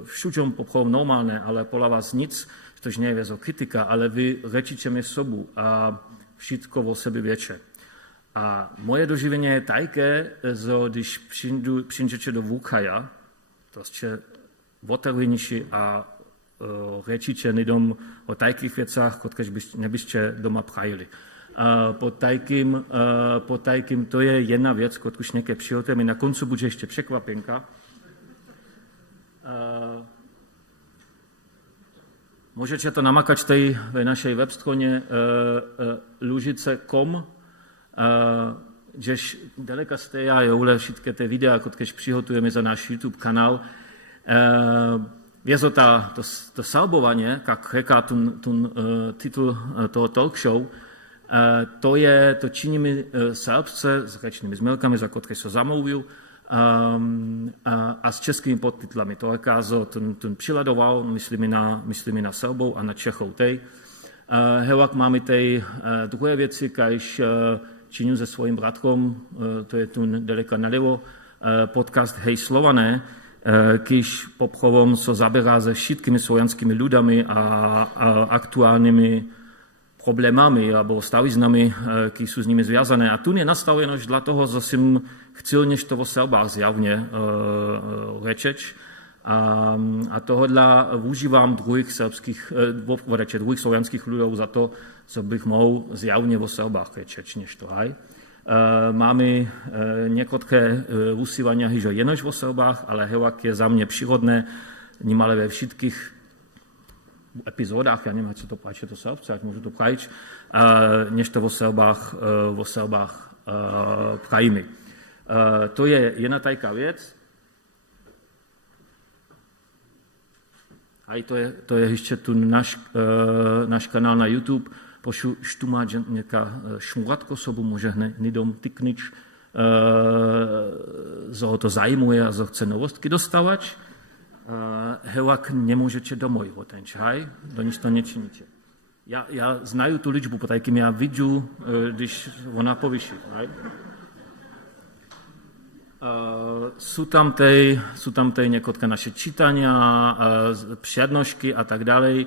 všuďom popchom normálne, ale podľa vás nic, štož nie je kritika, ale vy rečíte mi sobu a všetko vo sebe viete. A moje doživenie je také, že když přijdete do Vukaja, to ste otevřenější a rečíte lidom o takých věcách, keď nebyste doma prajili. Po tajkým to je jedna věc, keď už někde přijete, mi na koncu bude ještě překvapenka. Můžete to namakať tej ve našej webstroně lužice.com, kdež daleka ste a joule všetky tie videá, keď přihotujeme za náš YouTube kanál. Je to salbovanie, jak říká titul toho talk show, to činíme Serbce s rečnými zmylkami, za ktoré sa zamluvujú a s českými podtitlami. To říká, ten přiladoval, myslíme na Serbov a na Čechov. Hevak máme tej druhé věci, kaž činím se svojím bratkom, to je tu daleka nalevo, podcast Hej Slované, když poprovom so zaberá se všetkými slovenskými ľudami a aktuálnymi problémami alebo staviznami, které jsou s nimi zviazané. A tu je nastaveno dla toho, že jsem chcel něco o Serbách zjavně rečeč. A tohodla využívám druhých slovenských ľudov za to, co bych mohl zjavně o Serbách rečeč něco. Máme některé vysílania hižo jenož o Serbách, ale hevak je za mě přírodné, nimale ve všetkých epizodách, já nevím, co to páče to Serbce, ať můžu to prajít, něco o Serbách prajíme. To je jedna tajká věc. A to je ještě tu náš kanál na YouTube, pošu tu má nějaká šmuratko sobu, může nidom tyknič, že ho to zajmuje a že chce novostky dostávat. Hevak nemůžete domoj ho ten čaj, do nič to nečiníte. Já znaju tu ličbu, po takým já vidím, když ona povyší. Sú tam tej některé naše čítania, přednošky a tak dále.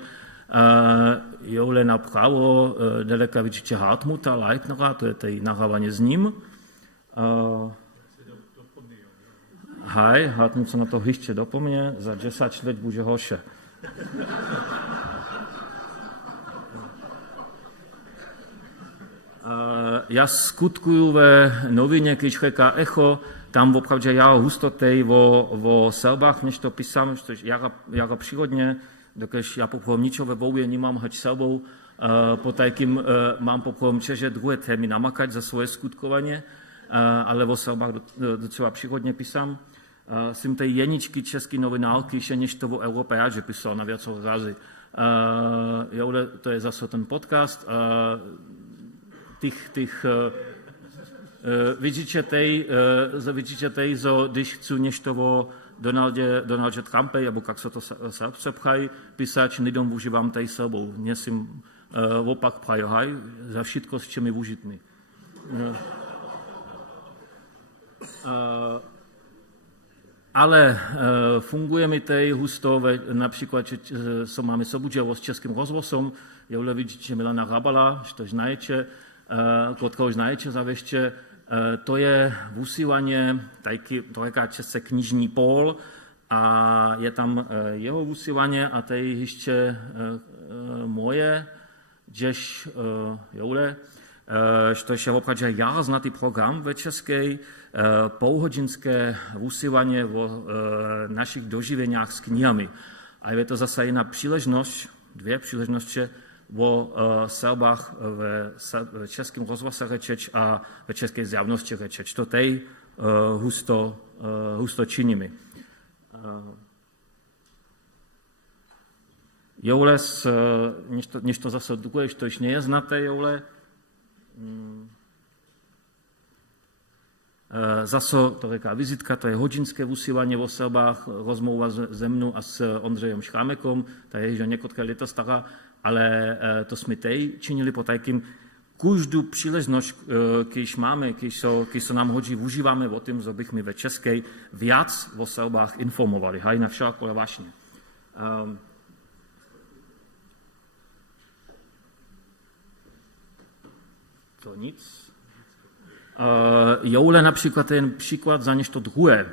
Joule napravo, daleka vidíte Hartmuta, Leitnera, to je tej nahrávanie s ním. Hej, Hartmut sa na to ještě dopomne, za 10 let bude horšie. Ja skutkuju ve novině, když říká Echo, tam opravdu já hustotej o Serbách nešto písám, že jara přírodně, dokud já poprvom ničo ve Voubě nemám, hoď Serbov, po takým mám poprom že druhé témy namakať za svoje skutkovanie, ale vo Srbách docela příhodně písám. Jsem tej jeničky český novinálky, še než to v Európe že písal na viacové razy. To je zase ten podcast. Vyčíčetej, když chci něco o Donaldzie Trumpej, nebo jak se to Srbce pchají, písač, nidom užívám tej sebou. Nesím opak prajahaj, za všetko, s čím je užitný. Ale funguje mi tej husto, například, že máme sobuđevo s Českým rozhlasom, je ulevič, že Milana Rabala, što znajete, koho znajete zavěště, to je vysílání, to říká České knižní pól, a je tam jeho vysílání a tady ještě moje, kdež što je opravdu jáznatý program ve Českej, pouhodinské vysílání o našich doživeniach s knihami. A je to zase jiná příležnost, dvě příležnosti o Srbách v Českém rozhlase řečeč a ve české zjavnosti řečeč. To tej husto činíme. Joule, než to zase druhé, što již nie je znaté, Joule, zase to říká vizitka, to je hodinské vysílání o Srbách, rozmluva ze mnou a s Ondřejem Šrámekom, to je že několik let stará, ale to jsme tej činili po takým každou příležitost, když máme, když se nám hodí, užíváme o tom, že bychom ve Českej viac o Srbách informovali, haj na všakole vášně. To nic. Joule například je příklad za něco druhé.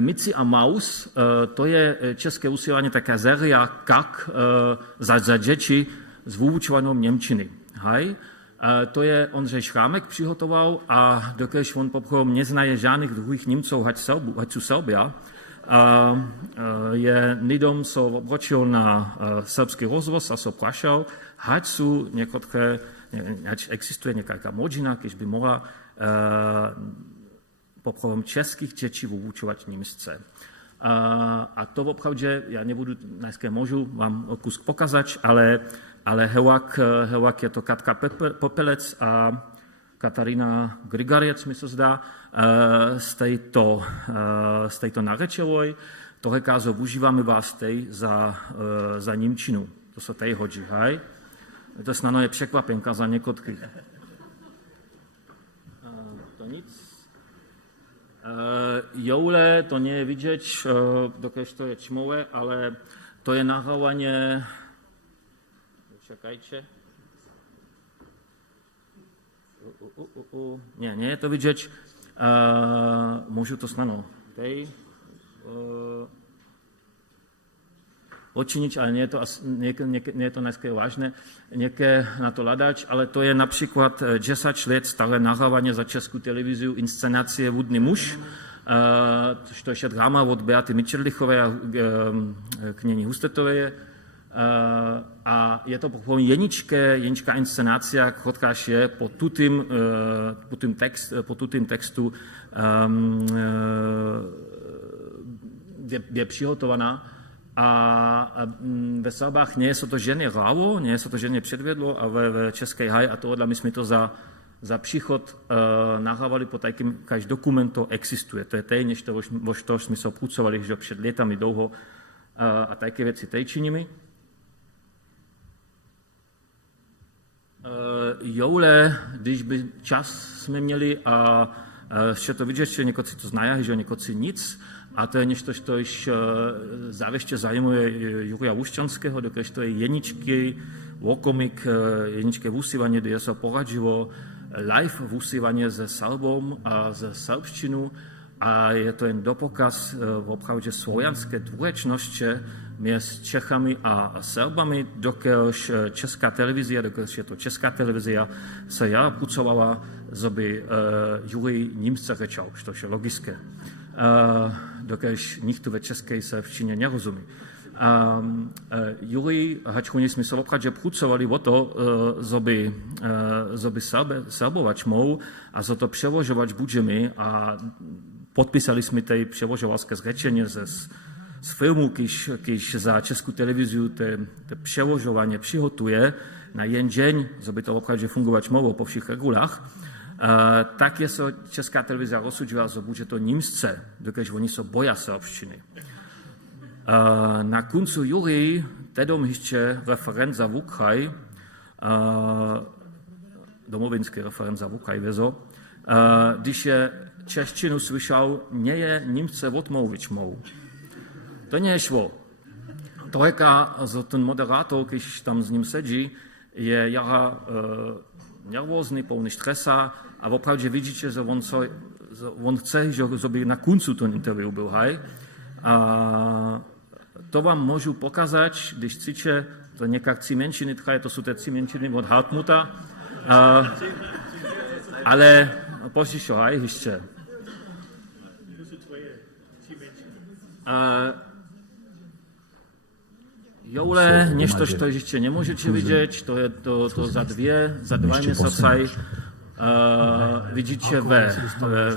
Mici a Maus, to je české vysílání taká séria, jak za děti s vyučovaním němčiny. Hej? To je Ondřej Šrámek přihotoval a dokud on poprom neznaje žádných druhých Němců, ať jsou Srbia, je nidom se obročil na srbský rozhlas a se prašal, ať jsou některé, ať existuje nějaká možina, když by mohla poprom českých dětí vyučovat němsce. A to opravdu, já nebudu, dneska můžu vám kus pokazat, ale hevak je to Katka Popelec a Katarína Grigariec, mi se zdá, z této narečeloj. To říká, užíváme vás tej za němčinu. To se tej hodí, hej? To snadno je překvapenka za několik. To nic. Joule, to nie je vidět, dokud to je čmové, ale to je nahrávání. Čekajte. Nie je to vidět. Můžu to snadno odčinit, ale nie je to dneska vážné. Něké na to ladač, ale to je například 10 let staré nahrávání za Českou televizi inscenace Vudný muž, to je drama od Beaty Mičerlichové a knění Hustetové. A je to jeničká inscenácia, kotkáž je po tutým textu je přihotovaná. A ve Srbách nie je to ženě rálo, nie je to ženě předvedlo, a ve Českej haj a tohle my jsme to za příchod nahrávali po takým, kaž dokument to existuje. To je tej, než to, o jsme se obkucovali, že před letami dlouho a také věci tej činíme. Joule, když by čas jsme měli a ještě to vidět, že někoci to znají, že někoci nic, a to je něco, co již závěště zajmuje Jurija Vuščanského, dokud to je jeničky, vokomik, jeničké vysílání, kde se poradživo live vysílání ze Srbom a ze srbštinu, a je to jen dopokaz opravdu slojanské dvoječnosti mezi Čechami a Srbami, dokud česká televizia, dokud je to česká televizia, se já pucovala, že by Jurij Němce řečal, což je logické. Dokud nikdo ve české srbštině nerozumí. Juri hačkoni sme sa obchádže prúcovali o to, zoby serbovač mou a zo to převožovač budžemi a podpísali sme tej převožovalské zrečenie z filmu, když za Českú televíziu te převožovanie přihotuje na jen deň, zoby to obchádže fungovač mou po všich regulách, tak je so Česká televízia rozsudžila, že bude to Nímsce, dokež oni so boja serbštiny. Na koncu júri tedom ešte referent za Vukraj, domovinský referent za Vukraj vezo, když je češtinu slyšal, nie je Nímce odmluvič mou. To nie je šlo. Trojka, ten moderátor, když tam s ním sedí, je jara nervózny, plný stresa a opravdu vidíte, že on chce, že by na koncu ten interview byl, hej. A to vám môžu pokazať, když chcete, to niekak cimenčiny tchaje, to sú tie cimenčiny od Hartmuta, ale pošli šo, aj ešte. Joule, nešto, što ešte nemôžete vidieť, to je to za dva mjesecaj. Vidíte ve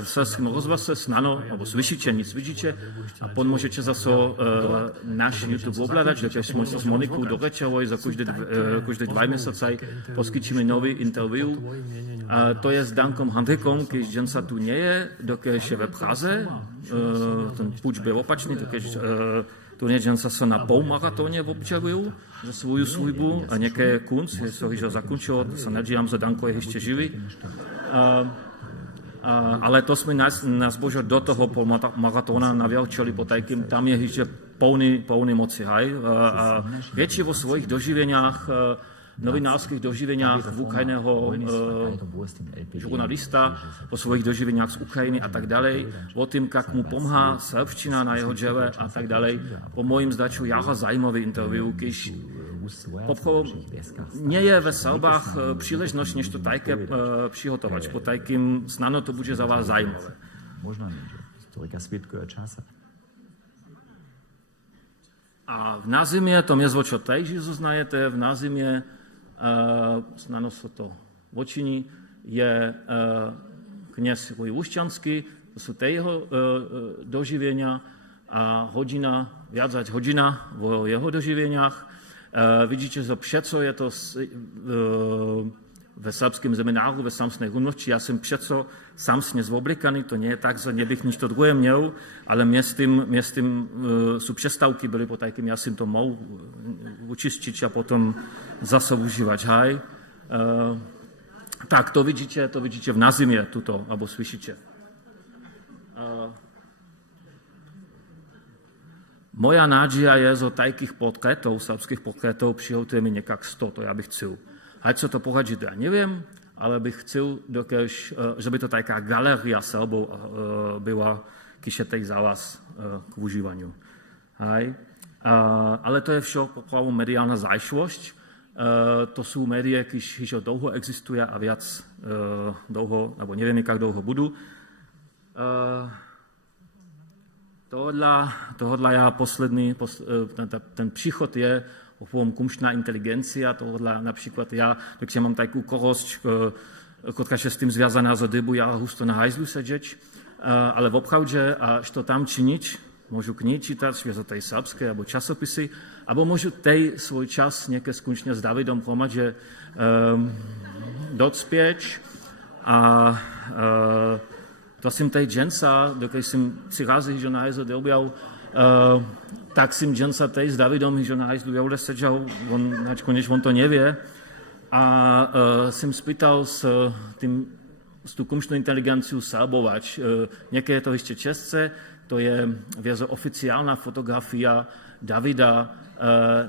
srpskom rozhlase snano, alebo slyšíte, nic vidíte a potom môžete zase náš YouTube ovládať, že tiež sme sa s Monikou do Rečevoj za každé 2 mjesecaj poskyčíme nový interview. To je s Dankom Handrikom, keď jen sa tu nie je, dokež je ve Praze, ten púč byl opačný, dokež tu nie jen sa na polmaratóne občarujú za svoju službu a nejaké kunc, je sa ho zakončilo, sa nadžívam, že Danko je ešte živý. Ale to sme nás bože do toho polmaratóna naviačili po tajkým, tam je ešte plný moci, hej. A reči vo svojich doživeniach, novinárskych doživeniach Ukrajného žurnalista, o svojich doživeniach z Ukrajiny a tak ďalej, o tým, jak mu pomáha srbština na jeho dževe a tak ďalej. Po mojim zdaču jara zajímavý interview, když nie je ve Srbách příležnosť nešto tajké přihotovať. Po tajkým snano to bude za vás zajímavé. A v nazimie, to miesto, čo tejži zoznajete, v nazimie snano sa to vočiní, je kněz Vojvušťanský, to sú tie jeho doživenia a viac hodina vo jeho doživeniach. Vidíte, že všetko je to ve srbském semináru, ve samsnej humnoči. Ja som všetko samsne zoblikaný, to nie je tak, že nebych nič to druhé měl, ale miestým sú přestavky, byli po tajkým, ja som to mohol učistiť a potom zase užívať, hej. Tak, to vidíte v nazimie tuto, alebo slyšíte. Moja nádžia je, zo tajkých portrétov, srbských portrétov, přihotujeme niekak 100, to ja bych chcel. Ať sa to pohľadžiť, ja neviem, ale bych chcel, že by to taká galéria Srbov byla, když je tej za vás k užívaniu. Hej. Ale to je všetko právo mediálna zájšlosť. To sú médie, když dlouho existuje a viac dlouho, alebo neviem, jak dlouho budú. Tohodla ja posledný, ten příchod je kumštná inteligencia, tohodla napríklad ja, takže mám takú korosť, kotka je s tým zviazaná za dybu, ja husto na hajzlu sedieť, ale v obchádže a što tam činiť, môžu knihy čítať, za tej srbskej, alebo časopisy, alebo môžu tej svoj čas niekde skončne s Davidom hromadže docpieť a to som tej dženca, dokud som si razy že na hajzlu delbial, tak som dženca tej s Davidom že na hajzlu jevle sedžal, než on to nevie, a som spýtal s tú kumštnú inteligenciu Srbovač. Niekde je to ešte České, to je oficiálna fotografia Davida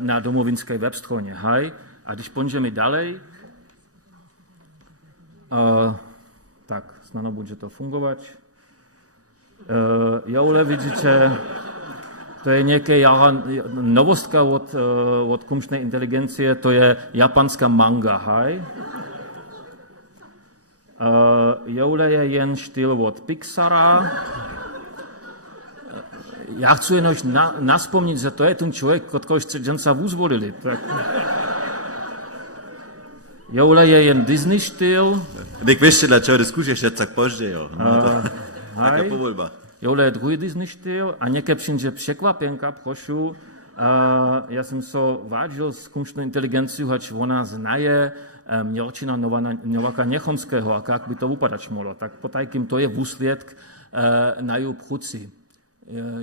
na domovinskej webstronie. Hej. A když pôjdeme ďalej, tak snano bude to fungovať. Joule vidíte, to je nejaká novostka od kumštnej inteligencie, to je japanská manga. Hej. Joule je jen štýl od Pixara. Ja chci jenom naspomniť, že to je ten človek, od koho ste dženca uzvolili. Joule je jen Disney štýl. Nek vieš, čo diskužeš, tak požde, jo. Taká povoľba. Joule je druhý Disney štýl a nekepším, že překvapenka prošu. Ja som so vážil s kunštnou inteligenciu, hač ona znaje Mjelčina Novaka Nechonského a jak by to vypadať mohlo. Tak potajkým to je výsledk na ju pchuci.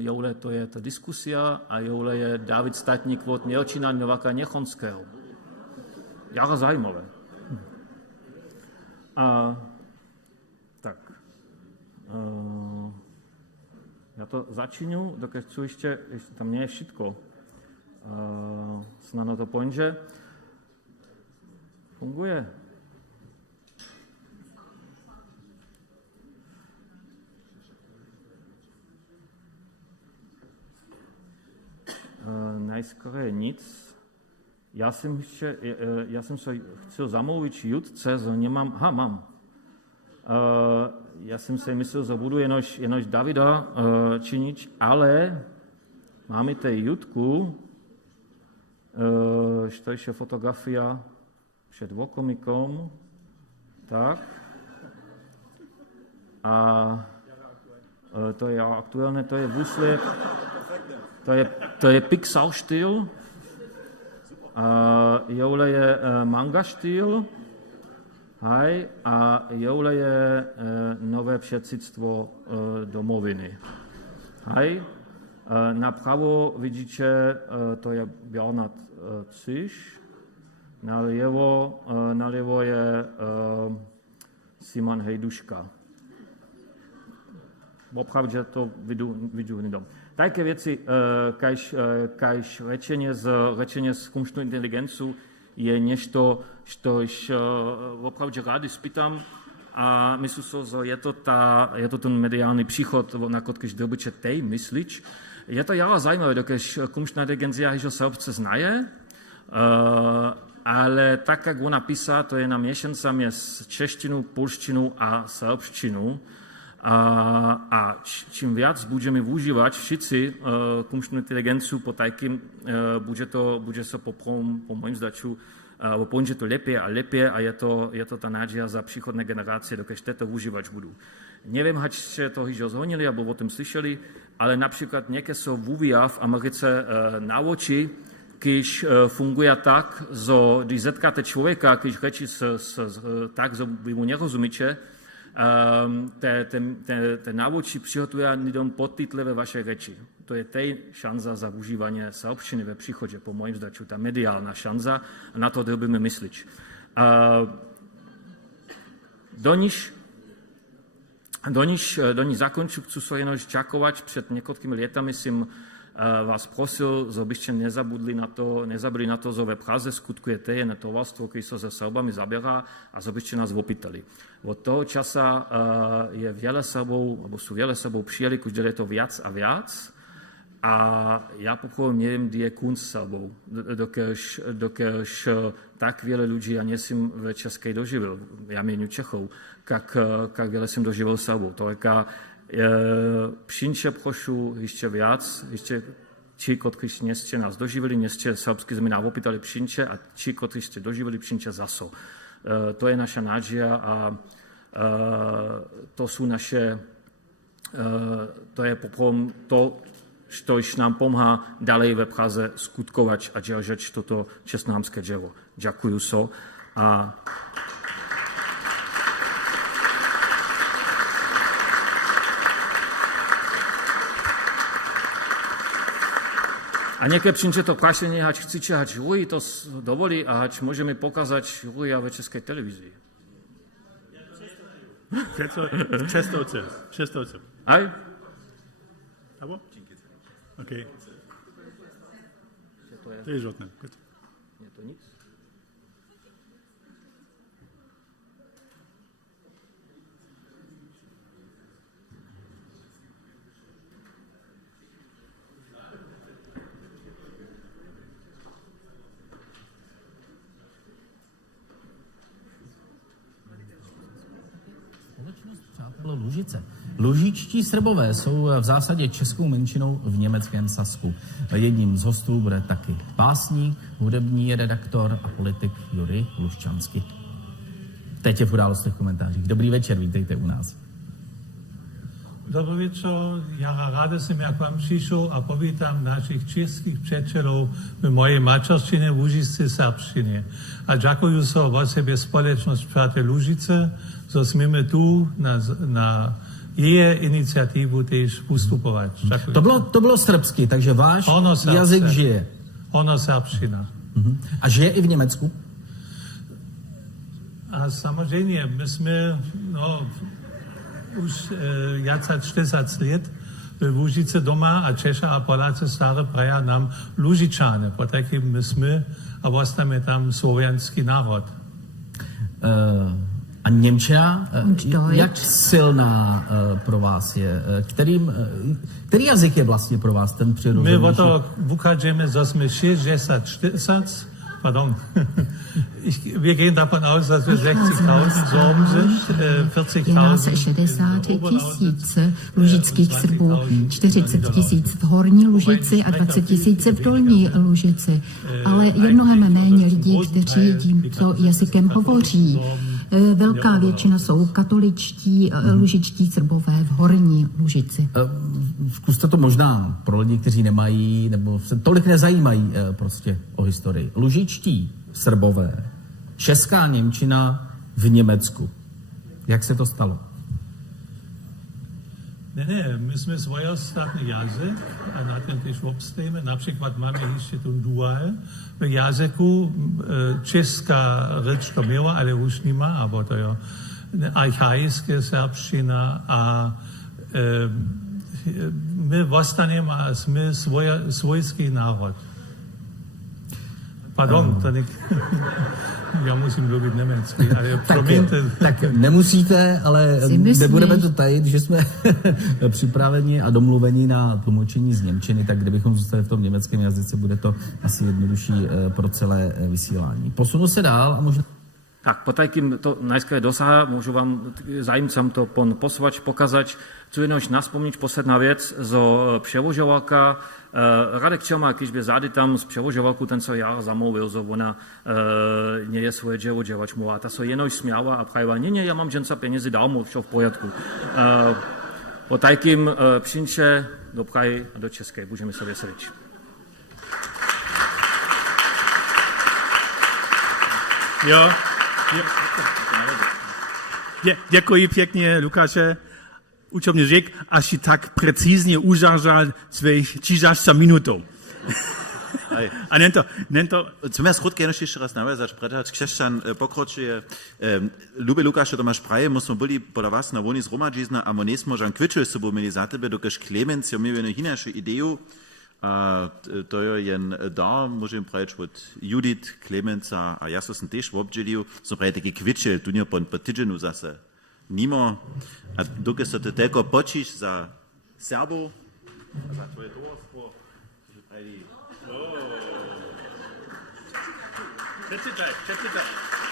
Joule to je ta diskusia a joule je David Statník od Mjelčina Novaka Nechonského. Jara zajímavé. Tak. Ja to začínu, dokud chcú ešte tam nie je všetko. Snadno to pôjde. Funguje. Najskôr nic. Ja som sa chcel zamluviť jutce, že nemám... mám. Ja som si myslel, že budu jenož Davida činiť, ale máme tej jutku, što je fotografia před vokomikom, tak. A to je aktuálne, to je výsledek, to je Pixar štýl, joule je manga štýl, hej, a joule je nové předsídstvo domoviny. Hej, napravo vidíte, to je Bernard Cisch, nalevo je Simon Hejduška. Opravdu to vidú nedom. Také veci, kajž rečenie z kunštnú inteligenciu je nešto, što opravdu rádi spýtam a myslím si, že je to ten mediálny příchod, když dobyče tej myslič. Je to jara zajímavé, dokež kunštná inteligencia hižo serbce znaje, ale tak, jak ona písa, to je na miešanca z češtinu, polštinu a serbštinu. A čím viac budeme využívať všetci kunštnú inteligenciu, po takým bude sa po mojim zdaču pôjde to lepie a lepie a je to tá nádžia za príchodné generácie, dokež to využívať budú. Neviem, či ste to hižo zhonili, alebo o tom slyšeli, ale napríklad niekde sa vyvíja v Americe na oči, když funguje tak, že když zetkáte človeka, když rečí tak, že vy mu nerozumíte, te návoči přihotuje lidom podtitlivé vaše reči. To je tej šanza za využívanie serbštiny ve příchodě, po mojim zdaču, ta mediálna šanza a na to dobíme myslič. Do níž zakonču, chci sa jenom ďakovať. Před niekoľkými lietami som vás prosil, že byste nezabudli na to, že ve Praze skutkujete jedno tovarstvo, ktoré sa so Srbami zaberá a že byste nás opýtali. Od toho časa je veľa Srbov, alebo sú veľa Srbov přijeli, už je to viac a viac. A ja poprvom neviem, kde je kunc Srbov, dokež tak veľa ľudí ja nesom v Českej doživil. Ja mieniu Čechov, kak veľa som doživil Srbov. To je přinče prošu ešte viac, ešte či, ktorí ste nás doživili, ste srbsky sme nám opýtali přinče a či, ktorí ste doživili přinče zaso. To je naša nádžia a to sú naše, to je poprom to, što nám pomáha ďalej ve Praze skutkovať a držať toto čestnámské dževo. Ďakujú so a niekde přinče to prašenie, hač chcíče, hač Rui to dovolí a hač môžeme pokazať Ruja ve Českej televízii. Přestovce. Aj? Abo? OK. To je žlotné. Je to nic? Lužice. Lužičtí Srbové jsou v zásadě českou menšinou v německém Sasku. Jedním z hostů bude taky básník, hudební redaktor a politik Juri Luščansky. Teď je v Událostech komentářích. Dobrý večer, vítejte u nás. Dobrý večer, já ráda jsem jak vám přišel a povítám našich českých přátelů v mojej materštině v Lužici srbštině. A děkuji se o sebe společnost Přátel Lužice, že jsme tu na její iniciativu tež vystupovat. To bylo srbsky, takže váš jazyk žije. Ono srbština. A žije i v Německu? A samozřejmě, my jsme už 40 let v Lužice doma a Češa a Poláci stále praja nám Lužičane, protože my jsme a vlastně tam slovenský národ. A Němčina, jak silná pro vás je? Který jazyk je vlastně pro vás ten přirozenější? My o to ukážeme, že jsme 60, pardon. Wir gehen davon aus, dass wir 60.000 Sorben sind, 40.000. Je nás 60 000 lužických Srbů, 40 000 v Horní Lužici a 20 000 v Dolní Lužici. Ale je mnohem méně lidí, kteří tímto jazykem hovoří. Velká většina jsou katoličtí lužičtí Srbové v Horní Lužici. Zkuste to možná pro lidi, kteří nemají nebo se tolik nezajímají prostě o historii. Lužičtí Srbové, česká němčina v Německu. Jak se to stalo? Ne, my jsme svojostátný jazyk a na ten tež obstajeme. Například máme ještě ten dual. V jazyku česká řeč to měla, ale už nemá, aber to je archaické srbština a my ostaneme a jsme svojský národ. Pardon, to já musím mluvit německy, ale promiňte. Tak nemusíte, ale nebudeme to tajit, že jsme připraveni a domluveni na tlumočení z němčiny, tak kdybychom zůstali v tom německém jazyce, bude to asi jednodušší pro celé vysílání. Posunu se dál a možná... Tak, po takým to najskôr dosaha, môžu vám zájemcom to posvač, pokazať. Chcú jednož naspomniť posledná vec zo převožovalka. Radek Čelma, když by zády tam z převožovalku, ten co ja zamluvil, že ona nie je svoje dževo dževač mu. A ta so jednož smiała a prajva, nie, ja mám ženca peniazy, dal mu, všetko v poriadku. Po takým přinče do Prahy a do Českej. Budeme sa veseliť. Jo. Děkuji pěkně, Lukáše. Učebný řek, až si tak precízně užaržal svých 30 minutů. A nento... Zumierst Rutke jeszcze raz nawiązać, predać krzeszczan pokroczuje. Lubię Lukasze Tomasz Praje, musimy byli podawać na woni zgromadzizna, a mones możemy kwitczyć z sobą mieli za tebe, dokaż Clemens, ja miałem inaczej ideę, a to jen da, możemy powiedzieć, od Judith, Clemensa, a ja sam też w obdzielił, są prawie takie kwitcze, tu nie po tydzieniu zase. Nimo, a dokaż to tylko pocisz za Serbo, za twoje towarstwo, że prawie...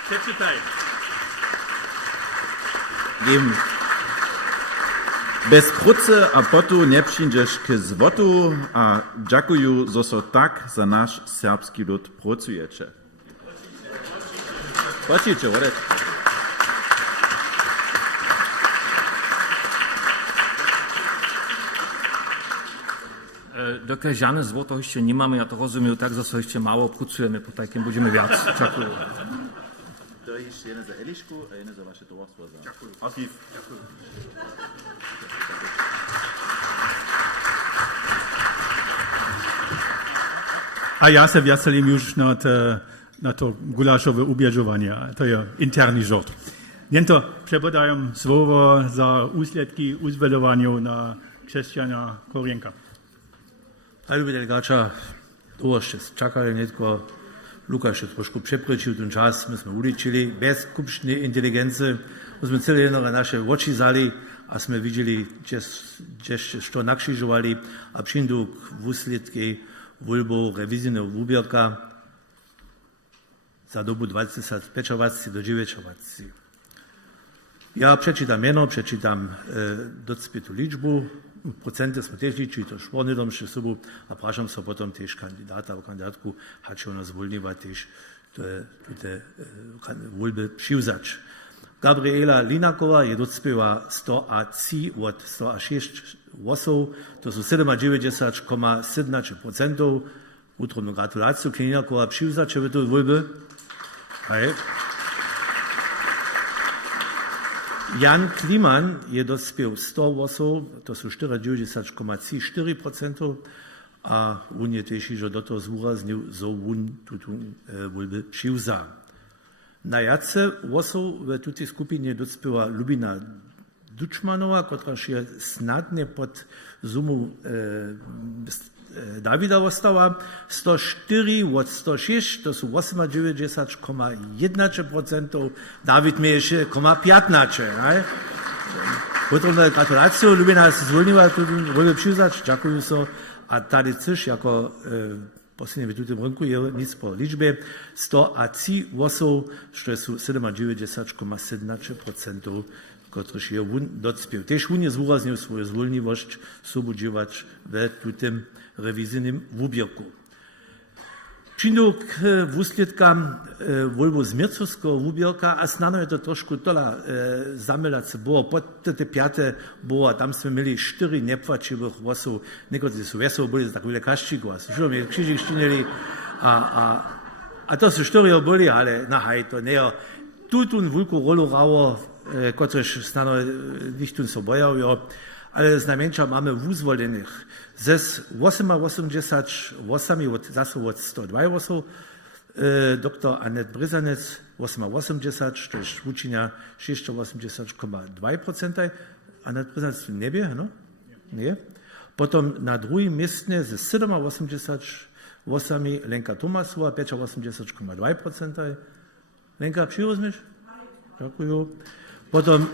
Przeczytaj. Bez kruce a potu nie przyjdziesz k zwotu, a dziękuję, że so tak za nasz serbski lud pracujecie. Pocicie, ładnie. Dokud žádné złoto ještě nemáme, já to rozumím tak, že se ještě málo pracujeme, po takým budeme víc. Děkuji. To je ještě jedna za Elišku a jedna za vaše tovarstvo. Děkuji. Osív. Děkuji. A já se veselím už na to gulášové uběžování. To je interní žort. Jen to přepodajem slovo za úsledky uzvelování na křesťana Korienka. Hallo delegáča, to ste čakali netko, Lukáš je trošku přeprečil ten čas, my sme uličili, bez skupšnej inteligence, my sme celé jednore naše oči zali a sme videli, čo nakšižovali a přijdu k výsledky voľbou revizijného výbierka za dobu 2025 do 29. Ja przeczytam miano, przeczytam docpětú liczbu, procenty sme tiež ličili, to švornidom še sobu a prašam sa potom tiež kandidáta alebo kandidátku, hačo nás zvolníva tiež tute voľbe přivzač. Gabriela Linaková je docpěva 103 od 106 głosów, to są 97,17%. Utromną gratulację, Linaková přivzač v tej voľbe. Jan Kliman je dospěl 100 głosów, to są 94,34%, a on je tiež, že do toho zúraznil, že on túto voľbu přivzal. Najjace głosów w tej skupinie dospěła Lubina Dučmanová, która je snadne pod sumu Davida ostała. 104 od 106, to są 98,1%, Dawid ma jeszcze 0,15%. Potrobne gratulacje, Lubina się zwolniła, tu wolę przyznać, dziękuję so, a tady coś jako posledne v tutem rynku je nic po liczbie 103 głosów, što są 97,17%, których je on docpěł. Tež on je zvúraznil svoju zvolnivosť sobudziwać w tutem rewizyjnym wubierku. Přijdu k výsledkám voľbu z Mircovského wubierka a snadno je to trošku tola zamelať se było. Pod te piate było, a tam sme mieli 4 nepłačivých głosów. Niektorí sú veselo boli za takové kaščíku a sú mi křižík štínili a to sú 4 boli, ale nahaj to nie je. Tutun veľkú rolu hralo, ktoréž snadno nichtun so bojajú, ale znajmenšia máme uzvolených. Ze 88 zase od 102 głosów, dr Anet Bryzanec 88, to jest uczynia 86,2%. Anet Bryzanec tu nie wie, no? Nie. Potem na drugim miejscu ze 87 Lenka Tomasowa, 85,2%. Lenka, przyrozumiesz? Dziękuję. Potem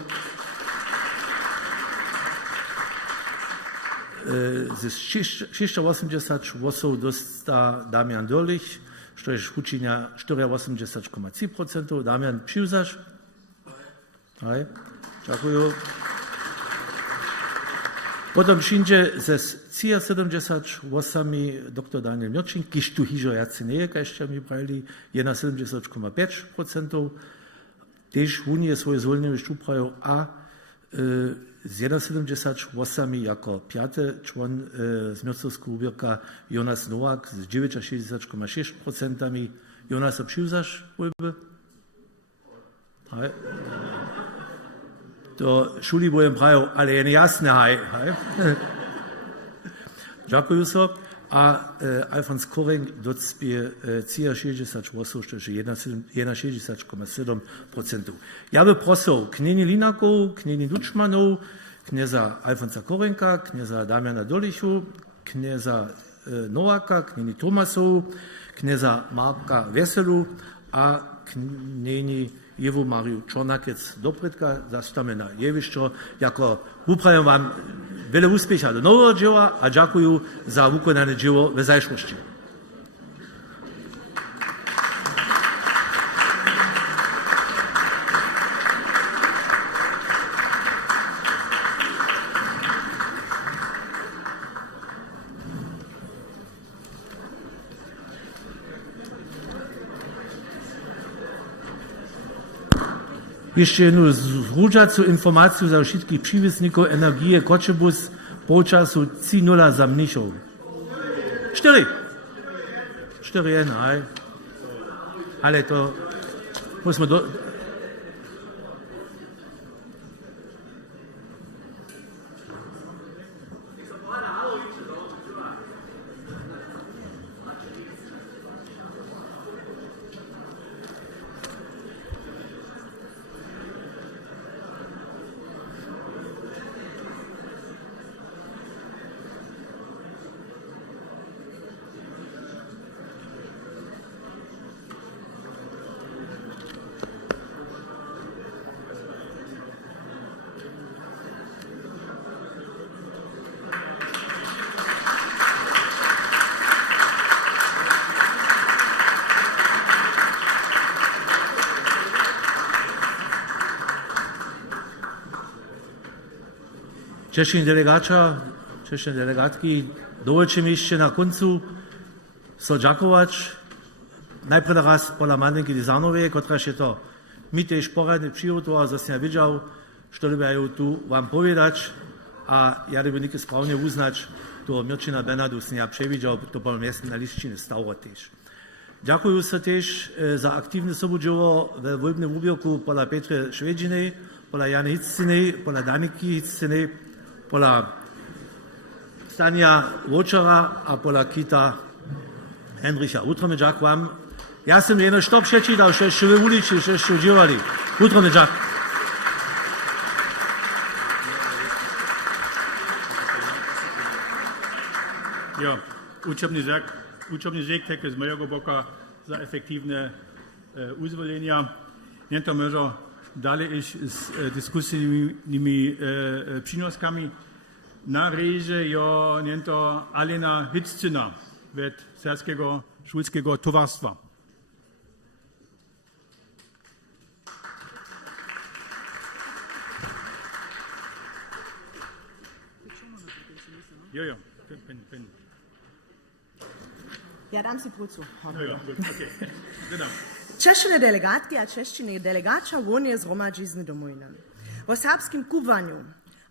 ze 680 głosów dostał Damian Dolich, to jest uczynia 84,3%. Damian, przyjrzasz? Hej, dziękuję. Potem przyjdzie ze 73 dr Daniel Mirczyn, kiż tu hiżo jacy nie, jeszcze mi brali, je na 70,5%. Też Unie swoje zwolnienie uprawił, a z 71 jako piaty człon z Mircowskiego wubierka Jonas Nowak z 69,6%. Jonas, przyjrzasz voľby? To šuli budem pravił, ale je nejasne, hej. Dziękuję so. A Alfons Koreng docpie 60 głosów, to jest 61,7%. Ja by prosił knieni Linaków, knieni Dučmanov, knieza Alfonsa Korenka, knieza Damiana Dolichu, knieza Nowaka, knieni Tomasov, knieza Marka Weselu, a knieni Jewu Mariu Czornakiec do predka zastamy na jevišćo. Jako uprawiam wam wiele úspecha do nowego dzieła, a dziękuję za wykonane dzieło w zajszłości. Jeszcze jedną zrúžacú informację za wszystkich przywiezników energii Koczebus po czasu 3:0 za Mnichov. 4-1, ale to musimy Češní delegatki, dovolte mi ešte na koncu so ďakovať najprv raz pola Mandenky Dizanovej, ktorá je to mi tiež poradne přihotovala, zase ja videl, što ľubiajú tu vám povedať a ja by nikdy správne uznať toho Mirčina Benadu, som ja previdel, to bol miestne na lištine stavro tiež. Ďakujem sa tiež za aktívne sobudživo ve voľbnom úbierku pola Petre Švedžinej, pola Jany Hiccinej, pola Daniky Hiccinej, pola Stania Vočara a pola Kita Henricha. Utrome ďakujem. Ja som jedno što prečítal, že ešte ve uliči, že ešte užívali. Utrome ďakujem. Ja, učebný žek také z mojego boka za efektívne uzvolenia. Nie to možno dalej iść z dyskusyjnymi przynoskami. Na reże jo nie to Alena Hitzczyna od Serbskiego Szulskiego Towarstwa. Jo. Pen. Ja dam si prucu. Ja, gut, okay. Genau. Češine delegatki a češčine delegača vonje zhromadžizne domovine. V serbskim kuvanju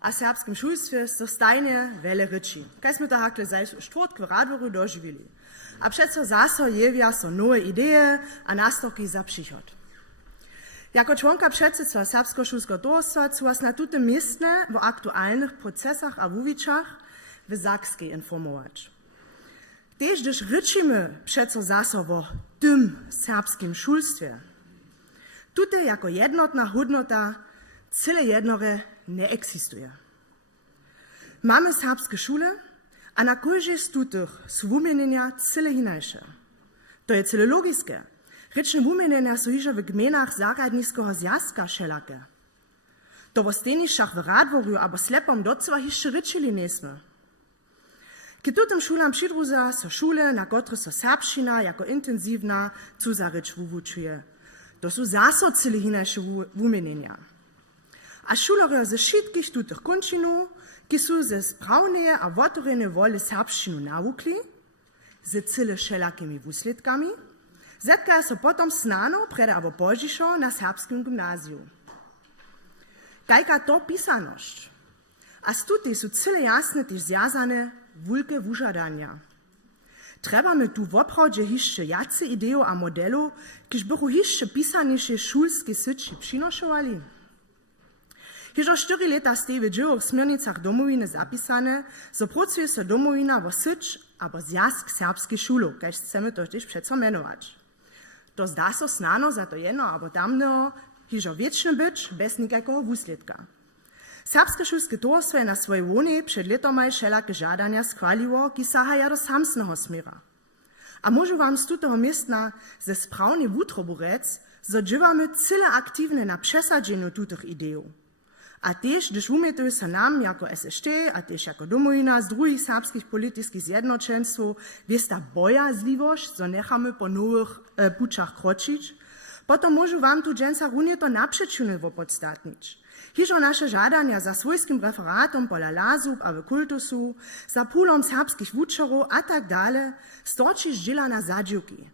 a serbskim šulstve so stajne vele reči. Kaj smo to hakle za štvrt v Radvoru doživili. A přeco zase jevia so nove ideje a nastavki za přichod. Jako čłonka předsedstva Serbskiego šulského towarstwa su vas na tutem mistne v aktualnych procesach a wuwiczach w Zakskiej informować. Tež, gdyż ryczymy přeco zase o tym serbskim šulstwie, tutaj jako jednotna hodnota cyle jednore nie eksistuje. Mamy serbskie szule, a na każdej z tutych są wumienienia cyle hinajsze. To je cyle logiske. Ryczne wumienienia są hižo w gmenach Zaradniskiego zjazka šelake. To w stenišach w Radvoru abo slepom docela hišće ryčili nesme. K tutem šulam přidruza so šule, na kotre so serbština jako intenzivna cudza rycz wuwučuje. To su zaso cyle hinajše wumienienia. A šulery ze všetkých tutych končinů, ki su ze sprawneje a otvorene wole serbščinu nawukli, ze cyle šelakimi wusledkami, zetkaja so potom snano prede abo požišo na serbskim gimnaziju. Kajka to pisanošć. A stuty su cyle jasne tiž zjazane wulke wužadanja. Trebamy tu woprawdźe hišće jace idejo a modelu, kiž bychu hišće pisaniše šulske syči přinošovali. Hižo 4 leta ste v dživých smernicach domovine zapisane, so pracuje so domovina vo syč abo zjazk serbských šulov, kaž chceme to tiež přeco menovať. To zdá so snano za to jedno abo tamného hižo viečne byč bez nikakého wusledka. Serbske šulske towarstwo je na svojej voni před letomaj šelake žadania schvaliło, ki sahaja do samsného smera. A môžu vám z tutého miestna ze správne wutrobu rec, so dživame cyle aktívne na přesadzeniu tutych idejów. A tiež, když umietujú sa nám jako SST a tiež jako domovina z druhých serbských politických zjednočenstv, viesta bojazlivošť, so necháme po nových pučach kročiť, potom môžu vám tu dženca runie to napřečune opodstatniť. Hižo naše žadania za svojským referátom pola Lazub a v kultusu, za púlom serbských wučerov a tak dále, storčiš džila na zadživky.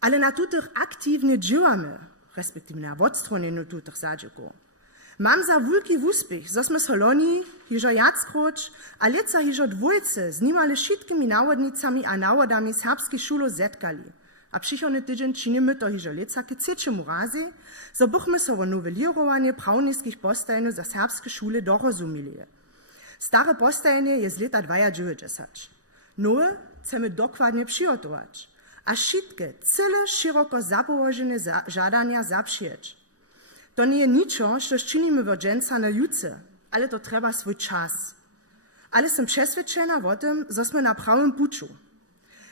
Ale na tutych aktívne dživame, respektíve na odstroneniu tutych zadživkov. Mam za wulki wuspich, zo sme so loni, hižo jackroč, a leca hižo dvojce z nimale všetkými návodnicami a návodami serbských šulov zetkali. A přichodný tydzień činimy to hižo leca k trzeciemu razy, zo bychmy so vo nowelировanie prawnických postajeń za serbskie šule dorozumili. Stare postajenie je z leta 2090. Nowe chcemy dokładnie przygotować, a všetkie cyle široko zapołożone żadania zapřijeć. To nie je ničo, što činimy v dženca na juce, ale to treba svoj čas. Ale som přesvedčena o tym, že sme na pravém puču.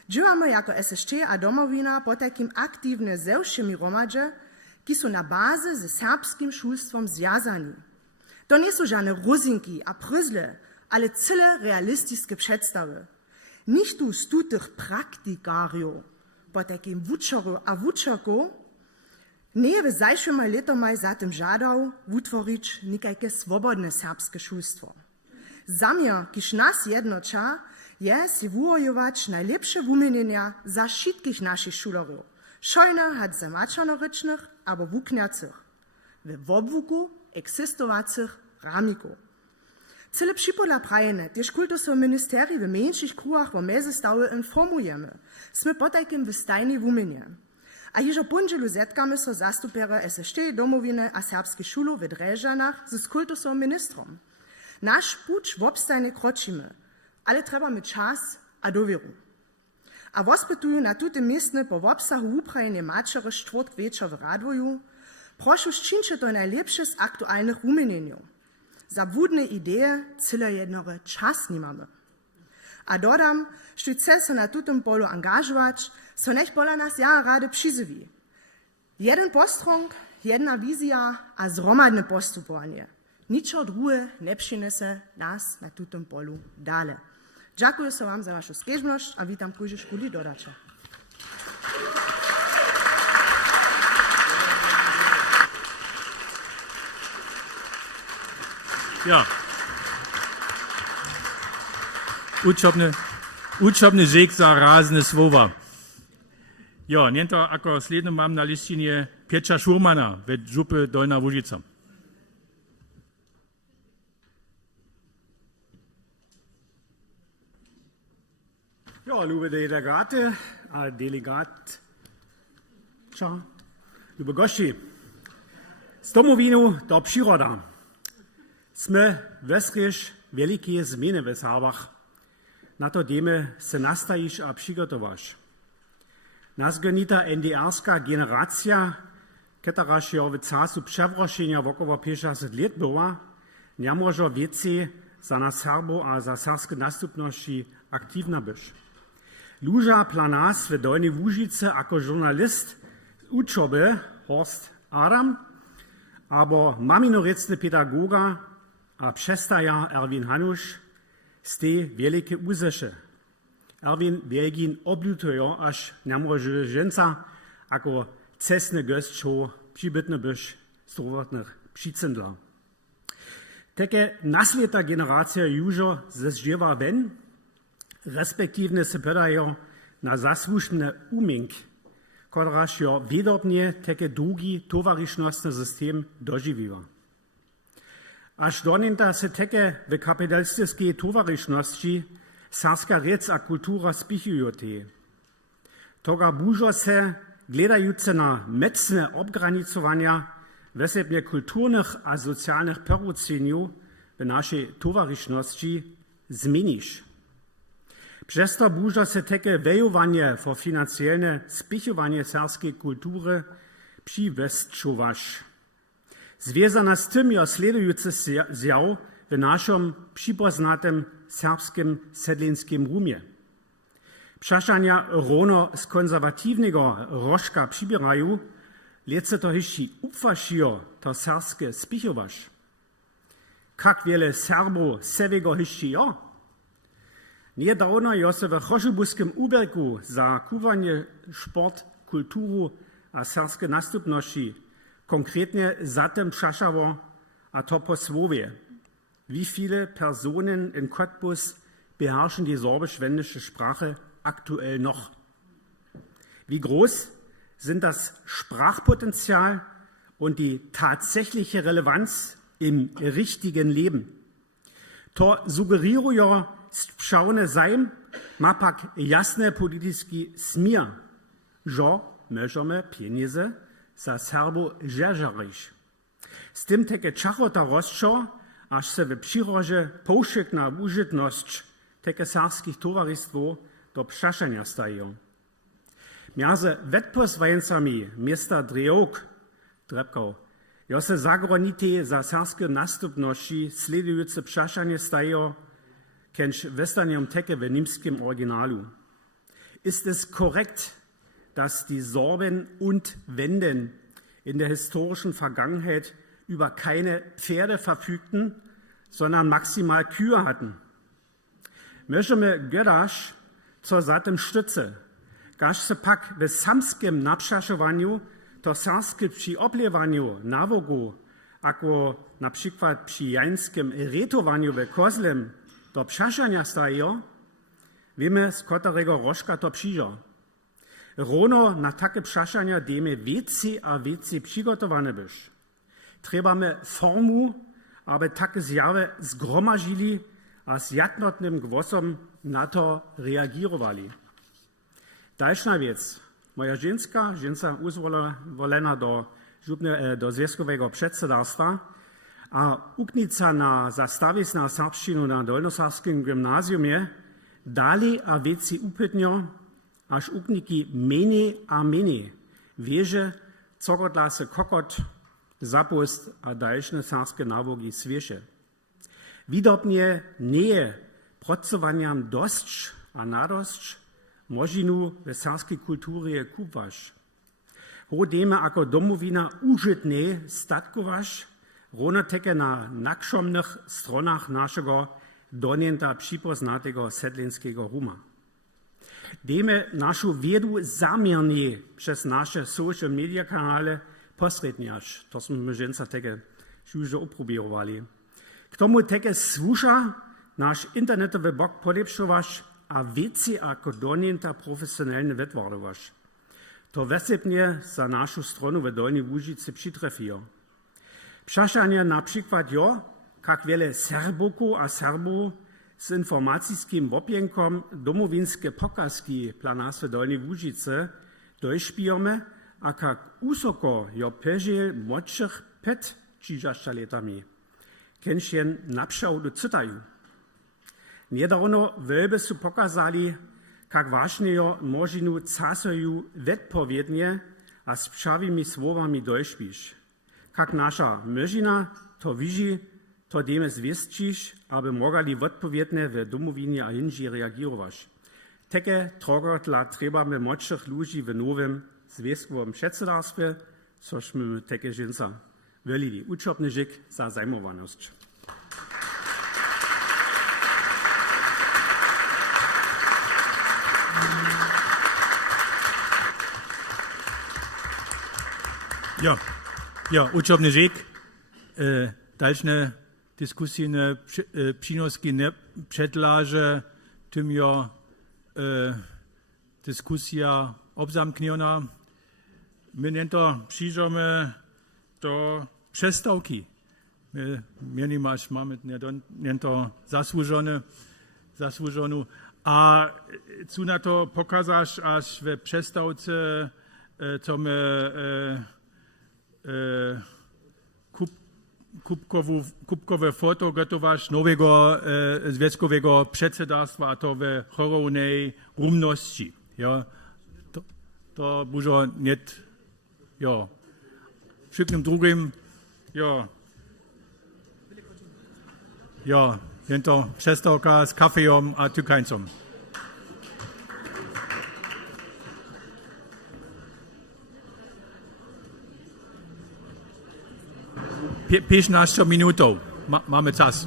Dživame jako SST a domovina po takým aktívne ze všemi romadže, ki sú na báze se serbským šulstvom zjazaní. To nie sú žádne rozinky a pryzle, ale cyle realistické představy. Nicht tu z tutych praktikáriów po takým wučeru a wučerku, nie w zajszym letomaj za tym żadał utworzyć nikajkie swobodne serbskie szulstwo. Zamiar, kiż nas jednocza, je si wujować najlepsze wumienienia za wszystkich naszych szulerów. Szojne had za maczarnorycznych albo wukniacych. W obwuku eksistowacych ramików. Cyle przypodla prajene, też kultusowe ministerii w mniejszych kruchach o mezystały informujemy. Sme po takim w stajnej wumienie. A již o pondzielu zetkamy so zastupera SST domowiny a serbskich szulów w Dreżanach z kultusowym ministrom. Nasz puć w obstajnie kroczymy, ale trzeba mieć czas a dowieru. A wospytuju na tutym miejscu po obsahu uprajenie maczery czwartk wieczor w Radwoju, proszę szczyńcie to najlepsze z aktualnych wumienieniów. Za wódne idee cyle jednore czas nie mamy. A dodam, że chcę się na tutym polu angażować, so nech pola nas ja rady przyzywi. Jeden postrąg, jedna wizja, a zromadne postupowanie. Niczo drugie nie przyniesie nas na tutym polu dalej. Dziękuję so wam za waszą skieżność, a witam później szkuli dodacze. Ja. Učobny žek za razne slova. Ja, njento ako sledno mam na listinie Pietra Šurmana v župy Dolna Łužica. Ja, liebe Delegate, Delegat, liebe gości, z domowinu do przyroda. Sme wesrješ velike zmene v Serbach. Na to deme se nastajiš a přigotovaš. Nazgonita NDR-ska generacja, ketaraž jo v casu převrošenja okolo 50 let byla, nemôžo věci za nás Serbo a za serbské nastupnosti aktivna byš. Luža Planás v Dolnej Łužice ako žurnalist učoby Horst Adam, aber maminorecny pedagoga a přestaja Erwin Hanuš z té wielkie úzeše. Erwin Belgin oblutuje, až nemôže ženca ako cestny gost, čo přibytne byš zdravotných přicendla. Také nasledná generácia južo zezžíva ven, respektívne se pedajo na zaslušný umink, kodraž jo vedobne také drugi tovarišnostný systém doživíva. Až donenta se také v kapitalistické tovarišnosti sarska rec a kultura spichujete. Toga bužo se, gledajúce na mecne obgranicovania vesebne kulturnych a sociálnych poruceniów w naszej tovarišnosti zmeniš. Přesto bužo se také vejowanie for financielne spichowanie serskiej kultury přivestčovaš. Związana z tym je sledujący zjaw w naszym przypoznatym serbskim sedlinskim rumie. Przeszania rono z konserwatywnego rożka przybierają, lecce to jeszcze upwasziło to serbskie spichowasz. Jak wiele Serbów sewego jeszcze jo? Niedawno jo se w Choszybuskim Ubelku za kuwanie sport, kulturu a serbskie nastupności konkretnie zatem przeszało, a to po słowie. Wie viele Personen in Cottbus beherrschen die sorbisch-wendische Sprache aktuell noch? Wie groß sind das Sprachpotenzial und die tatsächliche Relevanz im richtigen Leben? To suggerirują sprzałne zajm, ma pak jasne polityczki smir, że możemy pieniądze za Serbo żerzarić. Z tym takie czachota rozczo, aż se w przyrodzie powszechna użytność takie serbskich towarzystwo do przeszania stają. Między wettposwańcami miasta Drepkow, jo se zagronite za serbskie nastupności sledujące przeszanie stają, kęż westanium teke w niemskim oryginalu. Ist es korrekt, dass die Sorben und Wenden in der historischen Vergangenheit über keine Pferde verfügten, sondern maximal Kühe hatten? Możemy Gödasz co za tym sztyce, gaż se pak w samskim naprzeszowaniu to serbskie przy oplewaniu nawogu ako na przykład przy jańskim retowaniu we Kozlem do przeszania stają, wiemy, z którego rożka to przyjdzie. Rono na takie przeszania demy więcej a więcej przygotowane być. Trzebamy formu, aby takie zjawy zgromadzili a z jednotnym głosem na to reagirowali. Dalsza wiec. Moja żenska uzwolona do związkowego przedsiębiorstwa, a uknica na zastawisną serbszczynu na Dolnosarskim gimnazjumie dali a więcej upytnio, aż ukniki mene wieże, co dla se kokot, zapust a dalsze serbskie nawogi swieże. Widobnie nie pracowaniam dość a nadość možinu v serbskiej kulturze kupaš. Hodeme ako domovina užitne statkovaš, rovnoteke na nakšomnych stronach naszego donjenta připoznatego sedlinskiego huma. Deme našu wiedu zamiernie przez nasze social media kanale posredniaš. To smo my ženca teke już oprobirowali. K tomu teke sluša naš internetowy blog polepšovaš a věci ako donjenta profesionalne vetvardovaš. To vesebnie za našu stronu v Dolní Łužici přitrefio. Přešanje například jo, kak wiele Serboku a Serbů s informacijským opjenkom domovinske pokazky dla nás v Dolní Łužice dojšpijome a kak usoko jo pežil močich pet čižašta letami. Kenž jen napšaudu citajú. Niedawno wölby su pokazali, jak ważnego możinu casoju odpowiednie a z pszawimi słowami dojśpisz. Jak nasza myżina to widzi, to deme zwiestisz, aby mogli odpowiednie w domowinie a indziej reagirować. Takie trochę dla trebamy młodszych ludzi w nowym związkowym przedsiębiorstwie, coż my takie ženca welili. Uczopny żyk za zajmowaność. Ja, učebny žik, dalšie diskusijne přínosky nepředláže, tím je diskusia obzamkněna. My nento přijdeme do přestávky. My máme nento zasłużoną. A co na to pokazasz, aż w przestałce co my kubkowe foto gotowasz nowego związkowego przedsiębiorstwa, a to w chorownej rumności. Ja, to dużo nie, ja. Wszystkim drugim, ja, to przestałka z kafeją a tukańcą. 15 minut. Mamy czas.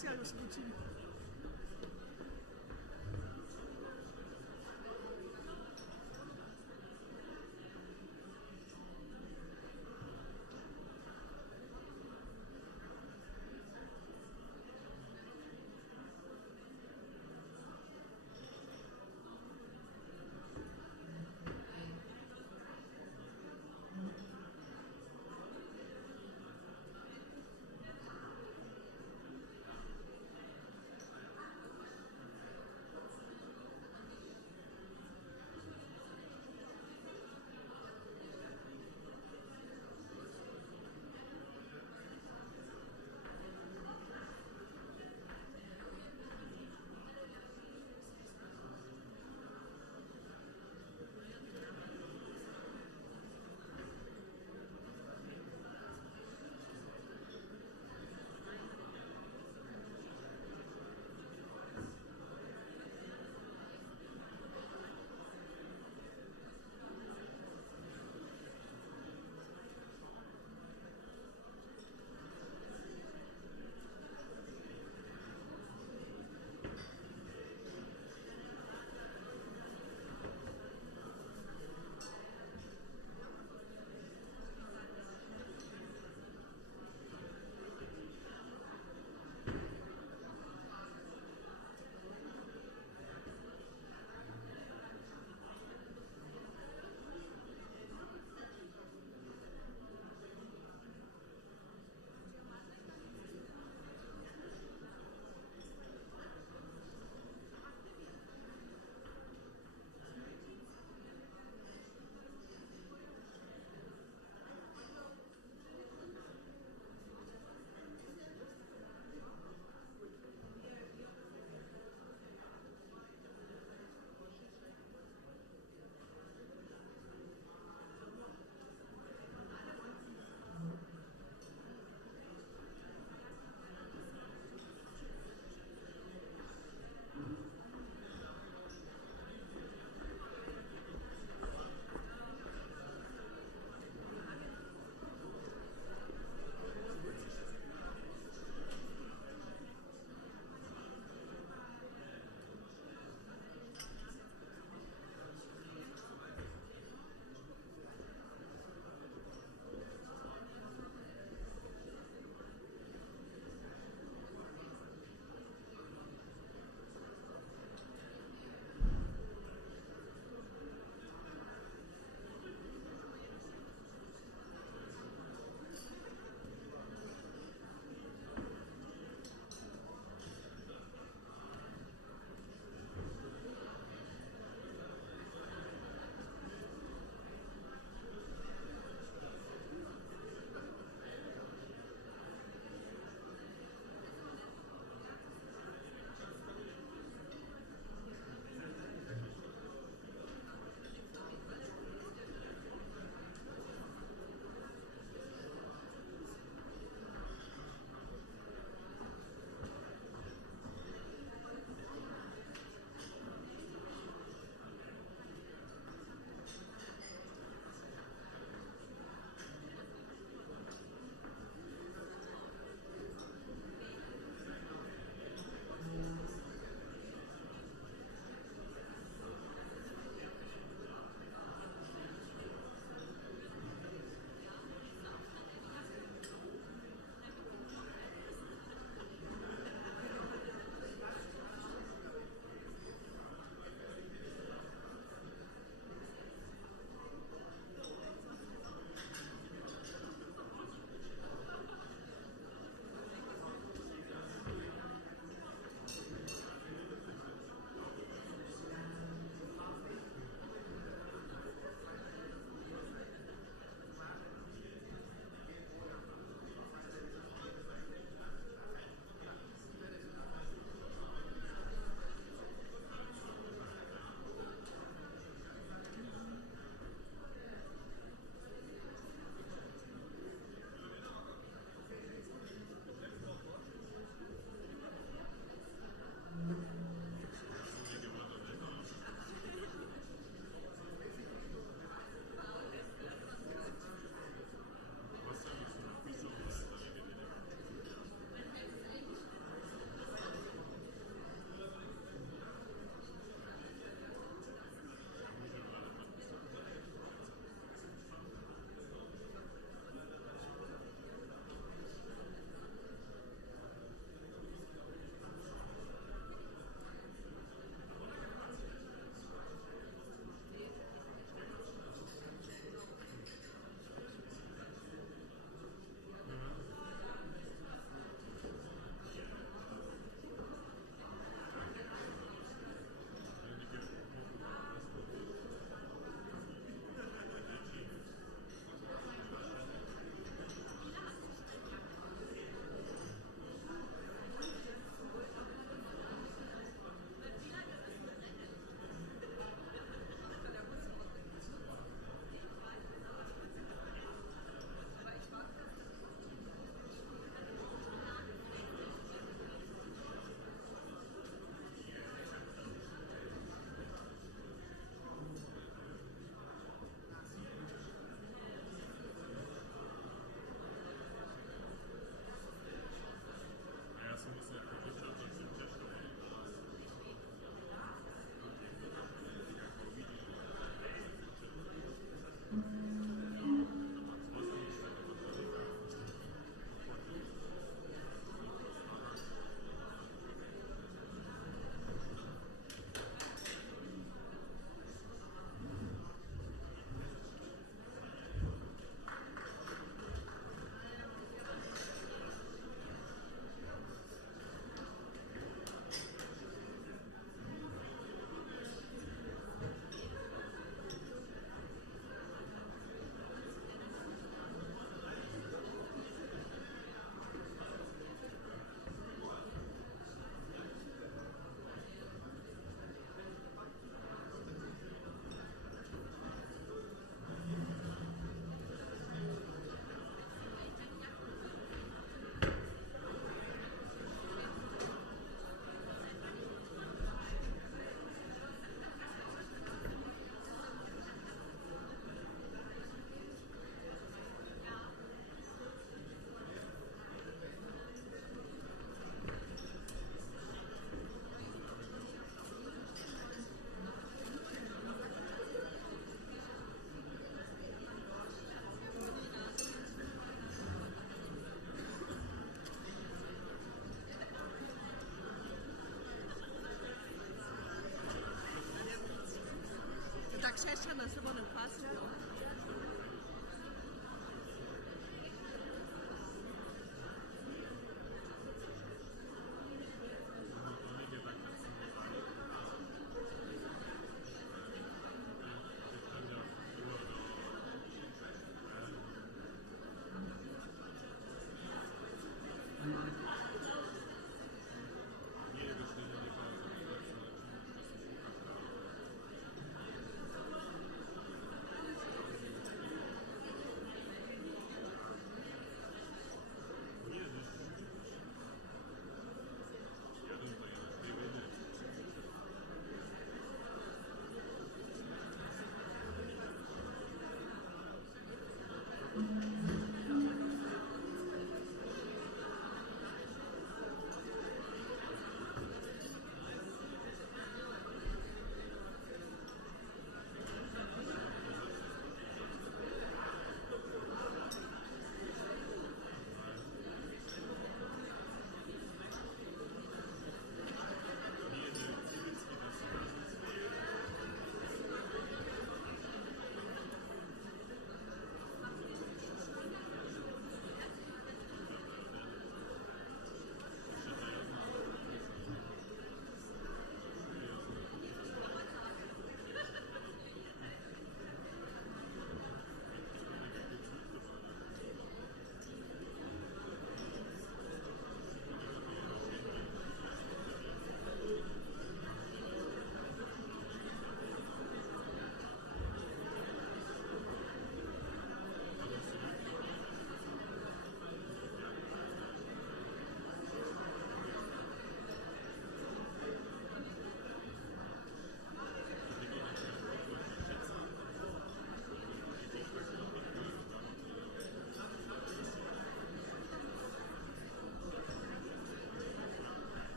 Grazie allo scrutinio.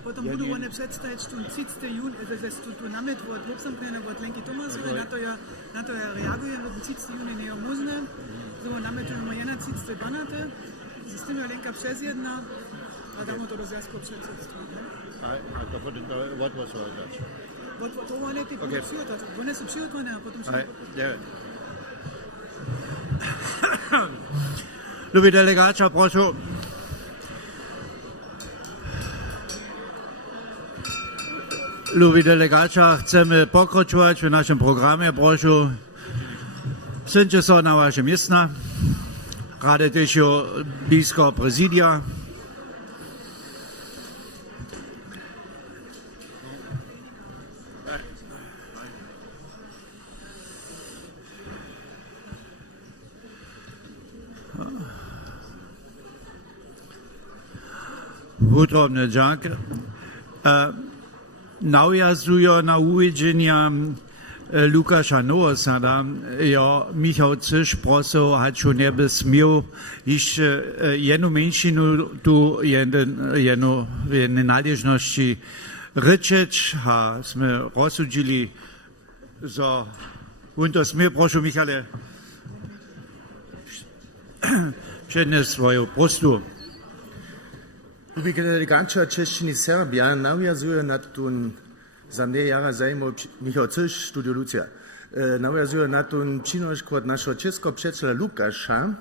Potom budu one představit tu 30. jún, tu namet od Lupsamknena, od Lenky Tomasové, na to ja reagujem, od 30. júni nie je možné. So nametujeme 31. banate, s tým Lenka přes jedna a dáme to do zjazku předsedstva. A to odhlasovať. To one ty budú přijotať. One sú přijotvané a potom sú... Ľubí delegáča, prosím. Ľubí delegáča, chceme pokračovať v našem programe, prosím. Siedźcie so na vaše miesta. Rade tiež blízko prezidia. Wutrobny dziak. Nawiązuję na uwiedzenia Lukasza Noosada. Ja Michał Cysz prosił, a schon nie by smiał jeszcze jedną mniejszynę tu jedną należności ryczeć, a my rozsudzili za unter smir, proszę Michale, przednie swoją prostu. Lubi delegača Češčiny Serbia nawiązuje na ten za mnie jara zajmo Michał Cysz, Studio Lucja. Nawiązuje na ten czynność kod naszego czeskiego przyjaciela Lukasza,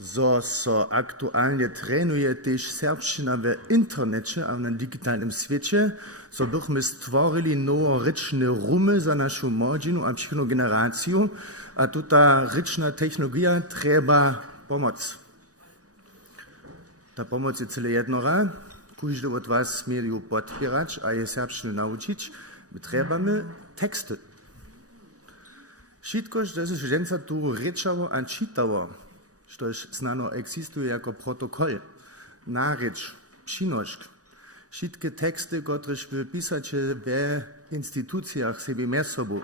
że so aktualnie trenuje też serbszczyna w internecie, a na digitalnym świecie, so byśmy stworzyli nowe ryczne rumy za naszą młodzinu a przyszłą generację, a tutaj ryczna technologia trzeba pomoc. Ta pomoc je cele jednora, każdy od was mieli ją podpierać, a je serbszczyny nauczyć, my trzebamy teksty. Wszystko, co jest żenca tu ryczało a czytało, co znano eksistuje jako protokol, narycz, przynoszk, wszystkie teksty, które wypisacie w instytucjach sobie między sobą,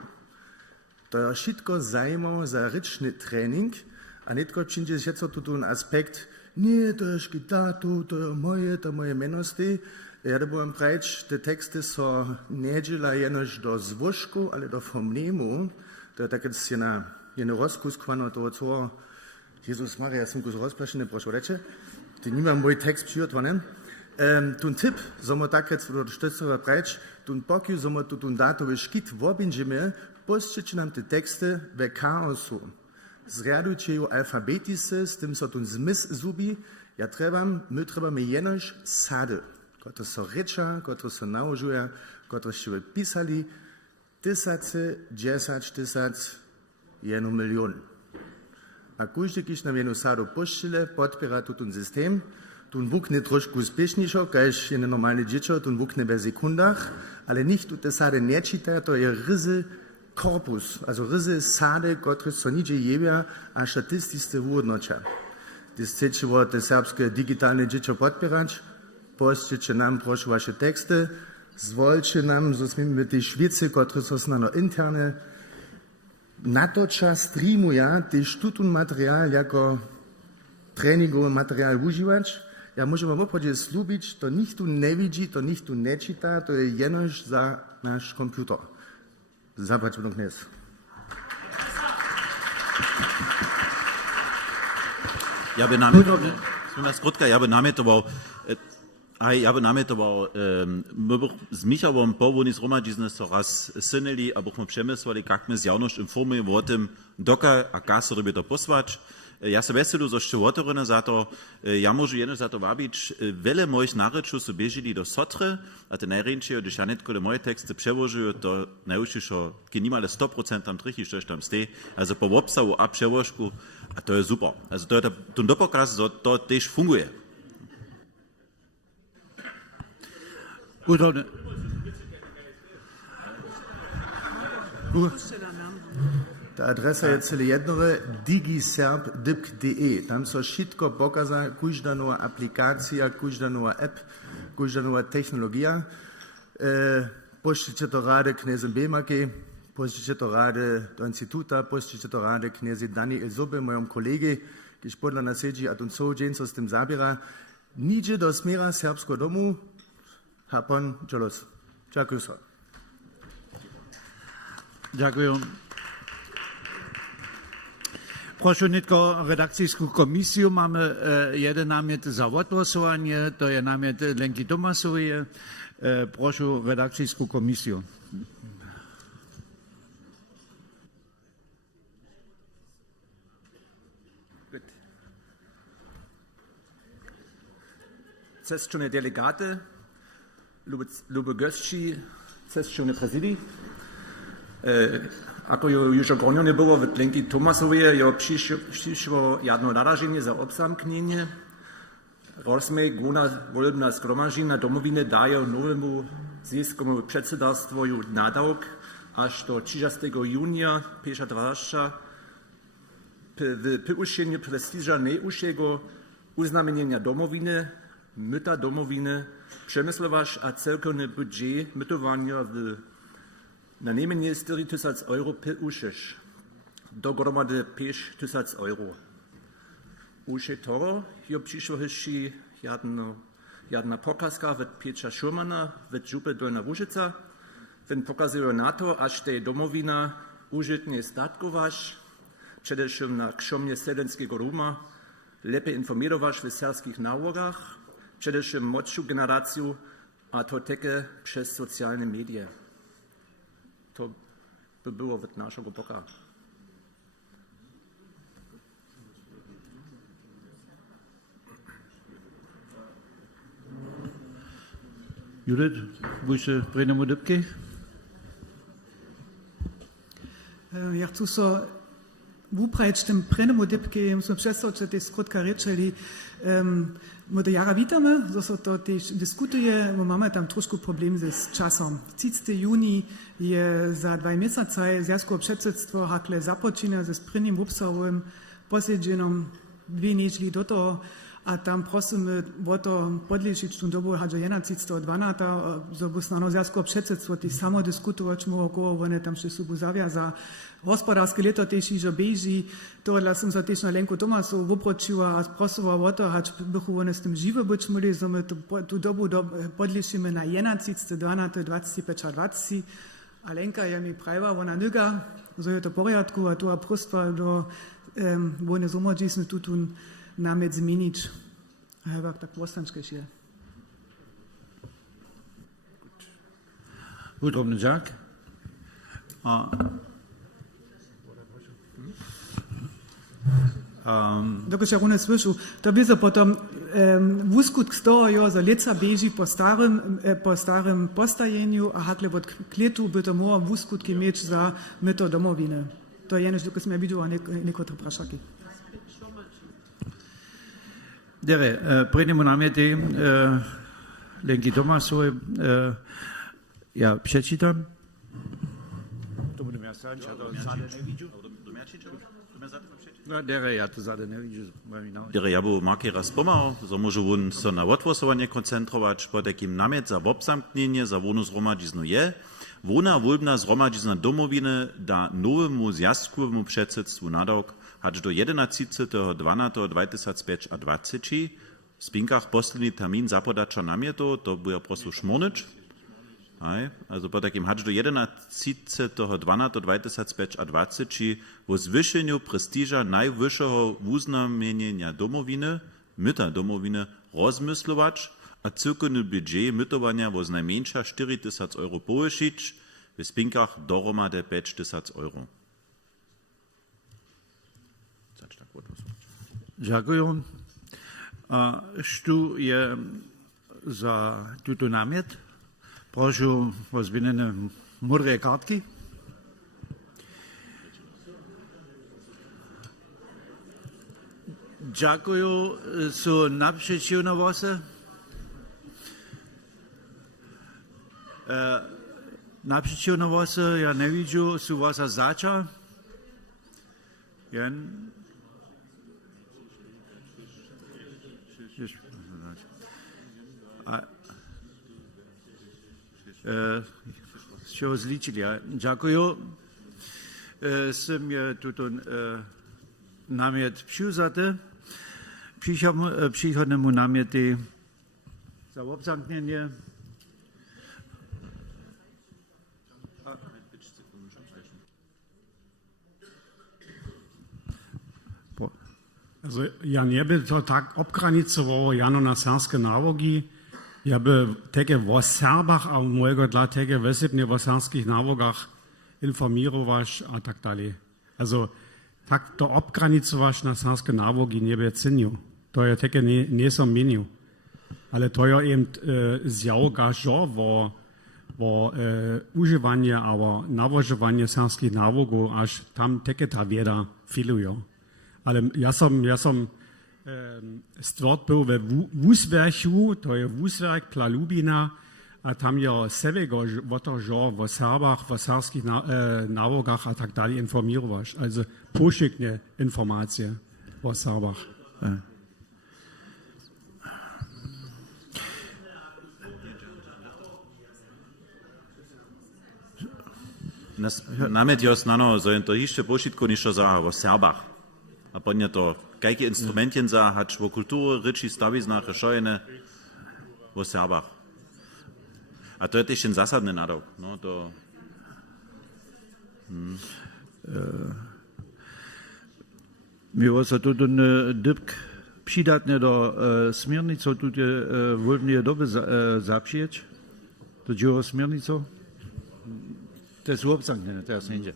to jest wszystko zajmowo za ryczny trening, a nie tylko przyjdzie się co tu ten aspekt, nie, to jest gitato, to moje menosti. Ja da byłem prać, te teksty są nie dziela jenoż do zwożku, ale do formnemu. To jest takie jeno rozkuskwano to, co Jezus Maria, ja sam kus rozplašený, proszę reče. To nie mam mój tekst przygotowany. Ten tip, zomo takie, co do sztycowa prać, ten pokiu, zomo tu ten datowy szkit wobędziemy, poszczycie nam te teksty w chaosu. Zriadujcie ją alfabetisy, z tym, co ten zmysł zubi. My trebamy jenoż sady, które są rycza, które są nałożuje, które się wypisali, tysacy, 10 tysac, 1 milion. A każdy, kiż nam jedną sadu poszczyle, podpiera tu ten system, ten wuknie troszkę spieszniejszo, każ jedne normalne dziecko, ten wuknie w sekundach, ale nikt tu te sady nie czyta, to jest ryzy korpus, also ryzy sady, które są nidzie jewia, a statystycznie wyhodnocza. Gdy chcecie te serbskie digitalne dzieci podpierać, poszczycie nam proszę wasze teksty, zwolcie nam, so smimy te szwicy, które są znano interne, natoča streamuja, też tutun materiał jako treningowy materiał używać. Ja muszę wam opowiedzieć, slubić, to nikt tu nie widzi, to nikt tu nie czyta, to jest jenoż za nasz komputer. Zabrać w dnes. Ja by nametował, my bych z Michałem powoli zhromadžizne so raz synili, abychom przemysłali, jak my z javnošću informujemy o tym, doka a kasy robi to posłać. Ja se veselu, zo še otvorene za to, ja môžu jedno za to vabić, wiele mojich narečů su biežili do Sotre, a te najrejnšie, když ja netko moje teksty převožujú, to najúčišo, keď nimale 100% tam trichy, što tam stej, also po obsahu a převožku, a to je super. Also to je ten dopokaz, to tež funguje. Ta adresa je cele jednore digiserb.de. Tam so wszystko pokaza, każda nowa aplikacja, każda nowa app, każda nowa technologia. Pošliče to rade knezem Bemake, pošliče to rade do instituta, pošliče to rade knezi Daniel Zube, mojom kolegi, kiž podľa nas sedí a ten co dzień co z tym zabiera. Nidzie do smiera serbskiego domu, Hapon Jolos. Dziękuję. Dziękuję. Proszę tylko redakcyjską komisję. Mamy jeden namiot za głosowanie, to jest namiot Lenki Tomasowej. Proszę redakcyjską komisję. Cesčone delegate, lube gości, cesčone prezidii. Ako już ogromnie było w Lenki Tomasowej, jo przyszło jedno narażenie za obsamknienie. Rozmej główna wolebna zgromadzina domowiny daje nowemu zjeskomu przedsiębiorstwu nadałk aż do 30 junia 2020 w wyuszczeniu prestiża najwyższego uznamienia domowiny, myta domowiny, przemysłować a celkowny budżet mytowania na najmniej 4 000 euro wyuszczyć. Dogromady 5 000 euro. Uše toro je přišlo ještě jedna pokazka od Pětra Šurmana od župy Dolna Łužica. Ten pokazuje na to, až te domovina užitně statkovaš, především na kšomně sedenského Ruma, lépe informovaš v serbských návodách, především mladší generaci a to také přes sociální média. To by bylo od našeho boka. Judith, budete prejnemo dybky? Ja chcę so uprać tym prenemu dybke, musimy przestać, że te skrótka ryczeli, my do jara witamy, że to też dyskutuje, bo mamy tam troszkę problem z czasem. 30 juni je za 2 miesiące zjazkowe przedsiedztwo hakle zapoczyna ze prynnym obsahowym posiedzeniem 2 niedzieli do toho, a tam prosimy o to podliczyć tą dobu, że 11.12, żeby snano zjazkowe przedsiedztwo też samo dyskutować mogło, one tam się sobie zawiaza. Gospodarskie leto też iże bieži, to som sa też na Lenku Tomasu wobročiła a prosila o to, ať bychu one s tym živé być mogli, že my tu dobu podličíme na 11.12.25. A Lenka je mi prajva, ona nyga, že je to v poriadku a tu a prostva do vojne zomodžisne tu namet zmenič. A je tak postančke še. Udrobny Jack. Dok ja runo słyšu, to by se potom wuskut z toho jo za leca beži po starym postajenju, a hakle od kletu by to mohol wuskutki mieć za myto domovine. To je než, dok sme videli nekotre prašaky. Dere, prejdemo namety Lenki Tomasovej. Ja przeczytam. To budem ja sám, ja to zade nevidím. No, dere, ja to zade nevidím. Dere, ja bo Marki raz pomał, so może on so na odwosowanie koncentrować, po takim namiet za obsamknienie, za wonu zhromadiznu je, wona wolbna zhromadizna domowiny da nowemu zjazkowemu przedsiedztwu nadok, aż do 11.12.2025 w spinkach posledný termin zapodacza namietu, to bude prostu szmornyć. Also po takim aż do 11.12.2025 wo zwyšeniu prestiża najwyższego uznamienia domowiny, myta domowiny, rozmyslować, a cyrkowny budżet mytowania wo najmniejsza 4.000 euro powyšić, w spinkach dohromady 5.000 euro. Dziękuję. Što je za tuto namiet? Proszę o zvinene modre kartki. Dziękuję za naprzeciwne głosy. Naprzeciwne głosy ja nie widzę, są głosy za. Що злічили? Дякую. Jsem je tuto námět přijuzate. Příchodnému náměty za obzamknění. Also, ja nie by to tak obgranicowało jano na serskie nawogi. Ja by takie w Serbach, a mojego dla takie wysepnie w serskich nawogach informirować, a tak dalej. Also, tak to obgranicować na serskie nawogi nie by cenił. To ja takie nie sam menił. Ale to ja eben zjałga, że używanie, aber nawożowanie serskich nawogów, aż tam takie ta wieda filują. Ale ja som stvrt był we Wuswerchu, to je Wuswerk Plalubina, a tam je sebego że w Serbach, w serskich nawogach a tak dalej informirować. Also poszykne informacje w Serbach. Namet jo znano, so to jeszcze pošitko ništo za v Serbach. A ponie to, kajke instrumentjen za, hač v kulturu, ryči stavizna, rešojene v Serbach. A to je też ten zasadny nadok. No, to... Miło se tu dybk přidatne do směrnico, tu je volbní doby zapřijeť. To dělo směrnico. To jest obzamknięte, teraz nie idzie.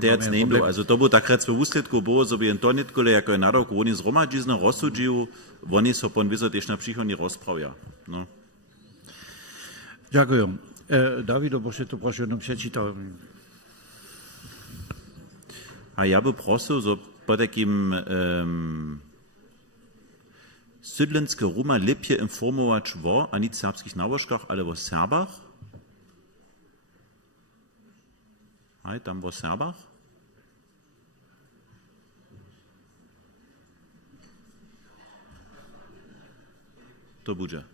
Teraz nie idzie. Also to było tak w úsledku było, żeby to nie tylko jako nadok, oni zhromadžizno rozsudžiu, oni so pon wiedzą też na przychodni rozprawia. No. Dziękuję. Dawido, proszę to proszę, no przeczytał. A ja by prosil, so po takim sydlenske Roma lepje informować wo, a nic serbskich nałożkach, ale wo Serbach. Hej, tam wo Serbach. To bude.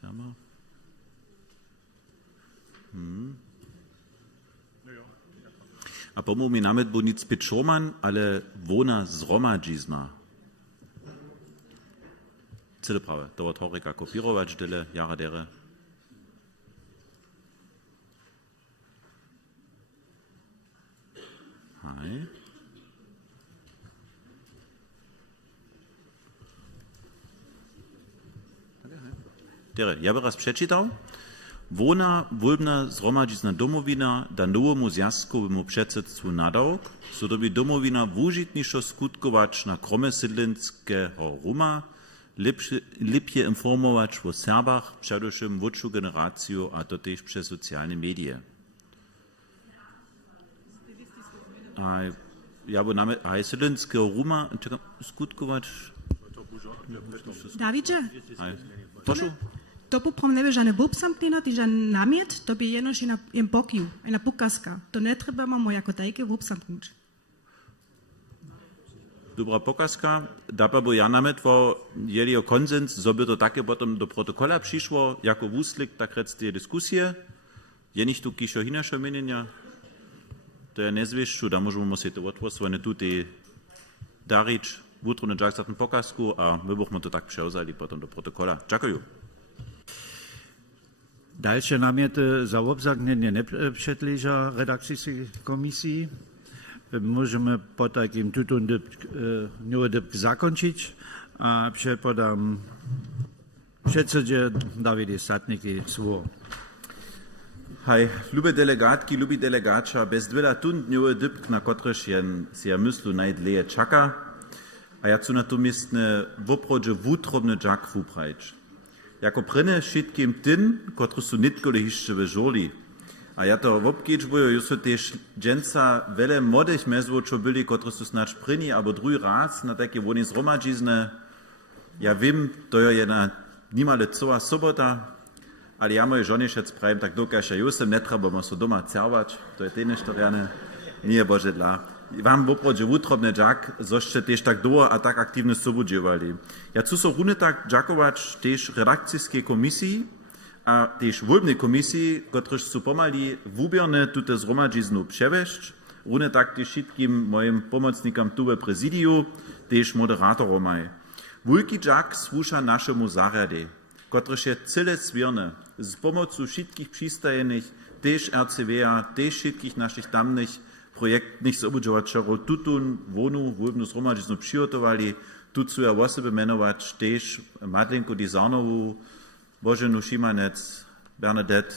Serbach. A pomóż mi nawet, bo nic Pieczorman, ale wona zromadzizna. Cyle prawe. To od Horika kopierować, tyle jara dere. Hej. Dere, ja by raz przeczytał. Wona wólbna zromadzizna domowina da nowemu zjazkowemu předsedstwu nadał, so doby domowina wužitniszo skutkować na krome sydlenskiego Roma, lepje informować o Serbach, przedewším młodszą generację, a to też przez socjalne media. A ja by nawet, a sydlenskiego Roma skutkować... Davidže, Proszę? to poprom nebe žane vopsamknina, ty žan namiet, to by jenož jen pokiu, ena pokazka. To ne trebamo jako tajke vopsamknúť. Dobra pokazka, da bo ja nawet jeli o konsens, so by to takie potem do protokola przyszło, jako wuslik, tak rec te dyskusje. Je nicht tu kiszo hinaszo mienienia, to ja nie zwieszczu, da możemy się to odwrócić, tu te darić, jutro na jak zaten pokazku, a my byśmy to tak przełzali potem do protokola. Dziękuję. Dalsze namiety za obzagnienie nie przedleża redakcyjskiej komisji. Możemy po takim tutun dyb zakończyć, a przepodam przedsedzie Dawidzie Statniki słowo. Hej, lube delegatki, lubi delegacza, bez dwela tun dniowy dyb, na kotryż si ja myslu najdleje czaka, a ja cu na to miestne w oprodzie wutrobny dżak wuprajcz. Jako prynne všetkým tým, ktorí sú nitkoli ešte v žoli. A ja to v obkedžbuju, ju sú tiež dženca veľa modých mezvov, čo byli, ktorí sú snač prynni, alebo druhý raz na také voni zromadžizne. Ja vím, to je jedna nimale celá sobota, ale ja moje žony šec prajem, tak dokáž, ja sem netrebamo sa doma cervať, to je tiež to riane, nie bože dla. Wam w oprodzie wutrobny dżak, zoście też tak długo, a tak aktywnie sobudziewali. Ja chcę so runę tak dżakować też redakcyjskiej komisji, a też wolbnej komisji, któreż są pomali wubierne tute zromadziznu przewieźć, runę tak też wszystkim moim pomocnikom tu w prezydiu, też moderatorom. Wulki dżak słucha naszemu zarady, któreż jest cyle swierne, z pomocą wszystkich przystajenych, też RCW-a, też wszystkich naszych tamnych projektnych zobudowačarov tutun, wonu, wólbnu zromadziznu przygotowali. Tu chcę ja osoby menować też Madlenku Dizarnowu, Bożenu Šimanec, Bernadette,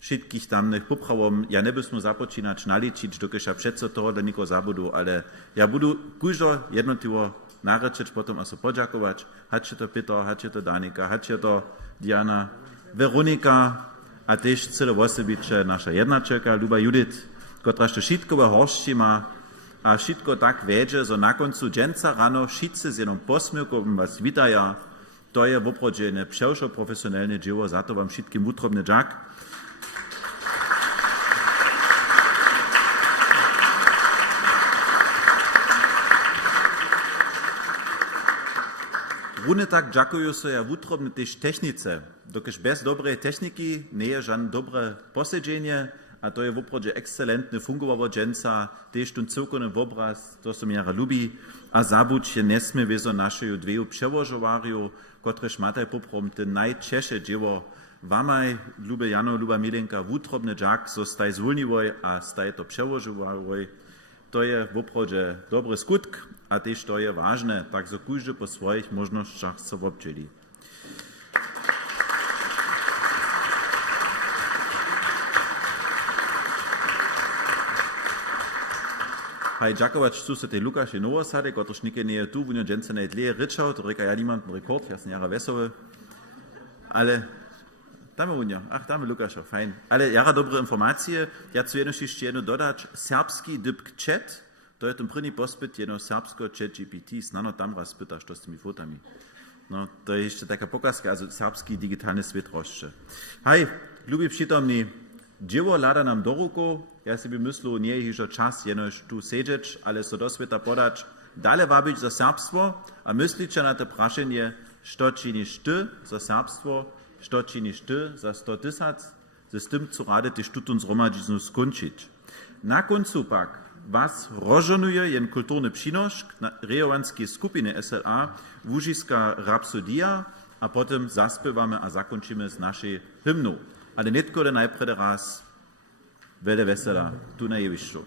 wszystkich tamnych poprawom. Ja nie byśmy zapoczynać naliczyć, dokud ja przed to dla nikogo zabudu, ale ja budu każdo jednotliwo narečeć potom a so podziakować. Hače to Peter, hače to Danika, hače to Diana, Veronika, a też cele osobicze nasza jednačelka, Luba Judith, która to wszystko w horszci ma, a wszystko tak wiedzie, że na końcu dżęca rano wszyscy z jedną posmiłką was witają. To jest w oprodzie ne przewszo profesjonalne dzieło, za to wam wszystkim utrobny dżak. Runę tak dżakują sobie ja utrobny też technice, dokud bez dobrej techniki nie jest żadne dobre posiedzenie, a to je w oprodzie ekscelentne fungowało dżęca, też ten całkowny obraz, to som jara lubi, a zabuć się nie smie wiezo naszej dwieju przełożowariu, kotreż mataj poprom te najciesze dzieło wamaj, lube Jano, luba Milenka, wutrobny dżak, so staj zwolniwoj, a staj to przełożowariu. To je w oprodzie dobry skutk, a też to je ważne, tak so każdy po swoich możnościach so obczyli. Hej, dziękować tu se tej Lukasie Nowosady, któryż nikt nie jest tu, w nią dżęce najdleje ryczał, to reka ja niemand rekord, ja jestem jara wesoły, ale Damy Unia, damy Lukasza, fajn. Ale jara dobre informacje, ja chcę jeszcze jedno dodać, serbski dybk chat, to jest ten prynny pospyt, jedno serbsko chat GPT, znano tam raz pytasz, to z tymi fotami. No, to jest jeszcze taka pokazka, also serbski digitalny świat roszcze. Hej, lubi przytomni, dzieło lada nam do ruku, ja sobie myślę, nie jest jeszcze czas jenoś tu siedzieć, ale so do świata podać, dalej wabić za serbstwo, a myślicie na to praszenie, co czynisz ty za serbstwo, co czynisz ty za 100 000, ze z tym, co rady ty sztutun zromadziznu skończyć. Na końcu pak was rozżonuje jen kulturny przynoszk na rejowanskiej skupiny SLA Łużyska Rapsodia, a potem zaspywamy a zakończymy z naszej hymną. Ale nie tylko najpierw raz wiele wesela tu na jewiszczu.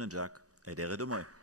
wučobny džak, a jdere domoj.